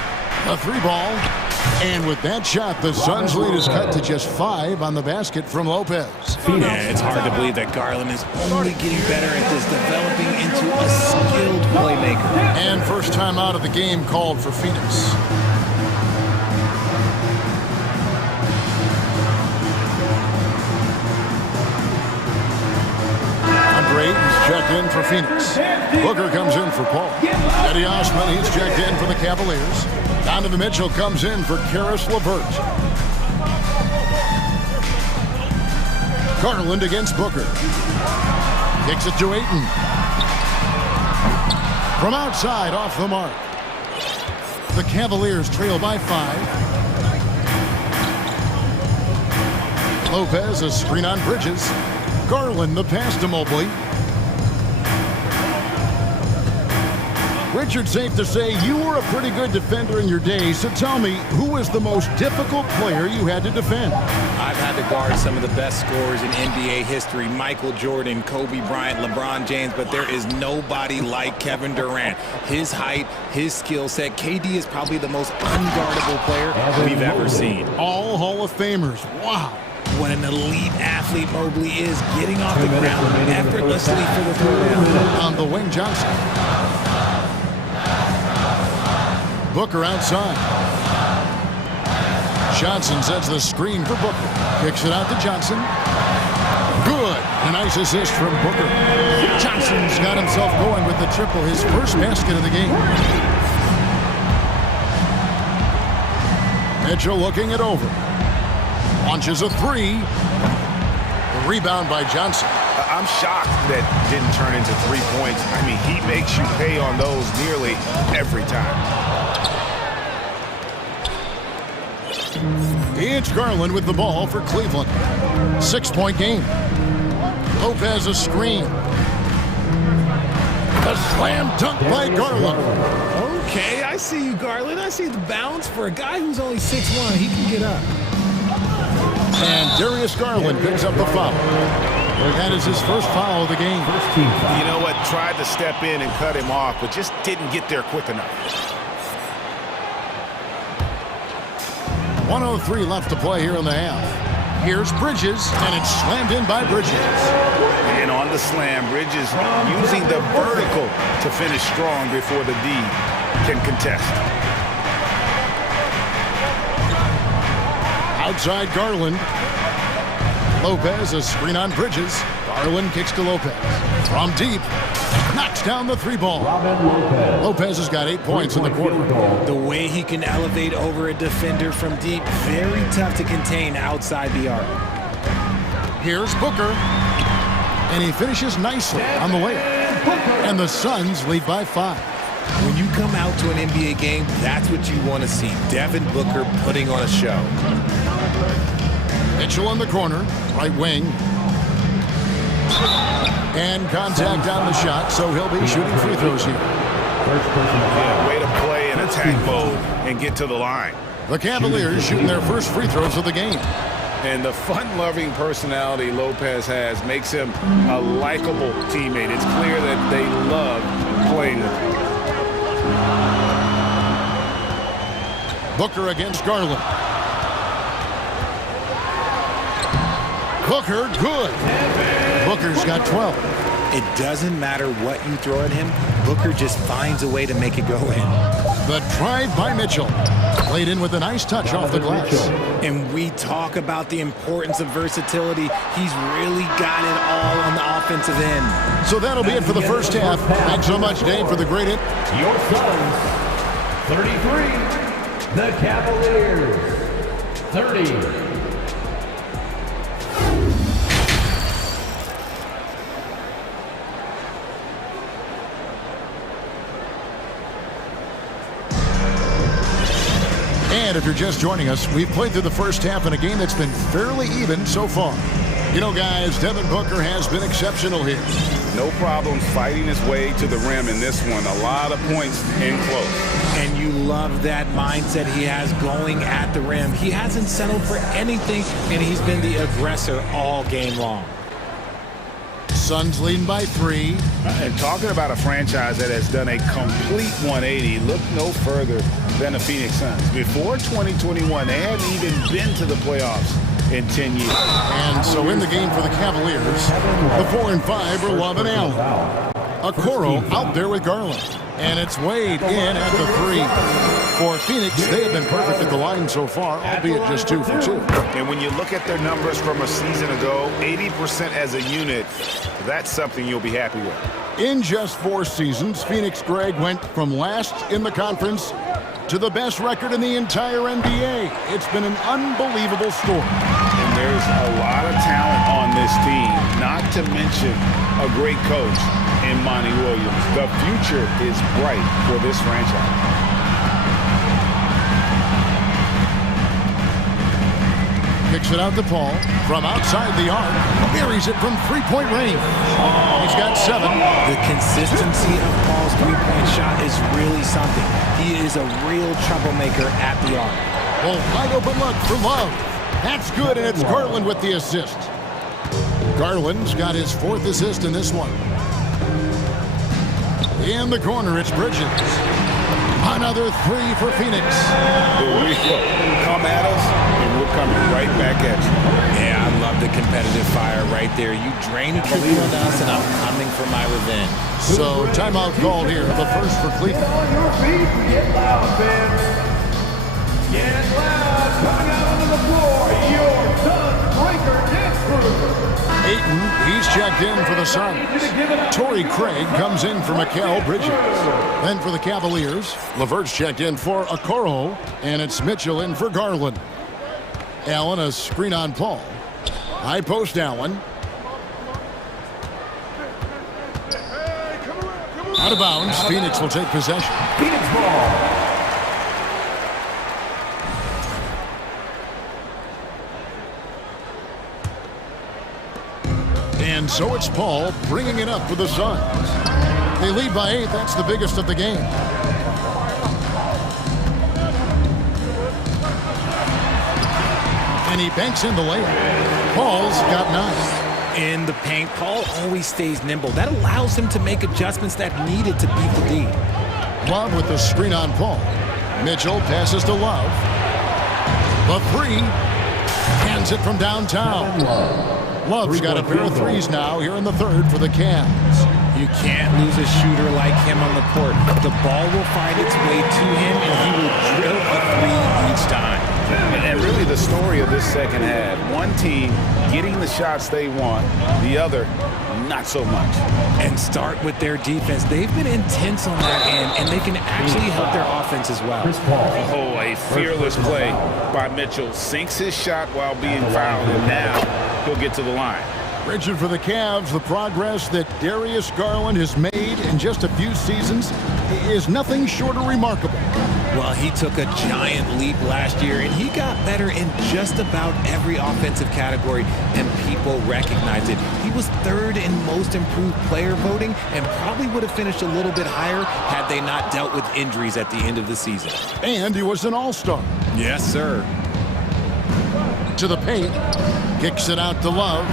A 3-ball. And with that shot, the Suns' lead is cut to just 5 on the basket from Lopez. Yeah, it's hard to believe that Garland is only getting better at this, developing into a skilled playmaker. And first time out of the game called for Phoenix. He's checked in for Phoenix. Booker comes in for Paul. Eddie Osman, he's checked in for the Cavaliers. Donovan Mitchell comes in for Caris LeVert. Garland against Booker. Kicks it to Ayton. From outside, off the mark. The Cavaliers trail by 5. Lopez, a screen on Bridges. Garland, the pass to Mobley. Richard, safe to say you were a pretty good defender in your day, so tell me, who was the most difficult player you had to defend? I've had to guard some of the best scorers in NBA history, Michael Jordan, Kobe Bryant, LeBron James, but there is nobody like Kevin Durant. His height, his skill set, KD is probably the most unguardable player we've ever seen. All Hall of Famers, wow. What an elite athlete Mobley is, getting off the ground effortlessly for the throwdown. On the wing, Johnson. Booker outside. Johnson sets the screen for Booker. Kicks it out to Johnson. Good. A nice assist from Booker. Johnson's got himself going with the triple, his first basket of the game. Mitchell looking it over. Launches a three. The rebound by Johnson. I'm shocked that didn't turn into 3 points. I mean, he makes you pay on those nearly every time. It's Garland with the ball for Cleveland. 6-point game. Lopez a screen. A slam dunk by Garland. Okay, I see you, Garland. I see the bounce. For a guy who's only 6'1", he can get up. And Darius Garland picks up the foul. That is his first foul of the game. You know what? Tried to step in and cut him off, but just didn't get there quick enough. 1:03 left to play here in the half. Here's Bridges, and it's slammed in by Bridges. And on the slam, Bridges using the vertical to finish strong before the D can contest. Outside Garland. Lopez, a screen on Bridges. Garland kicks to Lopez. From deep, knocks down the three ball. Lopez has got 8 points in the quarter. The way he can elevate over a defender from deep, very tough to contain outside the arc. Here's Booker. And he finishes nicely on the layup. And the Suns lead by 5. When you come out to an NBA game, that's what you want to see. Devin Booker putting on a show. Mitchell in the corner, right wing. And contact on the shot, so he'll be shooting free throws here. Yeah, way to play in attack mode and get to the line. The Cavaliers shooting their first free throws of the game. And the fun-loving personality Lopez has makes him a likable teammate. It's clear that they love playing with him. Booker against Garland. Booker, good. Booker's got 12. It doesn't matter what you throw at him. Booker just finds a way to make it go in. The drive by Mitchell. Played in with a nice touch off the glass. And we talk about the importance of versatility. He's really got it all on the offensive end. So that'll be it for the first half. Thanks so much, Dave, for the great hit. Your Suns, 33. The Cavaliers, 30. And if you're just joining us, we've played through the first half in a game that's been fairly even so far. You know, guys, Devin Booker has been exceptional here. No problems fighting his way to the rim in this one. A lot of points in close. And you love that mindset he has going at the rim. He hasn't settled for anything, and he's been the aggressor all game long. Suns leading by 3. And talking about a franchise that has done a complete 180, look no further than the Phoenix Suns. Before 2021, they hadn't even been to the playoffs in 10 years. And so in the game for the Cavaliers, the 4 and 5 are Love and Allen. Okoro out there with Garland. And it's Wade in at the 3. For Phoenix, they have been perfect at the line so far, albeit just 2 for 2. And when you look at their numbers from a season ago, 80% as a unit, that's something you'll be happy with. In just 4 seasons, Phoenix, Greg, went from last in the conference to the best record in the entire NBA. It's been an unbelievable story. And there's a lot of talent on this team, not to mention a great coach in Monty Williams. The future is bright for this franchise. Kicks it out to Paul from outside the arc. Buries it from three-point range. He's got 7. The consistency of Paul's three-point shot is really something. He is a real troublemaker at the arc. Well, wide open look for Love. That's good, and it's Garland with the assist. Garland's got his 4th assist in this one. In the corner, it's Bridges. Another 3 for Phoenix. Here we go. Come at us, and we're coming right back at you. Yeah, I I love the competitive fire right there. You drain it on us, and I'm coming for my revenge. So timeout called here, the first for Cleveland. On your feet, get loud, fans. Get loud, coming out onto the floor, your Sun Breaker dance crew. Ayton, he's checked in for the Suns. Torrey Craig comes in for Mikal Bridges. Then for the Cavaliers, LeVert's checked in for Okoro, and it's Mitchell in for Garland. Allen, a screen on Paul. High post Allen. Out of bounds, Phoenix will take possession. Phoenix ball. And so it's Paul bringing it up for the Suns. They lead by 8. That's the biggest of the game. And he banks in the layup. Paul's got 9. In the paint, Paul always stays nimble. That allows him to make adjustments that needed to beat the D. Love with the screen on Paul. Mitchell passes to Love. The 3. Hands it from downtown. Love's got a pair of threes now here in the third for the Cavs. You can't lose a shooter like him on the court. The ball will find its way to him, and he will drill a 3 each time. And really the story of this second half, one team getting the shots they want, the other not so much. And start with their defense. They've been intense on that end, and they can actually help their offense as well. Oh, a fearless play by Mitchell. Sinks his shot while being fouled, and now he'll get to the line. Richard, for the Cavs, the progress that Darius Garland has made in just a few seasons is nothing short of remarkable. Well, he took a giant leap last year, and he got better in just about every offensive category, and people recognize it. He was 3rd in most improved player voting and probably would have finished a little bit higher had they not dealt with injuries at the end of the season. And he was an all-star. Yes, sir. To the paint. Kicks it out to Love.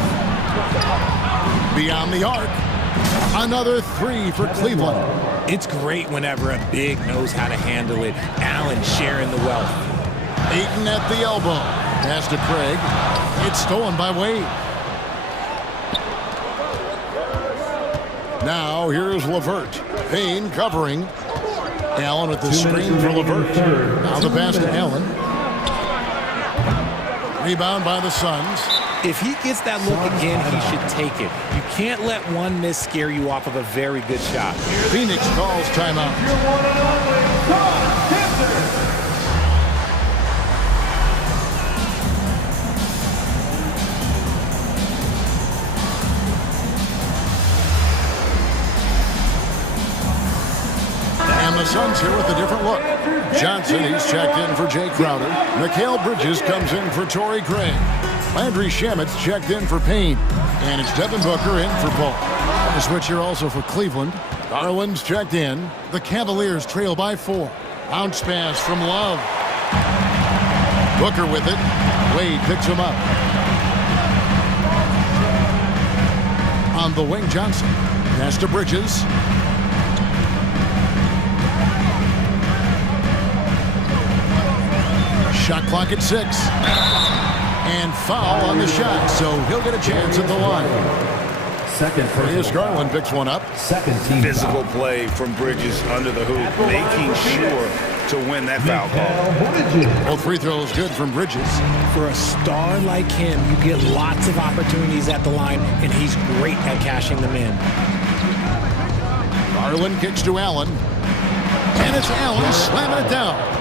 Beyond the arc. Another 3 for Cleveland. It's great whenever a big knows how to handle it. Allen sharing the wealth. Ayton at the elbow. Pass to Craig. It's stolen by Wade. Now here's LeVert. Payne covering. Allen with the screen for LeVert. Now the pass to Allen. Rebound by the Suns. If he gets that look again, he should take it. You can't let one miss scare you off of a very good shot. Phoenix calls timeout. Your one and only Don Kemper. And the Suns here with a different look. Johnson, he's checked in for Jay Crowder. Mikal Bridges comes in for Torrey Craig. Landry Shamit's checked in for Payne. And it's Devin Booker in for Paul. A switch here also for Cleveland. Garland's checked in. The Cavaliers trail by 4. Bounce pass from Love. Booker with it. Wade picks him up. On the wing, Johnson. Pass to Bridges. Shot clock at 6. And foul on the shot, so he'll get a chance at the line. Darius Garland picks one up. Physical play from Bridges under the hoop, making sure to win that foul call. Both free throws good from Bridges. For a star like him, you get lots of opportunities at the line, and he's great at cashing them in. Garland kicks to Allen. And it's Allen slamming it down.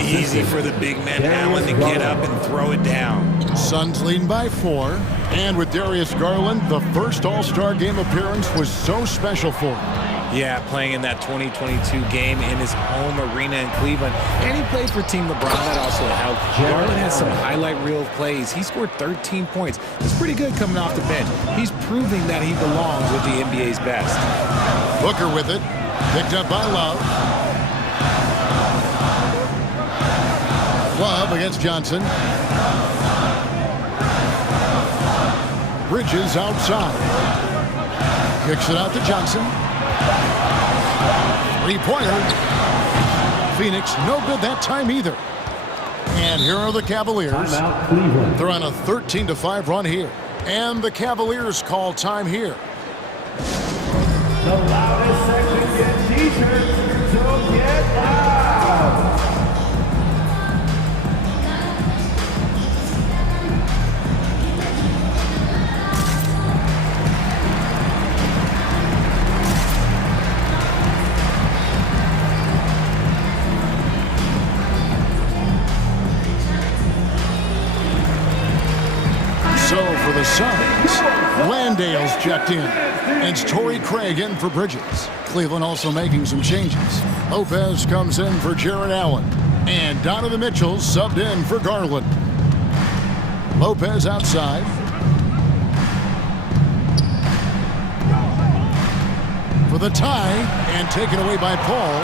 Easy for the big man Allen to get up and throw it down. Suns leading by 4. And with Darius Garland, the first All-Star game appearance was so special for him. Yeah, playing in that 2022 game in his home arena in Cleveland. And he played for Team LeBron. That also helped. Garland has some highlight reel plays. He scored 13 points. That's pretty good coming off the bench. He's proving that he belongs with the NBA's best. Booker with it. Picked up by Love. Love against Johnson. Bridges outside. Kicks it out to Johnson. Three-pointer. Phoenix no good that time either. And here are the Cavaliers. They're on a 13-5 run here. And the Cavaliers call time here. The loudest section gets t-shirts, so get loud. So for the Suns, Landale's checked in. And it's Torrey Craig in for Bridges. Cleveland also making some changes. Lopez comes in for Jared Allen. And Donovan Mitchell subbed in for Garland. Lopez outside. For the tie, and taken away by Paul.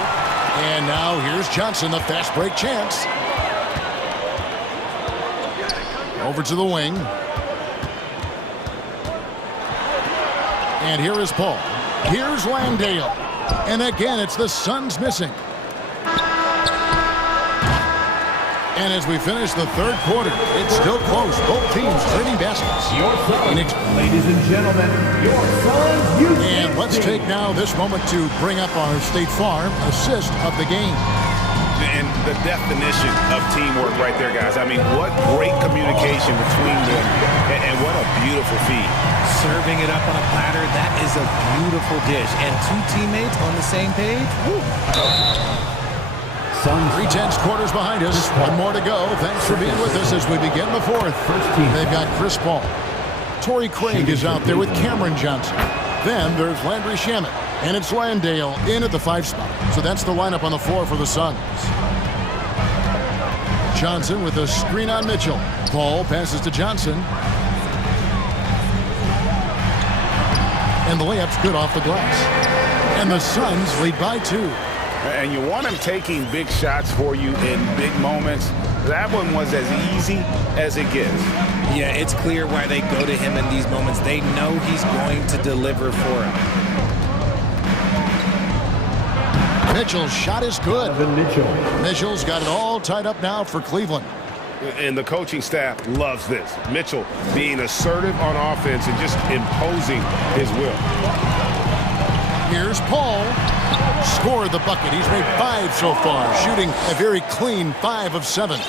And now here's Johnson, the fast break chance. Over to the wing. And here is Paul. Here's Landale. And again, it's the Suns missing. And as we finish the third quarter, it's still close. Both teams trading baskets. Your Suns, ladies and gentlemen, your Suns. And let's take now this moment to bring up our State Farm assist of the game. And the definition of teamwork right there, guys. I mean, what great communication between them, and what a beautiful feed. Serving it up on a platter, that is a beautiful dish. And two teammates on the same page. Woo. 3/10 quarters behind us. One more to go. Thanks for being with us as we begin the fourth. They've got Chris Paul. Torrey Craig is out there with Cameron Johnson. Then there's Landry Shamet. And it's Landale in at the 5 spot. So that's the lineup on the floor for the Suns. Johnson with a screen on Mitchell. Paul passes to Johnson. And the layup's good off the glass. And the Suns lead by 2. And you want him taking big shots for you in big moments. That one was as easy as it gets. Yeah, it's clear why they go to him in these moments. They know he's going to deliver for him. Mitchell's shot is good. Mitchell's got it all tied up now for Cleveland. And the coaching staff loves this. Mitchell being assertive on offense and just imposing his will. Here's Paul. Scored the bucket. He's made 5 so far, shooting a very clean 5 of 7.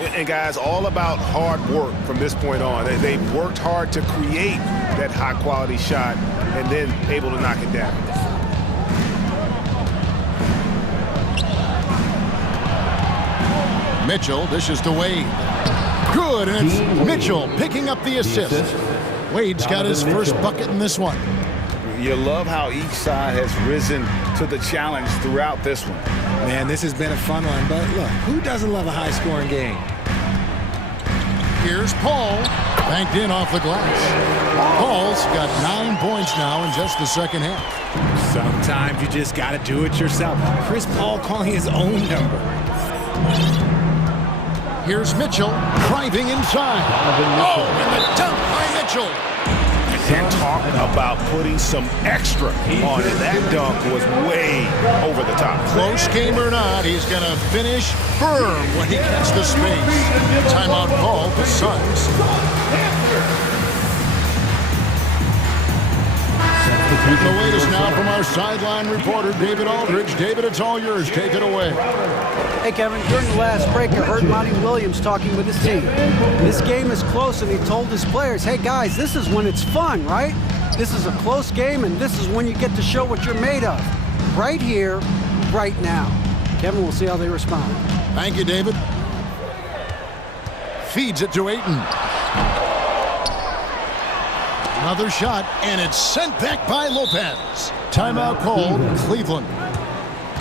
And guys, all about hard work from this point on. They've worked hard to create that high-quality shot and then able to knock it down. Mitchell dishes to Wade. Good, and it's Mitchell picking up the assist. Wade's got his first bucket in this one. You love how each side has risen to the challenge throughout this one. Man, this has been a fun one, but look, who doesn't love a high-scoring game? Here's Paul, banked in off the glass. Paul's got 9 points now in just the second half. Sometimes you just got to do it yourself. Chris Paul calling his own number. Here's Mitchell driving inside. Oh, and the dunk by Mitchell. And talk about putting some extra on it. That dunk was way over the top. Close game or not, he's going to finish firm when he gets the space. Timeout call for Suns. The latest now from our sideline reporter, David Aldridge. David, it's all yours. Take it away. Hey, Kevin, during the last break, I heard Monty Williams talking with his team. This game is close, and he told his players, hey, guys, this is when it's fun, right? This is a close game, and this is when you get to show what you're made of. Right here, right now. Kevin, we'll see how they respond. Thank you, David. Feeds it to Ayton. Another shot, and it's sent back by Lopez. Timeout called, Cleveland.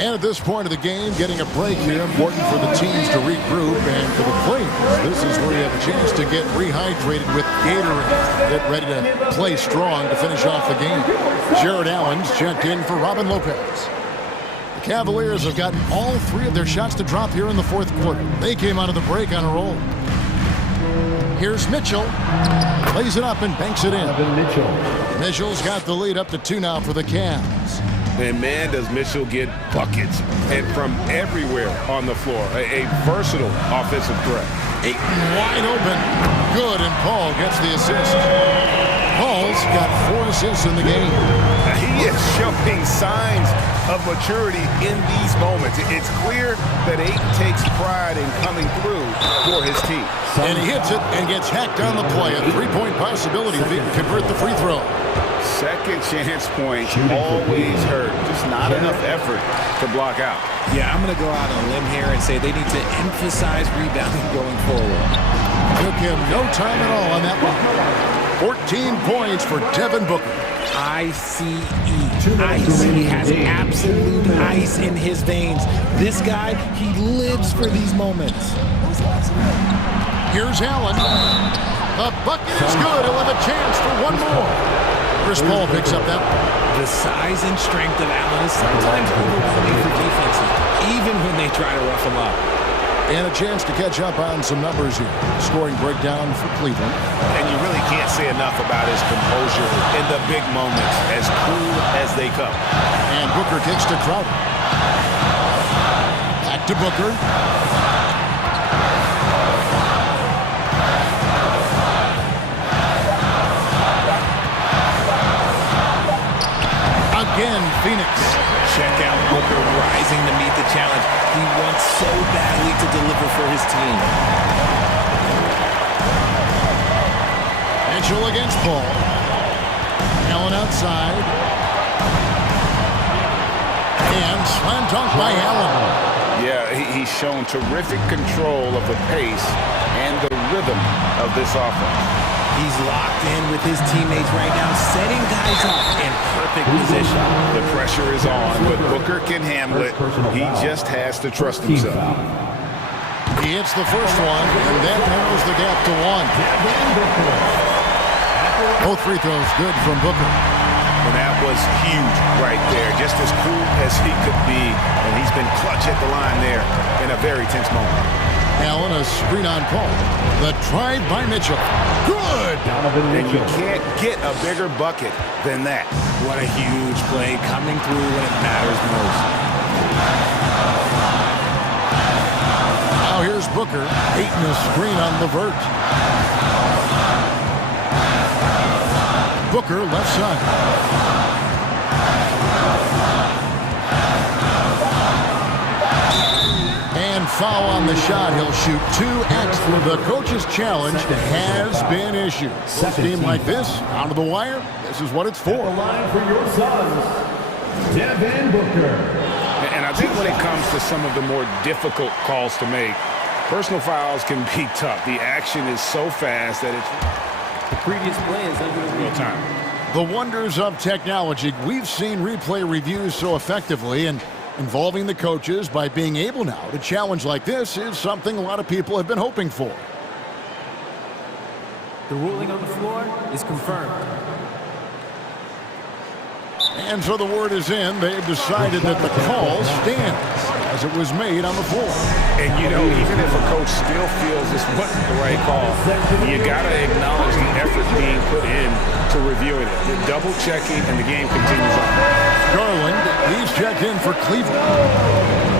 And at this point of the game, getting a break here, important for the teams to regroup, and for the players, this is where you have a chance to get rehydrated with Gatorade. Get ready to play strong to finish off the game. Jared Allen's checked in for Robin Lopez. The Cavaliers have gotten all 3 of their shots to drop here in the fourth quarter. They came out of the break on a roll. Here's Mitchell. Lays it up and banks it in. Mitchell's got the lead up to 2 now for the Cavs. And man, does Mitchell get buckets and from everywhere on the floor. A versatile offensive threat. Ayton wide open. Good, and Paul gets the assist. Paul's got 4 assists in the game. He is showing signs of maturity in these moments. It's clear that Ayton takes pride in coming through for his team. And he hits it and gets hacked on the play. A 3-point possibility if he can convert the free throw. Second chance points always hurt. Just not enough effort to block out. Yeah, I'm going to go out on a limb here and say they need to emphasize rebounding going forward. Took him no time at all on that one. 14 points for Devin Booker. ICE. Ice. He has absolute ice in his veins. This guy, he lives for these moments. Here's Allen. The bucket is good. He'll have a chance for one more. Chris Paul picks up that. The size and strength of Allen is sometimes overwhelming for defenses, even when they try to rough him up. And a chance to catch up on some numbers here. Scoring breakdown for Cleveland. And you really can't say enough about his composure in the big moments, as cool as they come. And Booker kicks to Crowder. Back to Booker. Again, Phoenix. Check out Booker rising to meet the challenge. He wants so badly to deliver for his team. Mitchell against Paul. Allen outside. And slam dunk by Allen. Yeah, he's shown terrific control of the pace and the rhythm of this offense. He's locked in with his teammates right now, setting guys up in perfect position. The pressure is on, but Booker can handle it. He just has to trust himself. He hits the first one, and that narrows the gap to 1. Both free throws good from Booker. And that was huge right there, just as cool as he could be. And he's been clutch at the line there in a very tense moment. Allen, a screen on Paul. The try by Mitchell. Good! And you can't get a bigger bucket than that. What a huge play, coming through when it matters most. Now here's Booker. Ayton a screen on Levert. Booker left side. And foul on the shot. He'll shoot 2x. The coach's challenge has been issued. A team like this, out of the wire, this is what it's for. The line for your sons, Devin Booker. And I think when it comes to some of the more difficult calls to make, personal fouls can be tough. The action is so fast that it's The previous play is under real time. The wonders of technology. We've seen replay reviews so effectively, and involving the coaches by being able now to challenge like this is something a lot of people have been hoping for. The ruling on the floor is confirmed. And so the word is in. They've decided that the call stands as it was made on the floor. And, you know, even if a coach still feels this wasn't the right call, you got to acknowledge the effort being put in to reviewing it. The double checking, and the game continues on. Garland, he's checked in for Cleveland.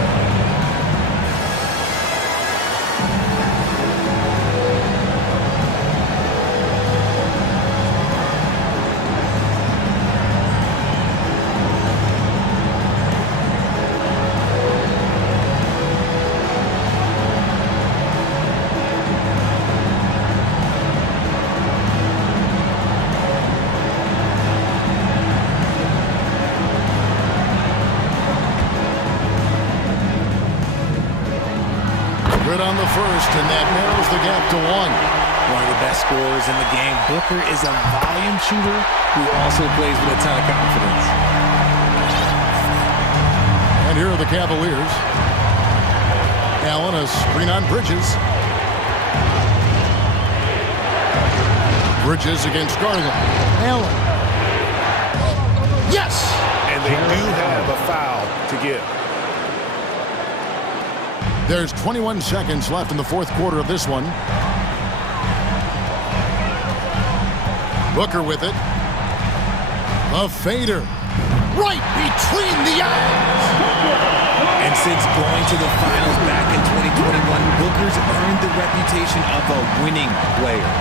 On the first, and that narrows the gap to 1. One of the best scorers in the game. Booker is a volume shooter who also plays with a ton of confidence. And here are the Cavaliers. Allen, a screen on Bridges. Bridges against Garland. Allen. Yes! And they do have a foul to give. There's 21 seconds left in the fourth quarter of this one. Booker with it. A fader. right between the eyes. And since going to the finals back in 2021, Booker's earned the reputation of a winning player.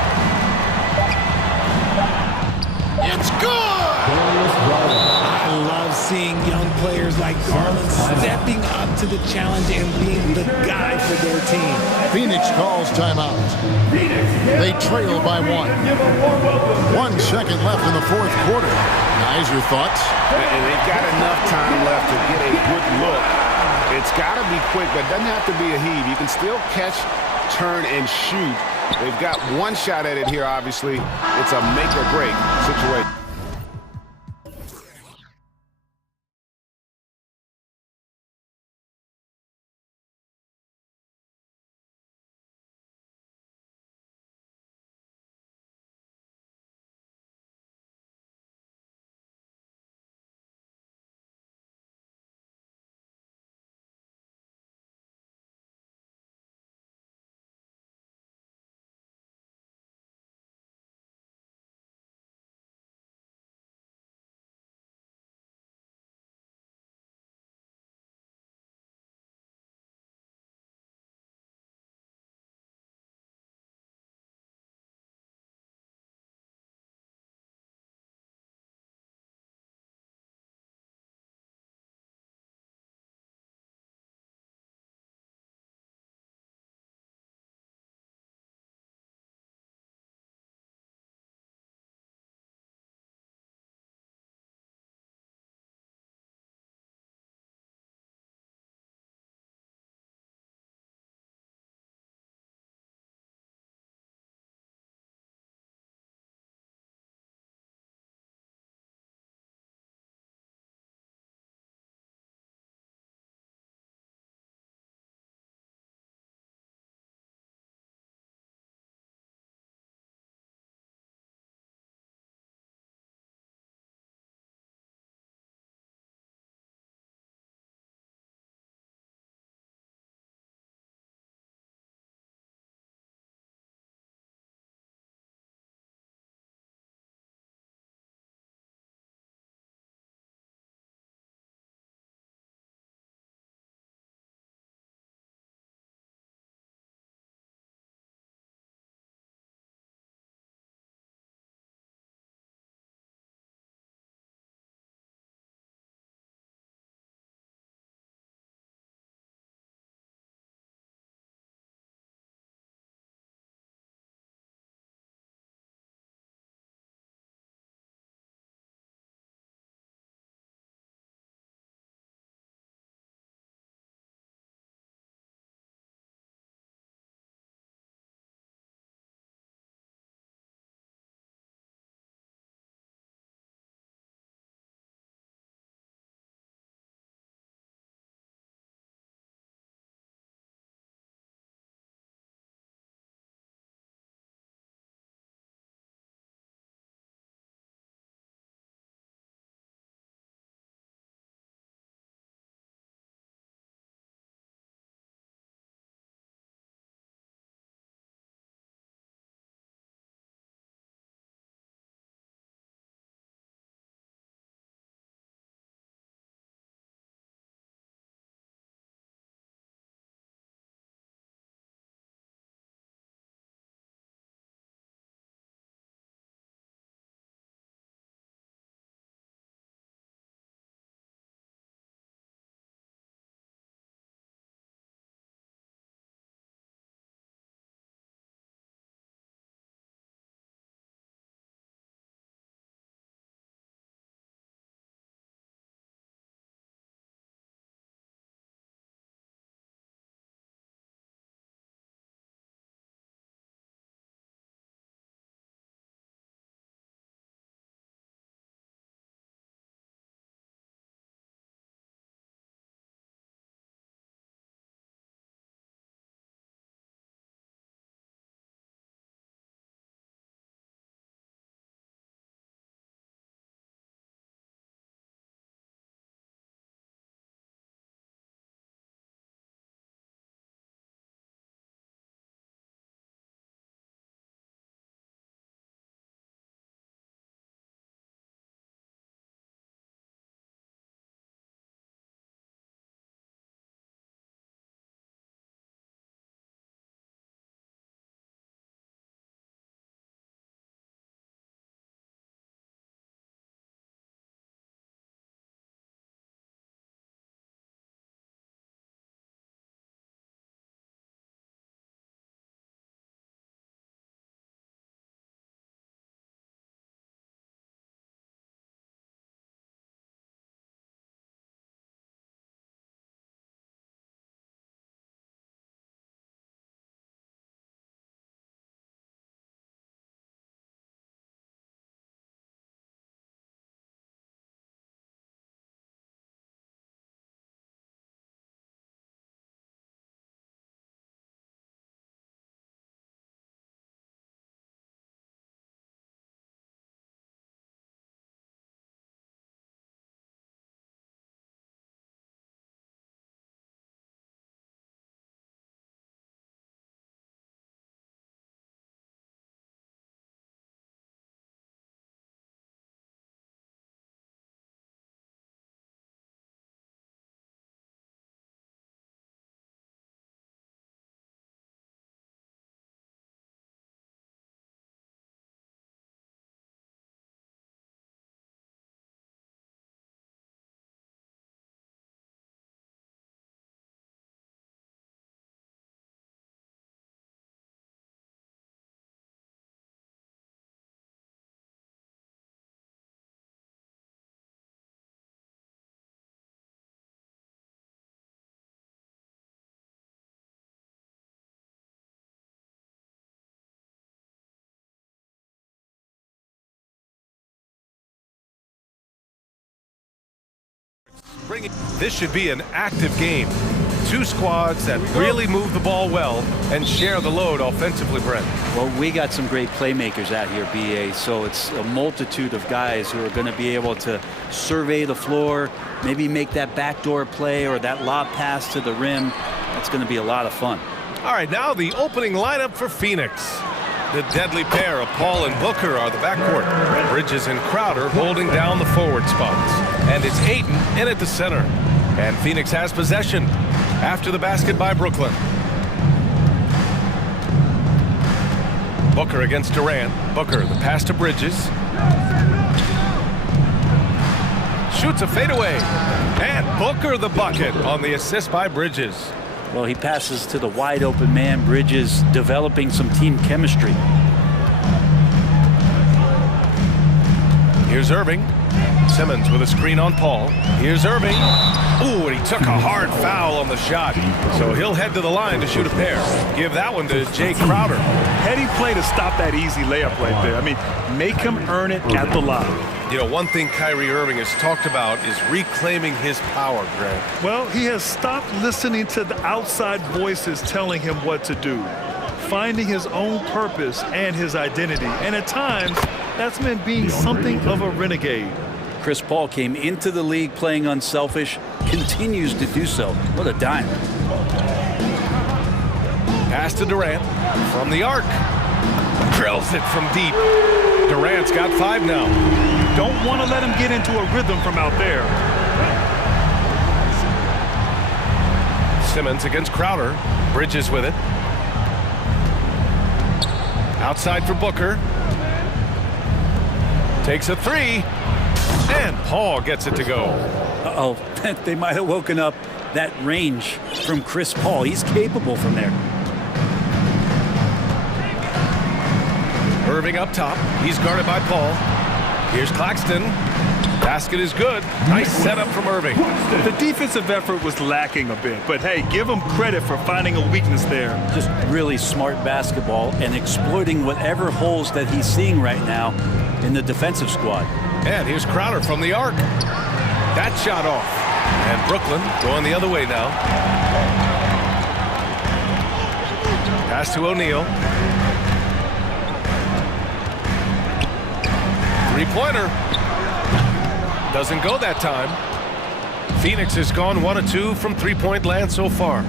It's good! I love seeing young players like Garland stepping up to the challenge and being the guy for their team. Phoenix calls timeout. They trail by 1. 1 second left in the fourth quarter. Guys, your thoughts? And they've got enough time left to get a good look. It's got to be quick, but it doesn't have to be a heave. You can still catch, turn, and shoot. They've got one shot at it here, obviously. It's a make or break situation. This should be an active game. Two squads that really move the ball well and share the load offensively, Brent. Well, we got some great playmakers out here, BA, so it's a multitude of guys who are going to be able to survey the floor, maybe make that backdoor play or that lob pass to the rim. That's going to be a lot of fun. All right, now the opening lineup for Phoenix. The deadly pair of Paul and Booker are the backcourt. Bridges and Crowder holding down the forward spots. And it's Ayton in at the center. And Phoenix has possession after the basket by Brooklyn. Booker against Durant. Booker, the pass to Bridges. Shoots a fadeaway. And Booker the bucket on the assist by Bridges. Well, he passes to the wide open man. Bridges developing some team chemistry. Here's Irving. Simmons with a screen on Paul. Here's Irving. Ooh, and he took a hard foul on the shot. So he'll head to the line to shoot a pair. Give that one to Jay Crowder. Heady play to stop that easy layup right there. I mean, make him earn it at the line. You know, one thing Kyrie Irving has talked about is reclaiming his power, Grant. Well, he has stopped listening to the outside voices telling him what to do, finding his own purpose and his identity. And at times, that's meant being something of a renegade. Chris Paul came into the league playing unselfish, continues to do so. What a dime. Pass to Durant from the arc. Drills it from deep. Durant's got 5 now. Don't want to let him get into a rhythm from out there. Simmons against Crowder. Bridges with it. Outside for Booker. Takes a 3. And Paul gets it to go. Uh-oh. They might have woken up that range from Chris Paul. He's capable from there. Irving up top. He's guarded by Paul. Here's Claxton. Basket is good. Nice setup from Irving. The defensive effort was lacking a bit, but hey, give him credit for finding a weakness there. Just really smart basketball and exploiting whatever holes that he's seeing right now in the defensive squad. And here's Crowder from the arc. That shot off. And Brooklyn going the other way now. Pass to O'Neal. Three-pointer. Doesn't go that time. Phoenix has gone 1 of 2 from three-point land so far.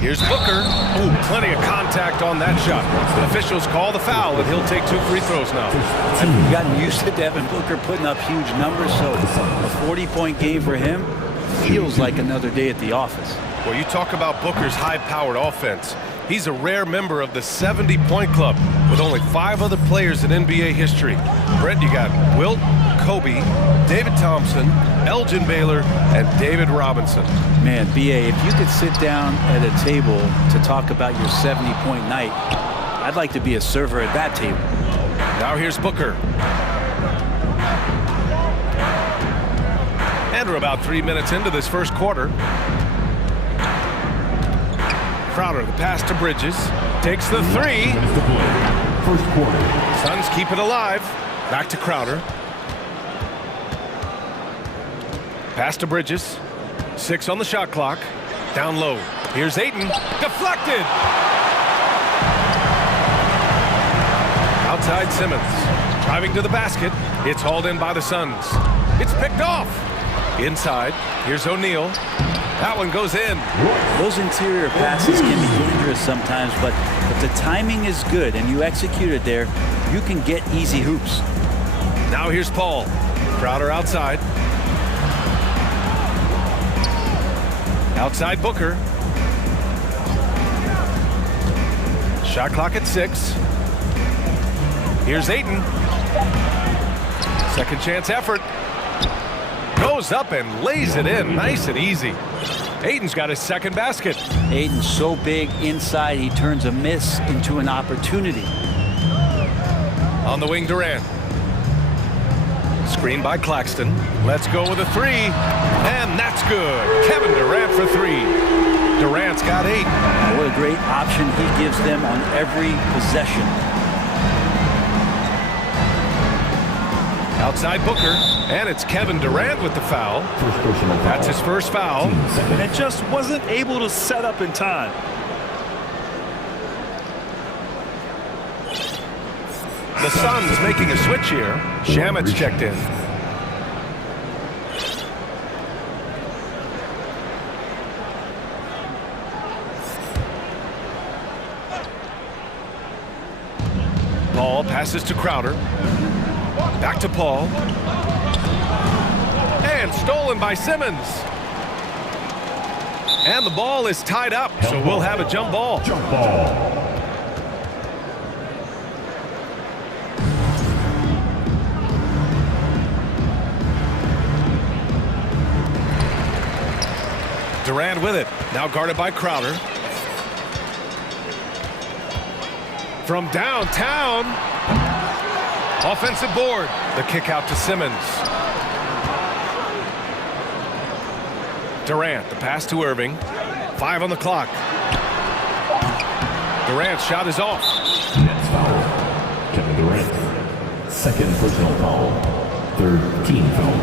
Here's Booker. Ooh, plenty of contact on that shot. Officials call the foul, and he'll take 2 free throws now. I've gotten used to Devin Booker putting up huge numbers, so a 40-point game for him feels like another day at the office. Well, you talk about Booker's high-powered offense. He's a rare member of the 70-point club with only 5 other players in NBA history. Brent, you got Wilt, Kobe, David Thompson, Elgin Baylor, and David Robinson. Man, BA, if you could sit down at a table to talk about your 70-point night, I'd like to be a server at that table. Now here's Booker. And we're about 3 minutes into this first quarter. Crowder, the pass to Bridges. Takes the 3. First quarter. Suns keep it alive. Back to Crowder. Pass to Bridges. 6 on the shot clock. Down low. Here's Ayton. Deflected. Outside Simmons. Driving to the basket. It's hauled in by the Suns. It's picked off. Inside. Here's O'Neal. That one goes in. Those interior passes can be dangerous sometimes, but if the timing is good and you execute it there, you can get easy hoops. Now here's Paul. Crowder outside. Outside Booker. Shot clock at 6. Here's Ayton. Second chance effort. Goes up and lays it in. Nice and easy. Ayton's got his second basket. Ayton's so big inside, he turns a miss into an opportunity. On the wing, Durant. Screen by Claxton. Let's go with a 3. And that's good. Kevin Durant for 3. Durant's got 8. What a great option he gives them on every possession. Outside Booker, and it's Kevin Durant with the foul. That's his first foul. And just wasn't able to set up in time. The Suns making a switch here. Shamet's checked in. Paul passes to Crowder. Back to Paul. And stolen by Simmons. And the ball is tied up, so we'll have a jump ball. Jump ball. Durant with it. Now guarded by Crowder. From downtown. Offensive board. The kick out to Simmons. Durant, the pass to Irving. 5 on the clock. Durant's shot is off. Next foul. Kevin Durant. Second personal foul. Third team foul.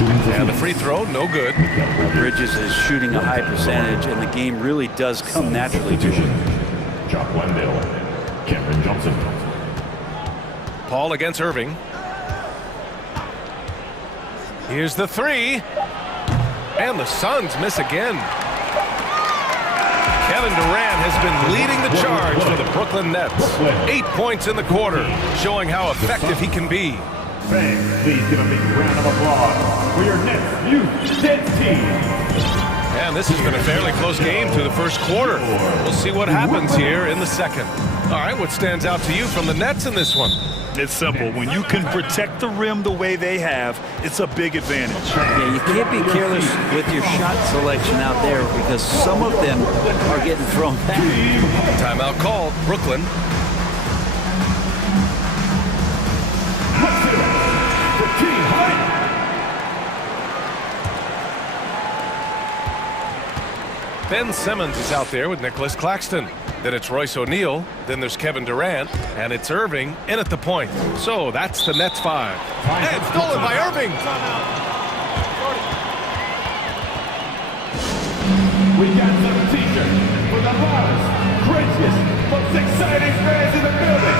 And the free throw, no good. Bridges is shooting a high percentage, and the game really does come naturally to him. Jock Wendell. Cameron Johnson. Paul against Irving. Here's the three. And the Suns miss again. Kevin Durant has been leading the charge for the Brooklyn Nets. 8 points in the quarter, showing how effective he can be. Fans, please give a big round of applause for your Nets Youth Nets team. And this has been a fairly close game through the first quarter. We'll see what happens here in the second. All right, what stands out to you from the Nets in this one? It's simple. When you can protect the rim the way they have, it's a big advantage. Yeah, you can't be careless with your shot selection out there because some of them are getting thrown back. Timeout called. Brooklyn. Ben Simmons is out there with Nicholas Claxton. Then it's Royce O'Neal. Then there's Kevin Durant. And it's Irving in at the point. So that's the Nets 5. And stolen by Irving. We got some t-shirts for the loudest, craziest, most exciting fans in the building.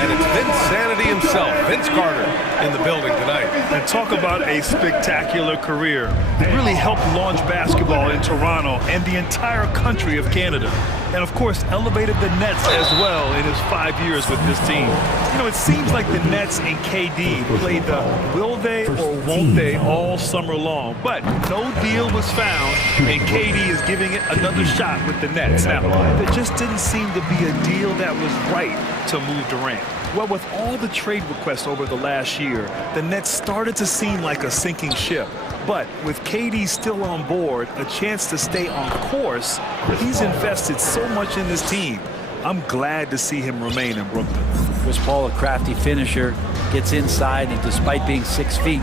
And it's Vince Sanity himself, Vince Carter, in the building tonight. And talk about a spectacular career. He really helped launch basketball in Toronto and the entire country of Canada. And of course, elevated the Nets as well in his 5 years with this team. You know, it seems like the Nets and KD played the will they or won't they all summer long. But no deal was found, and KD is giving it another shot with the Nets. Now, there just didn't seem to be a deal that was right to move Durant. Well, with all the trade requests over the last year, the Nets started to seem like a sinking ship. But with KD still on board, a chance to stay on course, he's invested so much in this team. I'm glad to see him remain in Brooklyn. Chris Paul, a crafty finisher, gets inside, and despite being 6 feet,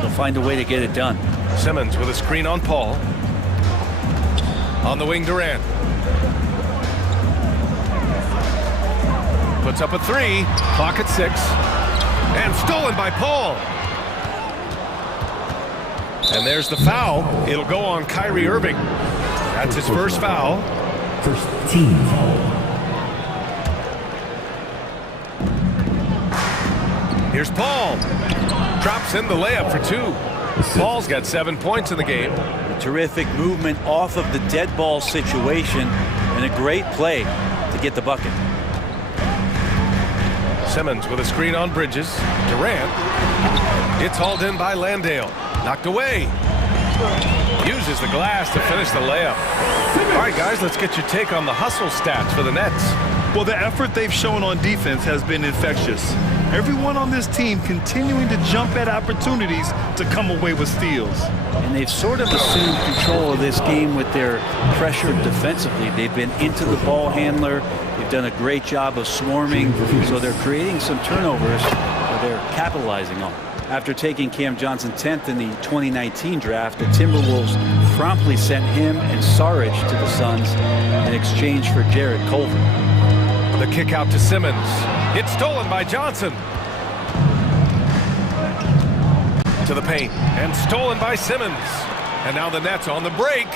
he'll find a way to get it done. Simmons with a screen on Paul. On the wing, Durant. Puts up a three. Clock at 6. And stolen by Paul. And there's the foul. It'll go on Kyrie Irving. That's his first foul. First team foul. Here's Paul. Drops in the layup for 2. Paul's got 7 points in the game. A terrific movement off of the dead ball situation and a great play to get the bucket. Simmons with a screen on Bridges. Durant. It's hauled in by Landale. Knocked away. Uses the glass to finish the layup. All right, guys, let's get your take on the hustle stats for the Nets. Well, the effort they've shown on defense has been infectious. Everyone on this team continuing to jump at opportunities to come away with steals. And they've sort of assumed control of this game with their pressure defensively. They've been into the ball handler. They've done a great job of swarming, so they're creating some turnovers that they're capitalizing on. After taking Cam Johnson 10th in the 2019 draft, the Timberwolves promptly sent him and Saric to the Suns in exchange for Jarrett Culver. The kick out to Simmons. It's stolen by Johnson. To the paint. And stolen by Simmons. And now the Nets on the break.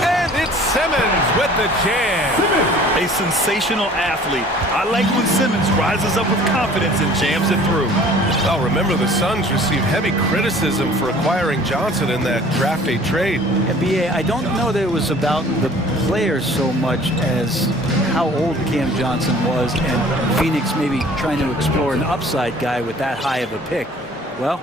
And it's Simmons with the jam. A sensational athlete. I like when Simmons rises up with confidence and jams it through. Well, remember the Suns received heavy criticism for acquiring Johnson in that draft day trade. BA, I don't know that it was about the players so much as how old Cam Johnson was and Phoenix maybe trying to explore an upside guy with that high of a pick. Well,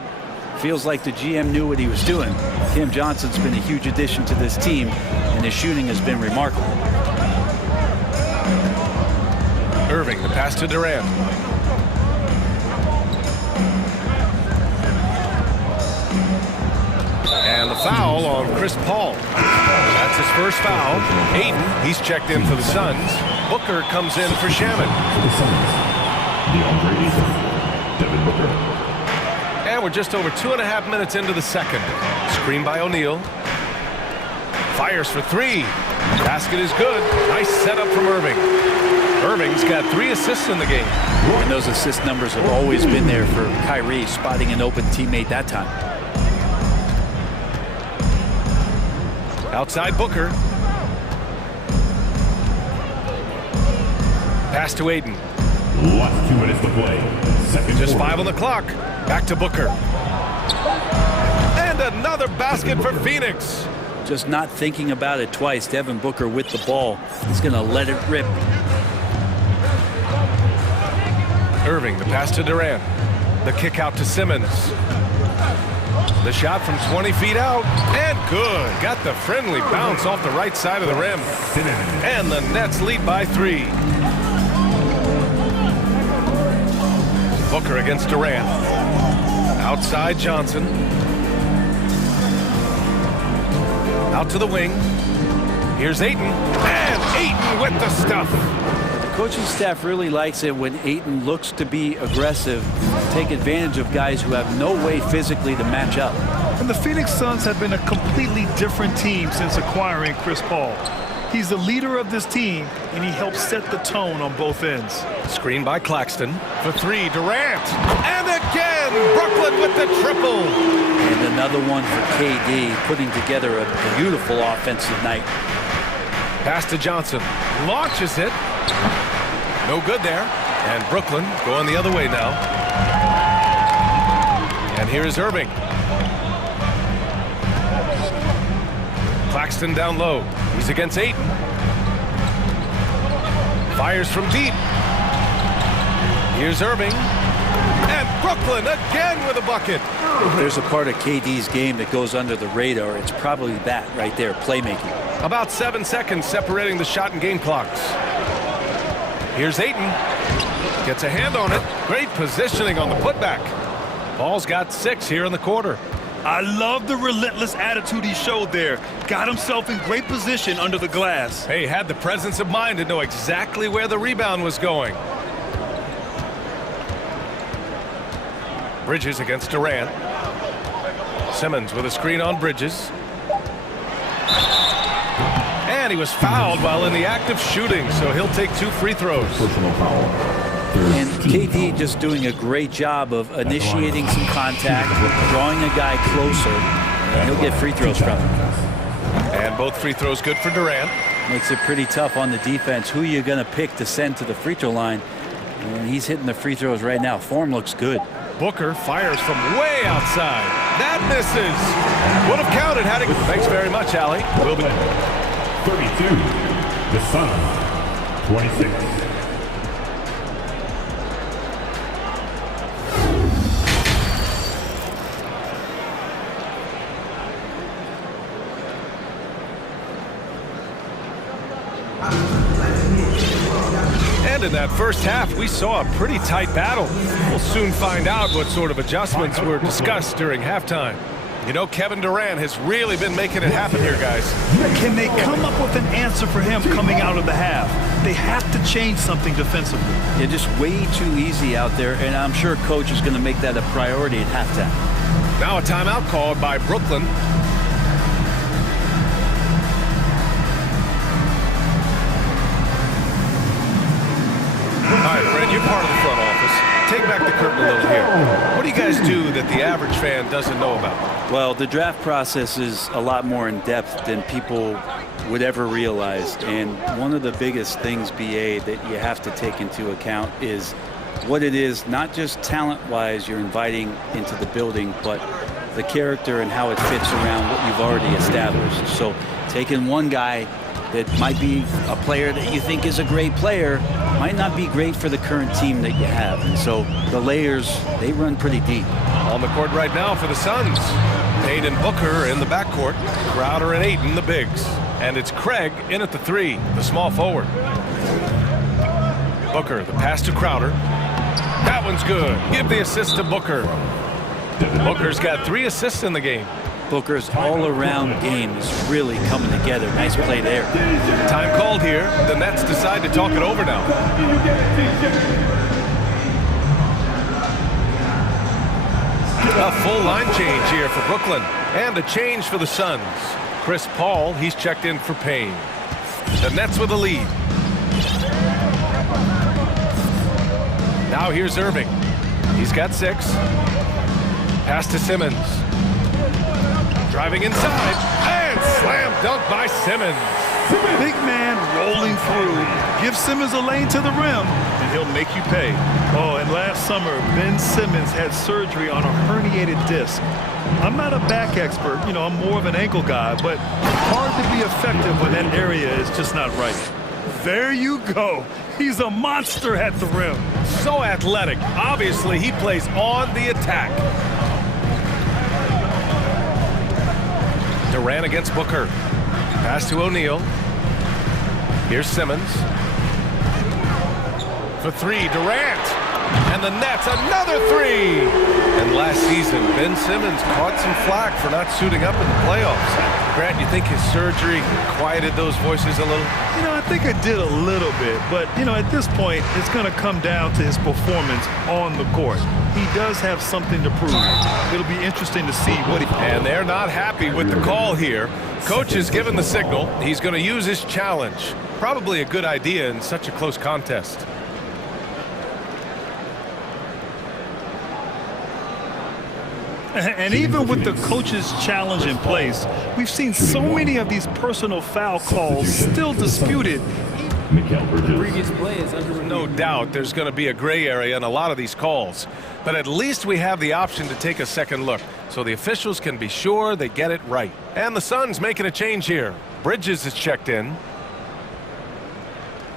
feels like the GM knew what he was doing. Cam Johnson's been a huge addition to this team, and his shooting has been remarkable. Irving, the pass to Durant. And the foul on Chris Paul. That's his first foul. Aiden, he's checked in for the Suns. Booker comes in for Shaman. And we're just over 2.5 minutes into the second. Screen by O'Neal. Fires for three. Basket is good. Nice setup from Irving. Irving's got 3 assists in the game. And those assist numbers have always been there for Kyrie, spotting an open teammate that time. Outside Booker. Pass to Aiden. Last 2 minutes to play. Just 5 on the clock. Back to Booker. And another basket for Phoenix. Just not thinking about it twice. Devin Booker with the ball. He's going to let it rip. Irving, the pass to Durant. The kick out to Simmons. The shot from 20 feet out. And good. Got the friendly bounce off the right side of the rim. And the Nets lead by 3. Booker against Durant. Outside Johnson. Out to the wing. Here's Ayton. And Ayton with the stuff. The coaching staff really likes it when Ayton looks to be aggressive, take advantage of guys who have no way physically to match up. And the Phoenix Suns have been a completely different team since acquiring Chris Paul. He's the leader of this team, and he helps set the tone on both ends. Screen by Claxton. For 3, Durant. And again, Brooklyn with the triple. And another one for KD, putting together a beautiful offensive night. Pass to Johnson. Launches it. No good there. And Brooklyn going the other way now. And here is Irving. Claxton down low. He's against Ayton. Fires from deep. Here's Irving. And Brooklyn again with a bucket. If there's a part of KD's game that goes under the radar, it's probably that right there, playmaking. About 7 seconds separating the shot and game clocks. Here's Ayton. Gets a hand on it. Great positioning on the putback. Paul's got 6 here in the quarter. I love the relentless attitude he showed there. Got himself in great position under the glass. Hey, had the presence of mind to know exactly where the rebound was going. Bridges against Durant. Simmons with a screen on Bridges. And he was fouled while in the act of shooting, so he'll take 2 free throws. And KD just doing a great job of initiating some contact, drawing a guy closer, and he'll get free throws from him. And both free throws good for Durant. Makes it pretty tough on the defense. Who are you going to pick to send to the free throw line? And he's hitting the free throws right now. Form looks good. Booker fires from way outside. That misses. Would have counted had it. Thanks very much, Allie. We'll be 32. The Suns. 26. And in that first half, we saw a pretty tight battle. We'll soon find out what sort of adjustments were discussed during halftime. You know, Kevin Durant has really been making it happen here, guys. Can they come up with an answer for him coming out of the half? They have to change something defensively. They're just way too easy out there, and I'm sure coach is going to make that a priority at halftime. Now a timeout called by Brooklyn. All right, Brent, you're part of the front office. take back the curtain a little here. What do you guys do that the average fan doesn't know about? Well, the draft process is a lot more in depth than people would ever realize. And one of the biggest things, BA, that you have to take into account is what it is, not just talent-wise you're inviting into the building, but the character and how it fits around what you've already established. So taking one guy that might be a player that you think is a great player might not be great for the current team that you have. And so the layers, they run pretty deep. On the court right now for the Suns. Payne and Booker in the backcourt. Crowder and Ayton, the bigs. And it's Craig in at the 3, the small forward. Booker, the pass to Crowder. That one's good. Give the assist to Booker. Booker's got 3 assists in the game. Booker's all-around game is really coming together. Nice play there. Time called here. The Nets decide to talk it over now. A full line change here for Brooklyn. And a change for the Suns. Chris Paul, he's checked in for Payne. The Nets with a lead. Now here's Irving. He's got 6. Pass to Simmons. Driving inside, and slam dunk by Simmons. Big man rolling through. Give Simmons a lane to the rim, and he'll make you pay. Oh, and last summer, Ben Simmons had surgery on a herniated disc. I'm not a back expert, you know, I'm more of an ankle guy, but hard to be effective when that area is just not right. There you go. He's a monster at the rim. So athletic. Obviously, he plays on the attack. Durant against Booker. Pass to O'Neal. Here's Simmons. For 3, Durant. And the Nets, another 3. And last season, Ben Simmons caught some flack for not suiting up in the playoffs. Grant, you think his surgery quieted those voices a little? You know, I think it did a little bit. But, you know, at this point, it's going to come down to his performance on the court. He does have something to prove. It'll be interesting to see what he... And they're not happy with the call here. Coach has given the signal. He's going to use his challenge. Probably a good idea in such a close contest. And even with the coach's challenge in place, we've seen so many of these personal foul calls still disputed. Previous play is under review. No doubt there's going to be a gray area in a lot of these calls. But at least we have the option to take a second look, so the officials can be sure they get it right. And the Suns making a change here. Bridges is checked in.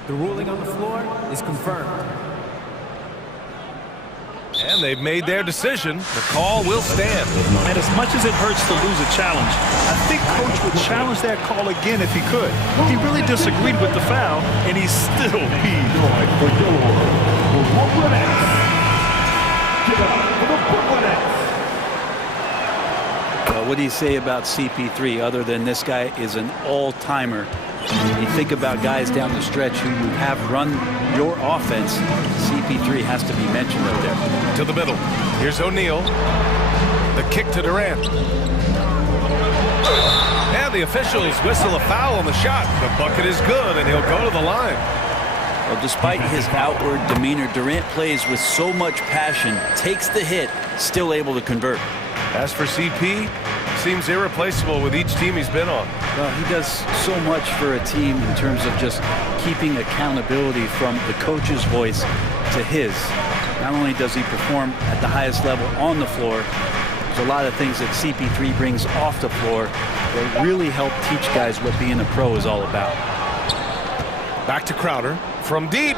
The ruling on the floor is confirmed. And they've made their decision. The call will stand. And as much as it hurts to lose a challenge, I think Coach would challenge that call again if he could. He really disagreed with the foul, and he's still peeved. What do you say about CP3 other than this guy is an all-timer? You think about guys down the stretch who you have run your offense, CP3 has to be mentioned up there. To the middle. Here's O'Neal. The kick to Durant. And the officials whistle a foul on the shot. The bucket is good, and he'll go to the line. Well, despite his outward demeanor, Durant plays with so much passion, takes the hit, still able to convert. As for CP, seems irreplaceable with each team he's been on. Well, he does so much for a team in terms of just keeping accountability from the coach's voice to his. Not only does he perform at the highest level on the floor, there's a lot of things that CP3 brings off the floor that really help teach guys what being a pro is all about. Back to Crowder from deep.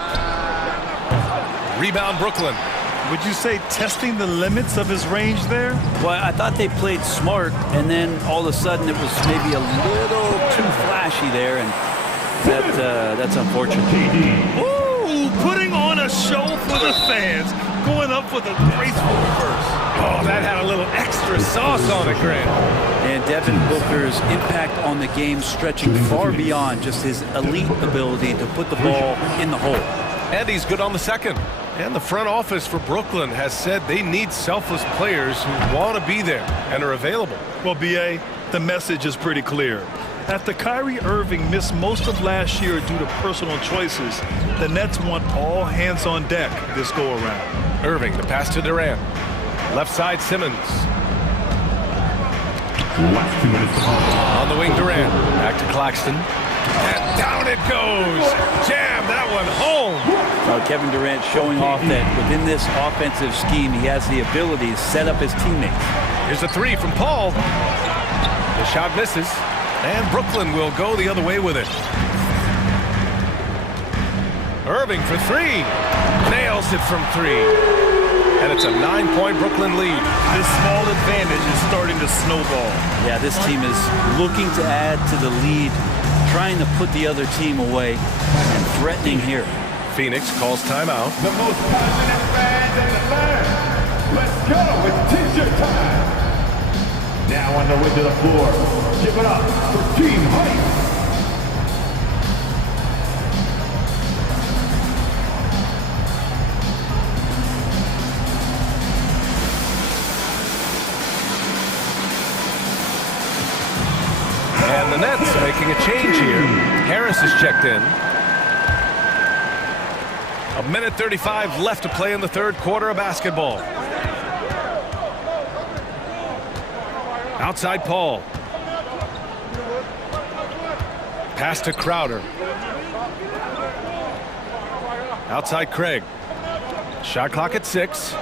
Rebound Brooklyn. Would you say testing the limits of his range there? Well, I thought they played smart, and then all of a sudden it was maybe a little too flashy there, and that's unfortunate. Ooh, putting on a show for the fans, going up with a graceful reverse. Oh, that had a little extra sauce on it, Grant. And Devin Booker's impact on the game stretching far beyond just his elite ability to put the ball in the hole. And he's good on the second. And the front office for Brooklyn has said they need selfless players who want to be there and are available. Well, BA, the message is pretty clear. After Kyrie Irving missed most of last year due to personal choices, the Nets want all hands on deck this go-around. Irving, the pass to Durant. Left side, Simmons. On the wing, Durant. Back to Claxton. And down it goes. Jam that one home. Kevin Durant showing off that within this offensive scheme, he has the ability to set up his teammates. Here's a three from Paul. The shot misses. And Brooklyn will go the other way with it. Irving for three. Nails it from three. And it's a 9-point Brooklyn lead. This small advantage is starting to snowball. Yeah, this team is looking to add to the lead, trying to put the other team away, and threatening here. Phoenix calls timeout. The most passionate fans in the land. Let's go. It's t-shirt time. Now on the way to the floor. Give it up for Team Hype. And the Nets making a change here. Harris is checked in. 1:35 left to play in the third quarter of basketball. Outside Paul. Pass to Crowder. Outside Craig. Shot clock at 6.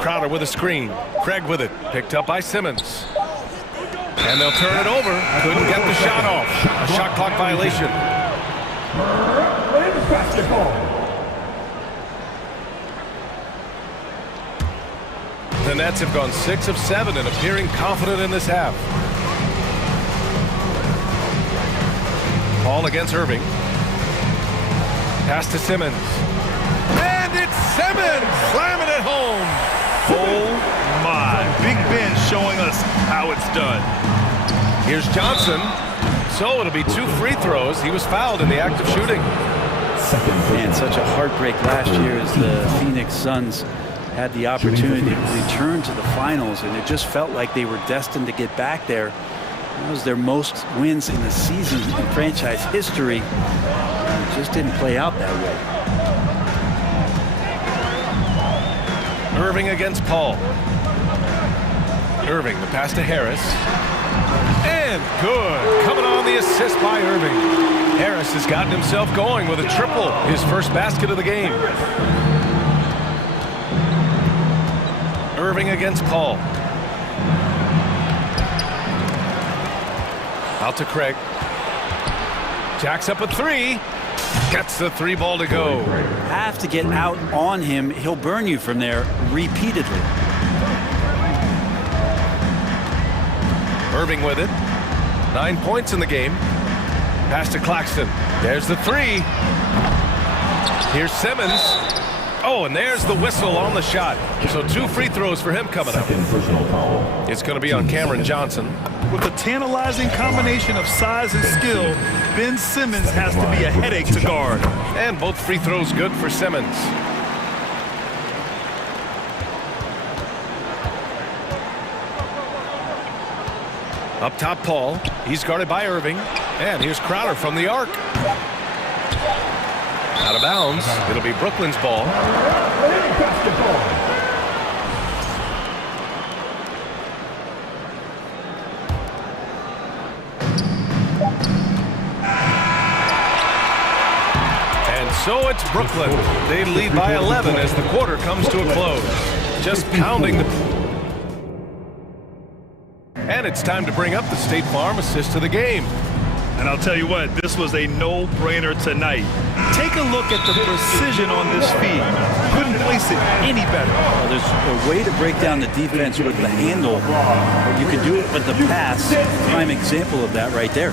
Crowder with a screen. Craig with it. Picked up by Simmons. And they'll turn it over. Couldn't get the shot off. A shot clock violation. The Nets have gone 6 of 7 and appearing confident in this half. Paul against Irving. Pass to Simmons. And it's Simmons slamming it home. Oh my. Big Ben showing us how it's done. Here's Johnson. So it'll be 2 free throws. He was fouled in the act of shooting. Man, such a heartbreak last year as the Phoenix Suns had the opportunity to return to the finals, and it just felt like they were destined to get back there. That was their most wins in the season in franchise history. It just didn't play out that way. Irving against Paul. Irving, the pass to Harris. And good. Coming on the assist by Irving. Harris has gotten himself going with a triple, his first basket of the game. Irving against Paul. Out to Craig. Jacks up a 3. Gets the 3 ball to go. Have to get out on him. He'll burn you from there repeatedly. Irving with it. 9 points in the game. Pass to Claxton. There's the 3. Here's Simmons. Oh, and there's the whistle on the shot. So 2 free throws for him coming up. It's going to be on Cameron Johnson. With a tantalizing combination of size and skill, Ben Simmons has to be a headache to guard. And both free throws good for Simmons. Up top, Paul. He's guarded by Irving. And here's Crowder from the arc. Out of bounds. It'll be Brooklyn's ball. And so it's Brooklyn. They lead by 11 as the quarter comes to a close. Just pounding the... And it's time to bring up the State Farm assist to the game. And I'll tell you what, this was a no-brainer tonight. Take a look at the precision on this feed. Couldn't place it any better. Well, there's a way to break down the defense with the handle, but you can do it with the pass. Prime example of that right there.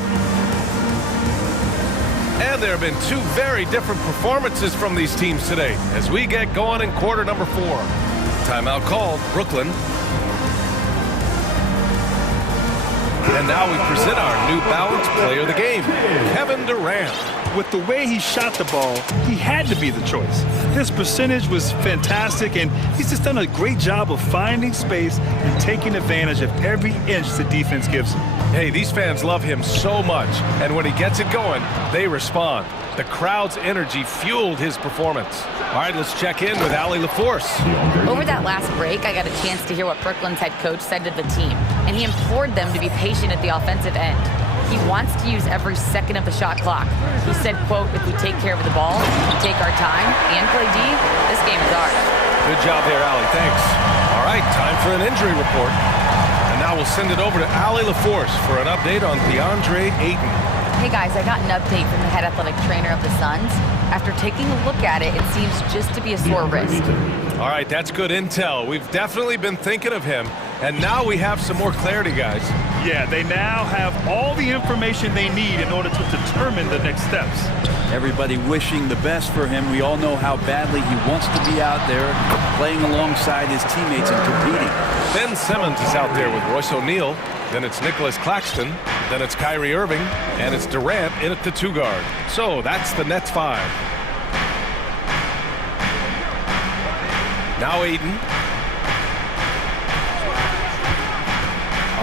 And there have been 2 very different performances from these teams today as we get going in quarter number 4. Timeout called, Brooklyn. And now we present our new balanced player of the game, Kevin Durant. With the way he shot the ball, he had to be the choice. His percentage was fantastic, and he's just done a great job of finding space and taking advantage of every inch the defense gives him. Hey, these fans love him so much, and when he gets it going, they respond. The crowd's energy fueled his performance. All right, let's check in with Allie LaForce. Over that last break, I got a chance to hear what Brooklyn's head coach said to the team, and he implored them to be patient at the offensive end. He wants to use every second of the shot clock. He said, quote, if we take care of the ball, take our time, and play D, this game is ours. Good job there, Allie. Thanks. All right, time for an injury report. And now we'll send it over to Allie LaForce for an update on DeAndre Ayton. Hey guys, I got an update from the head athletic trainer of the Suns. After taking a look at it, it seems just to be a sore wrist. All right, that's good intel. We've definitely been thinking of him, and now we have some more clarity, guys. Yeah, they now have all the information they need in order to determine the next steps. Everybody wishing the best for him. We all know how badly he wants to be out there playing alongside his teammates and competing. Ben Simmons is out there with Royce O'Neal. Then it's Nicholas Claxton. Then it's Kyrie Irving. And it's Durant in at the 2 guard. So that's the Nets 5. Now Ayton.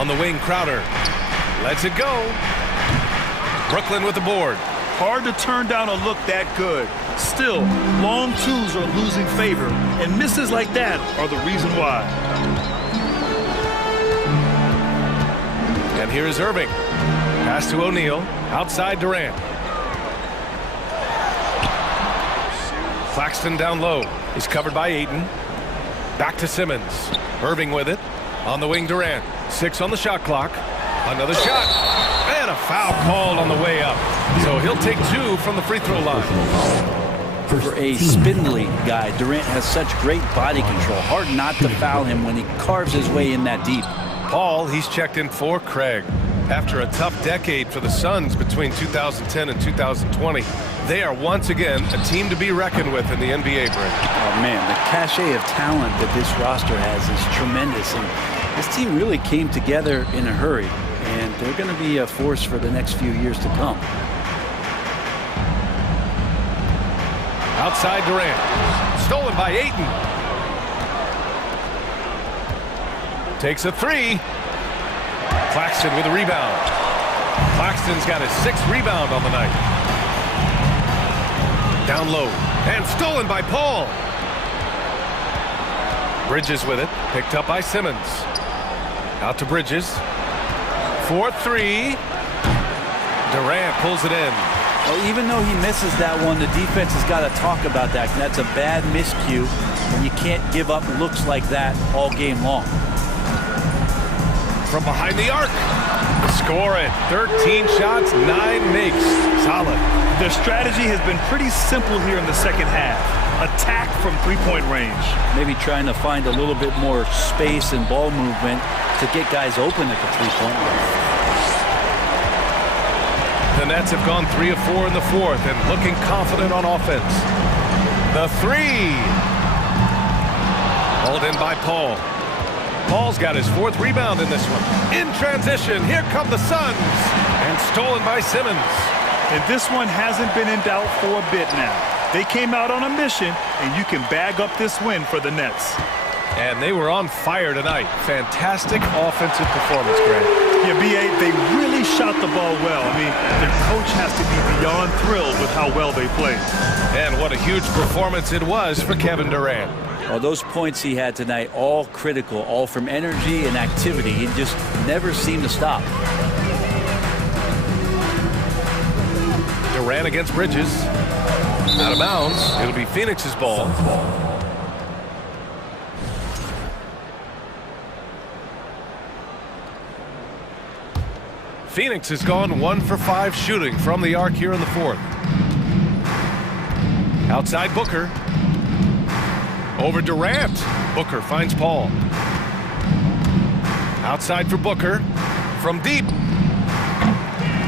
On the wing, Crowder. Lets it go. Brooklyn with the board. Hard to turn down a look that good. Still, long twos are losing favor, and misses like that are the reason why. And here is Irving. Pass to O'Neal. Outside Durant. Claxton down low. He's covered by Ayton. Back to Simmons. Irving with it. On the wing, Durant. 6 on the shot clock. Another shot. And a foul called on the way up. So he'll take 2 from the free throw line. For a spindly guy, Durant has such great body control. Hard not to foul him when he carves his way in that deep. Paul, he's checked in for Craig. After a tough decade for the Suns between 2010 and 2020, they are once again a team to be reckoned with in the NBA, Brent. Oh, man, the cachet of talent that this roster has is tremendous. And this team really came together in a hurry, and they're going to be a force for the next few years to come. Outside Durant. Stolen by Ayton. Takes a 3. Claxton with a rebound. Claxton's got his 6th rebound on the night. Down low. And stolen by Paul. Bridges with it. Picked up by Simmons. Out to Bridges. 4-3. Durant pulls it in. Well, even though he misses that one, the defense has got to talk about that. That's a bad miscue when you can't give up looks like that all game long. From behind the arc. Score it. 13 shots, 9 makes. Solid. Their strategy has been pretty simple here in the second half. Attack from 3-point range. Maybe trying to find a little bit more space and ball movement to get guys open at the 3-point line. The Nets have gone 3 of 4 in the 4th and looking confident on offense. The 3. Hauled in by Paul. Paul's got his 4th rebound in this one. In transition, here come the Suns. And stolen by Simmons. And this one hasn't been in doubt for a bit now. They came out on a mission, and you can bag up this win for the Nets. And they were on fire tonight. Fantastic offensive performance, Grant. Yeah, B.A., they really shot the ball well. I mean, their coach has to be beyond thrilled with how well they played. And what a huge performance it was for Kevin Durant. Well, those points he had tonight, all critical, all from energy and activity. He just never seemed to stop. Durant against Bridges. Out of bounds. It'll be Phoenix's ball. Phoenix has gone 1 for 5 shooting from the arc here in the 4th. Outside Booker. Over Durant. Booker finds Paul. Outside for Booker. From deep.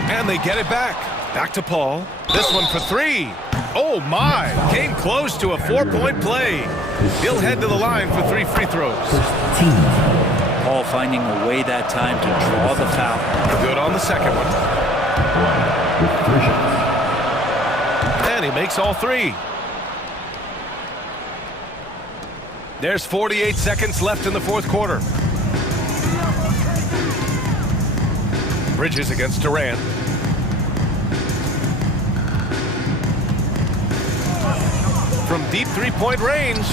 And they get it back. Back to Paul. This one for 3. Oh my. Came close to a 4-point play. He'll head to the line for 3 free throws. Paul finding a way that time to draw the foul. Good on the second one. And he makes all 3. There's 48 seconds left in the 4th quarter. Bridges against Durant. From deep three-point range.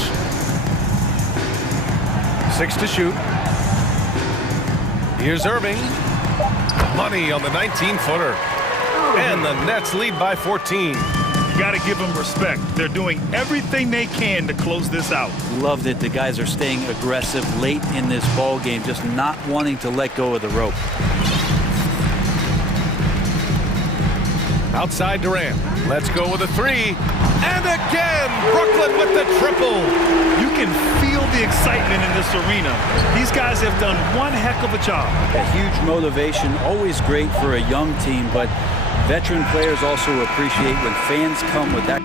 6 to shoot. Here's Irving. Money on the 19-footer. And the Nets lead by 14. You got to give them respect. They're doing everything they can to close this out. Love that the guys are staying aggressive late in this ball game, just not wanting to let go of the rope. Outside Durant. Let's go with a three. And again, Brooklyn with the triple. You can feel the excitement in this arena. These guys have done one heck of a job. A huge motivation, always great for a young team, but veteran players also appreciate when fans come with that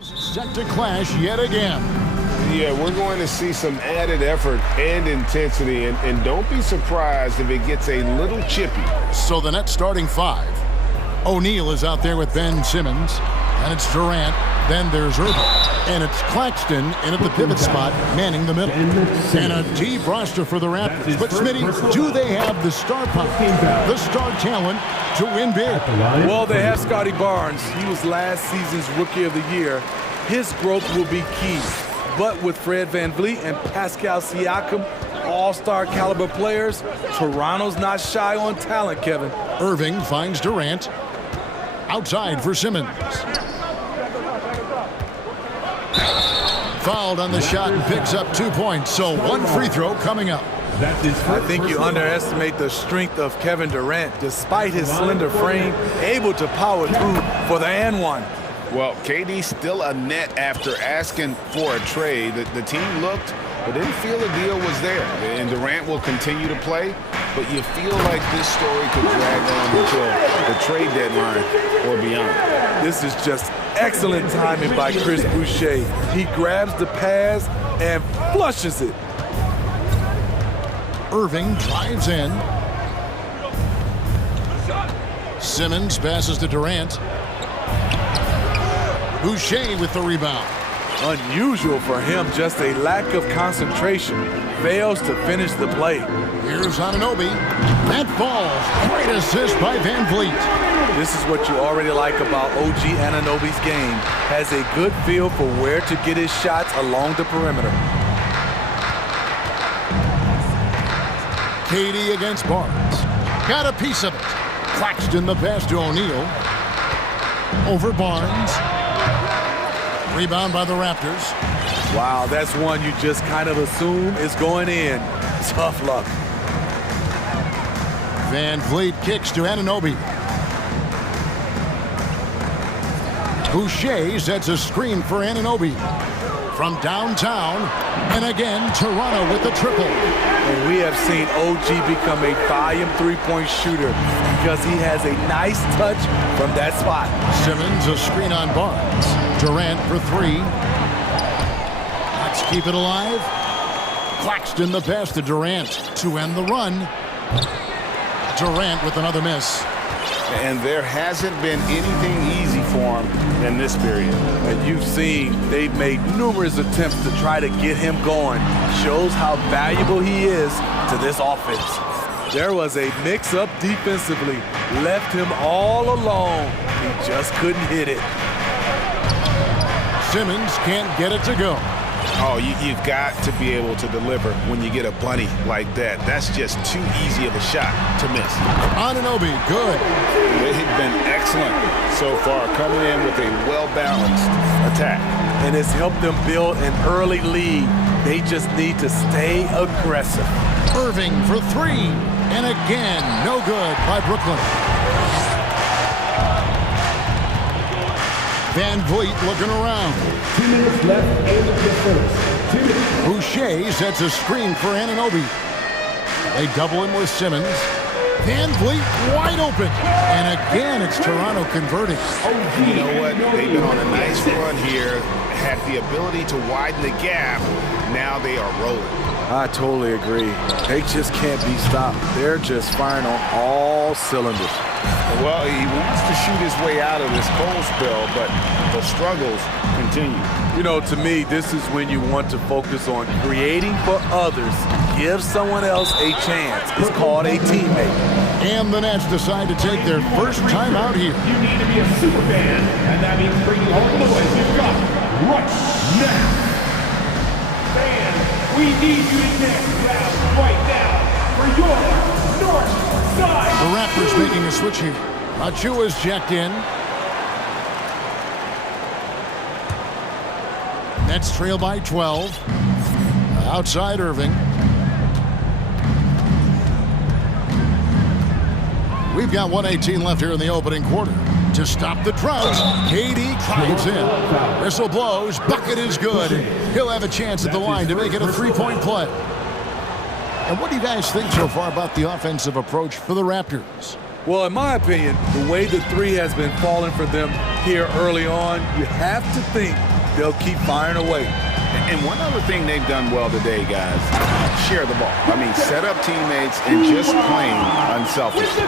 Set to clash yet again. Yeah, we're going to see some added effort and intensity, and don't be surprised if it gets a little chippy. So the net starting five. O'Neal is out there with Ben Simmons, and it's Durant. Then there's Irving, and it's Claxton in at the pivot spot, manning the middle. And a deep roster for the Raptors. But Smitty, do they have the star power, the star talent to win big? Well, they have Scotty Barnes. He was last season's Rookie of the Year. His growth will be key. But with Fred VanVleet and Pascal Siakam, all-star caliber players, Toronto's not shy on talent, Kevin. Irving finds Durant. Outside for Simmons. Fouled on the shot and picks up 2 points. So one free throw coming up. I think you underestimate the strength of Kevin Durant. Despite his slender frame, able to power through for the and one. Well, KD still a net after asking for a trade. The team looked, but didn't feel the deal was there. And Durant will continue to play, but you feel like this story could drag on until the trade deadline or beyond. This is just excellent timing by Chris Boucher. He grabs the pass and flushes it. Irving drives in. Simmons passes to Durant. Boucher with the rebound. Unusual for him, just a lack of concentration. Fails to finish the play. Here's Anunoby. That falls. Great assist by VanVleet. This is what you already like about OG Anunoby's game. Has a good feel for where to get his shots along the perimeter. KD against Barnes. Got a piece of it. Claxton the pass to O'Neal. Over Barnes. Rebound by the Raptors. Wow, that's one you just kind of assume is going in. Tough luck. VanVleet kicks to Anunoby. Boucher sets a screen for Anunoby. From downtown, and again, Toronto with the triple. And we have seen OG become a volume three-point shooter because he has a nice touch from that spot. Simmons, a screen on Barnes. Durant for three. Let's keep it alive. Claxton the pass to Durant to end the run. Durant with another miss. And there hasn't been anything easy for him in this period. And you've seen they've made numerous attempts to try to get him going. Shows how valuable he is to this offense. There was a mix-up defensively. Left him all alone. He just couldn't hit it. Simmons can't get it to go. Oh, you've got to be able to deliver when you get a bunny like that. That's just too easy of a shot to miss. Anunoby, good. They've been excellent so far, coming in with a well-balanced attack. And it's helped them build an early lead. They just need to stay aggressive. Irving for three. And again, no good by Brooklyn. VanVleet looking around. 2 minutes left in the first. Boucher sets a screen for Anunoby. They double him with Simmons. VanVleet wide open. And again, it's Toronto converting. You know what? They've been on a nice run here. Had the ability to widen the gap. Now they are rolling. I totally agree. They just can't be stopped. They're just firing on all cylinders. Well, he wants to shoot his way out of this cold spell, but the struggles continue. You know, to me, this is when you want to focus on creating for others. Give someone else a chance. It's called a teammate. And the Nets decide to take their first time out here. You need to be a super fan, and that means bringing all the boys you've got right now. Fans, we need you to dance down right now for your North Side. The Raptors making a switch here. Achua's checked in. Nets trail by 12. Outside Irving. We've got 1:18 left here in the opening quarter. To stop the drought, KD drives in. Whistle blows, bucket is good. He'll have a chance at the line to make it a three-point play. And what do you guys think so far about the offensive approach for the Raptors? Well, in my opinion, the way the three has been falling for them here early on, you have to think they'll keep firing away. And one other thing they've done well today, guys, share the ball. I mean, set up teammates and just playing unselfishly.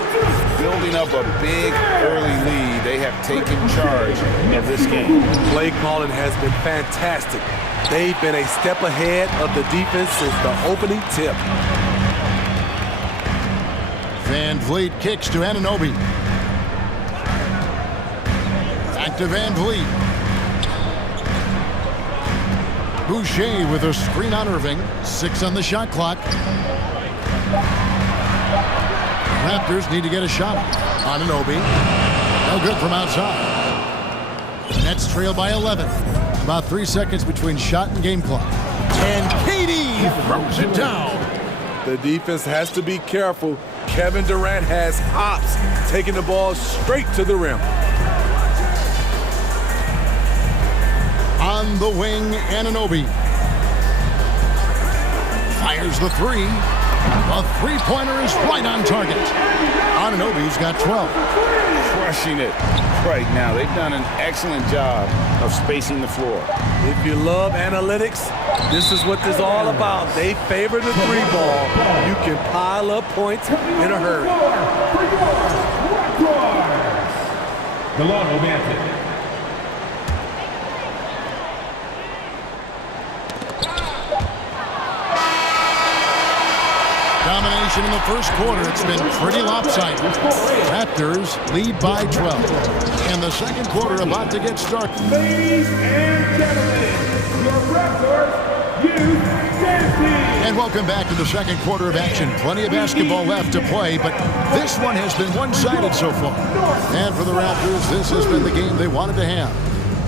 Building up a big early lead, they have taken charge of this game. Play calling has been fantastic. They've been a step ahead of the defense since the opening tip. Van Vliet kicks to Anunoby. Back to Van Vliet. Boucher with a screen on Irving. 6 on the shot clock. Raptors need to get a shot. Anunoby. No good from outside. Nets trail by 11. About 3 seconds between shot and game clock. And KD throws it down. The defense has to be careful. Kevin Durant has hops, taking the ball straight to the rim. On the wing, Anunoby fires the three. A three-pointer is right on target. Anunoby's got 12. Crushing it right now. They've done an excellent job of spacing the floor. If you love analytics, this is what this is all about. They favor the three ball. You can pile up points in a hurry. Domination in the first quarter. It's been pretty lopsided. Raptors lead by 12. And the second quarter about to get started. Ladies and gentlemen, your Raptors youth dance team. And welcome back to the second quarter of action. Plenty of basketball left to play, but this one has been one-sided so far. And for the Raptors, this has been the game they wanted to have.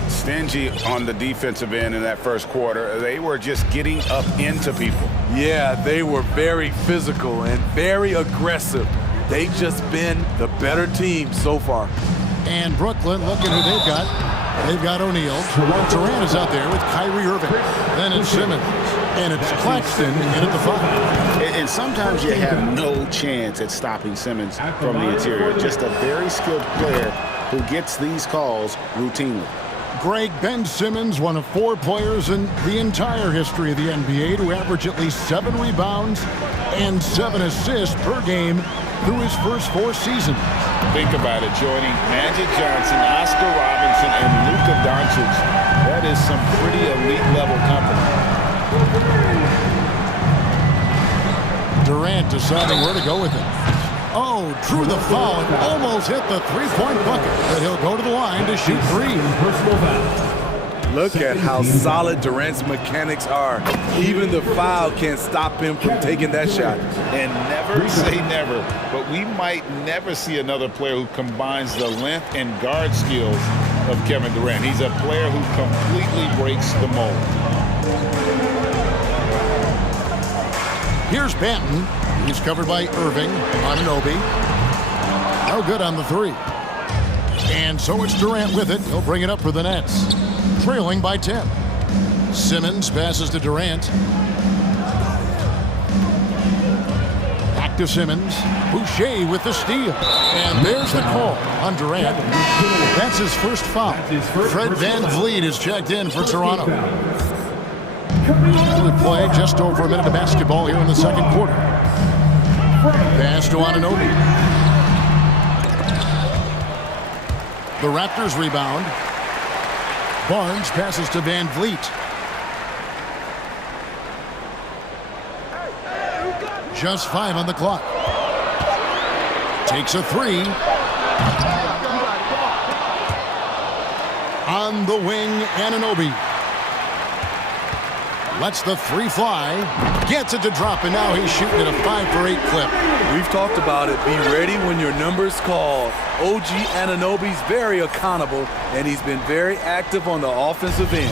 Stingy on the defensive end in that first quarter. They were just getting up into people. Yeah, they were very physical and very aggressive. They've just been the better team so far. And Brooklyn, look at who they've got. They've got O'Neal. Durant is out there with Kyrie Irving. Then it's Simmons. And it's Claxton in at the 5. And sometimes you have no chance at stopping Simmons from the interior. Just a very skilled player who gets these calls routinely. Greg Ben Simmons, one of 4 players in the entire history of the NBA to average at least 7 rebounds and 7 assists per game through his first 4 seasons. Think about it, joining Magic Johnson, Oscar Robinson, and Luka Doncic. That is some pretty elite level company. Durant deciding where to go with it. Oh, drew the foul and almost hit the three-point bucket. But he'll go to the line to shoot 3. Look at how solid Durant's mechanics are. Even the foul can't stop him from taking that shot. And never say never, but we might never see another player who combines the length and guard skills of Kevin Durant. He's a player who completely breaks the mold. Here's Banton. He's covered by Irving. Anunoby. No good on the 3. And so it's Durant with it. He'll bring it up for the Nets. Trailing by 10. Simmons passes to Durant. Back to Simmons. Boucher with the steal. And there's the call on Durant. That's his first foul. Fred Van Vliet is checked in for Toronto. We play just over a minute of basketball here in the second quarter. Pass to Anunoby. The Raptors rebound. Barnes passes to Van Vliet. Just 5 on the clock. Takes a 3. On the wing, Anunoby. Lets the 3 fly. Gets it to drop, and now he's shooting at a 5 for 8 clip. We've talked about it. Be ready when your number's called. OG Anunoby's very accountable, and he's been very active on the offensive end.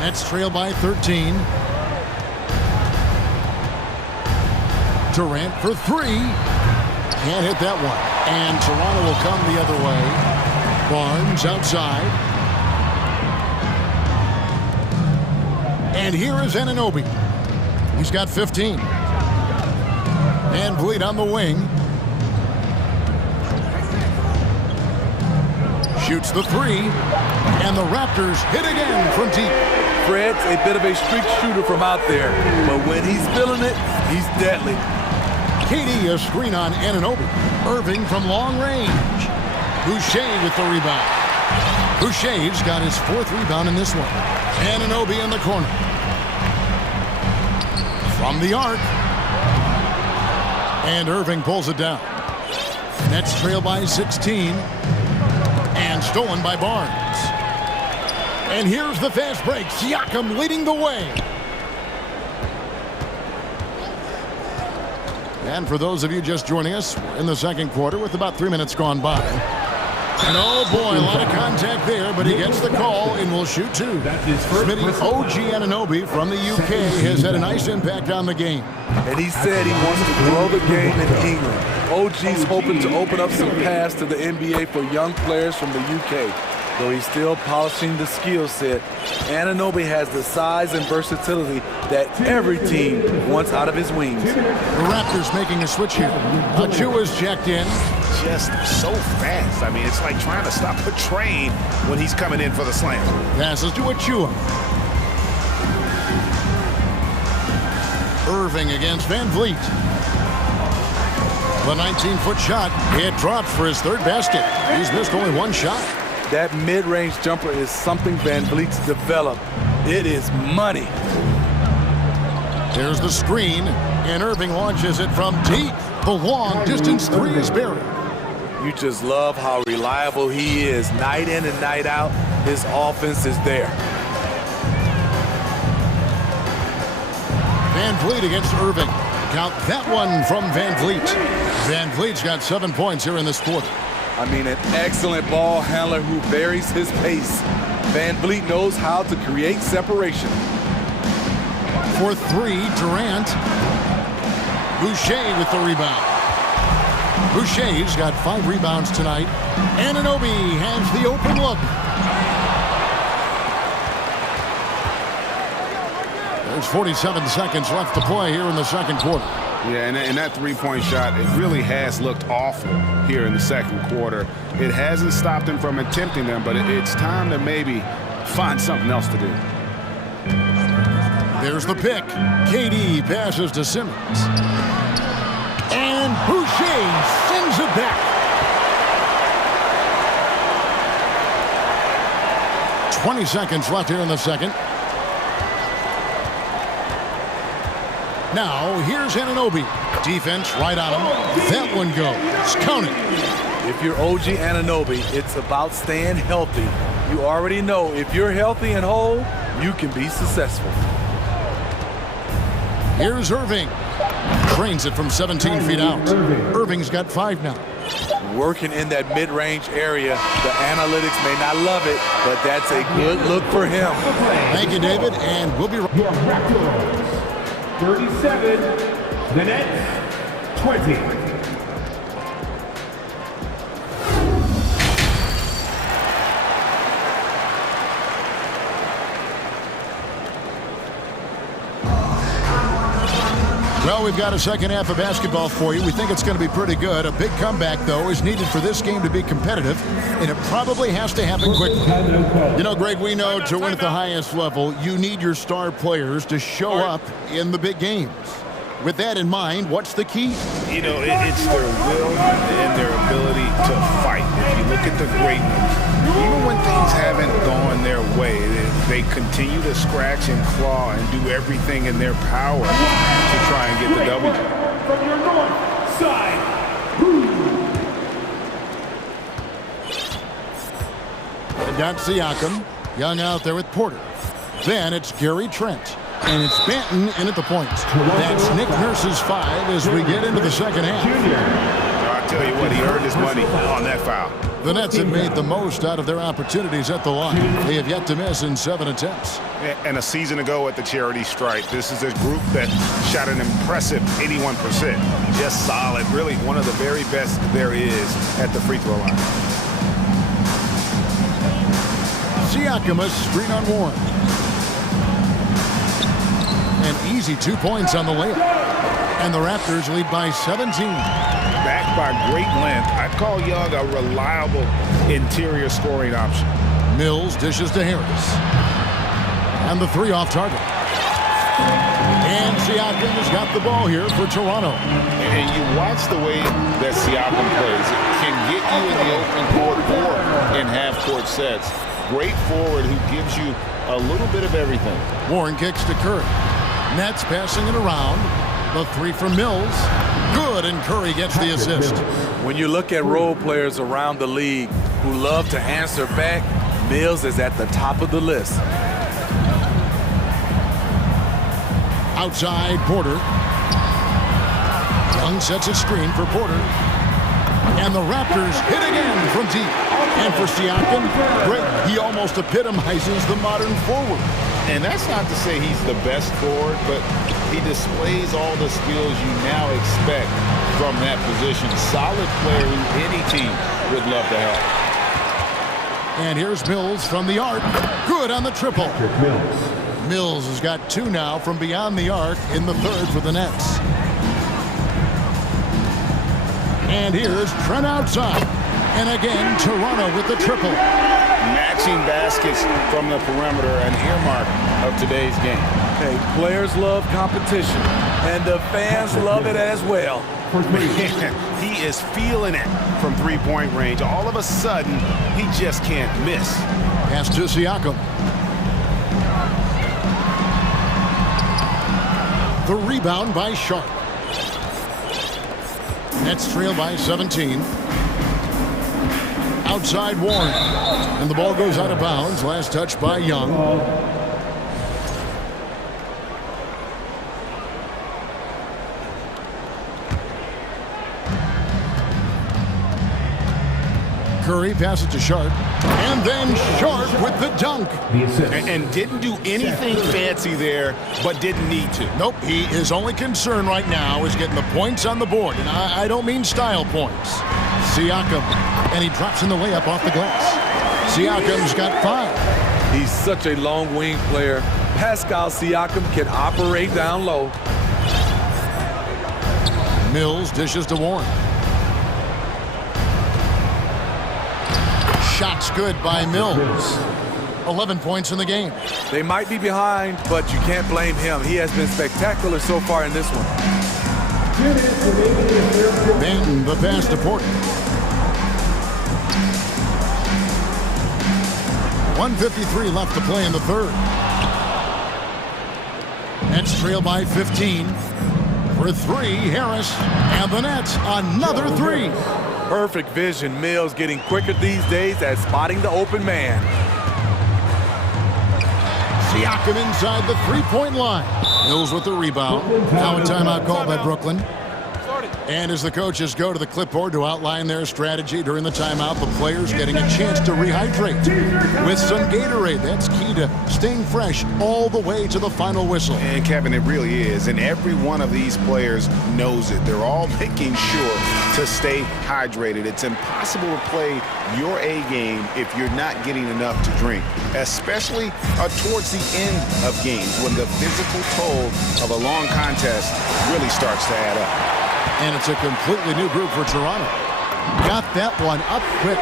Nets trail by 13. Durant for 3. Can't hit that one. And Toronto will come the other way. Barnes outside. And here is Anunoby. He's got 15. Van Vliet on the wing. Shoots the three, and the Raptors hit again from deep. Fred's a bit of a streak shooter from out there, but when he's feeling it, he's deadly. KD a screen on Anunoby. Irving from long range. Boucher with the rebound. Boucher's got his 4th rebound in this one. Anunoby in the corner. From the arc. And Irving pulls it down. Nets trail by 16. And stolen by Barnes. And here's the fast break. Siakam leading the way. And for those of you just joining us, we're in the second quarter with about 3 minutes gone by. And oh boy, a lot of contact there, but he gets the call and will shoot two. Smitty OG Anunoby from the UK has had a nice impact on the game. And he said he wants to grow the game in England. OG's hoping to open up some paths to the NBA for young players from the UK. Though he's still polishing the skill set, Anunoby has the size and versatility that every team wants out of his wings. The Raptors making a switch here. Achua's checked in. Just so fast. I mean, it's like trying to stop a train when he's coming in for the slam. Passes to Achua. Irving against Van Vliet. The 19-foot shot. It drops for his 3rd basket. He's missed only 1 shot. That mid-range jumper is something Van Vliet's developed. It is money. There's the screen, and Irving launches it from deep. The long-distance 3 is buried. You just love how reliable he is. Night in and night out, his offense is there. Van Vliet against Irving. Count that one from Van Vliet. Van Vliet's got 7 points here in this quarter. I mean, an excellent ball handler who varies his pace. Van Vliet knows how to create separation. For 3, Durant. Boucher with the rebound. Boucher's got 5 rebounds tonight. Anunoby has the open look. There's 47 seconds left to play here in the second quarter. Yeah, and that three-point shot, it really has looked awful here in the second quarter. It hasn't stopped him from attempting them, but it's time to maybe find something else to do. There's the pick. KD passes to Simmons. And Boucher sends it back. 20 seconds left here in the second. Now, here's Anunoby. Defense right on him. That one goes. Count it. If you're OG Anunoby, it's about staying healthy. You already know if you're healthy and whole, you can be successful. Here's Irving. Trains it from 17 feet out. Irving's got 5 now. Working in that mid-range area. The analytics may not love it, but that's a good look for him. Thank you, David, and we'll be right 37, the Nets, 20. Well, we've got a second half of basketball for you. We think it's going to be pretty good. A big comeback, though, is needed for this game to be competitive, and it probably has to happen quickly. You know, Greg, we know to win at the highest level, you need your star players to show up in the big games. With that in mind, what's the key? You know, it's their will and their ability to fight. If you look at the great ones, even when things haven't gone their way, they continue to scratch and claw and do everything in their power to try and get the W. From your north side, Got Siakam. Young out there with Porter. Then it's Gary Trent. And it's Banton in at the point. That's Nick Nurse's 5 as we get into the second half. I'll tell you what, he earned his money on that foul. The Nets have made the most out of their opportunities at the line. They have yet to miss in 7 attempts. And a season ago at the charity stripe, this is a group that shot an impressive 81%. Just solid, really one of the very best there is at the free throw line. Siakam, a screen on Warren. An easy 2 points on the layup. And the Raptors lead by 17. Backed by great length, I call Young a reliable interior scoring option. Mills dishes to Harris. And the three off target. And Siakam has got the ball here for Toronto. And you watch the way that Siakam plays. It can get you in the open court or in half-court sets. Great forward who gives you a little bit of everything. Warren kicks to Curry. Nets passing it around. The three from Mills. Good, and Curry gets the assist. When you look at role players around the league who love to answer back, Mills is at the top of the list. Outside, Porter. Young sets a screen for Porter. And the Raptors hit again from deep. And for Siakam, great. He almost epitomizes the modern forward. And that's not to say he's the best forward, but he displays all the skills you now expect from that position. Solid player who any team would love to have. And here's Mills from the arc. Good on the triple. Mills has got two now from beyond the arc in the third for the Nets. And here's Trent outside. And again, Toronto with the triple. Matching baskets from the perimeter, an earmark of today's game. Hey, players love competition, and the fans love it as well. Man, he is feeling it from three-point range. All of a sudden, he just can't miss. Pass to Siakam. The rebound by Sharp. Nets trail by 17. Outside Warren. And the ball goes out of bounds. Last touch by Young. Curry passes to Sharp. And then Sharp with the dunk. And didn't do anything fancy there, but didn't need to. Nope, his only concern right now is getting the points on the board. And I don't mean style points. Siakam. And he drops in the layup off the glass. Siakam's got 5. He's such a long wing player. Pascal Siakam can operate down low. Mills dishes to Warren. Shots good by Mills. 11 points in the game. They might be behind, but you can't blame him. He has been spectacular so far in this one. Then the pass to Porter. 1:53 left to play in the third. Nets trail by 15. For 3, Harris. And the Nets, another 3. Perfect vision. Mills getting quicker these days at spotting the open man. Siakam inside the three-point line. Mills with the rebound. Now a timeout called by Brooklyn. And as the coaches go to the clipboard to outline their strategy during the timeout, the players getting a chance to rehydrate with some Gatorade. That's key to staying fresh all the way to the final whistle. And Kevin, it really is. And every one of these players knows it. They're all making sure to stay hydrated. It's impossible to play your A game if you're not getting enough to drink, especially towards the end of games when the physical toll of a long contest really starts to add up. And it's a completely new group for Toronto. Got that one up quick.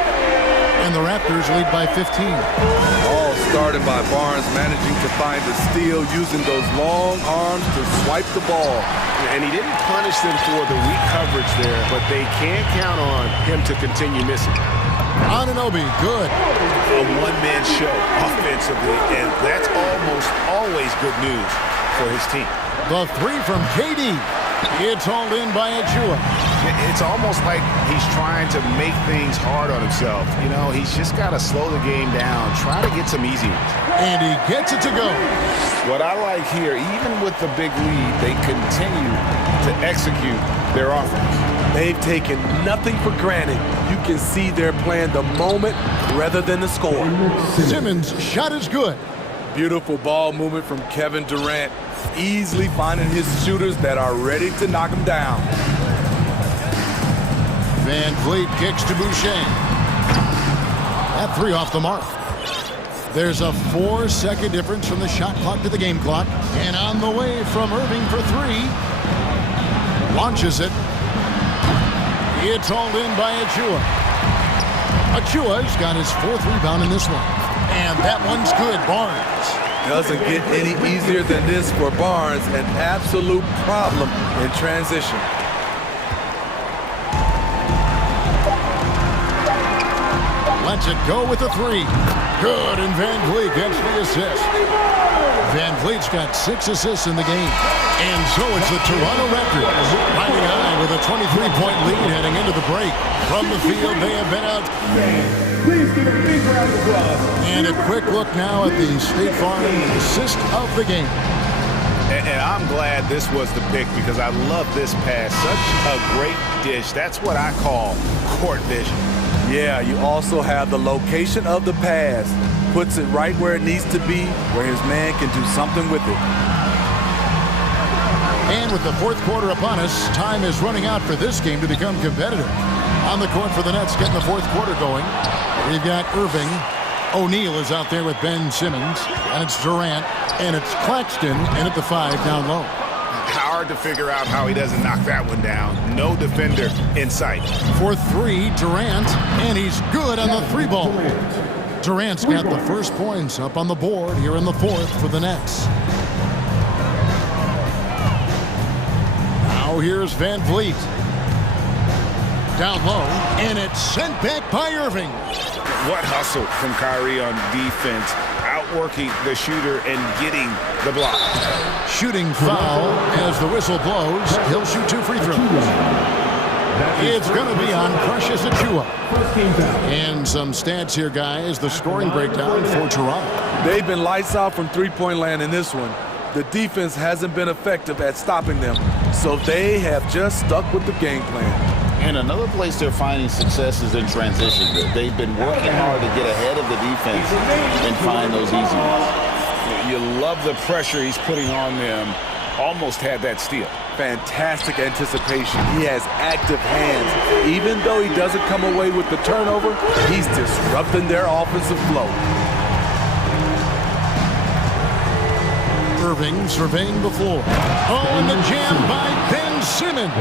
And the Raptors lead by 15. All started by Barnes managing to find the steal using those long arms to swipe the ball. And he didn't punish them for the weak coverage there, but they can't count on him to continue missing. Anunoby, good. A one-man show offensively, and that's almost always good news for his team. The 3 from KD. It's hauled in by Achua. It's almost like he's trying to make things hard on himself. You know, he's just got to slow the game down, try to get some easy ones. And he gets it to go. What I like here, even with the big lead, they continue to execute their offense. They've taken nothing for granted. You can see they're playing the moment rather than the score. Simmons' shot is good. Beautiful ball movement from Kevin Durant. Easily finding his shooters that are ready to knock him down. Van Vliet kicks to Boucher. That 3 off the mark. There's a 4-second difference from the shot clock to the game clock. And on the way from Irving for 3. Launches it. It's hauled in by Achua. Achua's got his 4th rebound in this one. And that one's good. Barnes. Doesn't get any easier than this for Barnes. An absolute problem in transition. Lets it go with a 3. Good, and Van Vliet gets the assist. Van Vliet's got 6 assists in the game. And so it's the Toronto Raptors riding high with a 23-point lead heading into the break. From the field, they have been out. Please give a big round of applause. And a quick look now at the State Farm assist of the game. And I'm glad this was the pick because I love this pass. Such a great dish. That's what I call court vision. Yeah, you also have the location of the pass. Puts it right where it needs to be, where his man can do something with it. And with the 4th quarter upon us, time is running out for this game to become competitive. On the court for the Nets, getting the 4th quarter going. We've got Irving. O'Neal is out there with Ben Simmons. And it's Durant. And it's Claxton in at the 5 down low. Hard to figure out how he doesn't knock that one down. No defender in sight. For 3, Durant. And he's good on the 3 ball. Durant's got the first points up on the board here in the 4th for the Nets. Now here's Van Vliet. Down low, and it's sent back by Irving. What hustle from Kyrie on defense, outworking the shooter and getting the block. Shooting foul as the whistle blows. He'll shoot 2 free throws. It's going to be on Precious Achua. And some stats here, guys. The scoring breakdown for Toronto. They've been lights out from three-point land in this one. The defense hasn't been effective at stopping them, so they have just stuck with the game plan. And another place they're finding success is in transition. They've been working hard to get ahead of the defense and find those easy ones. You love the pressure he's putting on them. Almost had that steal. Fantastic anticipation. He has active hands. Even though he doesn't come away with the turnover, he's disrupting their offensive flow. Irving surveying the floor. Oh, and the jam by Ben Simmons.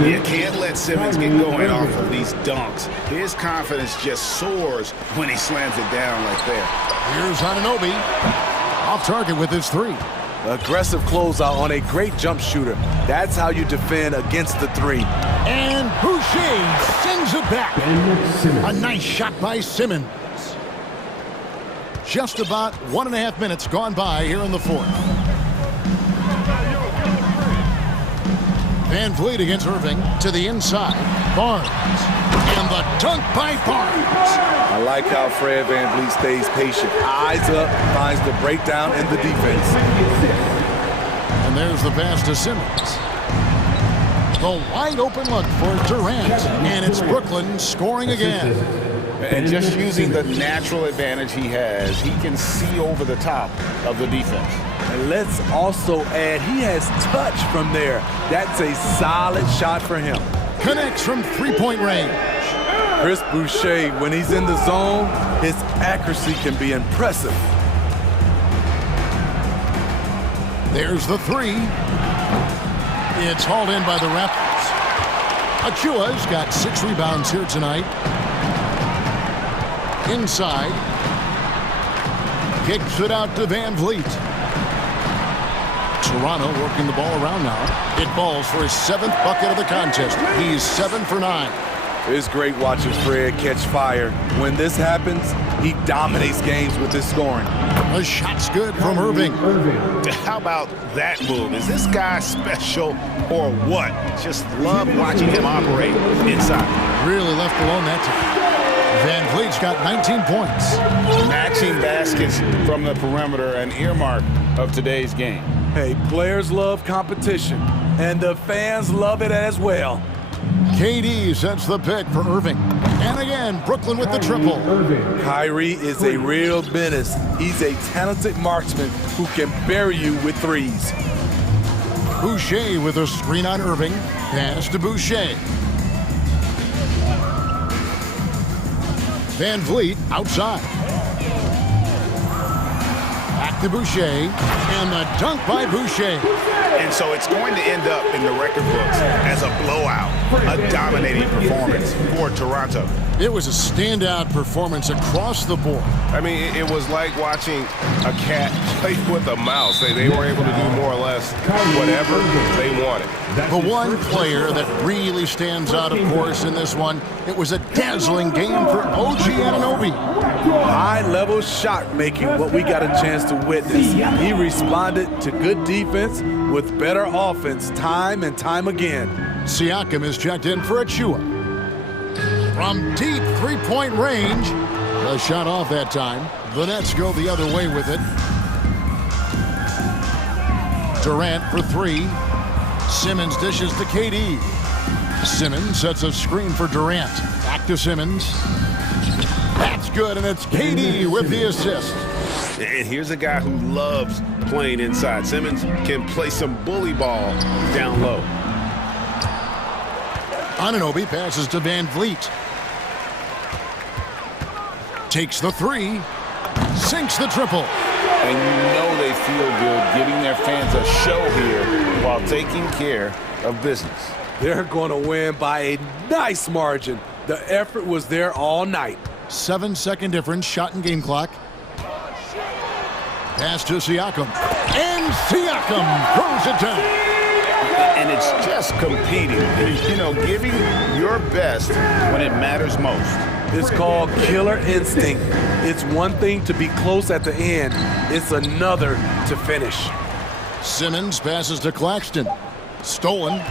You can't let Simmons get going off of these dunks. His confidence just soars when he slams it down like that. Here's Anunoby. Off target with his 3. Aggressive closeout on a great jump shooter. That's how you defend against the 3. And Boucher sends it back. A nice shot by Simmons. Just about 1.5 minutes gone by here in the 4th. Van Vliet against Irving to the inside. Barnes. And the dunk by Barnes. I like how Fred Van Vliet stays patient. Eyes up, finds the breakdown in the defense. And there's the pass to Simmons. The wide open look for Durant. And it's Brooklyn scoring again. And just using the natural advantage he has, he can see over the top of the defense. And let's also add, he has touch from there. That's a solid shot for him. Connects from 3-point range. Chris Boucher, when he's in the zone, his accuracy can be impressive. There's the 3. It's hauled in by the Raptors. Achua's got 6 rebounds here tonight. Inside. Kicks it out to Van Vliet. Toronto working the ball around now. It falls for his 7th bucket of the contest. He's 7 for 9. It's great watching Fred catch fire. When this happens, he dominates games with his scoring. The shot's good from Irving. How about that move? Is this guy special or what? Just love watching him operate inside. Really left alone that time. Van Vliet's got 19 points. Matching baskets from the perimeter, an earmark of today's game. Hey, players love competition, and the fans love it as well. KD sets the pick for Irving. And again, Brooklyn with the triple. Kyrie is a real menace. He's a talented marksman who can bury you with threes. Boucher with a screen on Irving. Pass to Boucher. Van Vliet outside. Back to Boucher. And the dunk by Boucher. And And so it's going to end up in the record books as a blowout, a dominating performance for Toronto. It was a standout performance across the board. I mean, it was like watching a cat play with a mouse. They were able to do more or less whatever they wanted. The one player that really stands out, of course, in this one, it was a dazzling game for OG Anunoby. High-level shot making, what we got a chance to witness. He responded to good defense with better offense time and time again. Siakam is checked in for Achua. From deep three-point range, the shot off that time. The Nets go the other way with it. Durant for three. Simmons dishes to KD. Simmons sets a screen for Durant. Back to Simmons. That's good, and it's KD with the assist. And here's a guy who loves playing inside. Simmons can play some bully ball down low. Anunoby passes to Van Vliet. Takes the three. Sinks the triple. And you know they feel good giving their fans a show here while taking care of business. They're going to win by a nice margin. The effort was there all night. 7-second difference, shot and game clock. Pass to Siakam. And Siakam throws it down. And it's just competing, you know, giving your best when it matters most. It's called killer instinct. It's one thing to be close at the end. It's another to finish. Simmons passes to Claxton. Stolen.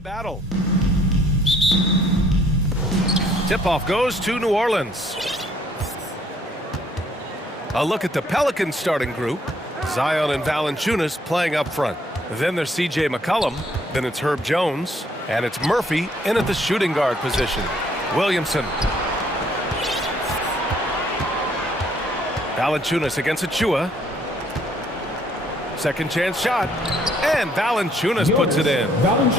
Battle. Tip-off goes to New Orleans. A look at the Pelicans starting group. Zion and Valanciunas playing up front. Then there's C.J. McCollum. Then it's Herb Jones. And it's Murphy in at the shooting guard position. Williamson. Valanciunas against Achua. Second chance shot. And Valanciunas puts it in.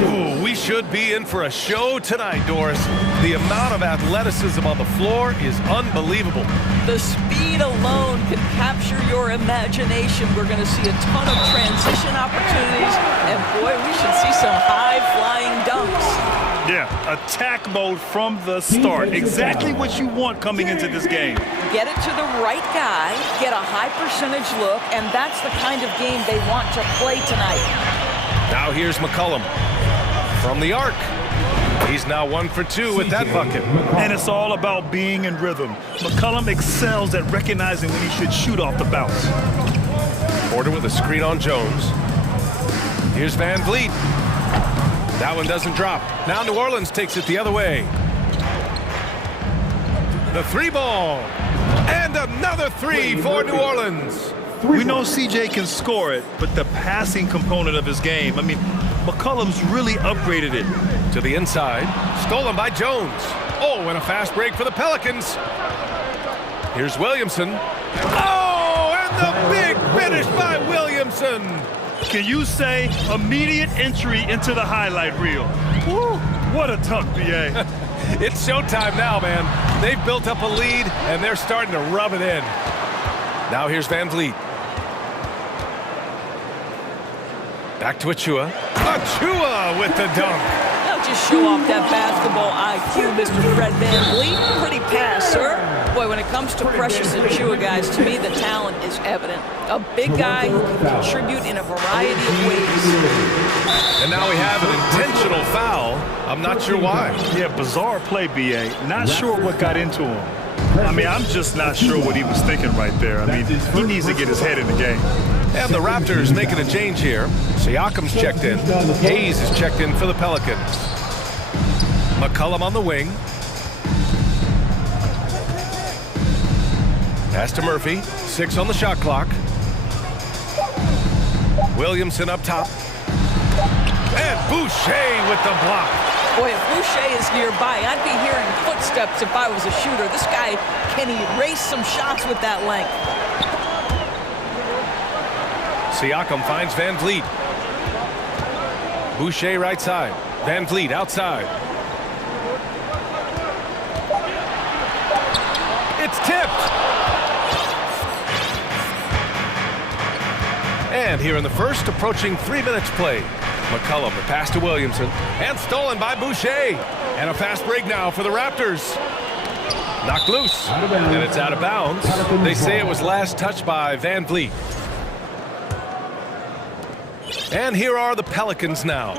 Ooh, we should be in for a show tonight, Doris. The amount of athleticism on the floor is unbelievable. The speed alone can capture your imagination. We're going to see a ton of transition opportunities, and boy, we should see some high-flying dunks. Yeah, attack mode from the start. Exactly what you want coming into this game. Get it to the right guy, get a high percentage look, and that's the kind of game they want to play tonight. Now here's McCollum from the arc. He's now 1 for 2 with that bucket. And it's all about being in rhythm. McCollum excels at recognizing when he should shoot off the bounce. Porter with a screen on Jones. Here's Van Vliet. That one doesn't drop. Now New Orleans takes it the other way. The three ball. And another three for New Orleans. We know CJ can score it, but the passing component of his game, I mean, McCollum's really upgraded it. To the inside. Stolen by Jones. Oh, and a fast break for the Pelicans. Here's Williamson. Oh, and the big finish by Williamson. Can you say immediate entry into the highlight reel? Woo, what a tuck, BA. It's showtime now, man. They've built up a lead, and they're starting to rub it in. Now here's Van Vliet. Back to Achua. Achua with the dunk. Now just show off that basketball IQ, Mr. Fred Van Vliet. Pretty pass, sir. Boy, when it comes to Precious Achua, guys, to me the talent is evident. A big guy who can contribute in a variety of ways. And now we have an intentional foul. I'm not sure why. Yeah, bizarre play, BA. Not sure what got into him. I mean, I'm just not sure what he was thinking right there. I mean, he needs to get his head in the game. And the Raptors making a change here. Siakam's checked in. Hayes is checked in for the Pelicans. McCollum on the wing. Pass to Murphy. 6 on the shot clock. Williamson up top. And Boucher with the block. Boy, if Boucher is nearby, I'd be hearing footsteps if I was a shooter. This guy can erase some shots with that length. Siakam finds Van Vliet. Boucher right side. Van Vliet outside. It's tipped. And here in the first, approaching 3 minutes played. McCollum, the pass to Williamson, and stolen by Boucher. And a fast break now for the Raptors. Knocked loose, and it's out of bounds. They say it was last touched by Van Vliet. And here are the Pelicans now.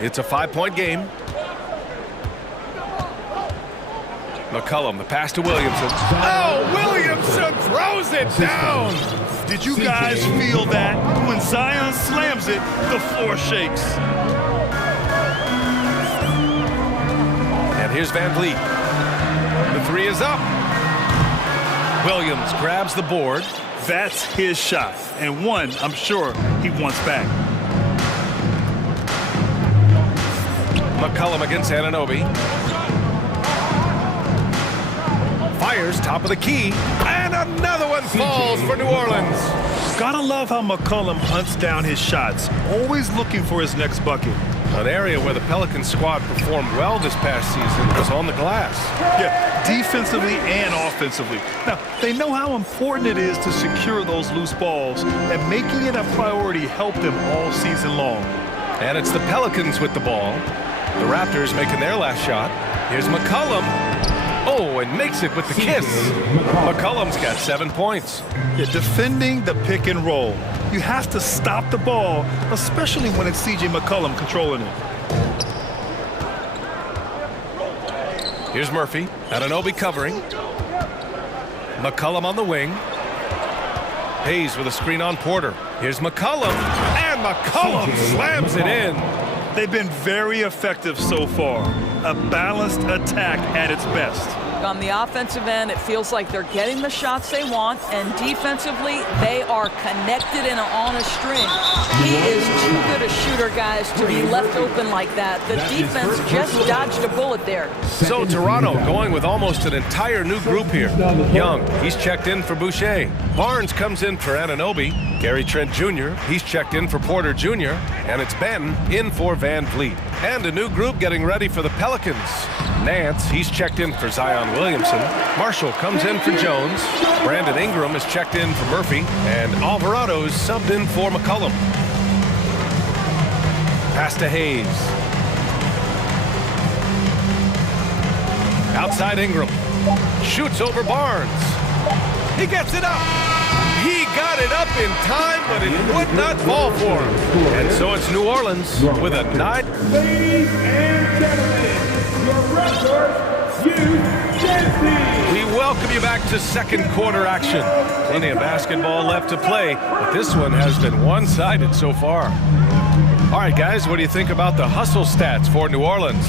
It's a 5-point game. McCollum, the pass to Williamson. Oh, Williamson throws it down. Did you guys feel that? When Zion slams it, the floor shakes. And here's Van Vliet. The three is up. Williams grabs the board. That's his shot, and one I'm sure he wants back. McCollum against Anunoby. Fires top of the key, and another one falls for New Orleans. Gotta love how McCollum hunts down his shots, always looking for his next bucket. An area where the Pelicans squad performed well this past season was on the glass. Yeah, defensively and offensively. Now, they know how important it is to secure those loose balls, and making it a priority helped them all season long. And it's the Pelicans with the ball. The Raptors making their last shot. Here's McCollum. Oh, and makes it with the kiss. McCollum's got 7 points. Yeah, defending the pick and roll. You have to stop the ball, especially when it's C.J. McCollum controlling it. Here's Murphy. Anunoby covering. McCollum on the wing. Hayes with a screen on Porter. Here's McCollum. And McCollum slams it in. They've been very effective so far. A balanced attack at its best. On the offensive end, it feels like they're getting the shots they want, and defensively, they are connected and on a string. He is too good a shooter, guys, to be left open like that. The defense just dodged a bullet there. So Toronto going with almost an entire new group here. Young, he's checked in for Boucher. Barnes comes in for Anunoby. Gary Trent Jr., he's checked in for Porter Jr. And it's Ben in for Van Vliet. And a new group getting ready for the Pelicans. Nance, he's checked in for Zion Williamson. Marshall comes in for Jones. Brandon Ingram is checked in for Murphy. And Alvarado's subbed in for McCollum. Pass to Hayes. Outside Ingram. Shoots over Barnes. He gets it up. He got it up in time, but it would not fall for him. And so it's New Orleans with a 9. Ladies and gentlemen, your record, We welcome you back to second quarter action. Plenty of basketball left to play, but this one has been one-sided so far. All right, guys, what do you think about the hustle stats for New Orleans?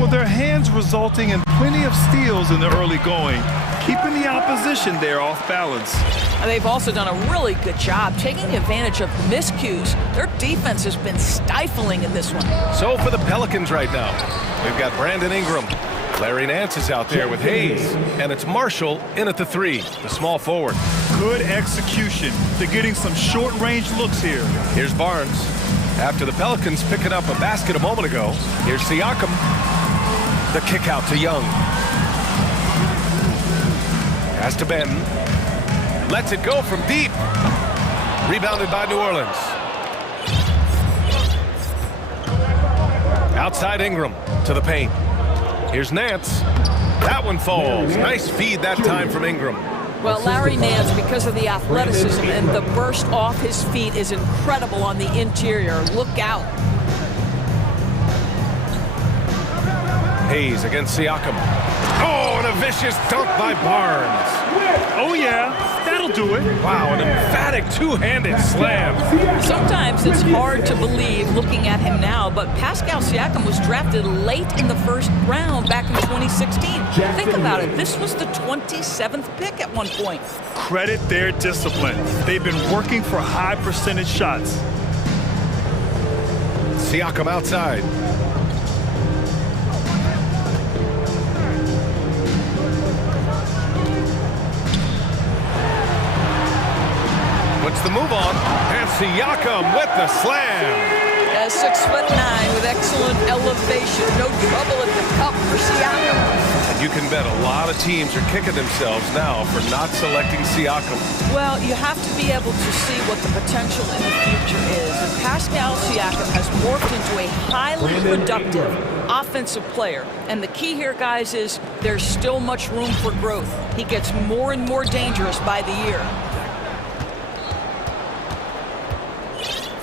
Well, their hands resulting in plenty of steals in the early going, keeping the opposition there off balance. And they've also done a really good job taking advantage of miscues. Their defense has been stifling in this one. So for the Pelicans right now, we've got Brandon Ingram. Larry Nance is out there with Hayes, and it's Marshall in at the 3, the small forward. Good execution. They're getting some short-range looks here. Here's Barnes. After the Pelicans picking up a basket a moment ago, here's Siakam. The kick out to Young. Pass to Ben. Lets it go from deep. Rebounded by New Orleans. Outside Ingram to the paint. Here's Nance. That one falls. Nice feed that time from Ingram. Well, Larry Nance, because of the athleticism and the burst off his feet, is incredible on the interior. Look out. Hayes against Siakam. Oh, and a vicious dunk by Barnes. Oh, yeah, that'll do it. Wow, an emphatic two-handed slam. Sometimes it's hard to believe looking at him now, but Pascal Siakam was drafted late in the first round back in 2016. Think about it. This was the 27th pick at one point. Credit their discipline. They've been working for high percentage shots. Siakam outside. What's the move on? And Siakam with the slam. 6'9" with excellent elevation. No trouble at the cup for Siakam. And you can bet a lot of teams are kicking themselves now for not selecting Siakam. Well, you have to be able to see what the potential in the future is. And Pascal Siakam has morphed into a highly productive offensive player. And the key here, guys, is there's still much room for growth. He gets more and more dangerous by the year.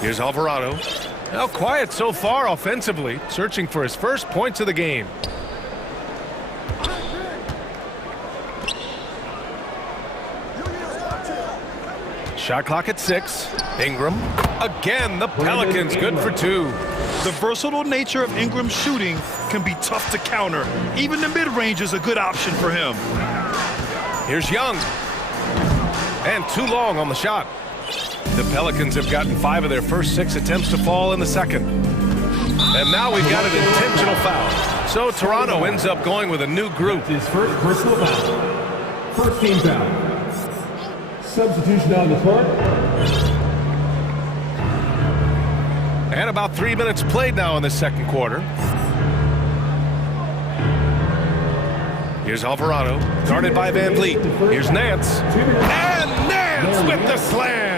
Here's Alvarado. Now quiet so far offensively, searching for his first points of the game. Shot clock at 6. Ingram. Again, the Pelicans good for 2. The versatile nature of Ingram's shooting can be tough to counter. Even the mid-range is a good option for him. Here's Young. And too long on the shot. The Pelicans have gotten 5 of their first 6 attempts to fall in the second. And now we've got an intentional foul. So Toronto ends up going with a new group. His first personal foul. First team foul. Substitution on the court. And about 3 minutes played now in the second quarter. Here's Alvarado, guarded by Van Vliet. Here's Nance. And Nance with the slam.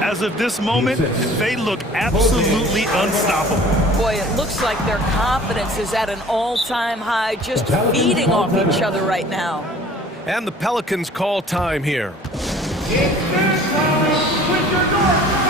As of this moment, they look absolutely unstoppable. Boy, it looks like their confidence is at an all-time high, just feeding off each other right now. And the Pelicans call time here. It's that time with your North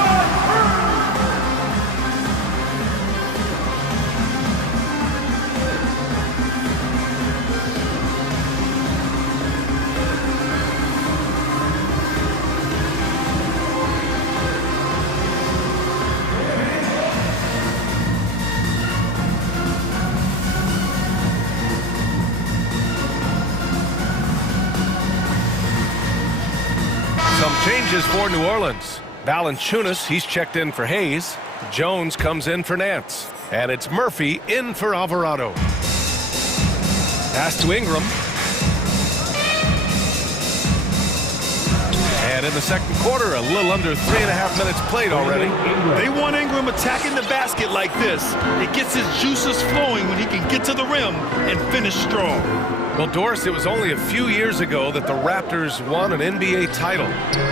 Changes for New Orleans. Valanciunas, he's checked in for Hayes. Jones comes in for Nance. And it's Murphy in for Alvarado. Pass to Ingram. And in the second quarter, a little under 3.5 minutes played already. They want Ingram attacking the basket like this. It gets his juices flowing when he can get to the rim and finish strong. Well, Doris, it was only a few years ago that the Raptors won an NBA title.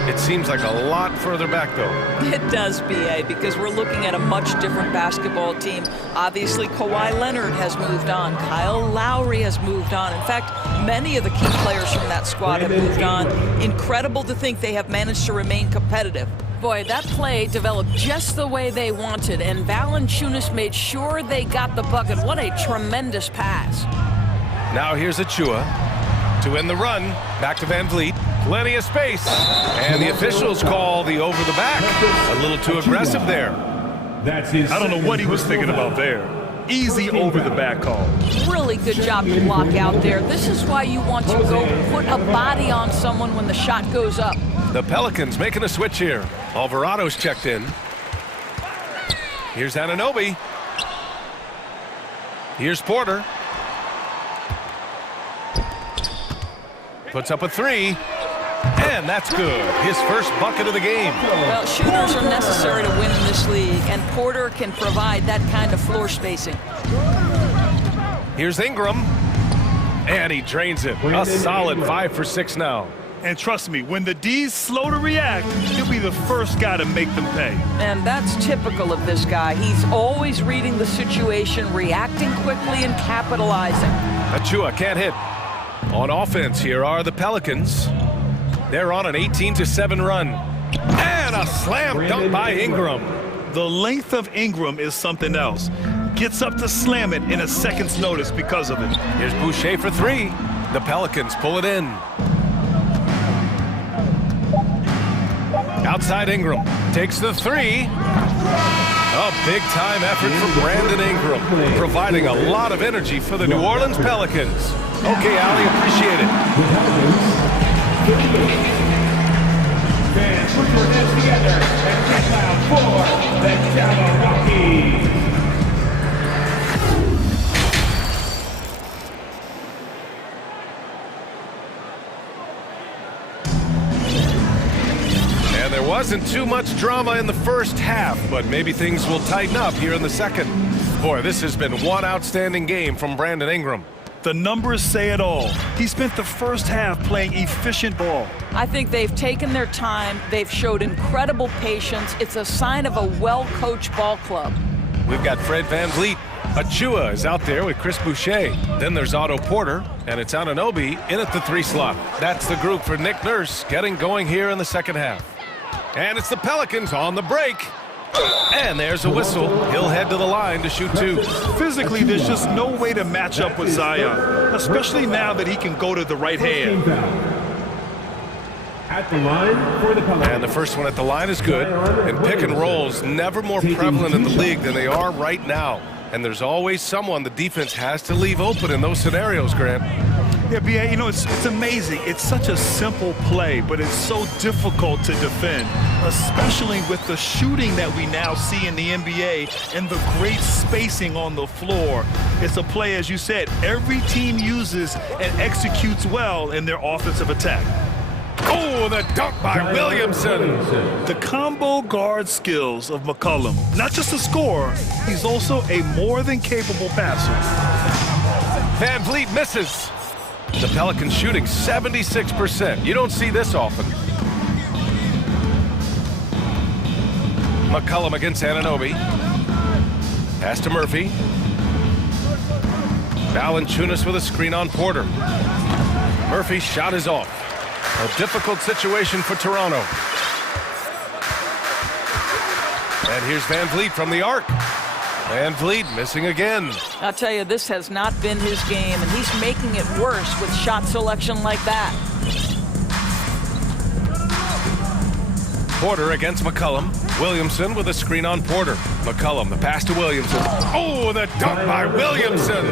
It seems like a lot further back, though. It does, B.A., because we're looking at a much different basketball team. Obviously, Kawhi Leonard has moved on. Kyle Lowry has moved on. In fact, many of the key players from that squad have moved on. Incredible to think they have managed to remain competitive. Boy, that play developed just the way they wanted, and Valanciunas made sure they got the bucket. What a tremendous pass. Now here's Achua to win the run. Back to Van Vliet. Plenty of space. And the officials call the over the back. A little too aggressive there. I don't know what he was thinking about there. Easy over the back call. Really good job to block out there. This is why you want to go put a body on someone when the shot goes up. The Pelicans making a switch here. Alvarado's checked in. Here's Anunoby. Here's Porter. Puts up a three, and that's good. His first bucket of the game. Well, shooters are necessary to win in this league, and Porter can provide that kind of floor spacing. Here's Ingram, and he drains it. A solid 5 for 6 now. And trust me, when the D's slow to react, he'll be the first guy to make them pay. And that's typical of this guy. He's always reading the situation, reacting quickly, and capitalizing. Achua can't hit. On offense, here are the Pelicans. They're on an 18-7 run. And a slam dunk by Ingram. The length of Ingram is something else. Gets up to slam it in a second's notice because of it. Here's Boucher for three. The Pelicans pull it in. Outside Ingram. Takes the three. A big-time effort from Brandon Ingram, providing a lot of energy for the New Orleans Pelicans. Okay, Ali, appreciate it. Fans, put your hands together and get loud for the Jabberwockies. And there wasn't too much drama in the first half, but maybe things will tighten up here in the second. Boy, this has been one outstanding game from Brandon Ingram. The numbers say it all. He spent the first half playing efficient ball. I think they've taken their time. They've showed incredible patience. It's a sign of a well-coached ball club. We've got Fred VanVleet. Achua is out there with Chris Boucher. Then there's Otto Porter, and it's Anunoby in at the 3 slot. That's the group for Nick Nurse getting going here in the second half. And it's the Pelicans on the break. And there's a whistle. He'll head to the line to shoot 2. Physically, there's just no way to match up with Zion, especially now that he can go to the right hand. At the line for the Pelicans. And the first one at the line is good. And pick and rolls never more prevalent in the league than they are right now. And there's always someone the defense has to leave open in those scenarios, Grant. Yeah, B.A., you know, it's amazing. It's such a simple play, but it's so difficult to defend, especially with the shooting that we now see in the NBA and the great spacing on the floor. It's a play, as you said, every team uses and executes well in their offensive attack. Oh, the dunk by Williamson. The combo guard skills of McCollum. Not just a scorer, he's also a more than capable passer. VanVleet misses. The Pelicans shooting 76%. You don't see this often. McCollum against Anunoby. Pass to Murphy. Valanciunas with a screen on Porter. Murphy's shot is off. A difficult situation for Toronto. And here's VanVleet from the arc. VanVleet missing again. I'll tell you, this has not been his game, and he's making it worse with shot selection like that. Porter against McCollum. Williamson with a screen on Porter. McCollum, the pass to Williamson. Oh, the dunk by Williamson.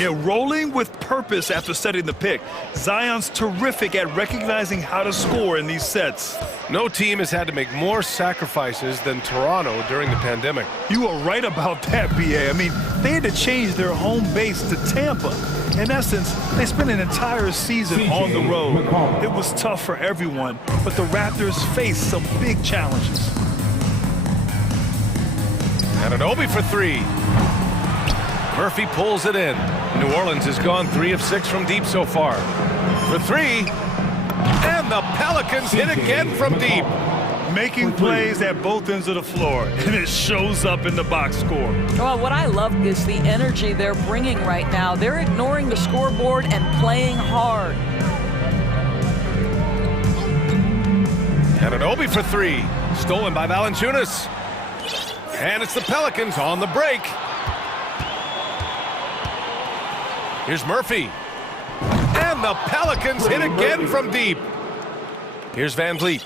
Yeah, rolling with purpose after setting the pick. Zion's terrific at recognizing how to score in these sets. No team has had to make more sacrifices than Toronto during the pandemic. You are right about that, BA. I mean, they had to change their home base to Tampa. In essence, they spent an entire season on the road. It was tough for everyone, but the Raptors faced some big challenges. And an Obi for three. Murphy pulls it in. New Orleans has gone 3 of 6 from deep so far. For three. And the Pelicans hit again from deep. Making plays at both ends of the floor, and it shows up in the box score. Well, what I love is the energy they're bringing right now. They're ignoring the scoreboard and playing hard. And an Obi for three. Stolen by Valanciunas. And it's the Pelicans on the break. Here's Murphy. And the Pelicans hit again from deep. Here's Van Vliet.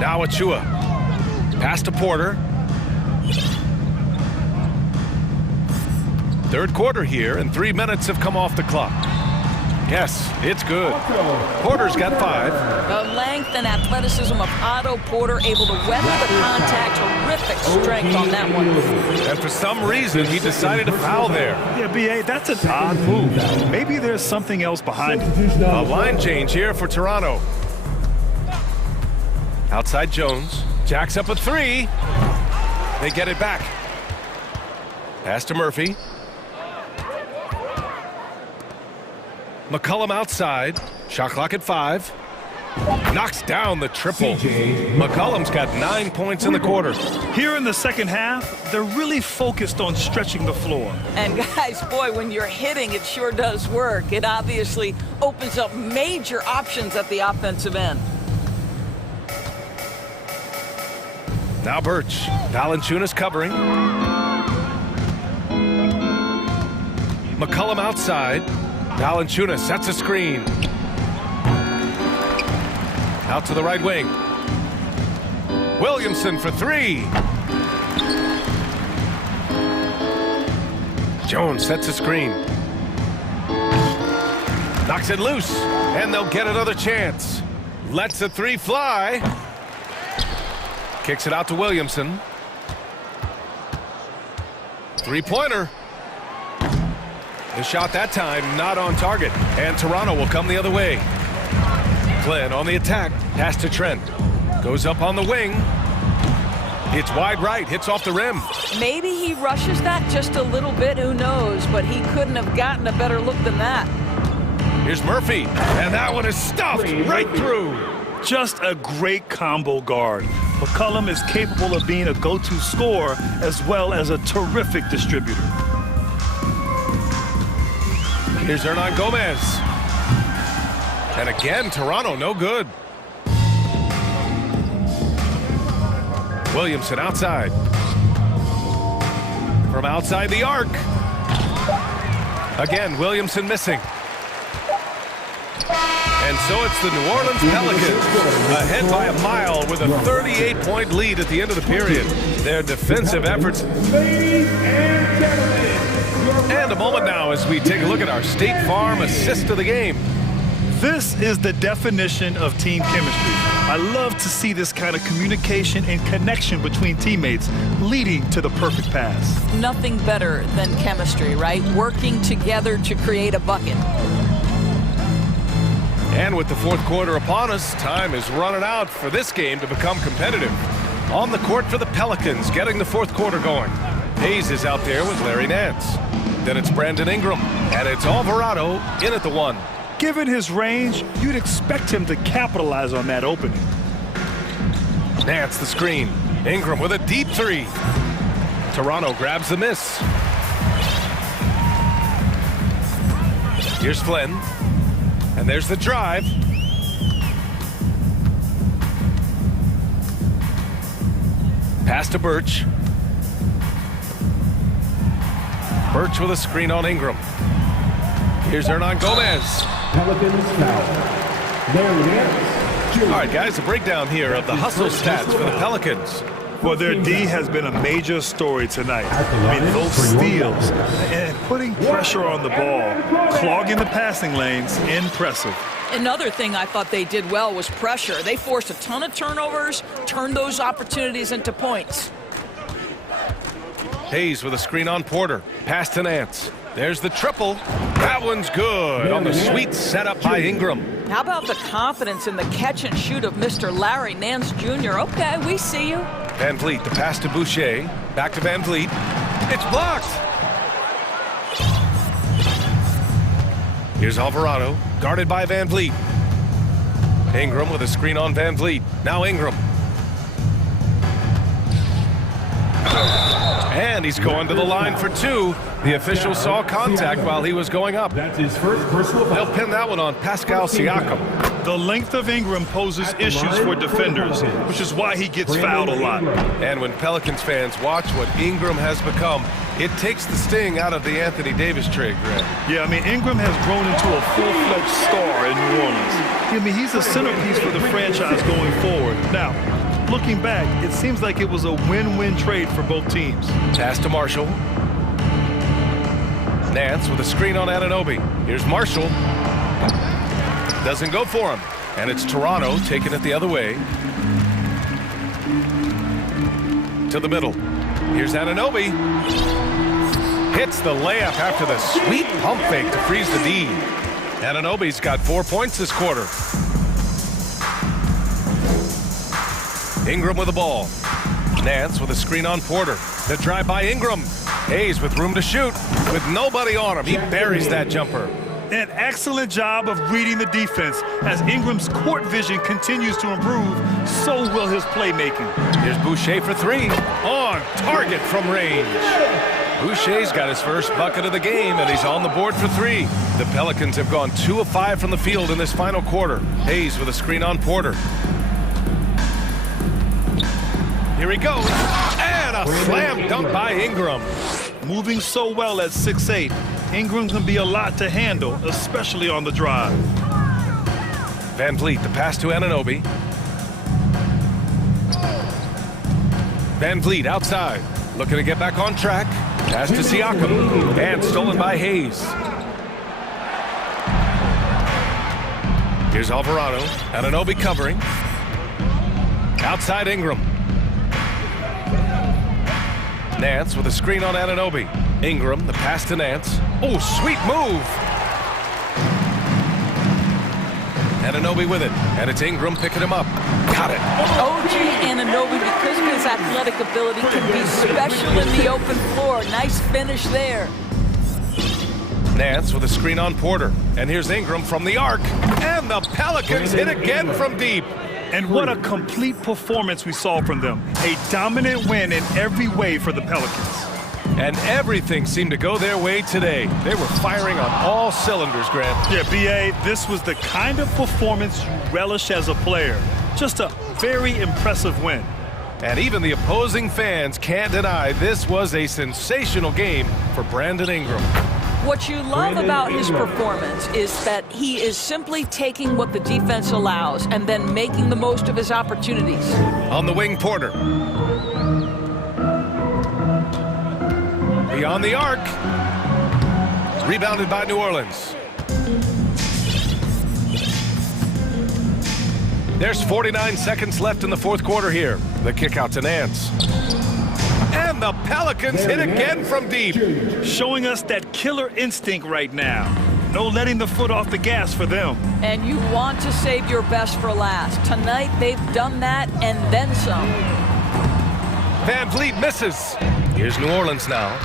Now Achua. Pass to Porter. Third quarter here, and 3 minutes have come off the clock. Yes, it's good. Porter's got 5. The length and athleticism of Otto Porter, able to weather the contact. Terrific strength on that one. And for some reason, he decided to foul there. Yeah, BA, that's an odd move. Maybe there's something else behind it. A line change here for Toronto. Outside Jones. Jacks up a 3. They get it back. Pass to Murphy. McCollum outside. Shot clock at 5. Knocks down the triple. McCollum's got 9 points in the quarter. Here in the second half, they're really focused on stretching the floor. And guys, boy, when you're hitting, it sure does work. It obviously opens up major options at the offensive end. Now Birch. Valanciunas covering. McCollum outside. Valanciunas sets a screen. Out to the right wing. Williamson for 3. Jones sets a screen. Knocks it loose, and they'll get another chance. Lets the 3 fly. Kicks it out to Williamson. Three-pointer. The shot that time not on target, and Toronto will come the other way. Flynn on the attack, pass to Trent. Goes up on the wing. It's wide right, hits off the rim. Maybe he rushes that just a little bit, who knows, but he couldn't have gotten a better look than that. Here's Murphy, and that one is stuffed right through. Just a great combo guard. McCollum is capable of being a go-to scorer as well as a terrific distributor. Here's Hernan Gomez. And again, Toronto no good. Williamson outside. From outside the arc. Again, Williamson missing. And so it's the New Orleans Pelicans ahead by a mile with a 38-point lead at the end of the period. Their defensive efforts. And a moment now as we take a look at our State Farm assist of the game. This is the definition of team chemistry. I love to see this kind of communication and connection between teammates leading to the perfect pass. Nothing better than chemistry, right? Working together to create a bucket. And with the fourth quarter upon us, time is running out for this game to become competitive. On the court for the Pelicans, getting the fourth quarter going. Hayes is out there with Larry Nance. Then it's Brandon Ingram, and it's Alvarado in at the 1. Given his range, you'd expect him to capitalize on that opening. Nance the screen. Ingram with a deep 3. Toronto grabs the miss. Here's Flynn. And there's the drive. Pass to Birch. Birch with a screen on Ingram. Here's Hernan Gomez. Pelicans foul. All right, guys, a breakdown here of the hustle stats for the Pelicans. Well, their D has been a major story tonight. I mean, those steals and putting pressure on the ball, clogging the passing lanes, impressive. Another thing I thought they did well was pressure. They forced a ton of turnovers, turned those opportunities into points. Hayes with a screen on Porter. Pass to Nance. There's the triple. That one's good on the sweet setup by Ingram. How about the confidence in the catch and shoot of Mr. Larry Nance Jr.? Okay, we see you. Van Vliet, the pass to Boucher. Back to Van Vliet. It's blocked. Here's Alvarado, guarded by Van Vliet. Ingram with a screen on Van Vliet. Now Ingram. And he's going to the line for two. The official saw contact while he was going up. That's his first personal foul. They'll pin that one on Pascal Siakam. The length of Ingram poses issues for defenders, which is why he gets fouled a lot. And when Pelicans fans watch what Ingram has become, it takes the sting out of the Anthony Davis trade, Grant. Yeah, I mean, Ingram has grown into a full-fledged star in New Orleans. I mean, he's a centerpiece for the franchise going forward. Now, looking back, it seems like it was a win-win trade for both teams. Pass to Marshall. Nance with a screen on Anunoby. Here's Marshall. Doesn't go for him. And it's Toronto taking it the other way. To the middle. Here's Anunoby. Hits the layup after the sweet pump fake to freeze the D. Anunoby's got 4 points this quarter. Ingram with the ball. Nance with a screen on Porter. The drive by Ingram. Hayes with room to shoot. With nobody on him, he buries that jumper. An excellent job of reading the defense. As Ingram's court vision continues to improve, so will his playmaking. Here's Boucher for three. On target from range. Boucher's got his first bucket of the game, and he's on the board for three. The Pelicans have gone 2 of 5 from the field in this final quarter. Hayes with a screen on Porter. Here he goes. And a slam dunk by Ingram. Moving so well at 6'8", Ingram can be a lot to handle, especially on the drive. Van Vliet, the pass to Anunoby. Van Vliet outside, looking to get back on track. Pass to Siakam, and stolen by Hayes. Here's Alvarado, Anunoby covering. Outside Ingram. Nance with a screen on Anunoby. Ingram, the pass to Nance. Oh, sweet move. Anunoby with it, and it's Ingram picking him up. Got it. OG Anunoby, because of his athletic ability, can be special in the open floor. Nice finish there. Nance with a screen on Porter. And here's Ingram from the arc. And the Pelicans hit again from deep. And what a complete performance we saw from them. A dominant win in every way for the Pelicans. And everything seemed to go their way today. They were firing on all cylinders, Grant. Yeah, B.A., this was the kind of performance you relish as a player. Just a very impressive win. And even the opposing fans can't deny this was a sensational game for Brandon Ingram. What you love about his performance is that he is simply taking what the defense allows and then making the most of his opportunities. On the wing, Porter. Beyond the arc. Rebounded by New Orleans. There's 49 seconds left in the fourth quarter here. The kick out to Nance. And the Pelicans hit again from deep. Showing us that killer instinct right now. No letting the foot off the gas for them. And you want to save your best for last. Tonight, they've done that and then some. Van Vliet misses. Here's New Orleans now.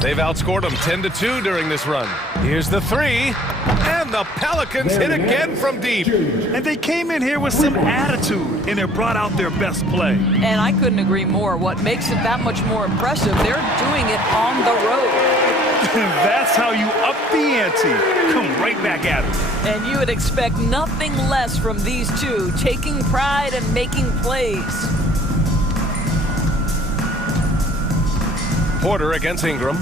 They've outscored them 10-2 during this run. Here's the three. And the Pelicans hit again from deep. And they came in here with some attitude, and it brought out their best play. And I couldn't agree more. What makes it that much more impressive, they're doing it on the road. That's how you up the ante. Come right back at it. And you would expect nothing less from these two, taking pride and making plays. Porter against Ingram.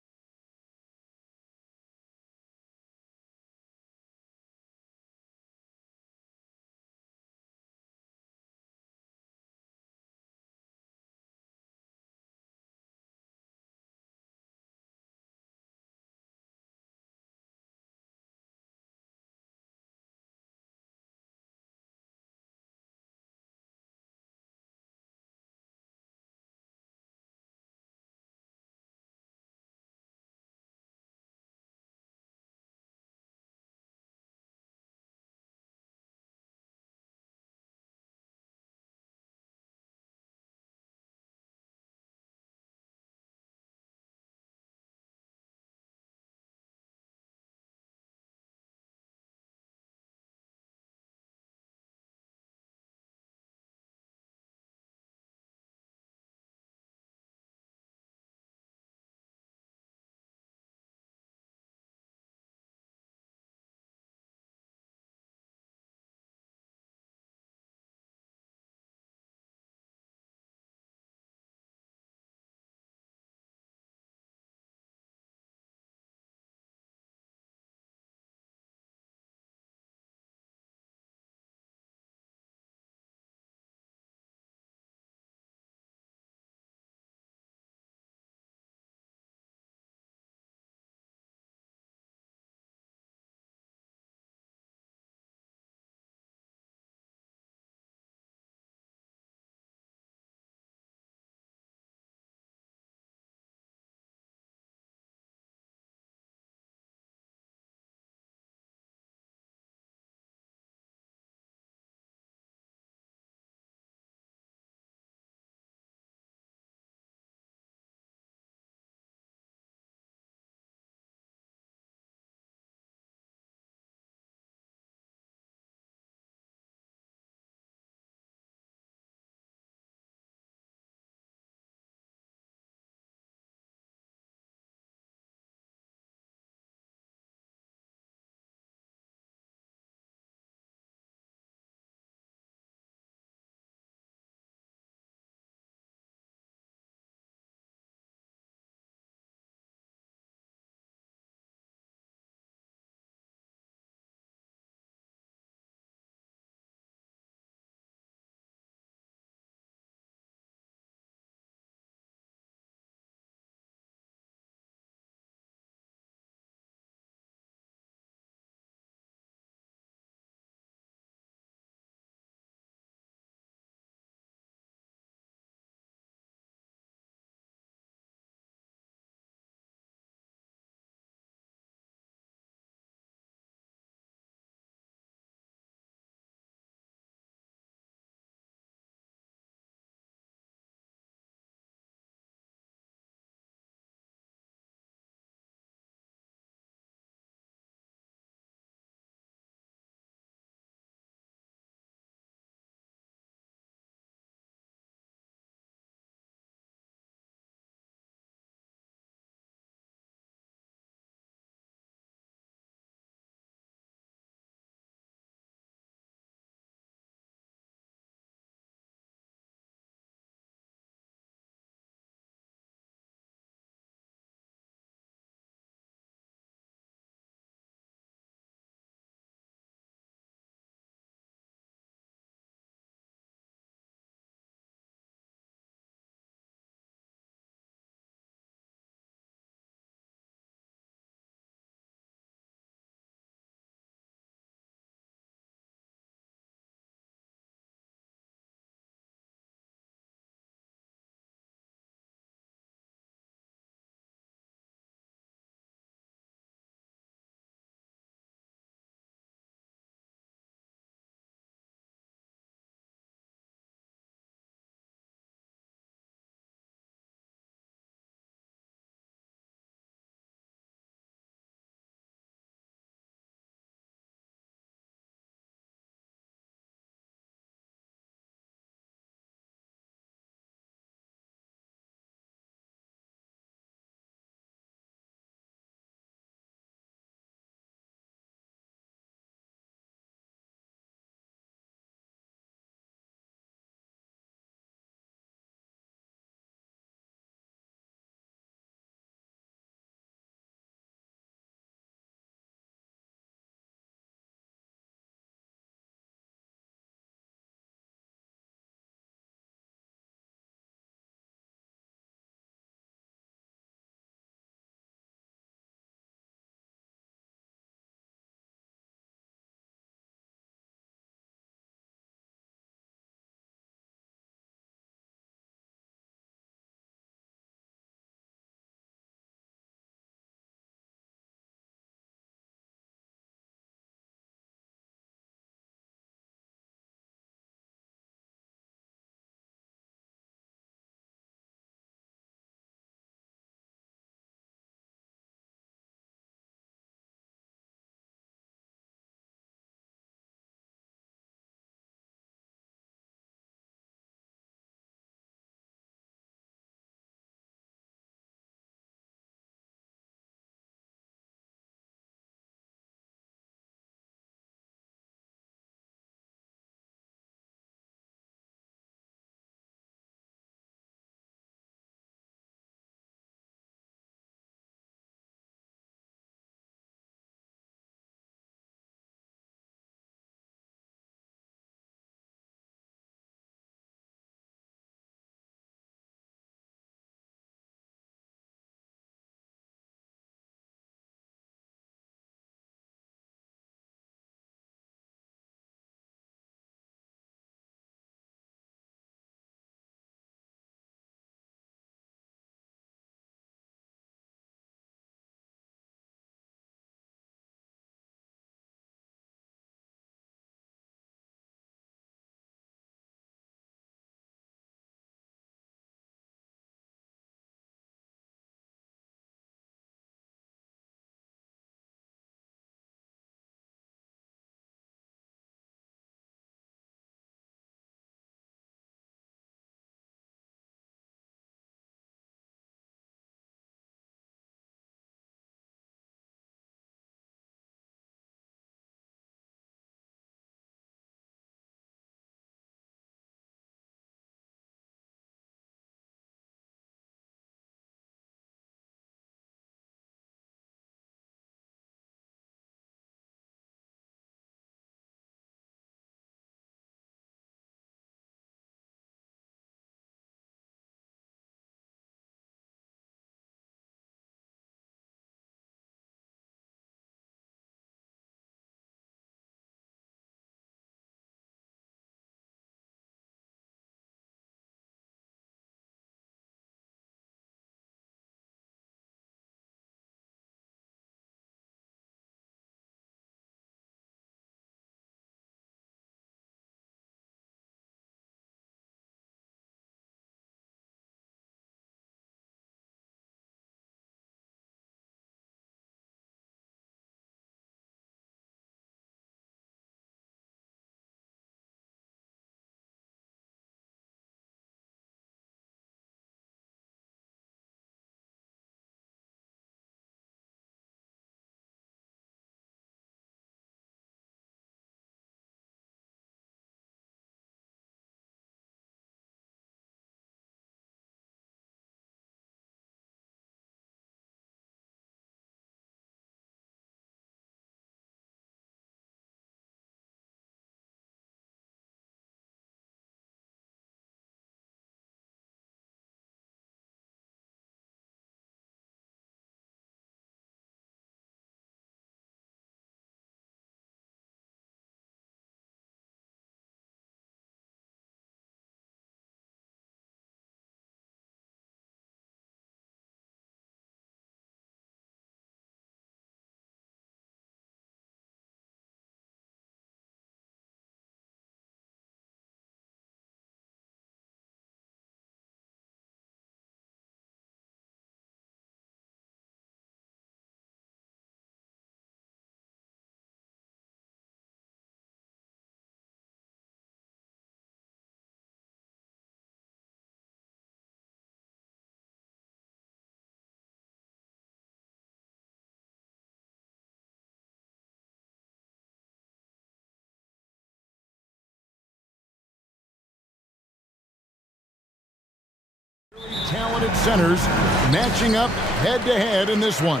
talented centers matching up head-to-head in this one.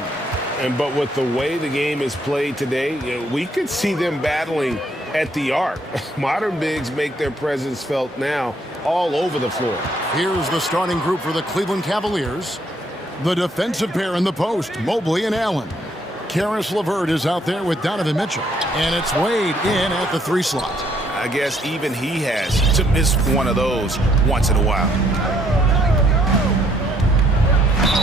But with the way the game is played today, we could see them battling at the arc. Modern bigs make their presence felt now all over the floor. Here's the starting group for the Cleveland Cavaliers. The defensive pair in the post, Mobley and Allen. Caris LeVert is out there with Donovan Mitchell, and it's Wade in at the 3 slot. I guess even he has to miss one of those once in a while.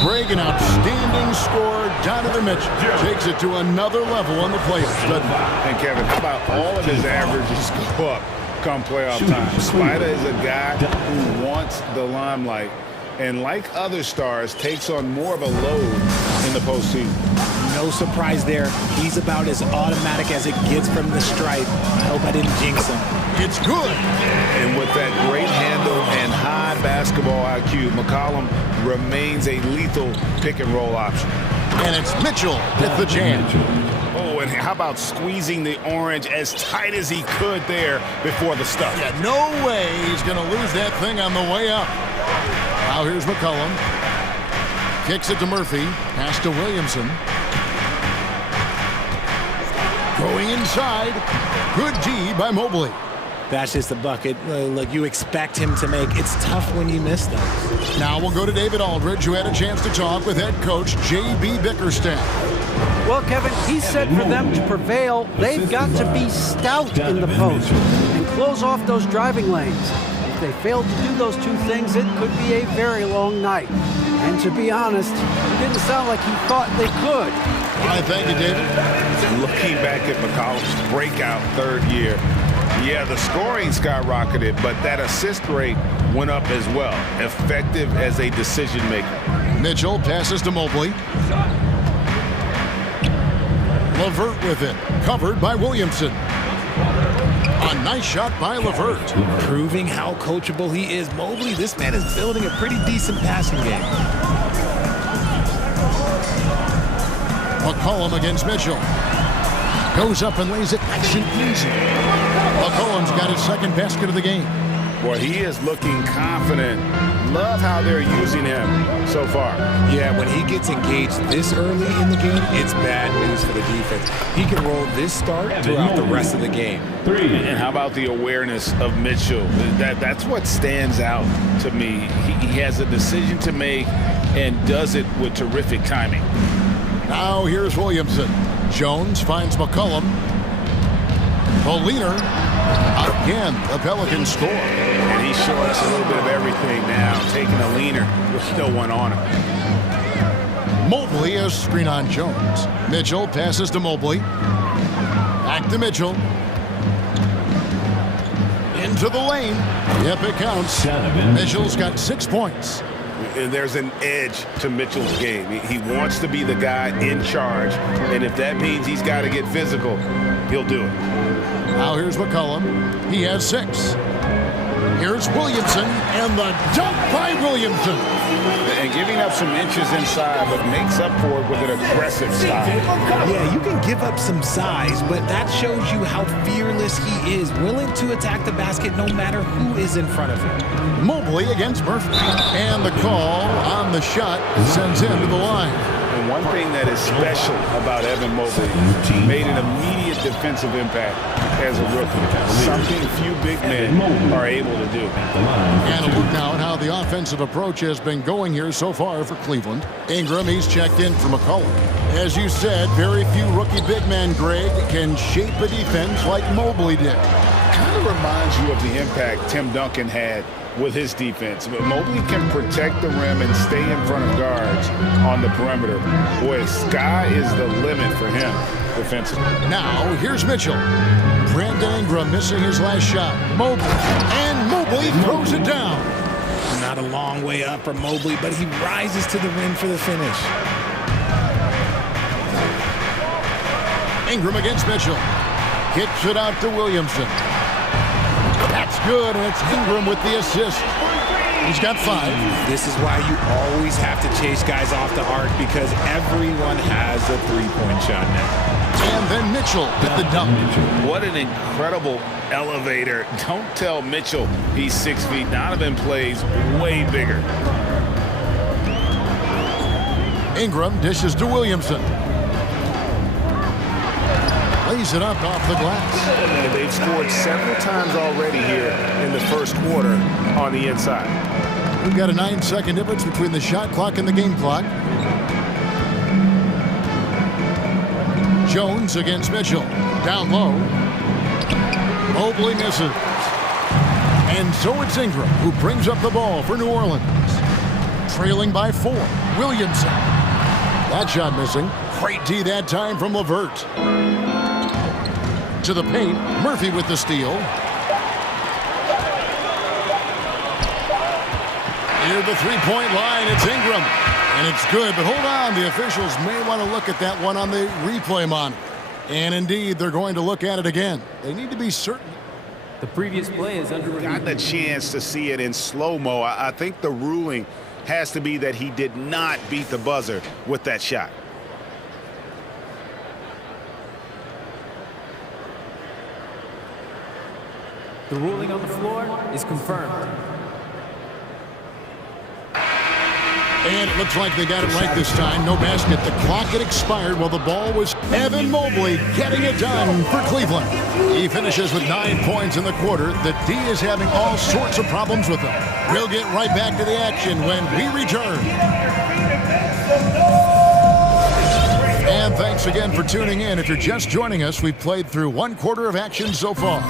Greg, an outstanding scorer. Donovan Mitchell takes it to another level on the playoffs. And Kevin, how about all of his averages go up come playoff time? Spider is a guy who wants the limelight, and like other stars, takes on more of a load in the postseason. No surprise there. He's about as automatic as it gets from the stripe. I hope I didn't jinx him. It's good. And with that great handle and high basketball IQ, McCollum remains a lethal pick-and-roll option. And it's Mitchell with the jam. Oh, and how about squeezing the orange as tight as he could there before the stuff? Yeah, no way he's going to lose that thing on the way up. Now here's McCollum. Kicks it to Murphy. Pass to Williamson. Going inside. Good D by Mobley. That's just the bucket. Look, you expect him to make. It's tough when you miss those. Now we'll go to David Aldridge, who had a chance to talk with head coach J.B. Bickerstaff. Well, Kevin, he said for them to prevail, they've got to be stout in the post and close off those driving lanes. If they failed to do those two things, it could be a very long night. And to be honest, it didn't sound like he thought they could. All right, thank you, David. Looking back at McCollum's breakout third year, yeah, the scoring skyrocketed, but that assist rate went up as well. Effective as a decision maker. Mitchell passes to Mobley. LeVert with it, covered by Williamson. A nice shot by LeVert. Proving how coachable he is. Mobley, this man is building a pretty decent passing game. McCollum against Mitchell. Goes up and lays it nice and easy. McCollum's got his second basket of the game. Boy, he is looking confident. Love how they're using him so far. Yeah, when he gets engaged this early in the game, it's bad news for the defense. He can roll this start throughout the rest of the game. And how about the awareness of Mitchell? That's what stands out to me. He has a decision to make and does it with terrific timing. Now here's Williamson. Jones finds McCollum. Poliner. Again, the Pelicans score. And he's showing us a little bit of everything now. Taking a leaner with no one on him. Mobley has screen on Jones. Mitchell passes to Mobley. Back to Mitchell. Into the lane. Yep, it counts. Mitchell's got 6 points. And there's an edge to Mitchell's game. He wants to be the guy in charge, and if that means he's got to get physical, he'll do it. Now here's McCollum. He has 6. Here's Williamson, and the dunk by Williamson. And giving up some inches inside, but makes up for it with an aggressive style. Yeah, you can give up some size, but that shows you how fearless he is, willing to attack the basket no matter who is in front of him. Mobley against Murphy. And the call on the shot sends him to the line. And one thing that is special about Evan Mobley, made an immediate defensive impact as a rookie. Something few big men are able to do. And a look now at how the offensive approach has been going here so far for Cleveland. Ingram, he's checked in for McCollum. As you said, very few rookie big men, Greg, can shape a defense like Mobley did. Kind of reminds you of the impact Tim Duncan had with his defense. But Mobley can protect the rim and stay in front of guards on the perimeter. Boy, sky is the limit for him defensively. Now, here's Mitchell. Brandon Ingram missing his last shot. Mobley. And Mobley throws it down. Not a long way up for Mobley, but he rises to the rim for the finish. Ingram against Mitchell. Kicks it out to Williamson. That's good, and it's Ingram with the assist. He's got 5. This is why you always have to chase guys off the arc, because everyone has a three-point shot now. And then Mitchell with the dunk. What an incredible elevator. Don't tell Mitchell he's 6 feet. Donovan plays way bigger. Ingram dishes to Williamson. Lays it up off the glass. And they've scored several times already here in the first quarter on the inside. We've got a 9-second difference between the shot clock and the game clock. Jones against Mitchell. Down low. Mobley misses. And so it's Ingram who brings up the ball for New Orleans. Trailing by 4. Williamson. That shot missing. Great D that time from LeVert. To the paint. Murphy with the steal. Near the three-point line, it's Ingram. And it's good, but hold on. The officials may want to look at that one on the replay monitor. And indeed, they're going to look at it again. They need to be certain. The previous play is under review. Got the chance to see it in slow-mo. I think the ruling has to be that he did not beat the buzzer with that shot. The ruling on the floor is confirmed. And it looks like they got it right this time. No basket. The clock had expired while the ball was Evan Mobley getting it done for Cleveland. He finishes with 9 points in the quarter. The D is having all sorts of problems with him. We'll get right back to the action when we return. And thanks again for tuning in. If you're just joining us, we've played through 1 quarter of action so far.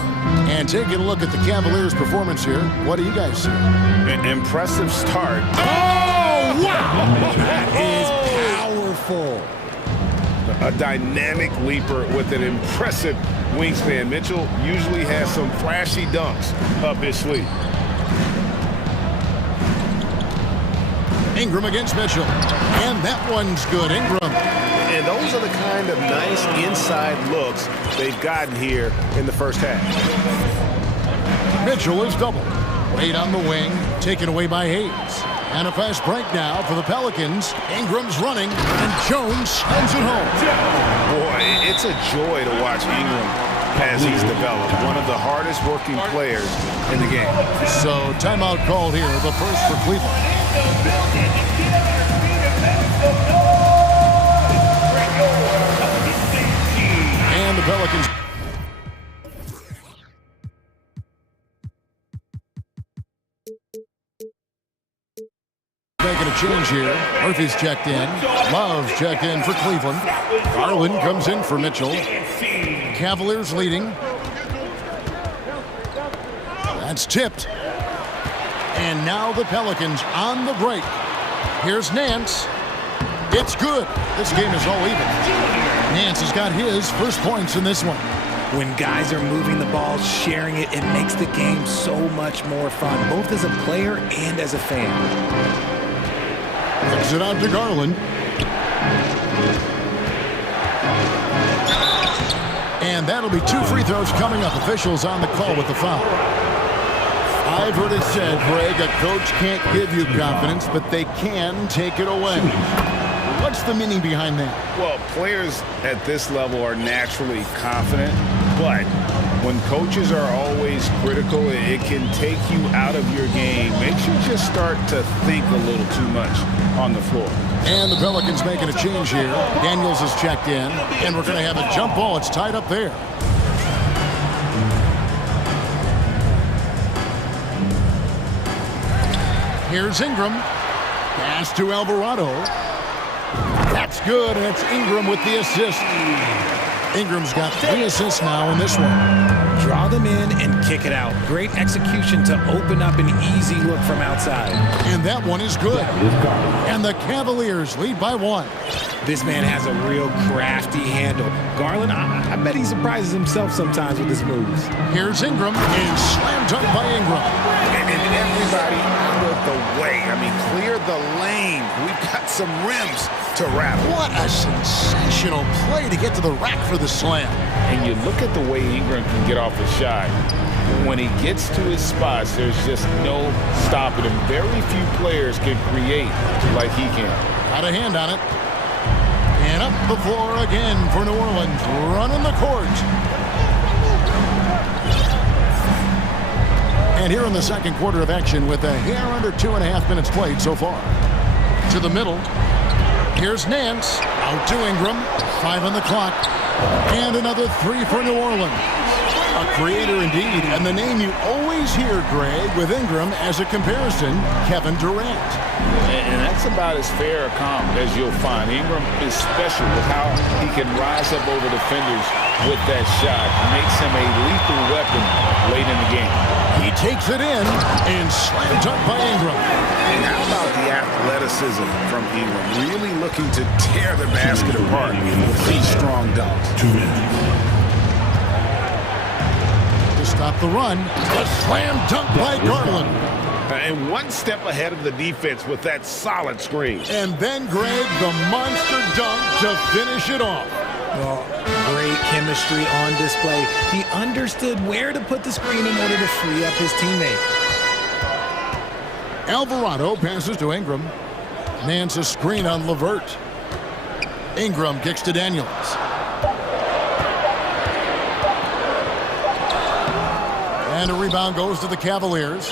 And taking a look at the Cavaliers' performance here, what do you guys see? An impressive start. Wow! That is powerful. A dynamic leaper with an impressive wingspan. Mitchell usually has some flashy dunks up his sleeve. Ingram against Mitchell. And that one's good. Ingram. And those are the kind of nice inside looks they've gotten here in the first half. Mitchell is doubled. Wade on the wing, taken away by Hayes. And a fast break now for the Pelicans. Ingram's running, and Jones sends it home. Boy, it's a joy to watch Ingram as he's developed. One of the hardest working players in the game. So timeout called here, the first for Cleveland. And the Pelicans. Making a change here. Murphy's checked in. Love's checked in for Cleveland. Garland comes in for Mitchell. Cavaliers leading. That's tipped. And now the Pelicans on the break. Here's Nance. It's good. This game is all even. Nance has got his first points in this one. When guys are moving the ball, sharing it, it makes the game so much more fun, both as a player and as a fan. Kicks it out to Garland. And that'll be 2 free throws coming up. Officials on the call with the foul. I've heard it said, Greg, a coach can't give you confidence, but they can take it away. What's the meaning behind that? Well, players at this level are naturally confident, but when coaches are always critical, it can take you out of your game. Makes you just start to think a little too much on the floor. And the Pelicans making a change here. Daniels is checked in, and we're going to have a jump ball. It's tied up there. Here's Ingram. Pass to Alvarado. That's good, and it's Ingram with the assist. Ingram's got 3 assists now in this one. Draw them in and kick it out. Great execution to open up an easy look from outside. And that one is good. And the Cavaliers lead by 1. This man has a real crafty handle. Garland, I bet he surprises himself sometimes with his moves. Here's Ingram, and slam dunk by Ingram. And everybody out of the way. I mean, clear the lane. We've got some rims to rattle. What a sensational play to get to the rack for the slam. And you look at the way Ingram can get off a shot. When he gets to his spots, there's just no stopping him. Very few players can create like he can. Got a hand on it. And up the floor again for New Orleans, running the court. And here in the second quarter of action with a hair under 2.5 minutes played so far. To the middle. Here's Nance. Out to Ingram. 5 on the clock. And another 3 for New Orleans. A creator indeed, and the name you always hear, Greg, with Ingram as a comparison, Kevin Durant. And that's about as fair a comp as you'll find. Ingram is special with how he can rise up over defenders with that shot. Makes him a lethal weapon late in the game. He takes it in and slam dunk by Ingram. And how about the athleticism from Ingram? Really looking to tear the basket apart with these strong dunks. To stop the run, a slam dunk by Garland. And one step ahead of the defense with that solid screen. And then, Greg, the monster dunk to finish it off. Well, great chemistry on display. He understood where to put the screen in order to free up his teammate. Alvarado passes to Ingram. Nance a screen on LeVert. Ingram kicks to Daniels. And a rebound goes to the Cavaliers.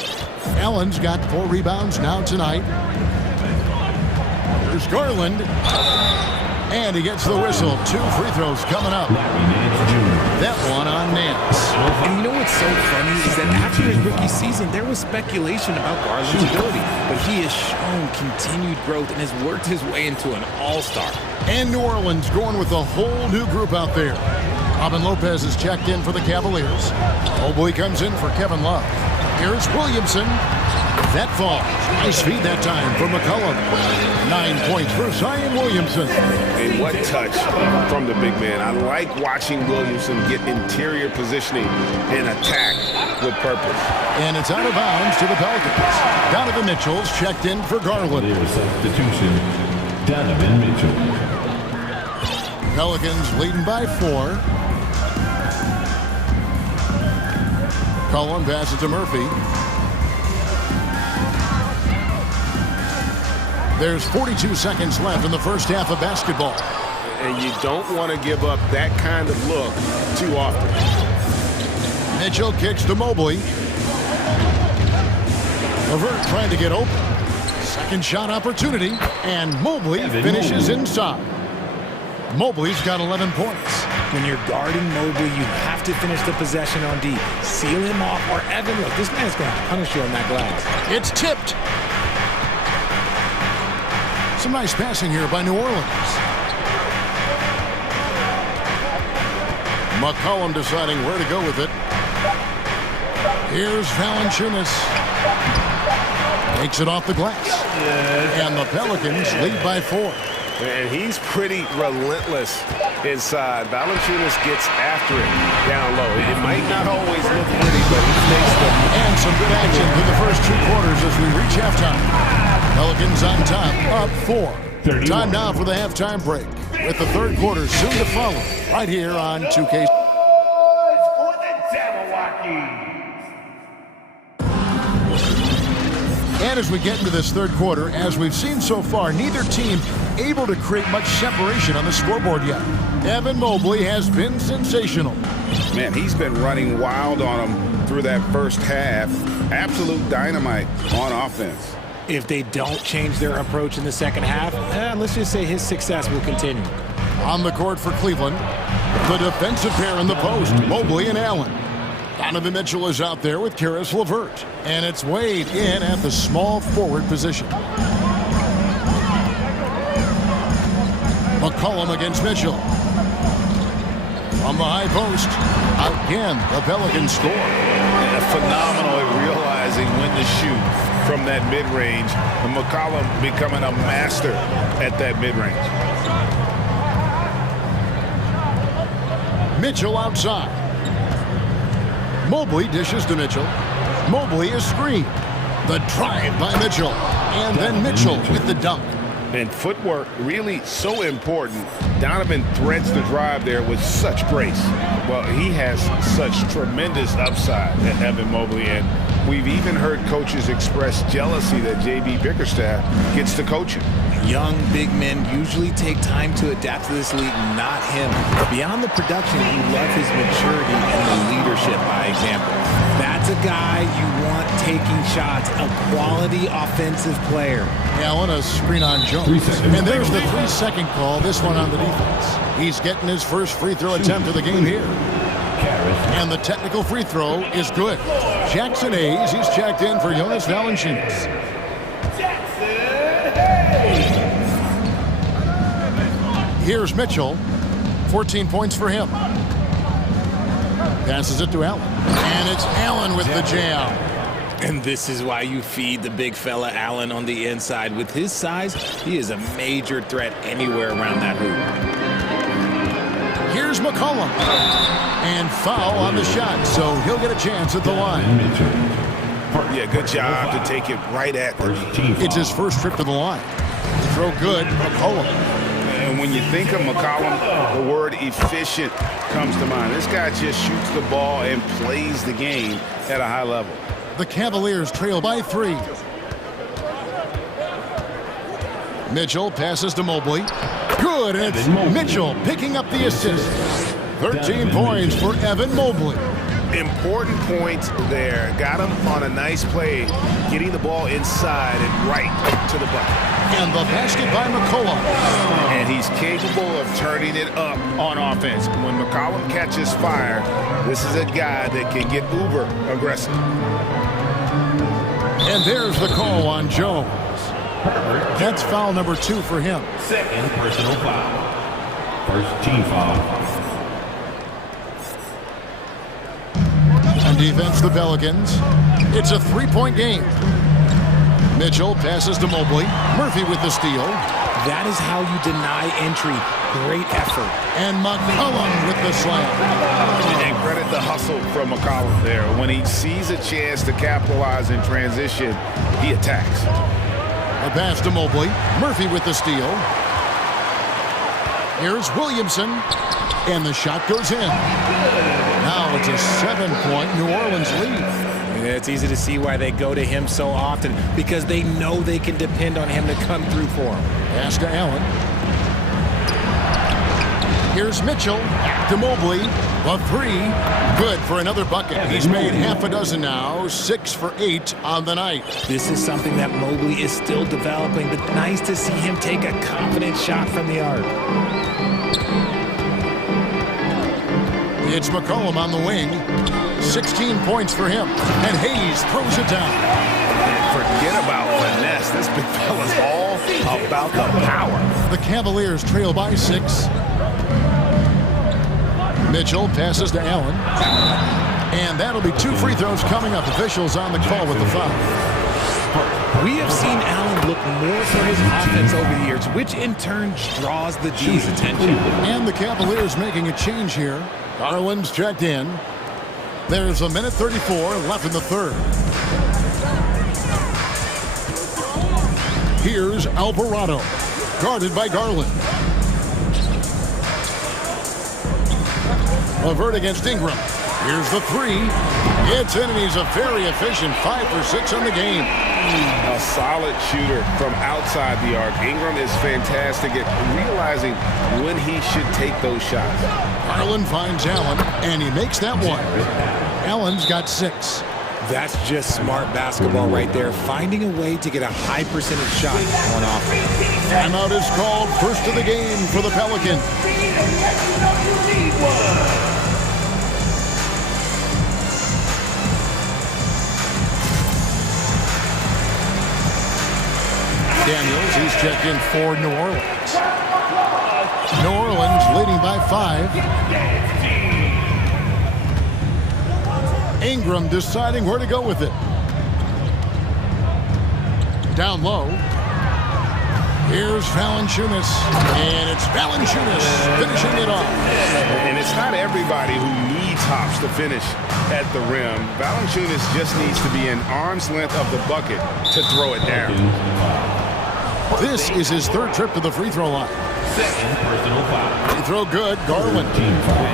Allen's got 4 rebounds now tonight. There's Garland. And he gets the whistle. 2 free throws coming up. That one on Nance. And you know what's so funny is that after his rookie season, there was speculation about Garland's ability. But he has shown continued growth and has worked his way into an all-star. And New Orleans going with a whole new group out there. Robin Lopez is checked in for the Cavaliers. Mobley comes in for Kevin Love. Here's Williamson. That falls. Nice feed that time for McCollum. 9 points for Zion Williamson. And what touch from the big man. I like watching Williamson get interior positioning and attack with purpose. And it's out of bounds to the Pelicans. Donovan Mitchell's checked in for Garland. Substitution, Donovan Mitchell. Pelicans leading by 4. Cullen passes to Murphy. There's 42 seconds left in the first half of basketball. And you don't want to give up that kind of look too often. Mitchell kicks to Mobley. LeVert trying to get open. Second shot opportunity. And Mobley finishes inside. Mobley's got 11 points. When you're guarding Mobley, you have to finish the possession on D. Seal him off, or Evan, look, this man's going to punish you on that glass. It's tipped. Some nice passing here by New Orleans. McCollum deciding where to go with it. Here's Valanciunas. Takes it off the glass. And the Pelicans lead by 4. And he's pretty relentless inside. Valanciunas gets after it down low. It might not always look pretty, but he takes them. And some good action through the first 2 quarters as we reach halftime. Pelicans on top, up 4. Time now for the halftime break, with the third quarter soon to follow, right here on 2K. And as we get into this third quarter, as we've seen so far, neither team able to create much separation on the scoreboard yet. Evan Mobley has been sensational. Man, he's been running wild on him through that first half. Absolute dynamite on offense. If they don't change their approach in the second half, let's just say his success will continue. On the court for Cleveland, the defensive pair in the post, Mobley and Allen. Donovan Mitchell is out there with Karis LeVert. And it's Wade in at the small forward position. McCollum against Mitchell. From the high post, again, the Pelicans score. And phenomenal at realizing when to shoot from that mid-range. And McCollum becoming a master at that mid-range. Mitchell outside. Mobley dishes to Mitchell. Mobley is screened. The drive by Mitchell. And then Mitchell with the dunk. And footwork really so important. Donovan threads the drive there with such grace. Well, he has such tremendous upside at Evan Mobley, and We've even heard coaches express jealousy that J.B. Bickerstaff gets to coaching. Young big men usually take time to adapt to this league, not him. Beyond the production, you love his maturity and the leadership by example. That's a guy you want taking shots, a quality offensive player. Allen, a screen on Jones. And there's the 3-second call, this one on the defense. He's getting his first free throw attempt of the game here. And the technical free throw is good. Jackson Hayes, he's checked in for Jonas Valanciunas. Here's Mitchell. 14 points for him. Passes it to Allen. And it's Allen with the jam. And this is why you feed the big fella Allen on the inside. With his size, he is a major threat anywhere around that hoop. Here's McCollum. And foul on the shot, so he'll get a chance at the line. Yeah, good job to take it right at the It's his first trip to the line. Throw good, McCollum. And when you think of McCollum, the word efficient comes to mind. This guy just shoots the ball and plays the game at a high level. The Cavaliers trail by 3. Mitchell passes to Mobley. Good, and it's Mitchell picking up the assist. 13 points for Evan Mobley. Important points there. Got him on a nice play, getting the ball inside and right to the bucket. And the basket by McCollum. And he's capable of turning it up on offense. When McCollum catches fire, this is a guy that can get uber aggressive. And there's the call on Jones. That's foul number 2 for him. Second personal foul. First team foul. On defense, the Pelicans. It's a 3-point game. Mitchell passes to Mobley. Murphy with the steal. That is how you deny entry. Great effort. And McCollum with the slam. And credit the hustle from McCollum there. When he sees a chance to capitalize in transition, he attacks. A pass to Mobley. Murphy with the steal. Here's Williamson. And the shot goes in. Now it's a 7-point New Orleans lead. It's easy to see why they go to him so often, because they know they can depend on him to come through for them. Pass to Allen. Here's Mitchell. To Mobley. The 3. Good for another bucket. He's made half a dozen now. 6 for 8 on the night. This is something that Mobley is still developing, but nice to see him take a confident shot from the arc. It's McCollum on the wing. 16 points for him. And Hayes throws it down. Forget about finesse. This big fella's all about the power. The Cavaliers trail by 6. Mitchell passes to Allen. And that'll be 2 free throws coming up. Officials on the call with the foul. We have seen Allen look more for his offense over the years, which in turn draws the D's attention. And the Cavaliers making a change here. Garland's checked in. There's a minute 34 left in the third. Here's Alvarado, guarded by Garland. Levert against Ingram. Here's the 3. It's in, and he's a very efficient 5 for 6 on the game. A solid shooter from outside the arc. Ingram is fantastic at realizing when he should take those shots. Garland finds Allen, and he makes that one. Allen's got 6. That's just smart basketball right there, finding a way to get a high percentage shot on offense. Timeout is called, first of the game for the Pelicans. Daniels, he's checked in for New Orleans. New Orleans leading by 5. Ingram deciding where to go with it. Down low. Here's Valanciunas, and it's Valanciunas finishing it off. And it's not everybody who needs hops to finish at the rim. Valanciunas just needs to be an arm's length of the bucket to throw it down. This is his 3rd trip to the free throw line. second personal foul. They throw good, Garland.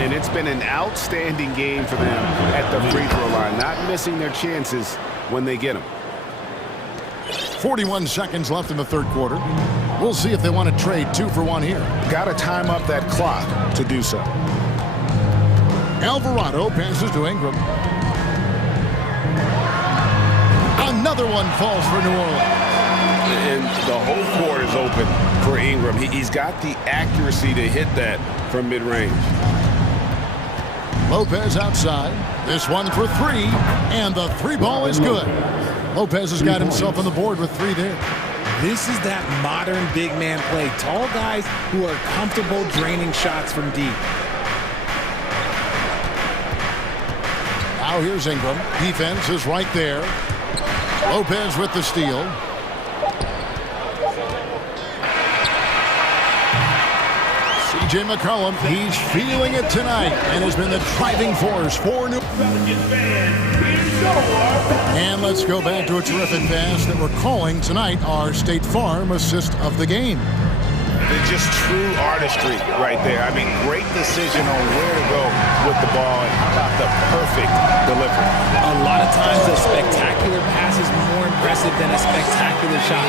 And it's been an outstanding game for them at the free throw line, not missing their chances when they get them. 41 seconds left in the third quarter. We'll see if they want to trade 2 for 1 here. Got to time up that clock to do so. Alvarado passes to Ingram. Another one falls for New Orleans. And the whole court is open for Ingram. He's got the accuracy to hit that from mid-range. Lopez outside. This one for 3, and the 3 ball is good. Lopez has got himself on the board with 3 there. This is that modern big man play. Tall guys who are comfortable draining shots from deep. Now here's Ingram. Defense is right there. Lopez with the steal. C.J. McCollum, he's feeling it tonight and has been the driving force for New Orleans. And let's go back to a terrific pass that we're calling tonight our State Farm assist of the game. It's just true artistry right there. I mean, great decision on where to go with the ball, and how about the perfect delivery. A lot of times a spectacular pass is more impressive than a spectacular shot.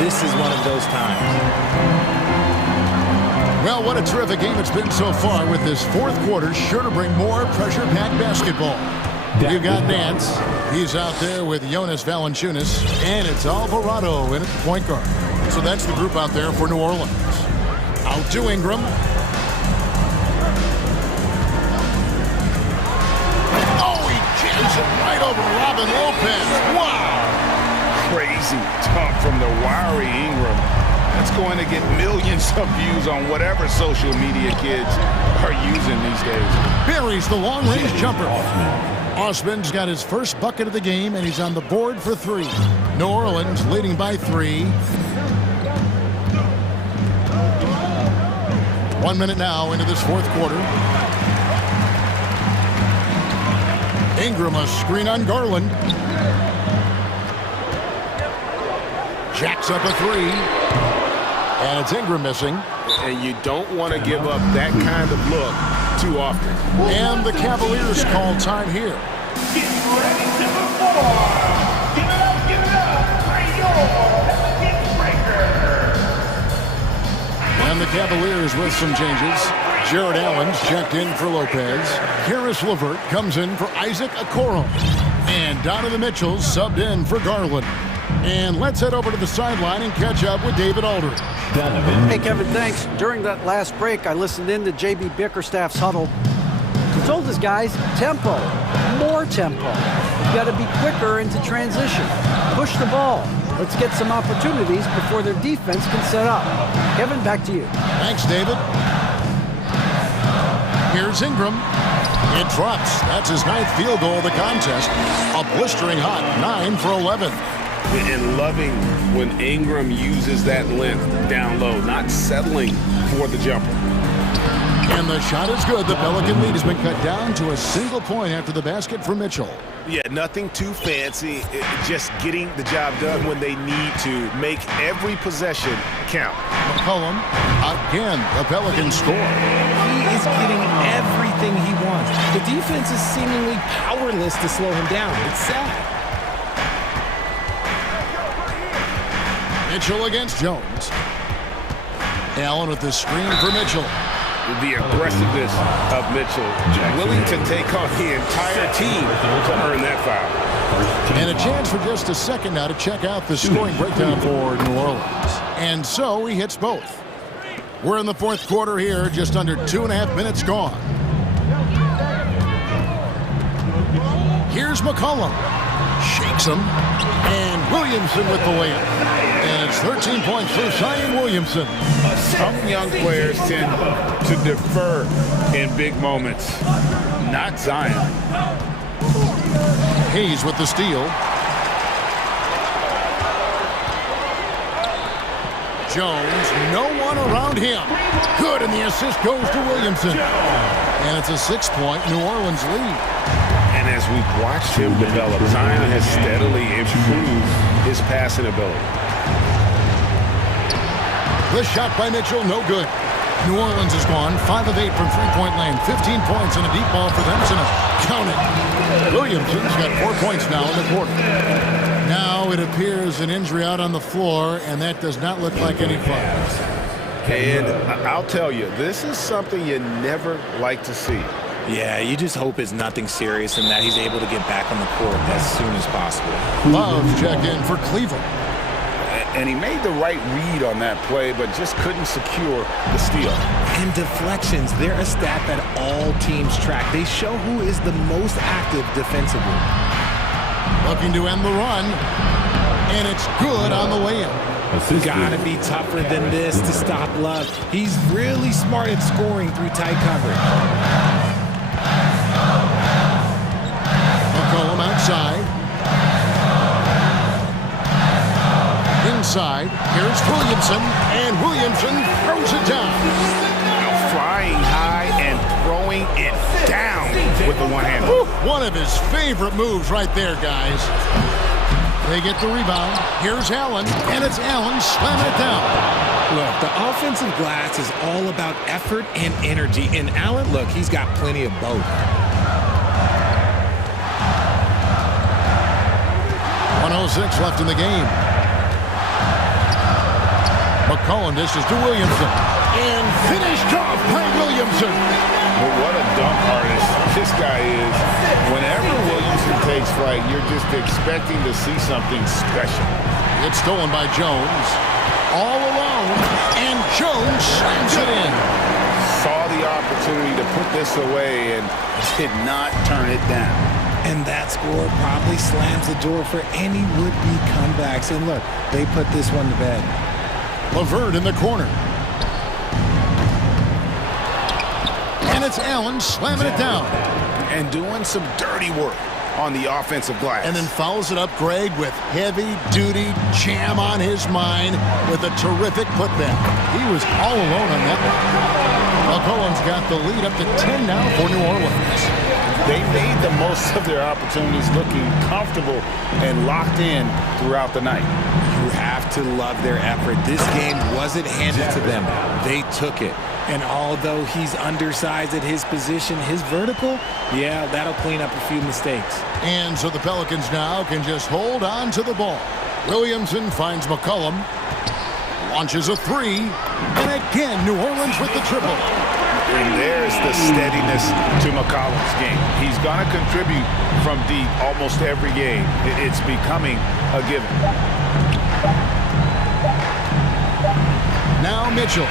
This is one of those times. Well, what a terrific game it's been so far, with this fourth quarter sure to bring more pressure-packed basketball. You've got Nance. He's out there with Jonas Valanciunas, and it's Alvarado in at the point guard. So that's the group out there for New Orleans. Out to Ingram. Oh, he jams it right over Robin Lopez. Wow! Crazy dunk from the wiry Ingram. That's going to get millions of views on whatever social media kids are using these days. Buries the long-range jumper. Osman's got his first bucket of the game, and he's on the board for 3. New Orleans leading by 3. 1 minute now into this fourth quarter. Ingram, a screen on Garland. Jacks up a 3. And it's Ingram missing. And you don't want to give up that kind of look too often. And the Cavaliers call time here. Get ready to perform. Give it up for your hit breaker. And the Cavaliers with some changes. Jared Allen's checked in for Lopez. Karis LeVert comes in for Isaac Okoro. And Donovan Mitchell subbed in for Garland. And let's head over to the sideline and catch up with David Aldridge. Hey, Kevin, thanks. During that last break, I listened in to J.B. Bickerstaff's huddle. He told his guys, tempo, more tempo. You've got to be quicker into transition. Push the ball. Let's get some opportunities before their defense can set up. Kevin, back to you. Thanks, David. Here's Ingram. It drops. That's his 9th field goal of the contest. A blistering hot 9 for 11. And loving when Ingram uses that length down low, not settling for the jumper. And the shot is good. The Pelican lead has been cut down to a single point after the basket for Mitchell. Yeah, nothing too fancy. Just getting the job done when they need to. Make every possession count. McCollum, again, the Pelicans score. He is getting everything he wants. The defense is seemingly powerless to slow him down. It's sad. Mitchell against Jones. Allen with the screen for Mitchell. The aggressiveness of Mitchell, willing to take on the entire team to earn that foul. And a chance for just a second now to check out the scoring breakdown for New Orleans. And so he hits both. We're in the fourth quarter here, just under 2.5 minutes gone. Here's McCollum. Shakes him. And Williamson with the layup. And it's 13 points for Zion Williamson. Some young players tend to defer in big moments. Not Zion. Hayes with the steal. Jones, no one around him. Good, and the assist goes to Williamson. And it's a 6-point New Orleans lead. And as we've watched him develop, Zion has steadily improved his passing ability. The shot by Mitchell, no good. New Orleans has gone 5 of 8 from three-point land. 15 points and a deep ball for them tonight. Count it. Williamson's got 4 points now in the quarter. Now it appears an injury out on the floor, and that does not look like any fun. And I'll tell you, this is something you never like to see. Yeah, you just hope it's nothing serious and that he's able to get back on the court as soon as possible. Love check in for Cleveland. And he made the right read on that play, but just couldn't secure the steal. And deflections, they're a stat that all teams track. They show who is the most active defensively. Looking to end the run, and it's good on the way in. Gotta be tougher than this to stop Love. He's really smart at scoring through tight coverage. McCollum outside. Inside, here's Williamson, and Williamson throws it down. Flying high and throwing it down with the one-hander. One of his favorite moves right there, guys. They get the rebound. Here's Allen, and it's Allen slamming it down. Look, the offensive glass is all about effort and energy. And Allen, look, he's got plenty of both. 1:06 left in the game. McCollum dishes to Williamson. And finished off by Williamson. But what a dunk artist this guy is. Whenever Williamson takes flight, you're just expecting to see something special. It's stolen by Jones. All alone. And Jones slams it in. Saw the opportunity to put this away and did not turn it down. And that score probably slams the door for any would-be comebacks. And look, they put this one to bed. LeVert in the corner. And it's Allen slamming it down. And doing some dirty work on the offensive glass. And then follows it up, Greg, with heavy-duty jam on his mind with a terrific putback. He was all alone on that one. McCollum's got the lead up to 10 now for New Orleans. They made the most of their opportunities, looking comfortable and locked in throughout the night. You have to love their effort. This game wasn't handed to them. They took it. And although he's undersized at his position, his vertical, yeah, that'll clean up a few mistakes. And so the Pelicans now can just hold on to the ball. Williamson finds McCollum, launches a three, and again New Orleans with the triple. And there's the steadiness to McCollum's game. He's going to contribute from deep almost every game. It's becoming a given. Now Mitchell.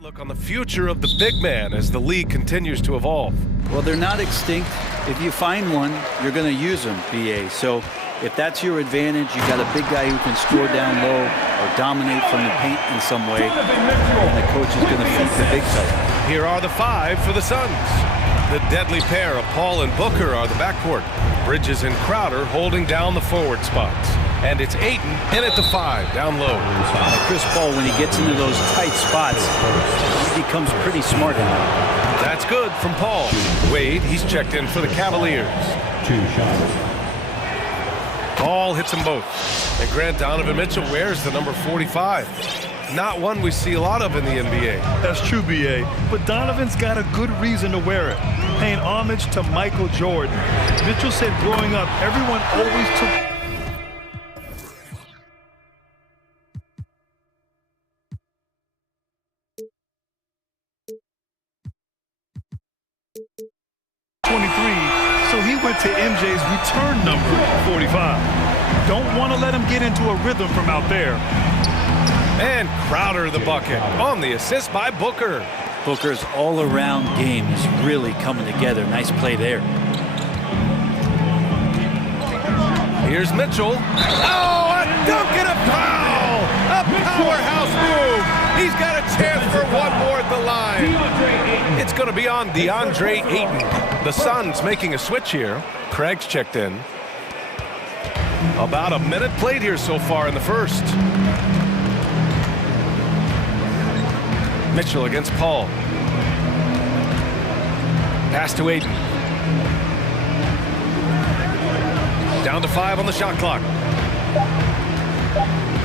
Look on the future of the big man as the league continues to evolve. Well, they're not extinct. If you find one, you're going to use them, BA. So if that's your advantage, you got a big guy who can score down low or dominate from the paint in some way, and the coach is going to feed the big fella. Here are the 5 for the Suns. The deadly pair of Paul and Booker are the backcourt. Bridges and Crowder holding down the forward spots. And it's Ayton in at the 5, down low. Chris Paul, when he gets into those tight spots, he becomes pretty smart in that. That's good from Paul. Wade, he's checked in for the Cavaliers. 2 shots. Paul hits them both. And Grant Donovan Mitchell wears the number 45. Not one we see a lot of in the NBA. That's true, BA. But Donovan's got a good reason to wear it, paying homage to Michael Jordan. Mitchell said growing up, everyone always took... So he went to MJ's return number, 45. Don't want to let him get into a rhythm from out there. And Crowder the bucket on the assist by Booker. Booker's all-around game is really coming together. Nice play there. Here's Mitchell. Oh, a dunk and a foul! A powerhouse move. He's got a chance for one more at the line. It's going to be on DeAndre Ayton. The Suns making a switch here. Craig's checked in. About a minute played here so far in the first. Mitchell against Paul. Pass to Ayton. Down to 5 on the shot clock.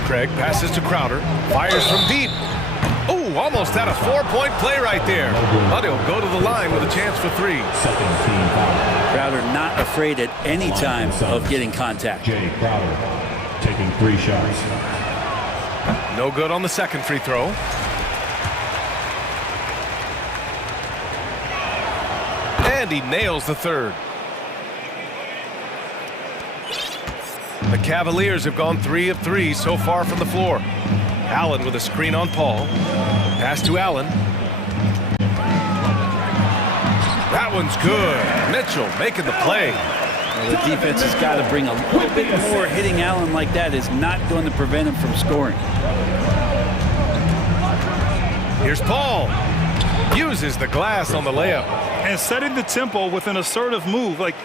Craig passes to Crowder. Fires from deep. Oh, almost had a 4-point play right there. But he'll go to the line with a chance for 3. Crowder not afraid at any time of getting contact. Jay Crowder taking 3 shots. No good on the second free throw. And he nails the third. The Cavaliers have gone 3 of 3 so far from the floor. Allen with a screen on Paul. Pass to Allen. That one's good. Mitchell making the play. Well, the defense has got to bring a little bit more. Hitting Allen like that is not going to prevent him from scoring. Here's Paul. Uses the glass on the layup. And setting the tempo with an assertive move. Like,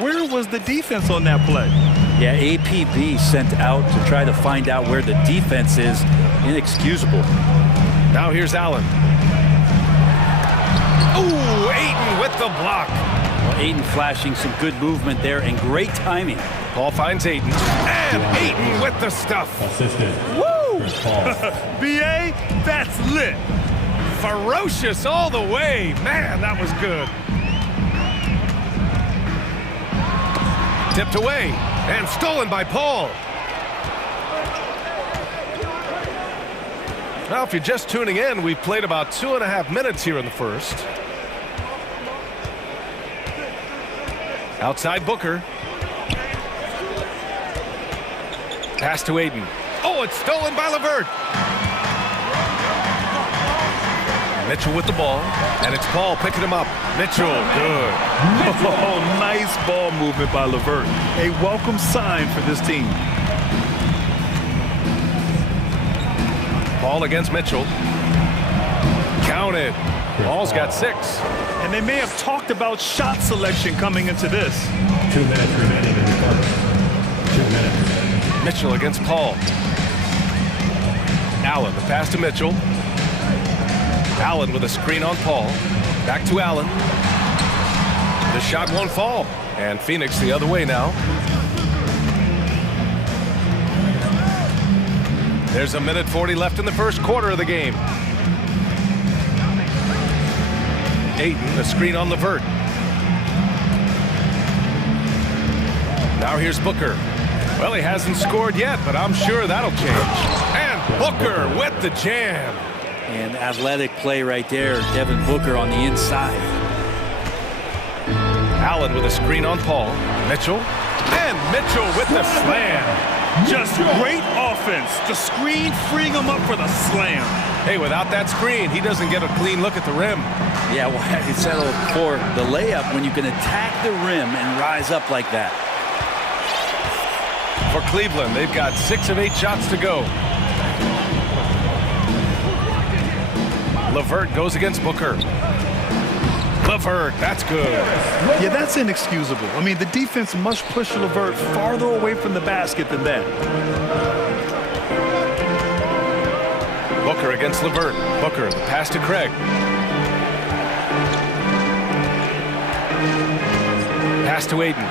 where was the defense on that play? Yeah, APB sent out to try to find out where the defense is. Inexcusable. Now here's Allen. Ooh, Ayton with the block. Well, Ayton flashing some good movement there and great timing. Paul finds Ayton. And Ayton with the stuff. Assisted. Woo! BA, that's lit. Ferocious all the way. Man, that was good. Tipped away and stolen by Paul. Now, if you're just tuning in, we've played about 2.5 minutes here in the first. Outside Booker. Pass to Ayton. Oh, it's stolen by LeVert. Mitchell with the ball, and it's Paul picking him up. Mitchell, good. Oh, nice ball movement by LeVert. A welcome sign for this team. Paul against Mitchell. Counted. Paul's got 6. And they may have talked about shot selection coming into this. 2 minutes remaining in the first. 2 minutes. Mitchell against Paul. Allen, the pass to Mitchell. Allen with a screen on Paul. Back to Allen. The shot won't fall. And Phoenix the other way now. There's a minute 40 left in the first quarter of the game. Ayton, the screen on LeVert. Now here's Booker. Well, he hasn't scored yet, but I'm sure that'll change. And Booker with the jam. And athletic play right there. Devin Booker on the inside. Allen with a screen on Paul. Mitchell. And Mitchell with the slam. Just great offense. defense. The screen freeing him up for the slam. Hey, without that screen, he doesn't get a clean look at the rim. Yeah, well, he settled for the layup when you can attack the rim and rise up like that. For Cleveland, they've got 6 of 8 shots to go. LeVert goes against Booker. LeVert, that's good. Yeah, that's inexcusable. I mean, the defense must push LeVert farther away from the basket than that. Booker against LeVert. Booker, the pass to Craig. Pass to Aiden.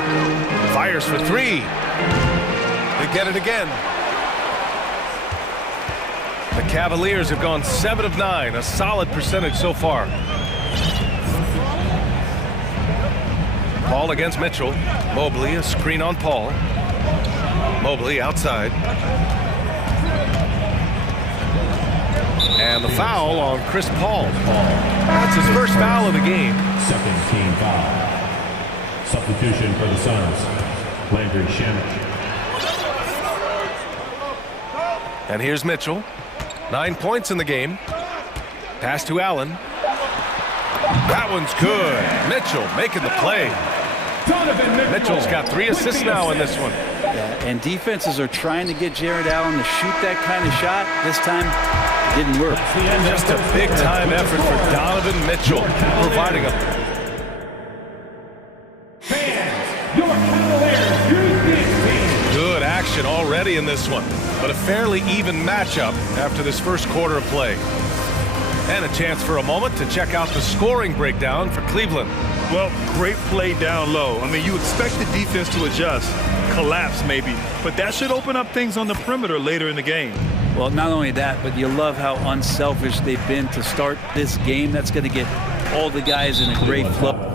Fires for 3. They get it again. The Cavaliers have gone 7 of 9, a solid percentage so far. Paul against Mitchell. Mobley, a screen on Paul. Mobley outside. And the foul on Chris Paul. That's his first foul of the game. Second team foul. Substitution for the Suns. Landry Shamet. And here's Mitchell. 9 points in the game. Pass to Allen. That one's good. Mitchell making the play. Mitchell's got 3 assists now in this one. Yeah, and defenses are trying to get Jared Allen to shoot that kind of shot. This time, it didn't work. Just a big-time effort for Donovan Mitchell, providing a... Good action already in this one, but a fairly even matchup after this first quarter of play. And a chance for a moment to check out the scoring breakdown for Cleveland. Well, great play down low. I mean, you expect the defense to adjust, collapse maybe, but that should open up things on the perimeter later in the game. Well, not only that, but you love how unselfish they've been to start this game. That's going to get all the guys in a great flow.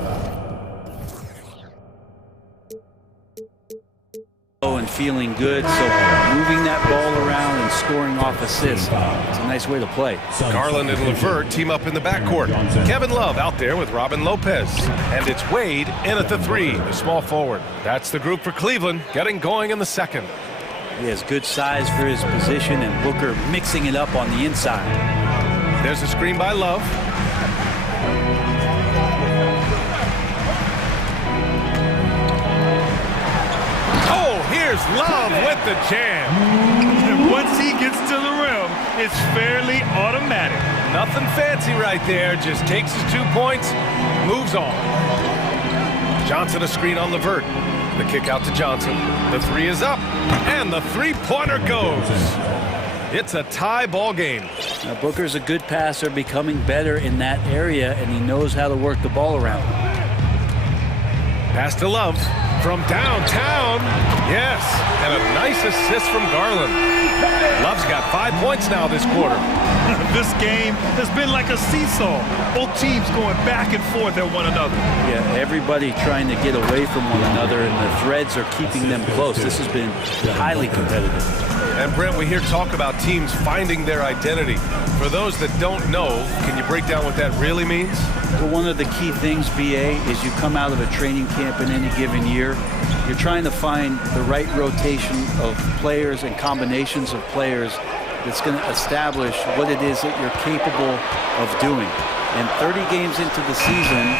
And feeling good, so moving that ball around and scoring off assists, it's a nice way to play. Garland and LeVert team up in the backcourt. Kevin Love out there with Robin Lopez. And it's Wade in at the 3, the small forward. That's the group for Cleveland, getting going in the second. He has good size for his position, and Booker mixing it up on the inside. There's a screen by Love. Here's Love with the jam. And once he gets to the rim, it's fairly automatic. Nothing fancy right there. Just takes his 2 points, moves on. Johnson a screen on LeVert. The kick out to Johnson. The 3 is up, and the 3-pointer goes. It's a tie ball game. Now, Booker's a good passer, becoming better in that area, and he knows how to work the ball around. Pass to Love. From downtown, yes, and a nice assist from Garland. Love's got 5 points now this quarter. This game has been like a seesaw. Both teams going back and forth at one another. Yeah, everybody trying to get away from one another, and the threads are keeping them close. This has been highly competitive. And Brent, we hear talk about teams finding their identity. For those that don't know, can you break down what that really means? Well, one of the key things, BA, is you come out of a training camp in any given year, you're trying to find the right rotation of players and combinations of players that's going to establish what it is that you're capable of doing. And 30 games into the season,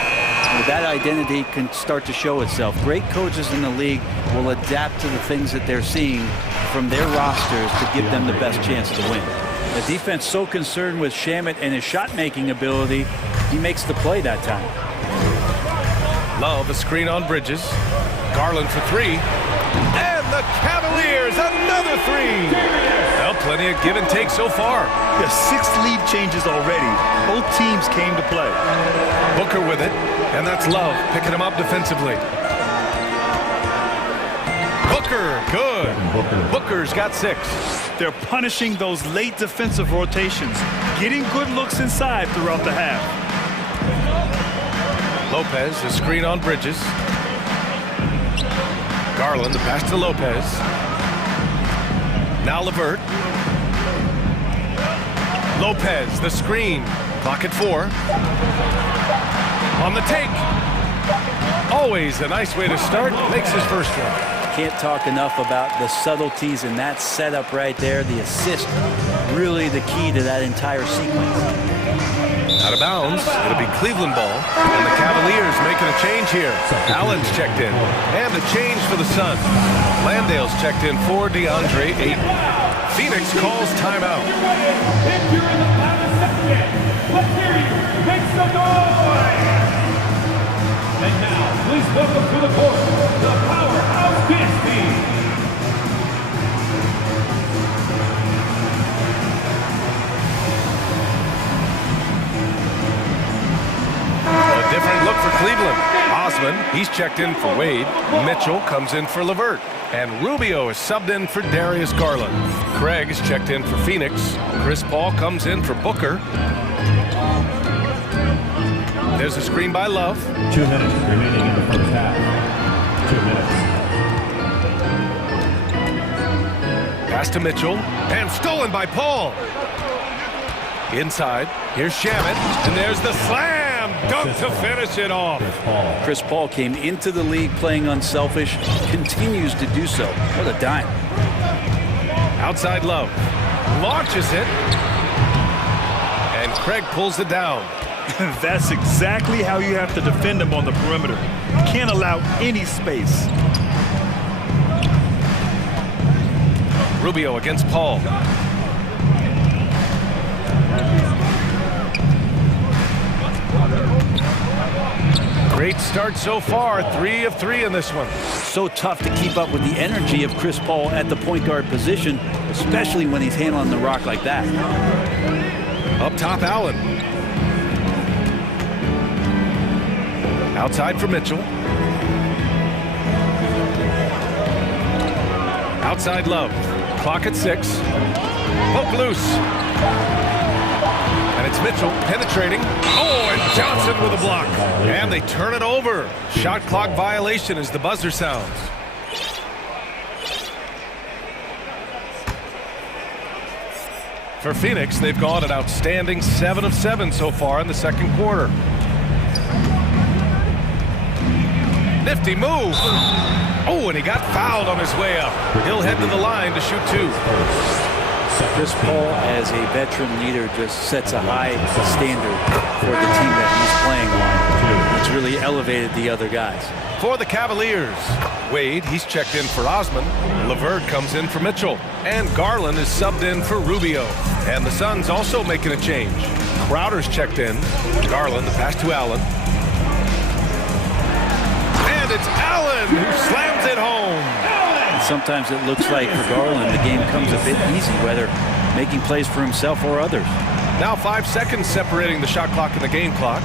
that identity can start to show itself. Great coaches in the league will adapt to the things that they're seeing from their rosters to give them the best chance to win. The defense so concerned with Shamet and his shot-making ability, he makes the play that time. Love a screen on Bridges. Garland for 3. And the Cavaliers, another 3. Well, plenty of give and take so far. Yeah, 6 lead changes already. Both teams came to play. Booker with it, and that's Love picking him up defensively. Booker, good. Booker's got 6. They're punishing those late defensive rotations, getting good looks inside throughout the half. Lopez, a screen on Bridges. Garland, the pass to Lopez. Now LeVert. Lopez, the screen. Clock at 4. On the take. Always a nice way to start. Makes his first one. can't talk enough about the subtleties in that setup right there. The assist, really the key to that entire sequence. Out of bounds, it'll be Cleveland ball, and the Cavaliers making a change here. Allen's checked in, and a change for the Suns. Landale's checked in for DeAndre Ayton. Phoenix calls timeout. If you're in the final second, let's hear you make some noise. And now, please welcome to the court, the Powerhouse Dance Team. A different look for Cleveland. Osman, he's checked in for Wade. Mitchell comes in for LeVert. And Rubio is subbed in for Darius Garland. Craig is checked in for Phoenix. Chris Paul comes in for Booker. There's a screen by Love. 2 minutes remaining in the first half. 2 minutes. Pass to Mitchell. And stolen by Paul. Inside. Here's Shamet. And there's the slam. Dunk to finish it off. Chris Paul came into the league playing unselfish, continues to do so. What a dime. Outside Love. Launches it. And Craig pulls it down. That's exactly how you have to defend him on the perimeter. Can't allow any space. Rubio against Paul. Great start so far, 3 of 3 in this one. So tough to keep up with the energy of Chris Paul at the point guard position, especially when he's handling the rock like that. Up top, Allen. Outside for Mitchell. Outside Love. Clock at 6. Poke loose. And it's Mitchell penetrating. Oh, and Johnson with a block. And they turn it over. Shot clock violation as the buzzer sounds. For Phoenix, they've gone an outstanding 7 of 7 so far in the second quarter. Nifty move. Oh, and he got fouled on his way up. He'll head to the line to shoot 2. Chris Paul, as a veteran leader, just sets a high standard for the team that he's playing on. It's really elevated the other guys. For the Cavaliers, Wade, he's checked in for Osman. LeVert comes in for Mitchell. And Garland is subbed in for Rubio. And the Suns also making a change. Crowder's checked in. Garland, the pass to Allen. And it's Allen who slams it home. And sometimes it looks like for Garland the game comes a bit easy, whether making plays for himself or others. Now 5 seconds separating the shot clock and the game clock.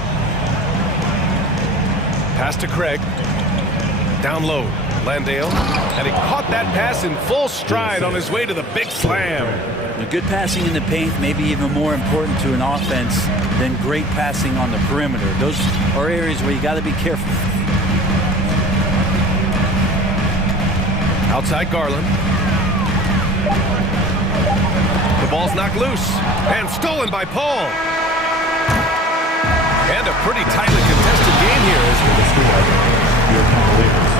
Pass to Craig. Down low, Landale. And he caught that pass in full stride on his way to the big slam. The good passing in the paint may be even more important to an offense than great passing on the perimeter. Those are areas where you got to be careful. Outside Garland. The ball's knocked loose and stolen by Paul. And a pretty tightly contested game here as we Your Cavaliers,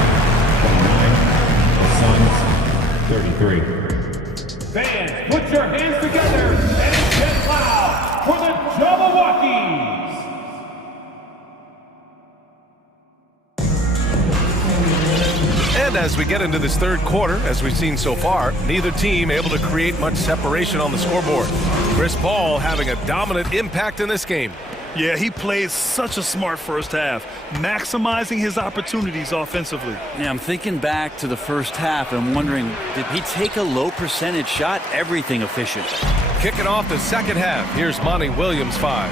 the Suns, 33. Fans, put your hands together and get loud for the Jabberwockies. And as we get into this third quarter, as we've seen so far, neither team able to create much separation on the scoreboard. Chris Paul having a dominant impact in this game. Yeah, he played such a smart first half, maximizing his opportunities offensively. Yeah, I'm thinking back to the first half and wondering, did he take a low percentage shot? Everything efficient. Kicking off the second half, here's Monty Williams 5.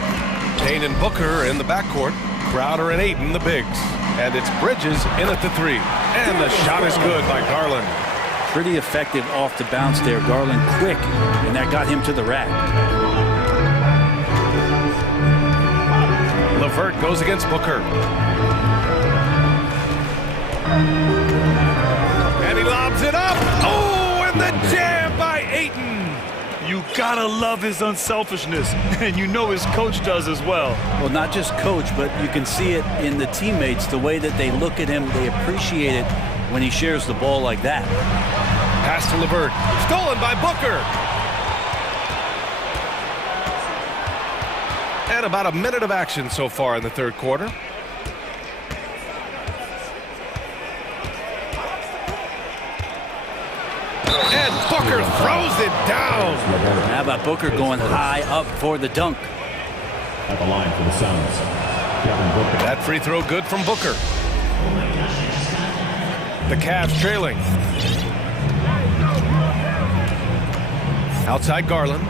Payne and Booker in the backcourt. Crowder and Ayton the bigs. And it's Bridges in at the 3. And the shot is good by Garland. Pretty effective off the bounce there. Garland quick, and that got him to the rack. LeVert goes against Booker. And he lobs it up. Oh, and the jam by Ayton. You gotta love his unselfishness, and you know his coach does as well. Well, not just coach, but you can see it in the teammates, the way that they look at him, they appreciate it, when he shares the ball like that. Pass to LeVert. Stolen by Booker. And about a minute of action so far in the third quarter. And Booker throws it down. How about Booker going high up for the dunk? At the line for the Suns, Booker. That free throw good from Booker. The Cavs trailing. Outside Garland.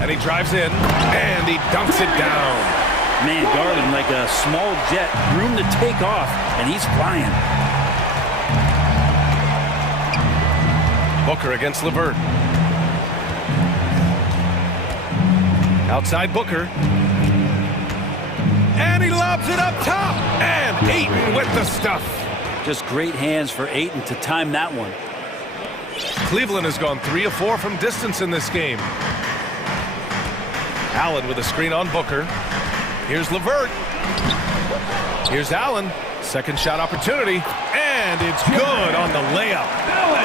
And he drives in, and he dunks it down. Man, Garland like a small jet, room to take off, and he's flying. Booker against LeVert. Outside Booker. And he lobs it up top. And Ayton with the stuff. Just great hands for Ayton to time that one. Cleveland has gone 3 of 4 from distance in this game. Allen with a screen on Booker. Here's LeVert. Here's Allen. Second shot opportunity. And it's good on the layup.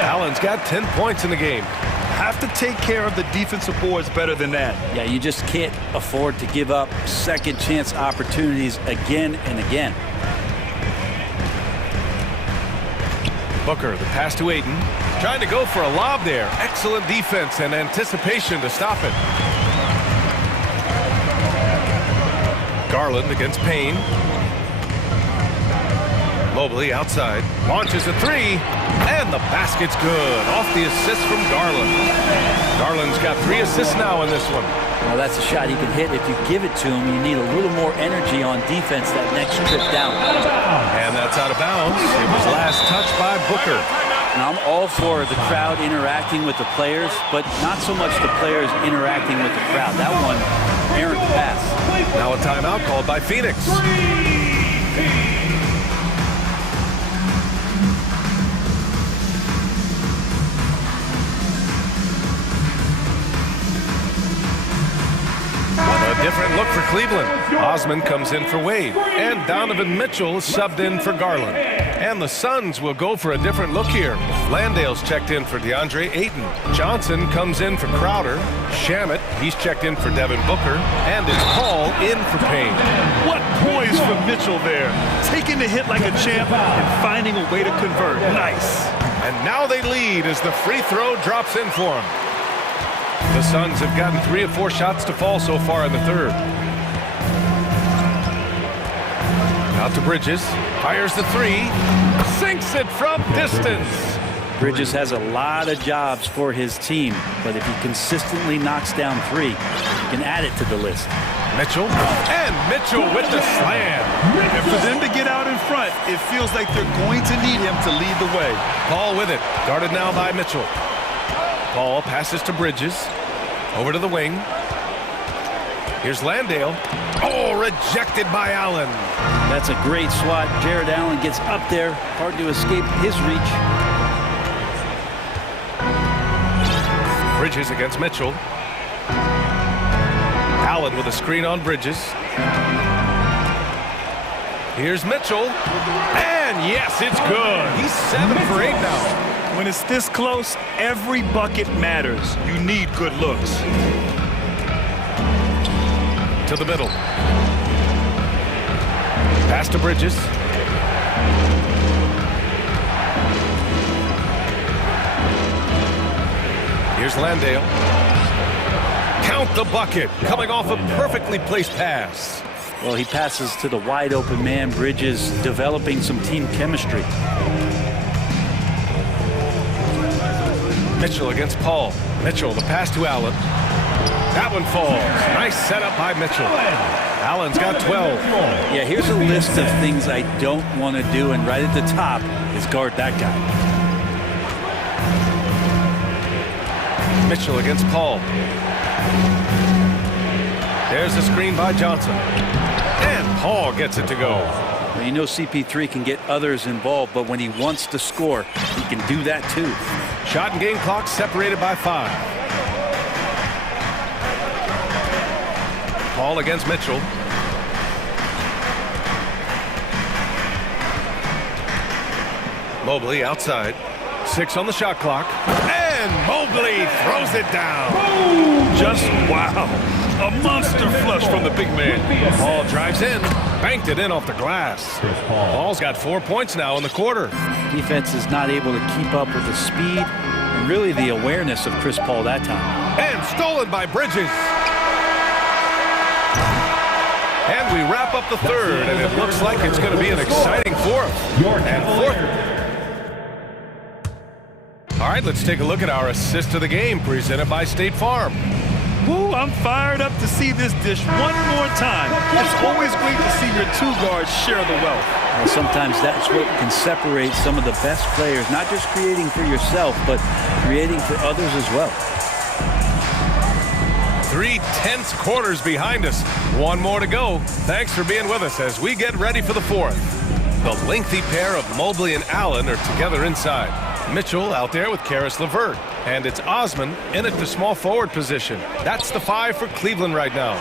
Allen's got 10 points in the game. Have to take care of the defensive boards better than that. Yeah, you just can't afford to give up second chance opportunities again and again. Booker, the pass to Ayton. Trying to go for a lob there. Excellent defense and anticipation to stop it. Garland against Payne. Mobley outside. Launches a three. And the basket's good. Off the assist from Garland. Garland's got 3 assists now in this one. Well, that's a shot he can hit. If you give it to him, you need a little more energy on defense that next trip down. And that's out of bounds. It was last touched by Booker. Now, I'm all for the crowd interacting with the players, but not so much the players interacting with the crowd. That one, errant pass. Now a timeout called by Phoenix. A different look for Cleveland. Osman comes in for Wade. And Donovan Mitchell is subbed in for Garland. And the Suns will go for a different look here. Landale's checked in for DeAndre Ayton. Johnson comes in for Crowder. Shamet, he's checked in for Devin Booker. And it's Paul in for Payne. What poise from Mitchell there. Taking the hit like a champ and finding a way to convert. Nice. And now they lead as the free throw drops in for him. The Suns have gotten 3 of 4 shots to fall so far in the third. Out to Bridges. Fires the three. Sinks it from distance. Bridges has a lot of jobs for his team, but if he consistently knocks down 3, he can add it to the list. Mitchell. And Mitchell with the slam. And for them to get out in front, it feels like they're going to need him to lead the way. Paul with it. Guarded now by Mitchell. Paul passes to Bridges. Over to the wing. Here's Landale. Oh, rejected by Allen. That's a great swat. Jared Allen gets up there. Hard to escape his reach. Bridges against Mitchell. Allen with a screen on Bridges. Here's Mitchell. And yes, it's good. He's 7 for 8 now. When it's this close, every bucket matters. You need good looks. To the middle. Pass to Bridges. Here's Landale. Count the bucket. Coming off a perfectly placed pass. Well, he passes to the wide open man. Bridges developing some team chemistry. Mitchell against Paul. Mitchell, the pass to Allen. That one falls. Nice setup by Mitchell. Allen's got 12. Yeah, here's a list of things I don't want to do, and right at the top is guard that guy. Mitchell against Paul. There's a screen by Johnson. And Paul gets it to go. Well, you know CP3 can get others involved, but when he wants to score, he can do that too. Shot and game clock separated by 5. Paul against Mitchell. Mobley outside. 6 on the shot clock. And Mobley throws it down. Just wow. A monster flush from the big man. Paul drives in. Banked it in off the glass. Paul's got 4 points now in the quarter. Defense is not able to keep up with the speed and really the awareness of Chris Paul that time. And stolen by Bridges. And we wrap up the third, and it looks like it's going to be an exciting fourth. And fourth. All right, let's take a look at our assist of the game presented by State Farm. Woo, I'm fired up to see this dish one more time. It's always great to see your two guards share the wealth. Well, sometimes that's what can separate some of the best players, not just creating for yourself, but creating for others as well. 3 tense quarters behind us. One more to go. Thanks for being with us as we get ready for the fourth. The lengthy pair of Mobley and Allen are together inside. Mitchell out there with Caris LeVert. And it's Osman in at the small forward position. That's the 5 for Cleveland right now.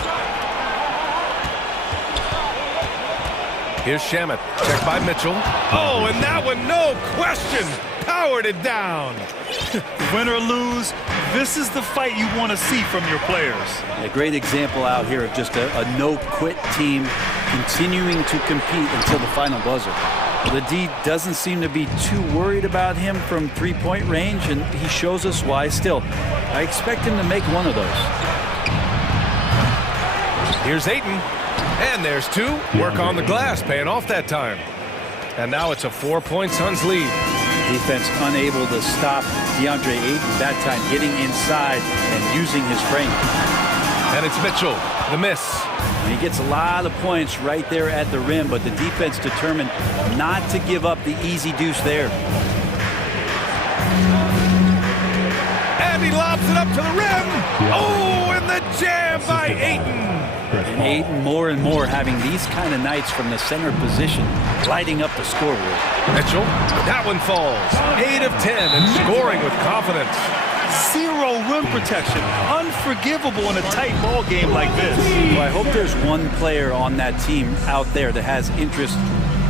Here's Shamet. Checked by Mitchell. Oh, and that one, no question, powered it down. Win or lose, this is the fight you want to see from your players. A great example out here of just a no-quit team continuing to compete until the final buzzer. The D doesn't seem to be too worried about him from three-point range, and he shows us why. Still, I expect him to make one of those. Here's Ayton, and there's 2. Work on the glass, paying off that time. And now it's a 4-point Suns lead. Defense unable to stop DeAndre Ayton that time, getting inside and using his frame. And it's Mitchell, the miss. He gets a lot of points right there at the rim, but the defense determined not to give up the easy deuce there. And he lobs it up to the rim. Oh, and the jam by Ayton. And Ayton more and more having these kind of nights from the center position, lighting up the scoreboard. Mitchell, that one falls. 8 of 10 and scoring with confidence. 0 rim protection. Unforgivable in a tight ball game like this. Well, I hope there's one player on that team out there that has interest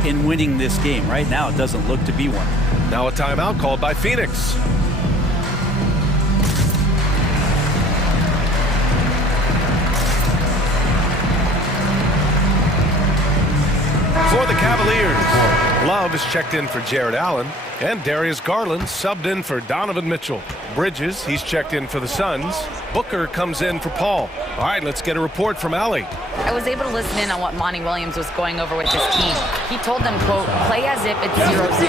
in winning this game. Right now, it doesn't look to be one. Now a timeout called by Phoenix. For the Cavaliers, Love is checked in for Jared Allen, and Darius Garland subbed in for Donovan Mitchell. Bridges, he's checked in for the Suns. Booker comes in for Paul. All right, let's get a report from Allie. I was able to listen in on what Monty Williams was going over with this team. He told them, quote, play as if it's 0-0.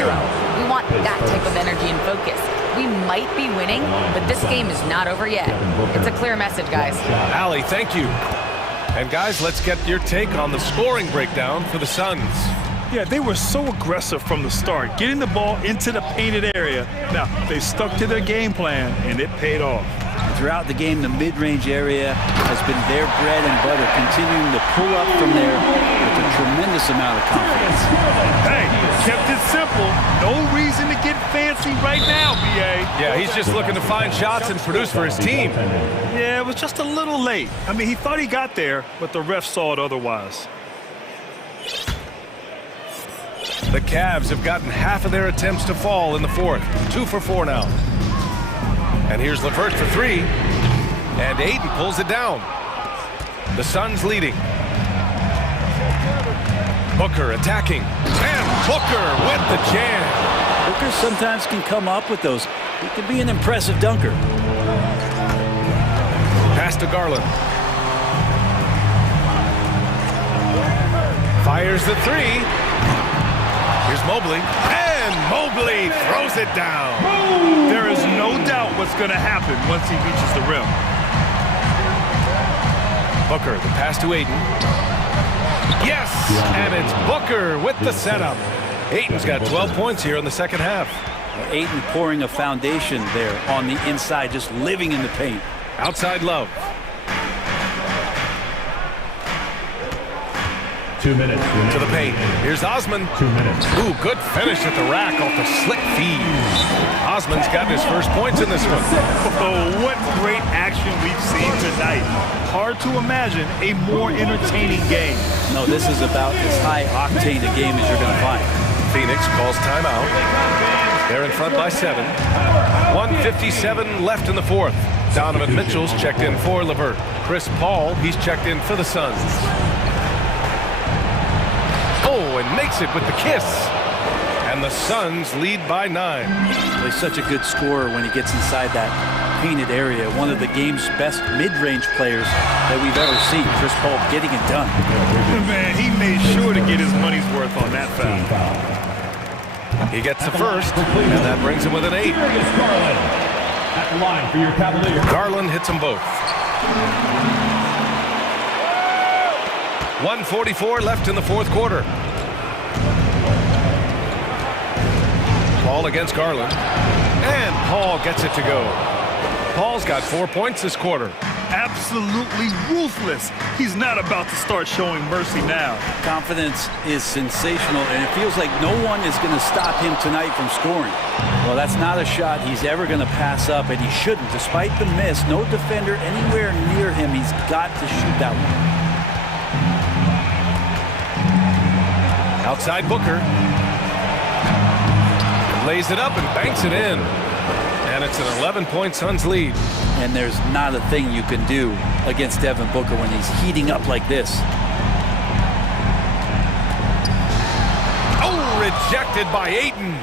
We want that type of energy and focus. We might be winning, but this game is not over yet. It's a clear message, guys. Allie, thank you. And guys, let's get your take on the scoring breakdown for the Suns. Yeah, they were so aggressive from the start, getting the ball into the painted area. Now, they stuck to their game plan, and it paid off. Throughout the game, the mid-range area has been their bread and butter, continuing to pull up from there with a tremendous amount of confidence. Hey, kept it simple. No reason to get fancy right now, B.A. Yeah, he's just looking to find shots and produce for his team. Yeah, it was just a little late. I mean, he thought he got there, but the ref saw it otherwise. The Cavs have gotten half of their attempts to fall in the fourth. 2 for 4 now. And here's LeVert for 3. And Ayton pulls it down. The Suns leading. Booker attacking. And Booker with the jam. Booker sometimes can come up with those. He can be an impressive dunker. Pass to Garland. Fires the 3. Here's Mobley. And Mobley throws it down. There is no doubt what's going to happen once he reaches the rim. Booker, the pass to Ayton. Yes! And it's Booker with the setup. Ayton's got 12 points here in the second half. Ayton pouring a foundation there on the inside, just living in the paint. Outside Love. 2 minutes. To the paint. Here's Osman. 2 minutes. Ooh, good finish at the rack off the slick feed. Osman's gotten his first points in this one. Oh, what great action we've seen tonight. Hard to imagine a more entertaining game. No, this is about as high octane a game as you're going to find. Phoenix calls timeout. They're in front by 7. 1:57 left in the fourth. Donovan Mitchell's checked in for LeVert. Chris Paul, he's checked in for the Suns. Oh, and makes it with the kiss. And the Suns lead by 9. He's such a good scorer when he gets inside that painted area. One of the game's best mid-range players that we've ever seen. Chris Paul getting it done. Man, he made sure to get his money's worth on that foul. He gets the first, and that brings him with an 8. At the line for your Cavaliers. Garland hits them both. 1:44 left in the fourth quarter. Paul against Garland. And Paul gets it to go. Paul's got 4 points this quarter. Absolutely ruthless. He's not about to start showing mercy now. Confidence is sensational, and it feels like no one is going to stop him tonight from scoring. Well, that's not a shot he's ever going to pass up, and he shouldn't. Despite the miss, no defender anywhere near him. He's got to shoot that one. Outside Booker. Lays it up and banks it in. And it's an 11-point Suns lead. And there's not a thing you can do against Devin Booker when he's heating up like this. Oh, rejected by Ayton.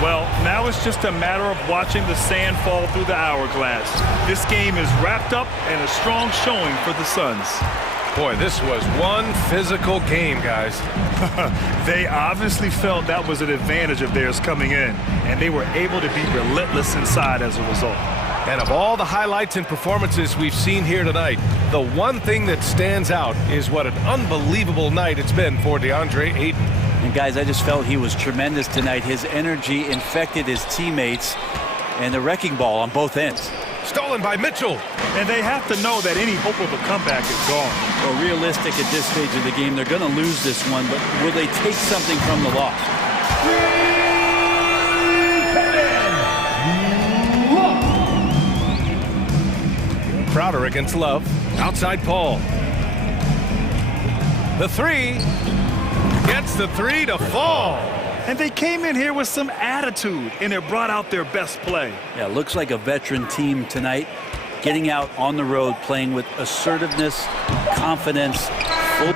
Well, now it's just a matter of watching the sand fall through the hourglass. This game is wrapped up and a strong showing for the Suns. Boy, this was one physical game, guys. They obviously felt that was an advantage of theirs coming in, and they were able to be relentless inside as a result. And of all the highlights and performances we've seen here tonight, the one thing that stands out is what an unbelievable night it's been for DeAndre Ayton. And guys, I just felt he was tremendous tonight. His energy infected his teammates, and the wrecking ball on both ends. Stolen by Mitchell. And they have to know that any hope of a comeback is gone. Well, realistic at this stage of the game, they're going to lose this one, but will they take something from the loss? Crowder against Love. Outside Paul. The three. Gets the three to fall. And they came in here with some attitude, and it brought out their best play. Yeah, looks like a veteran team tonight, getting out on the road, playing with assertiveness, confidence, full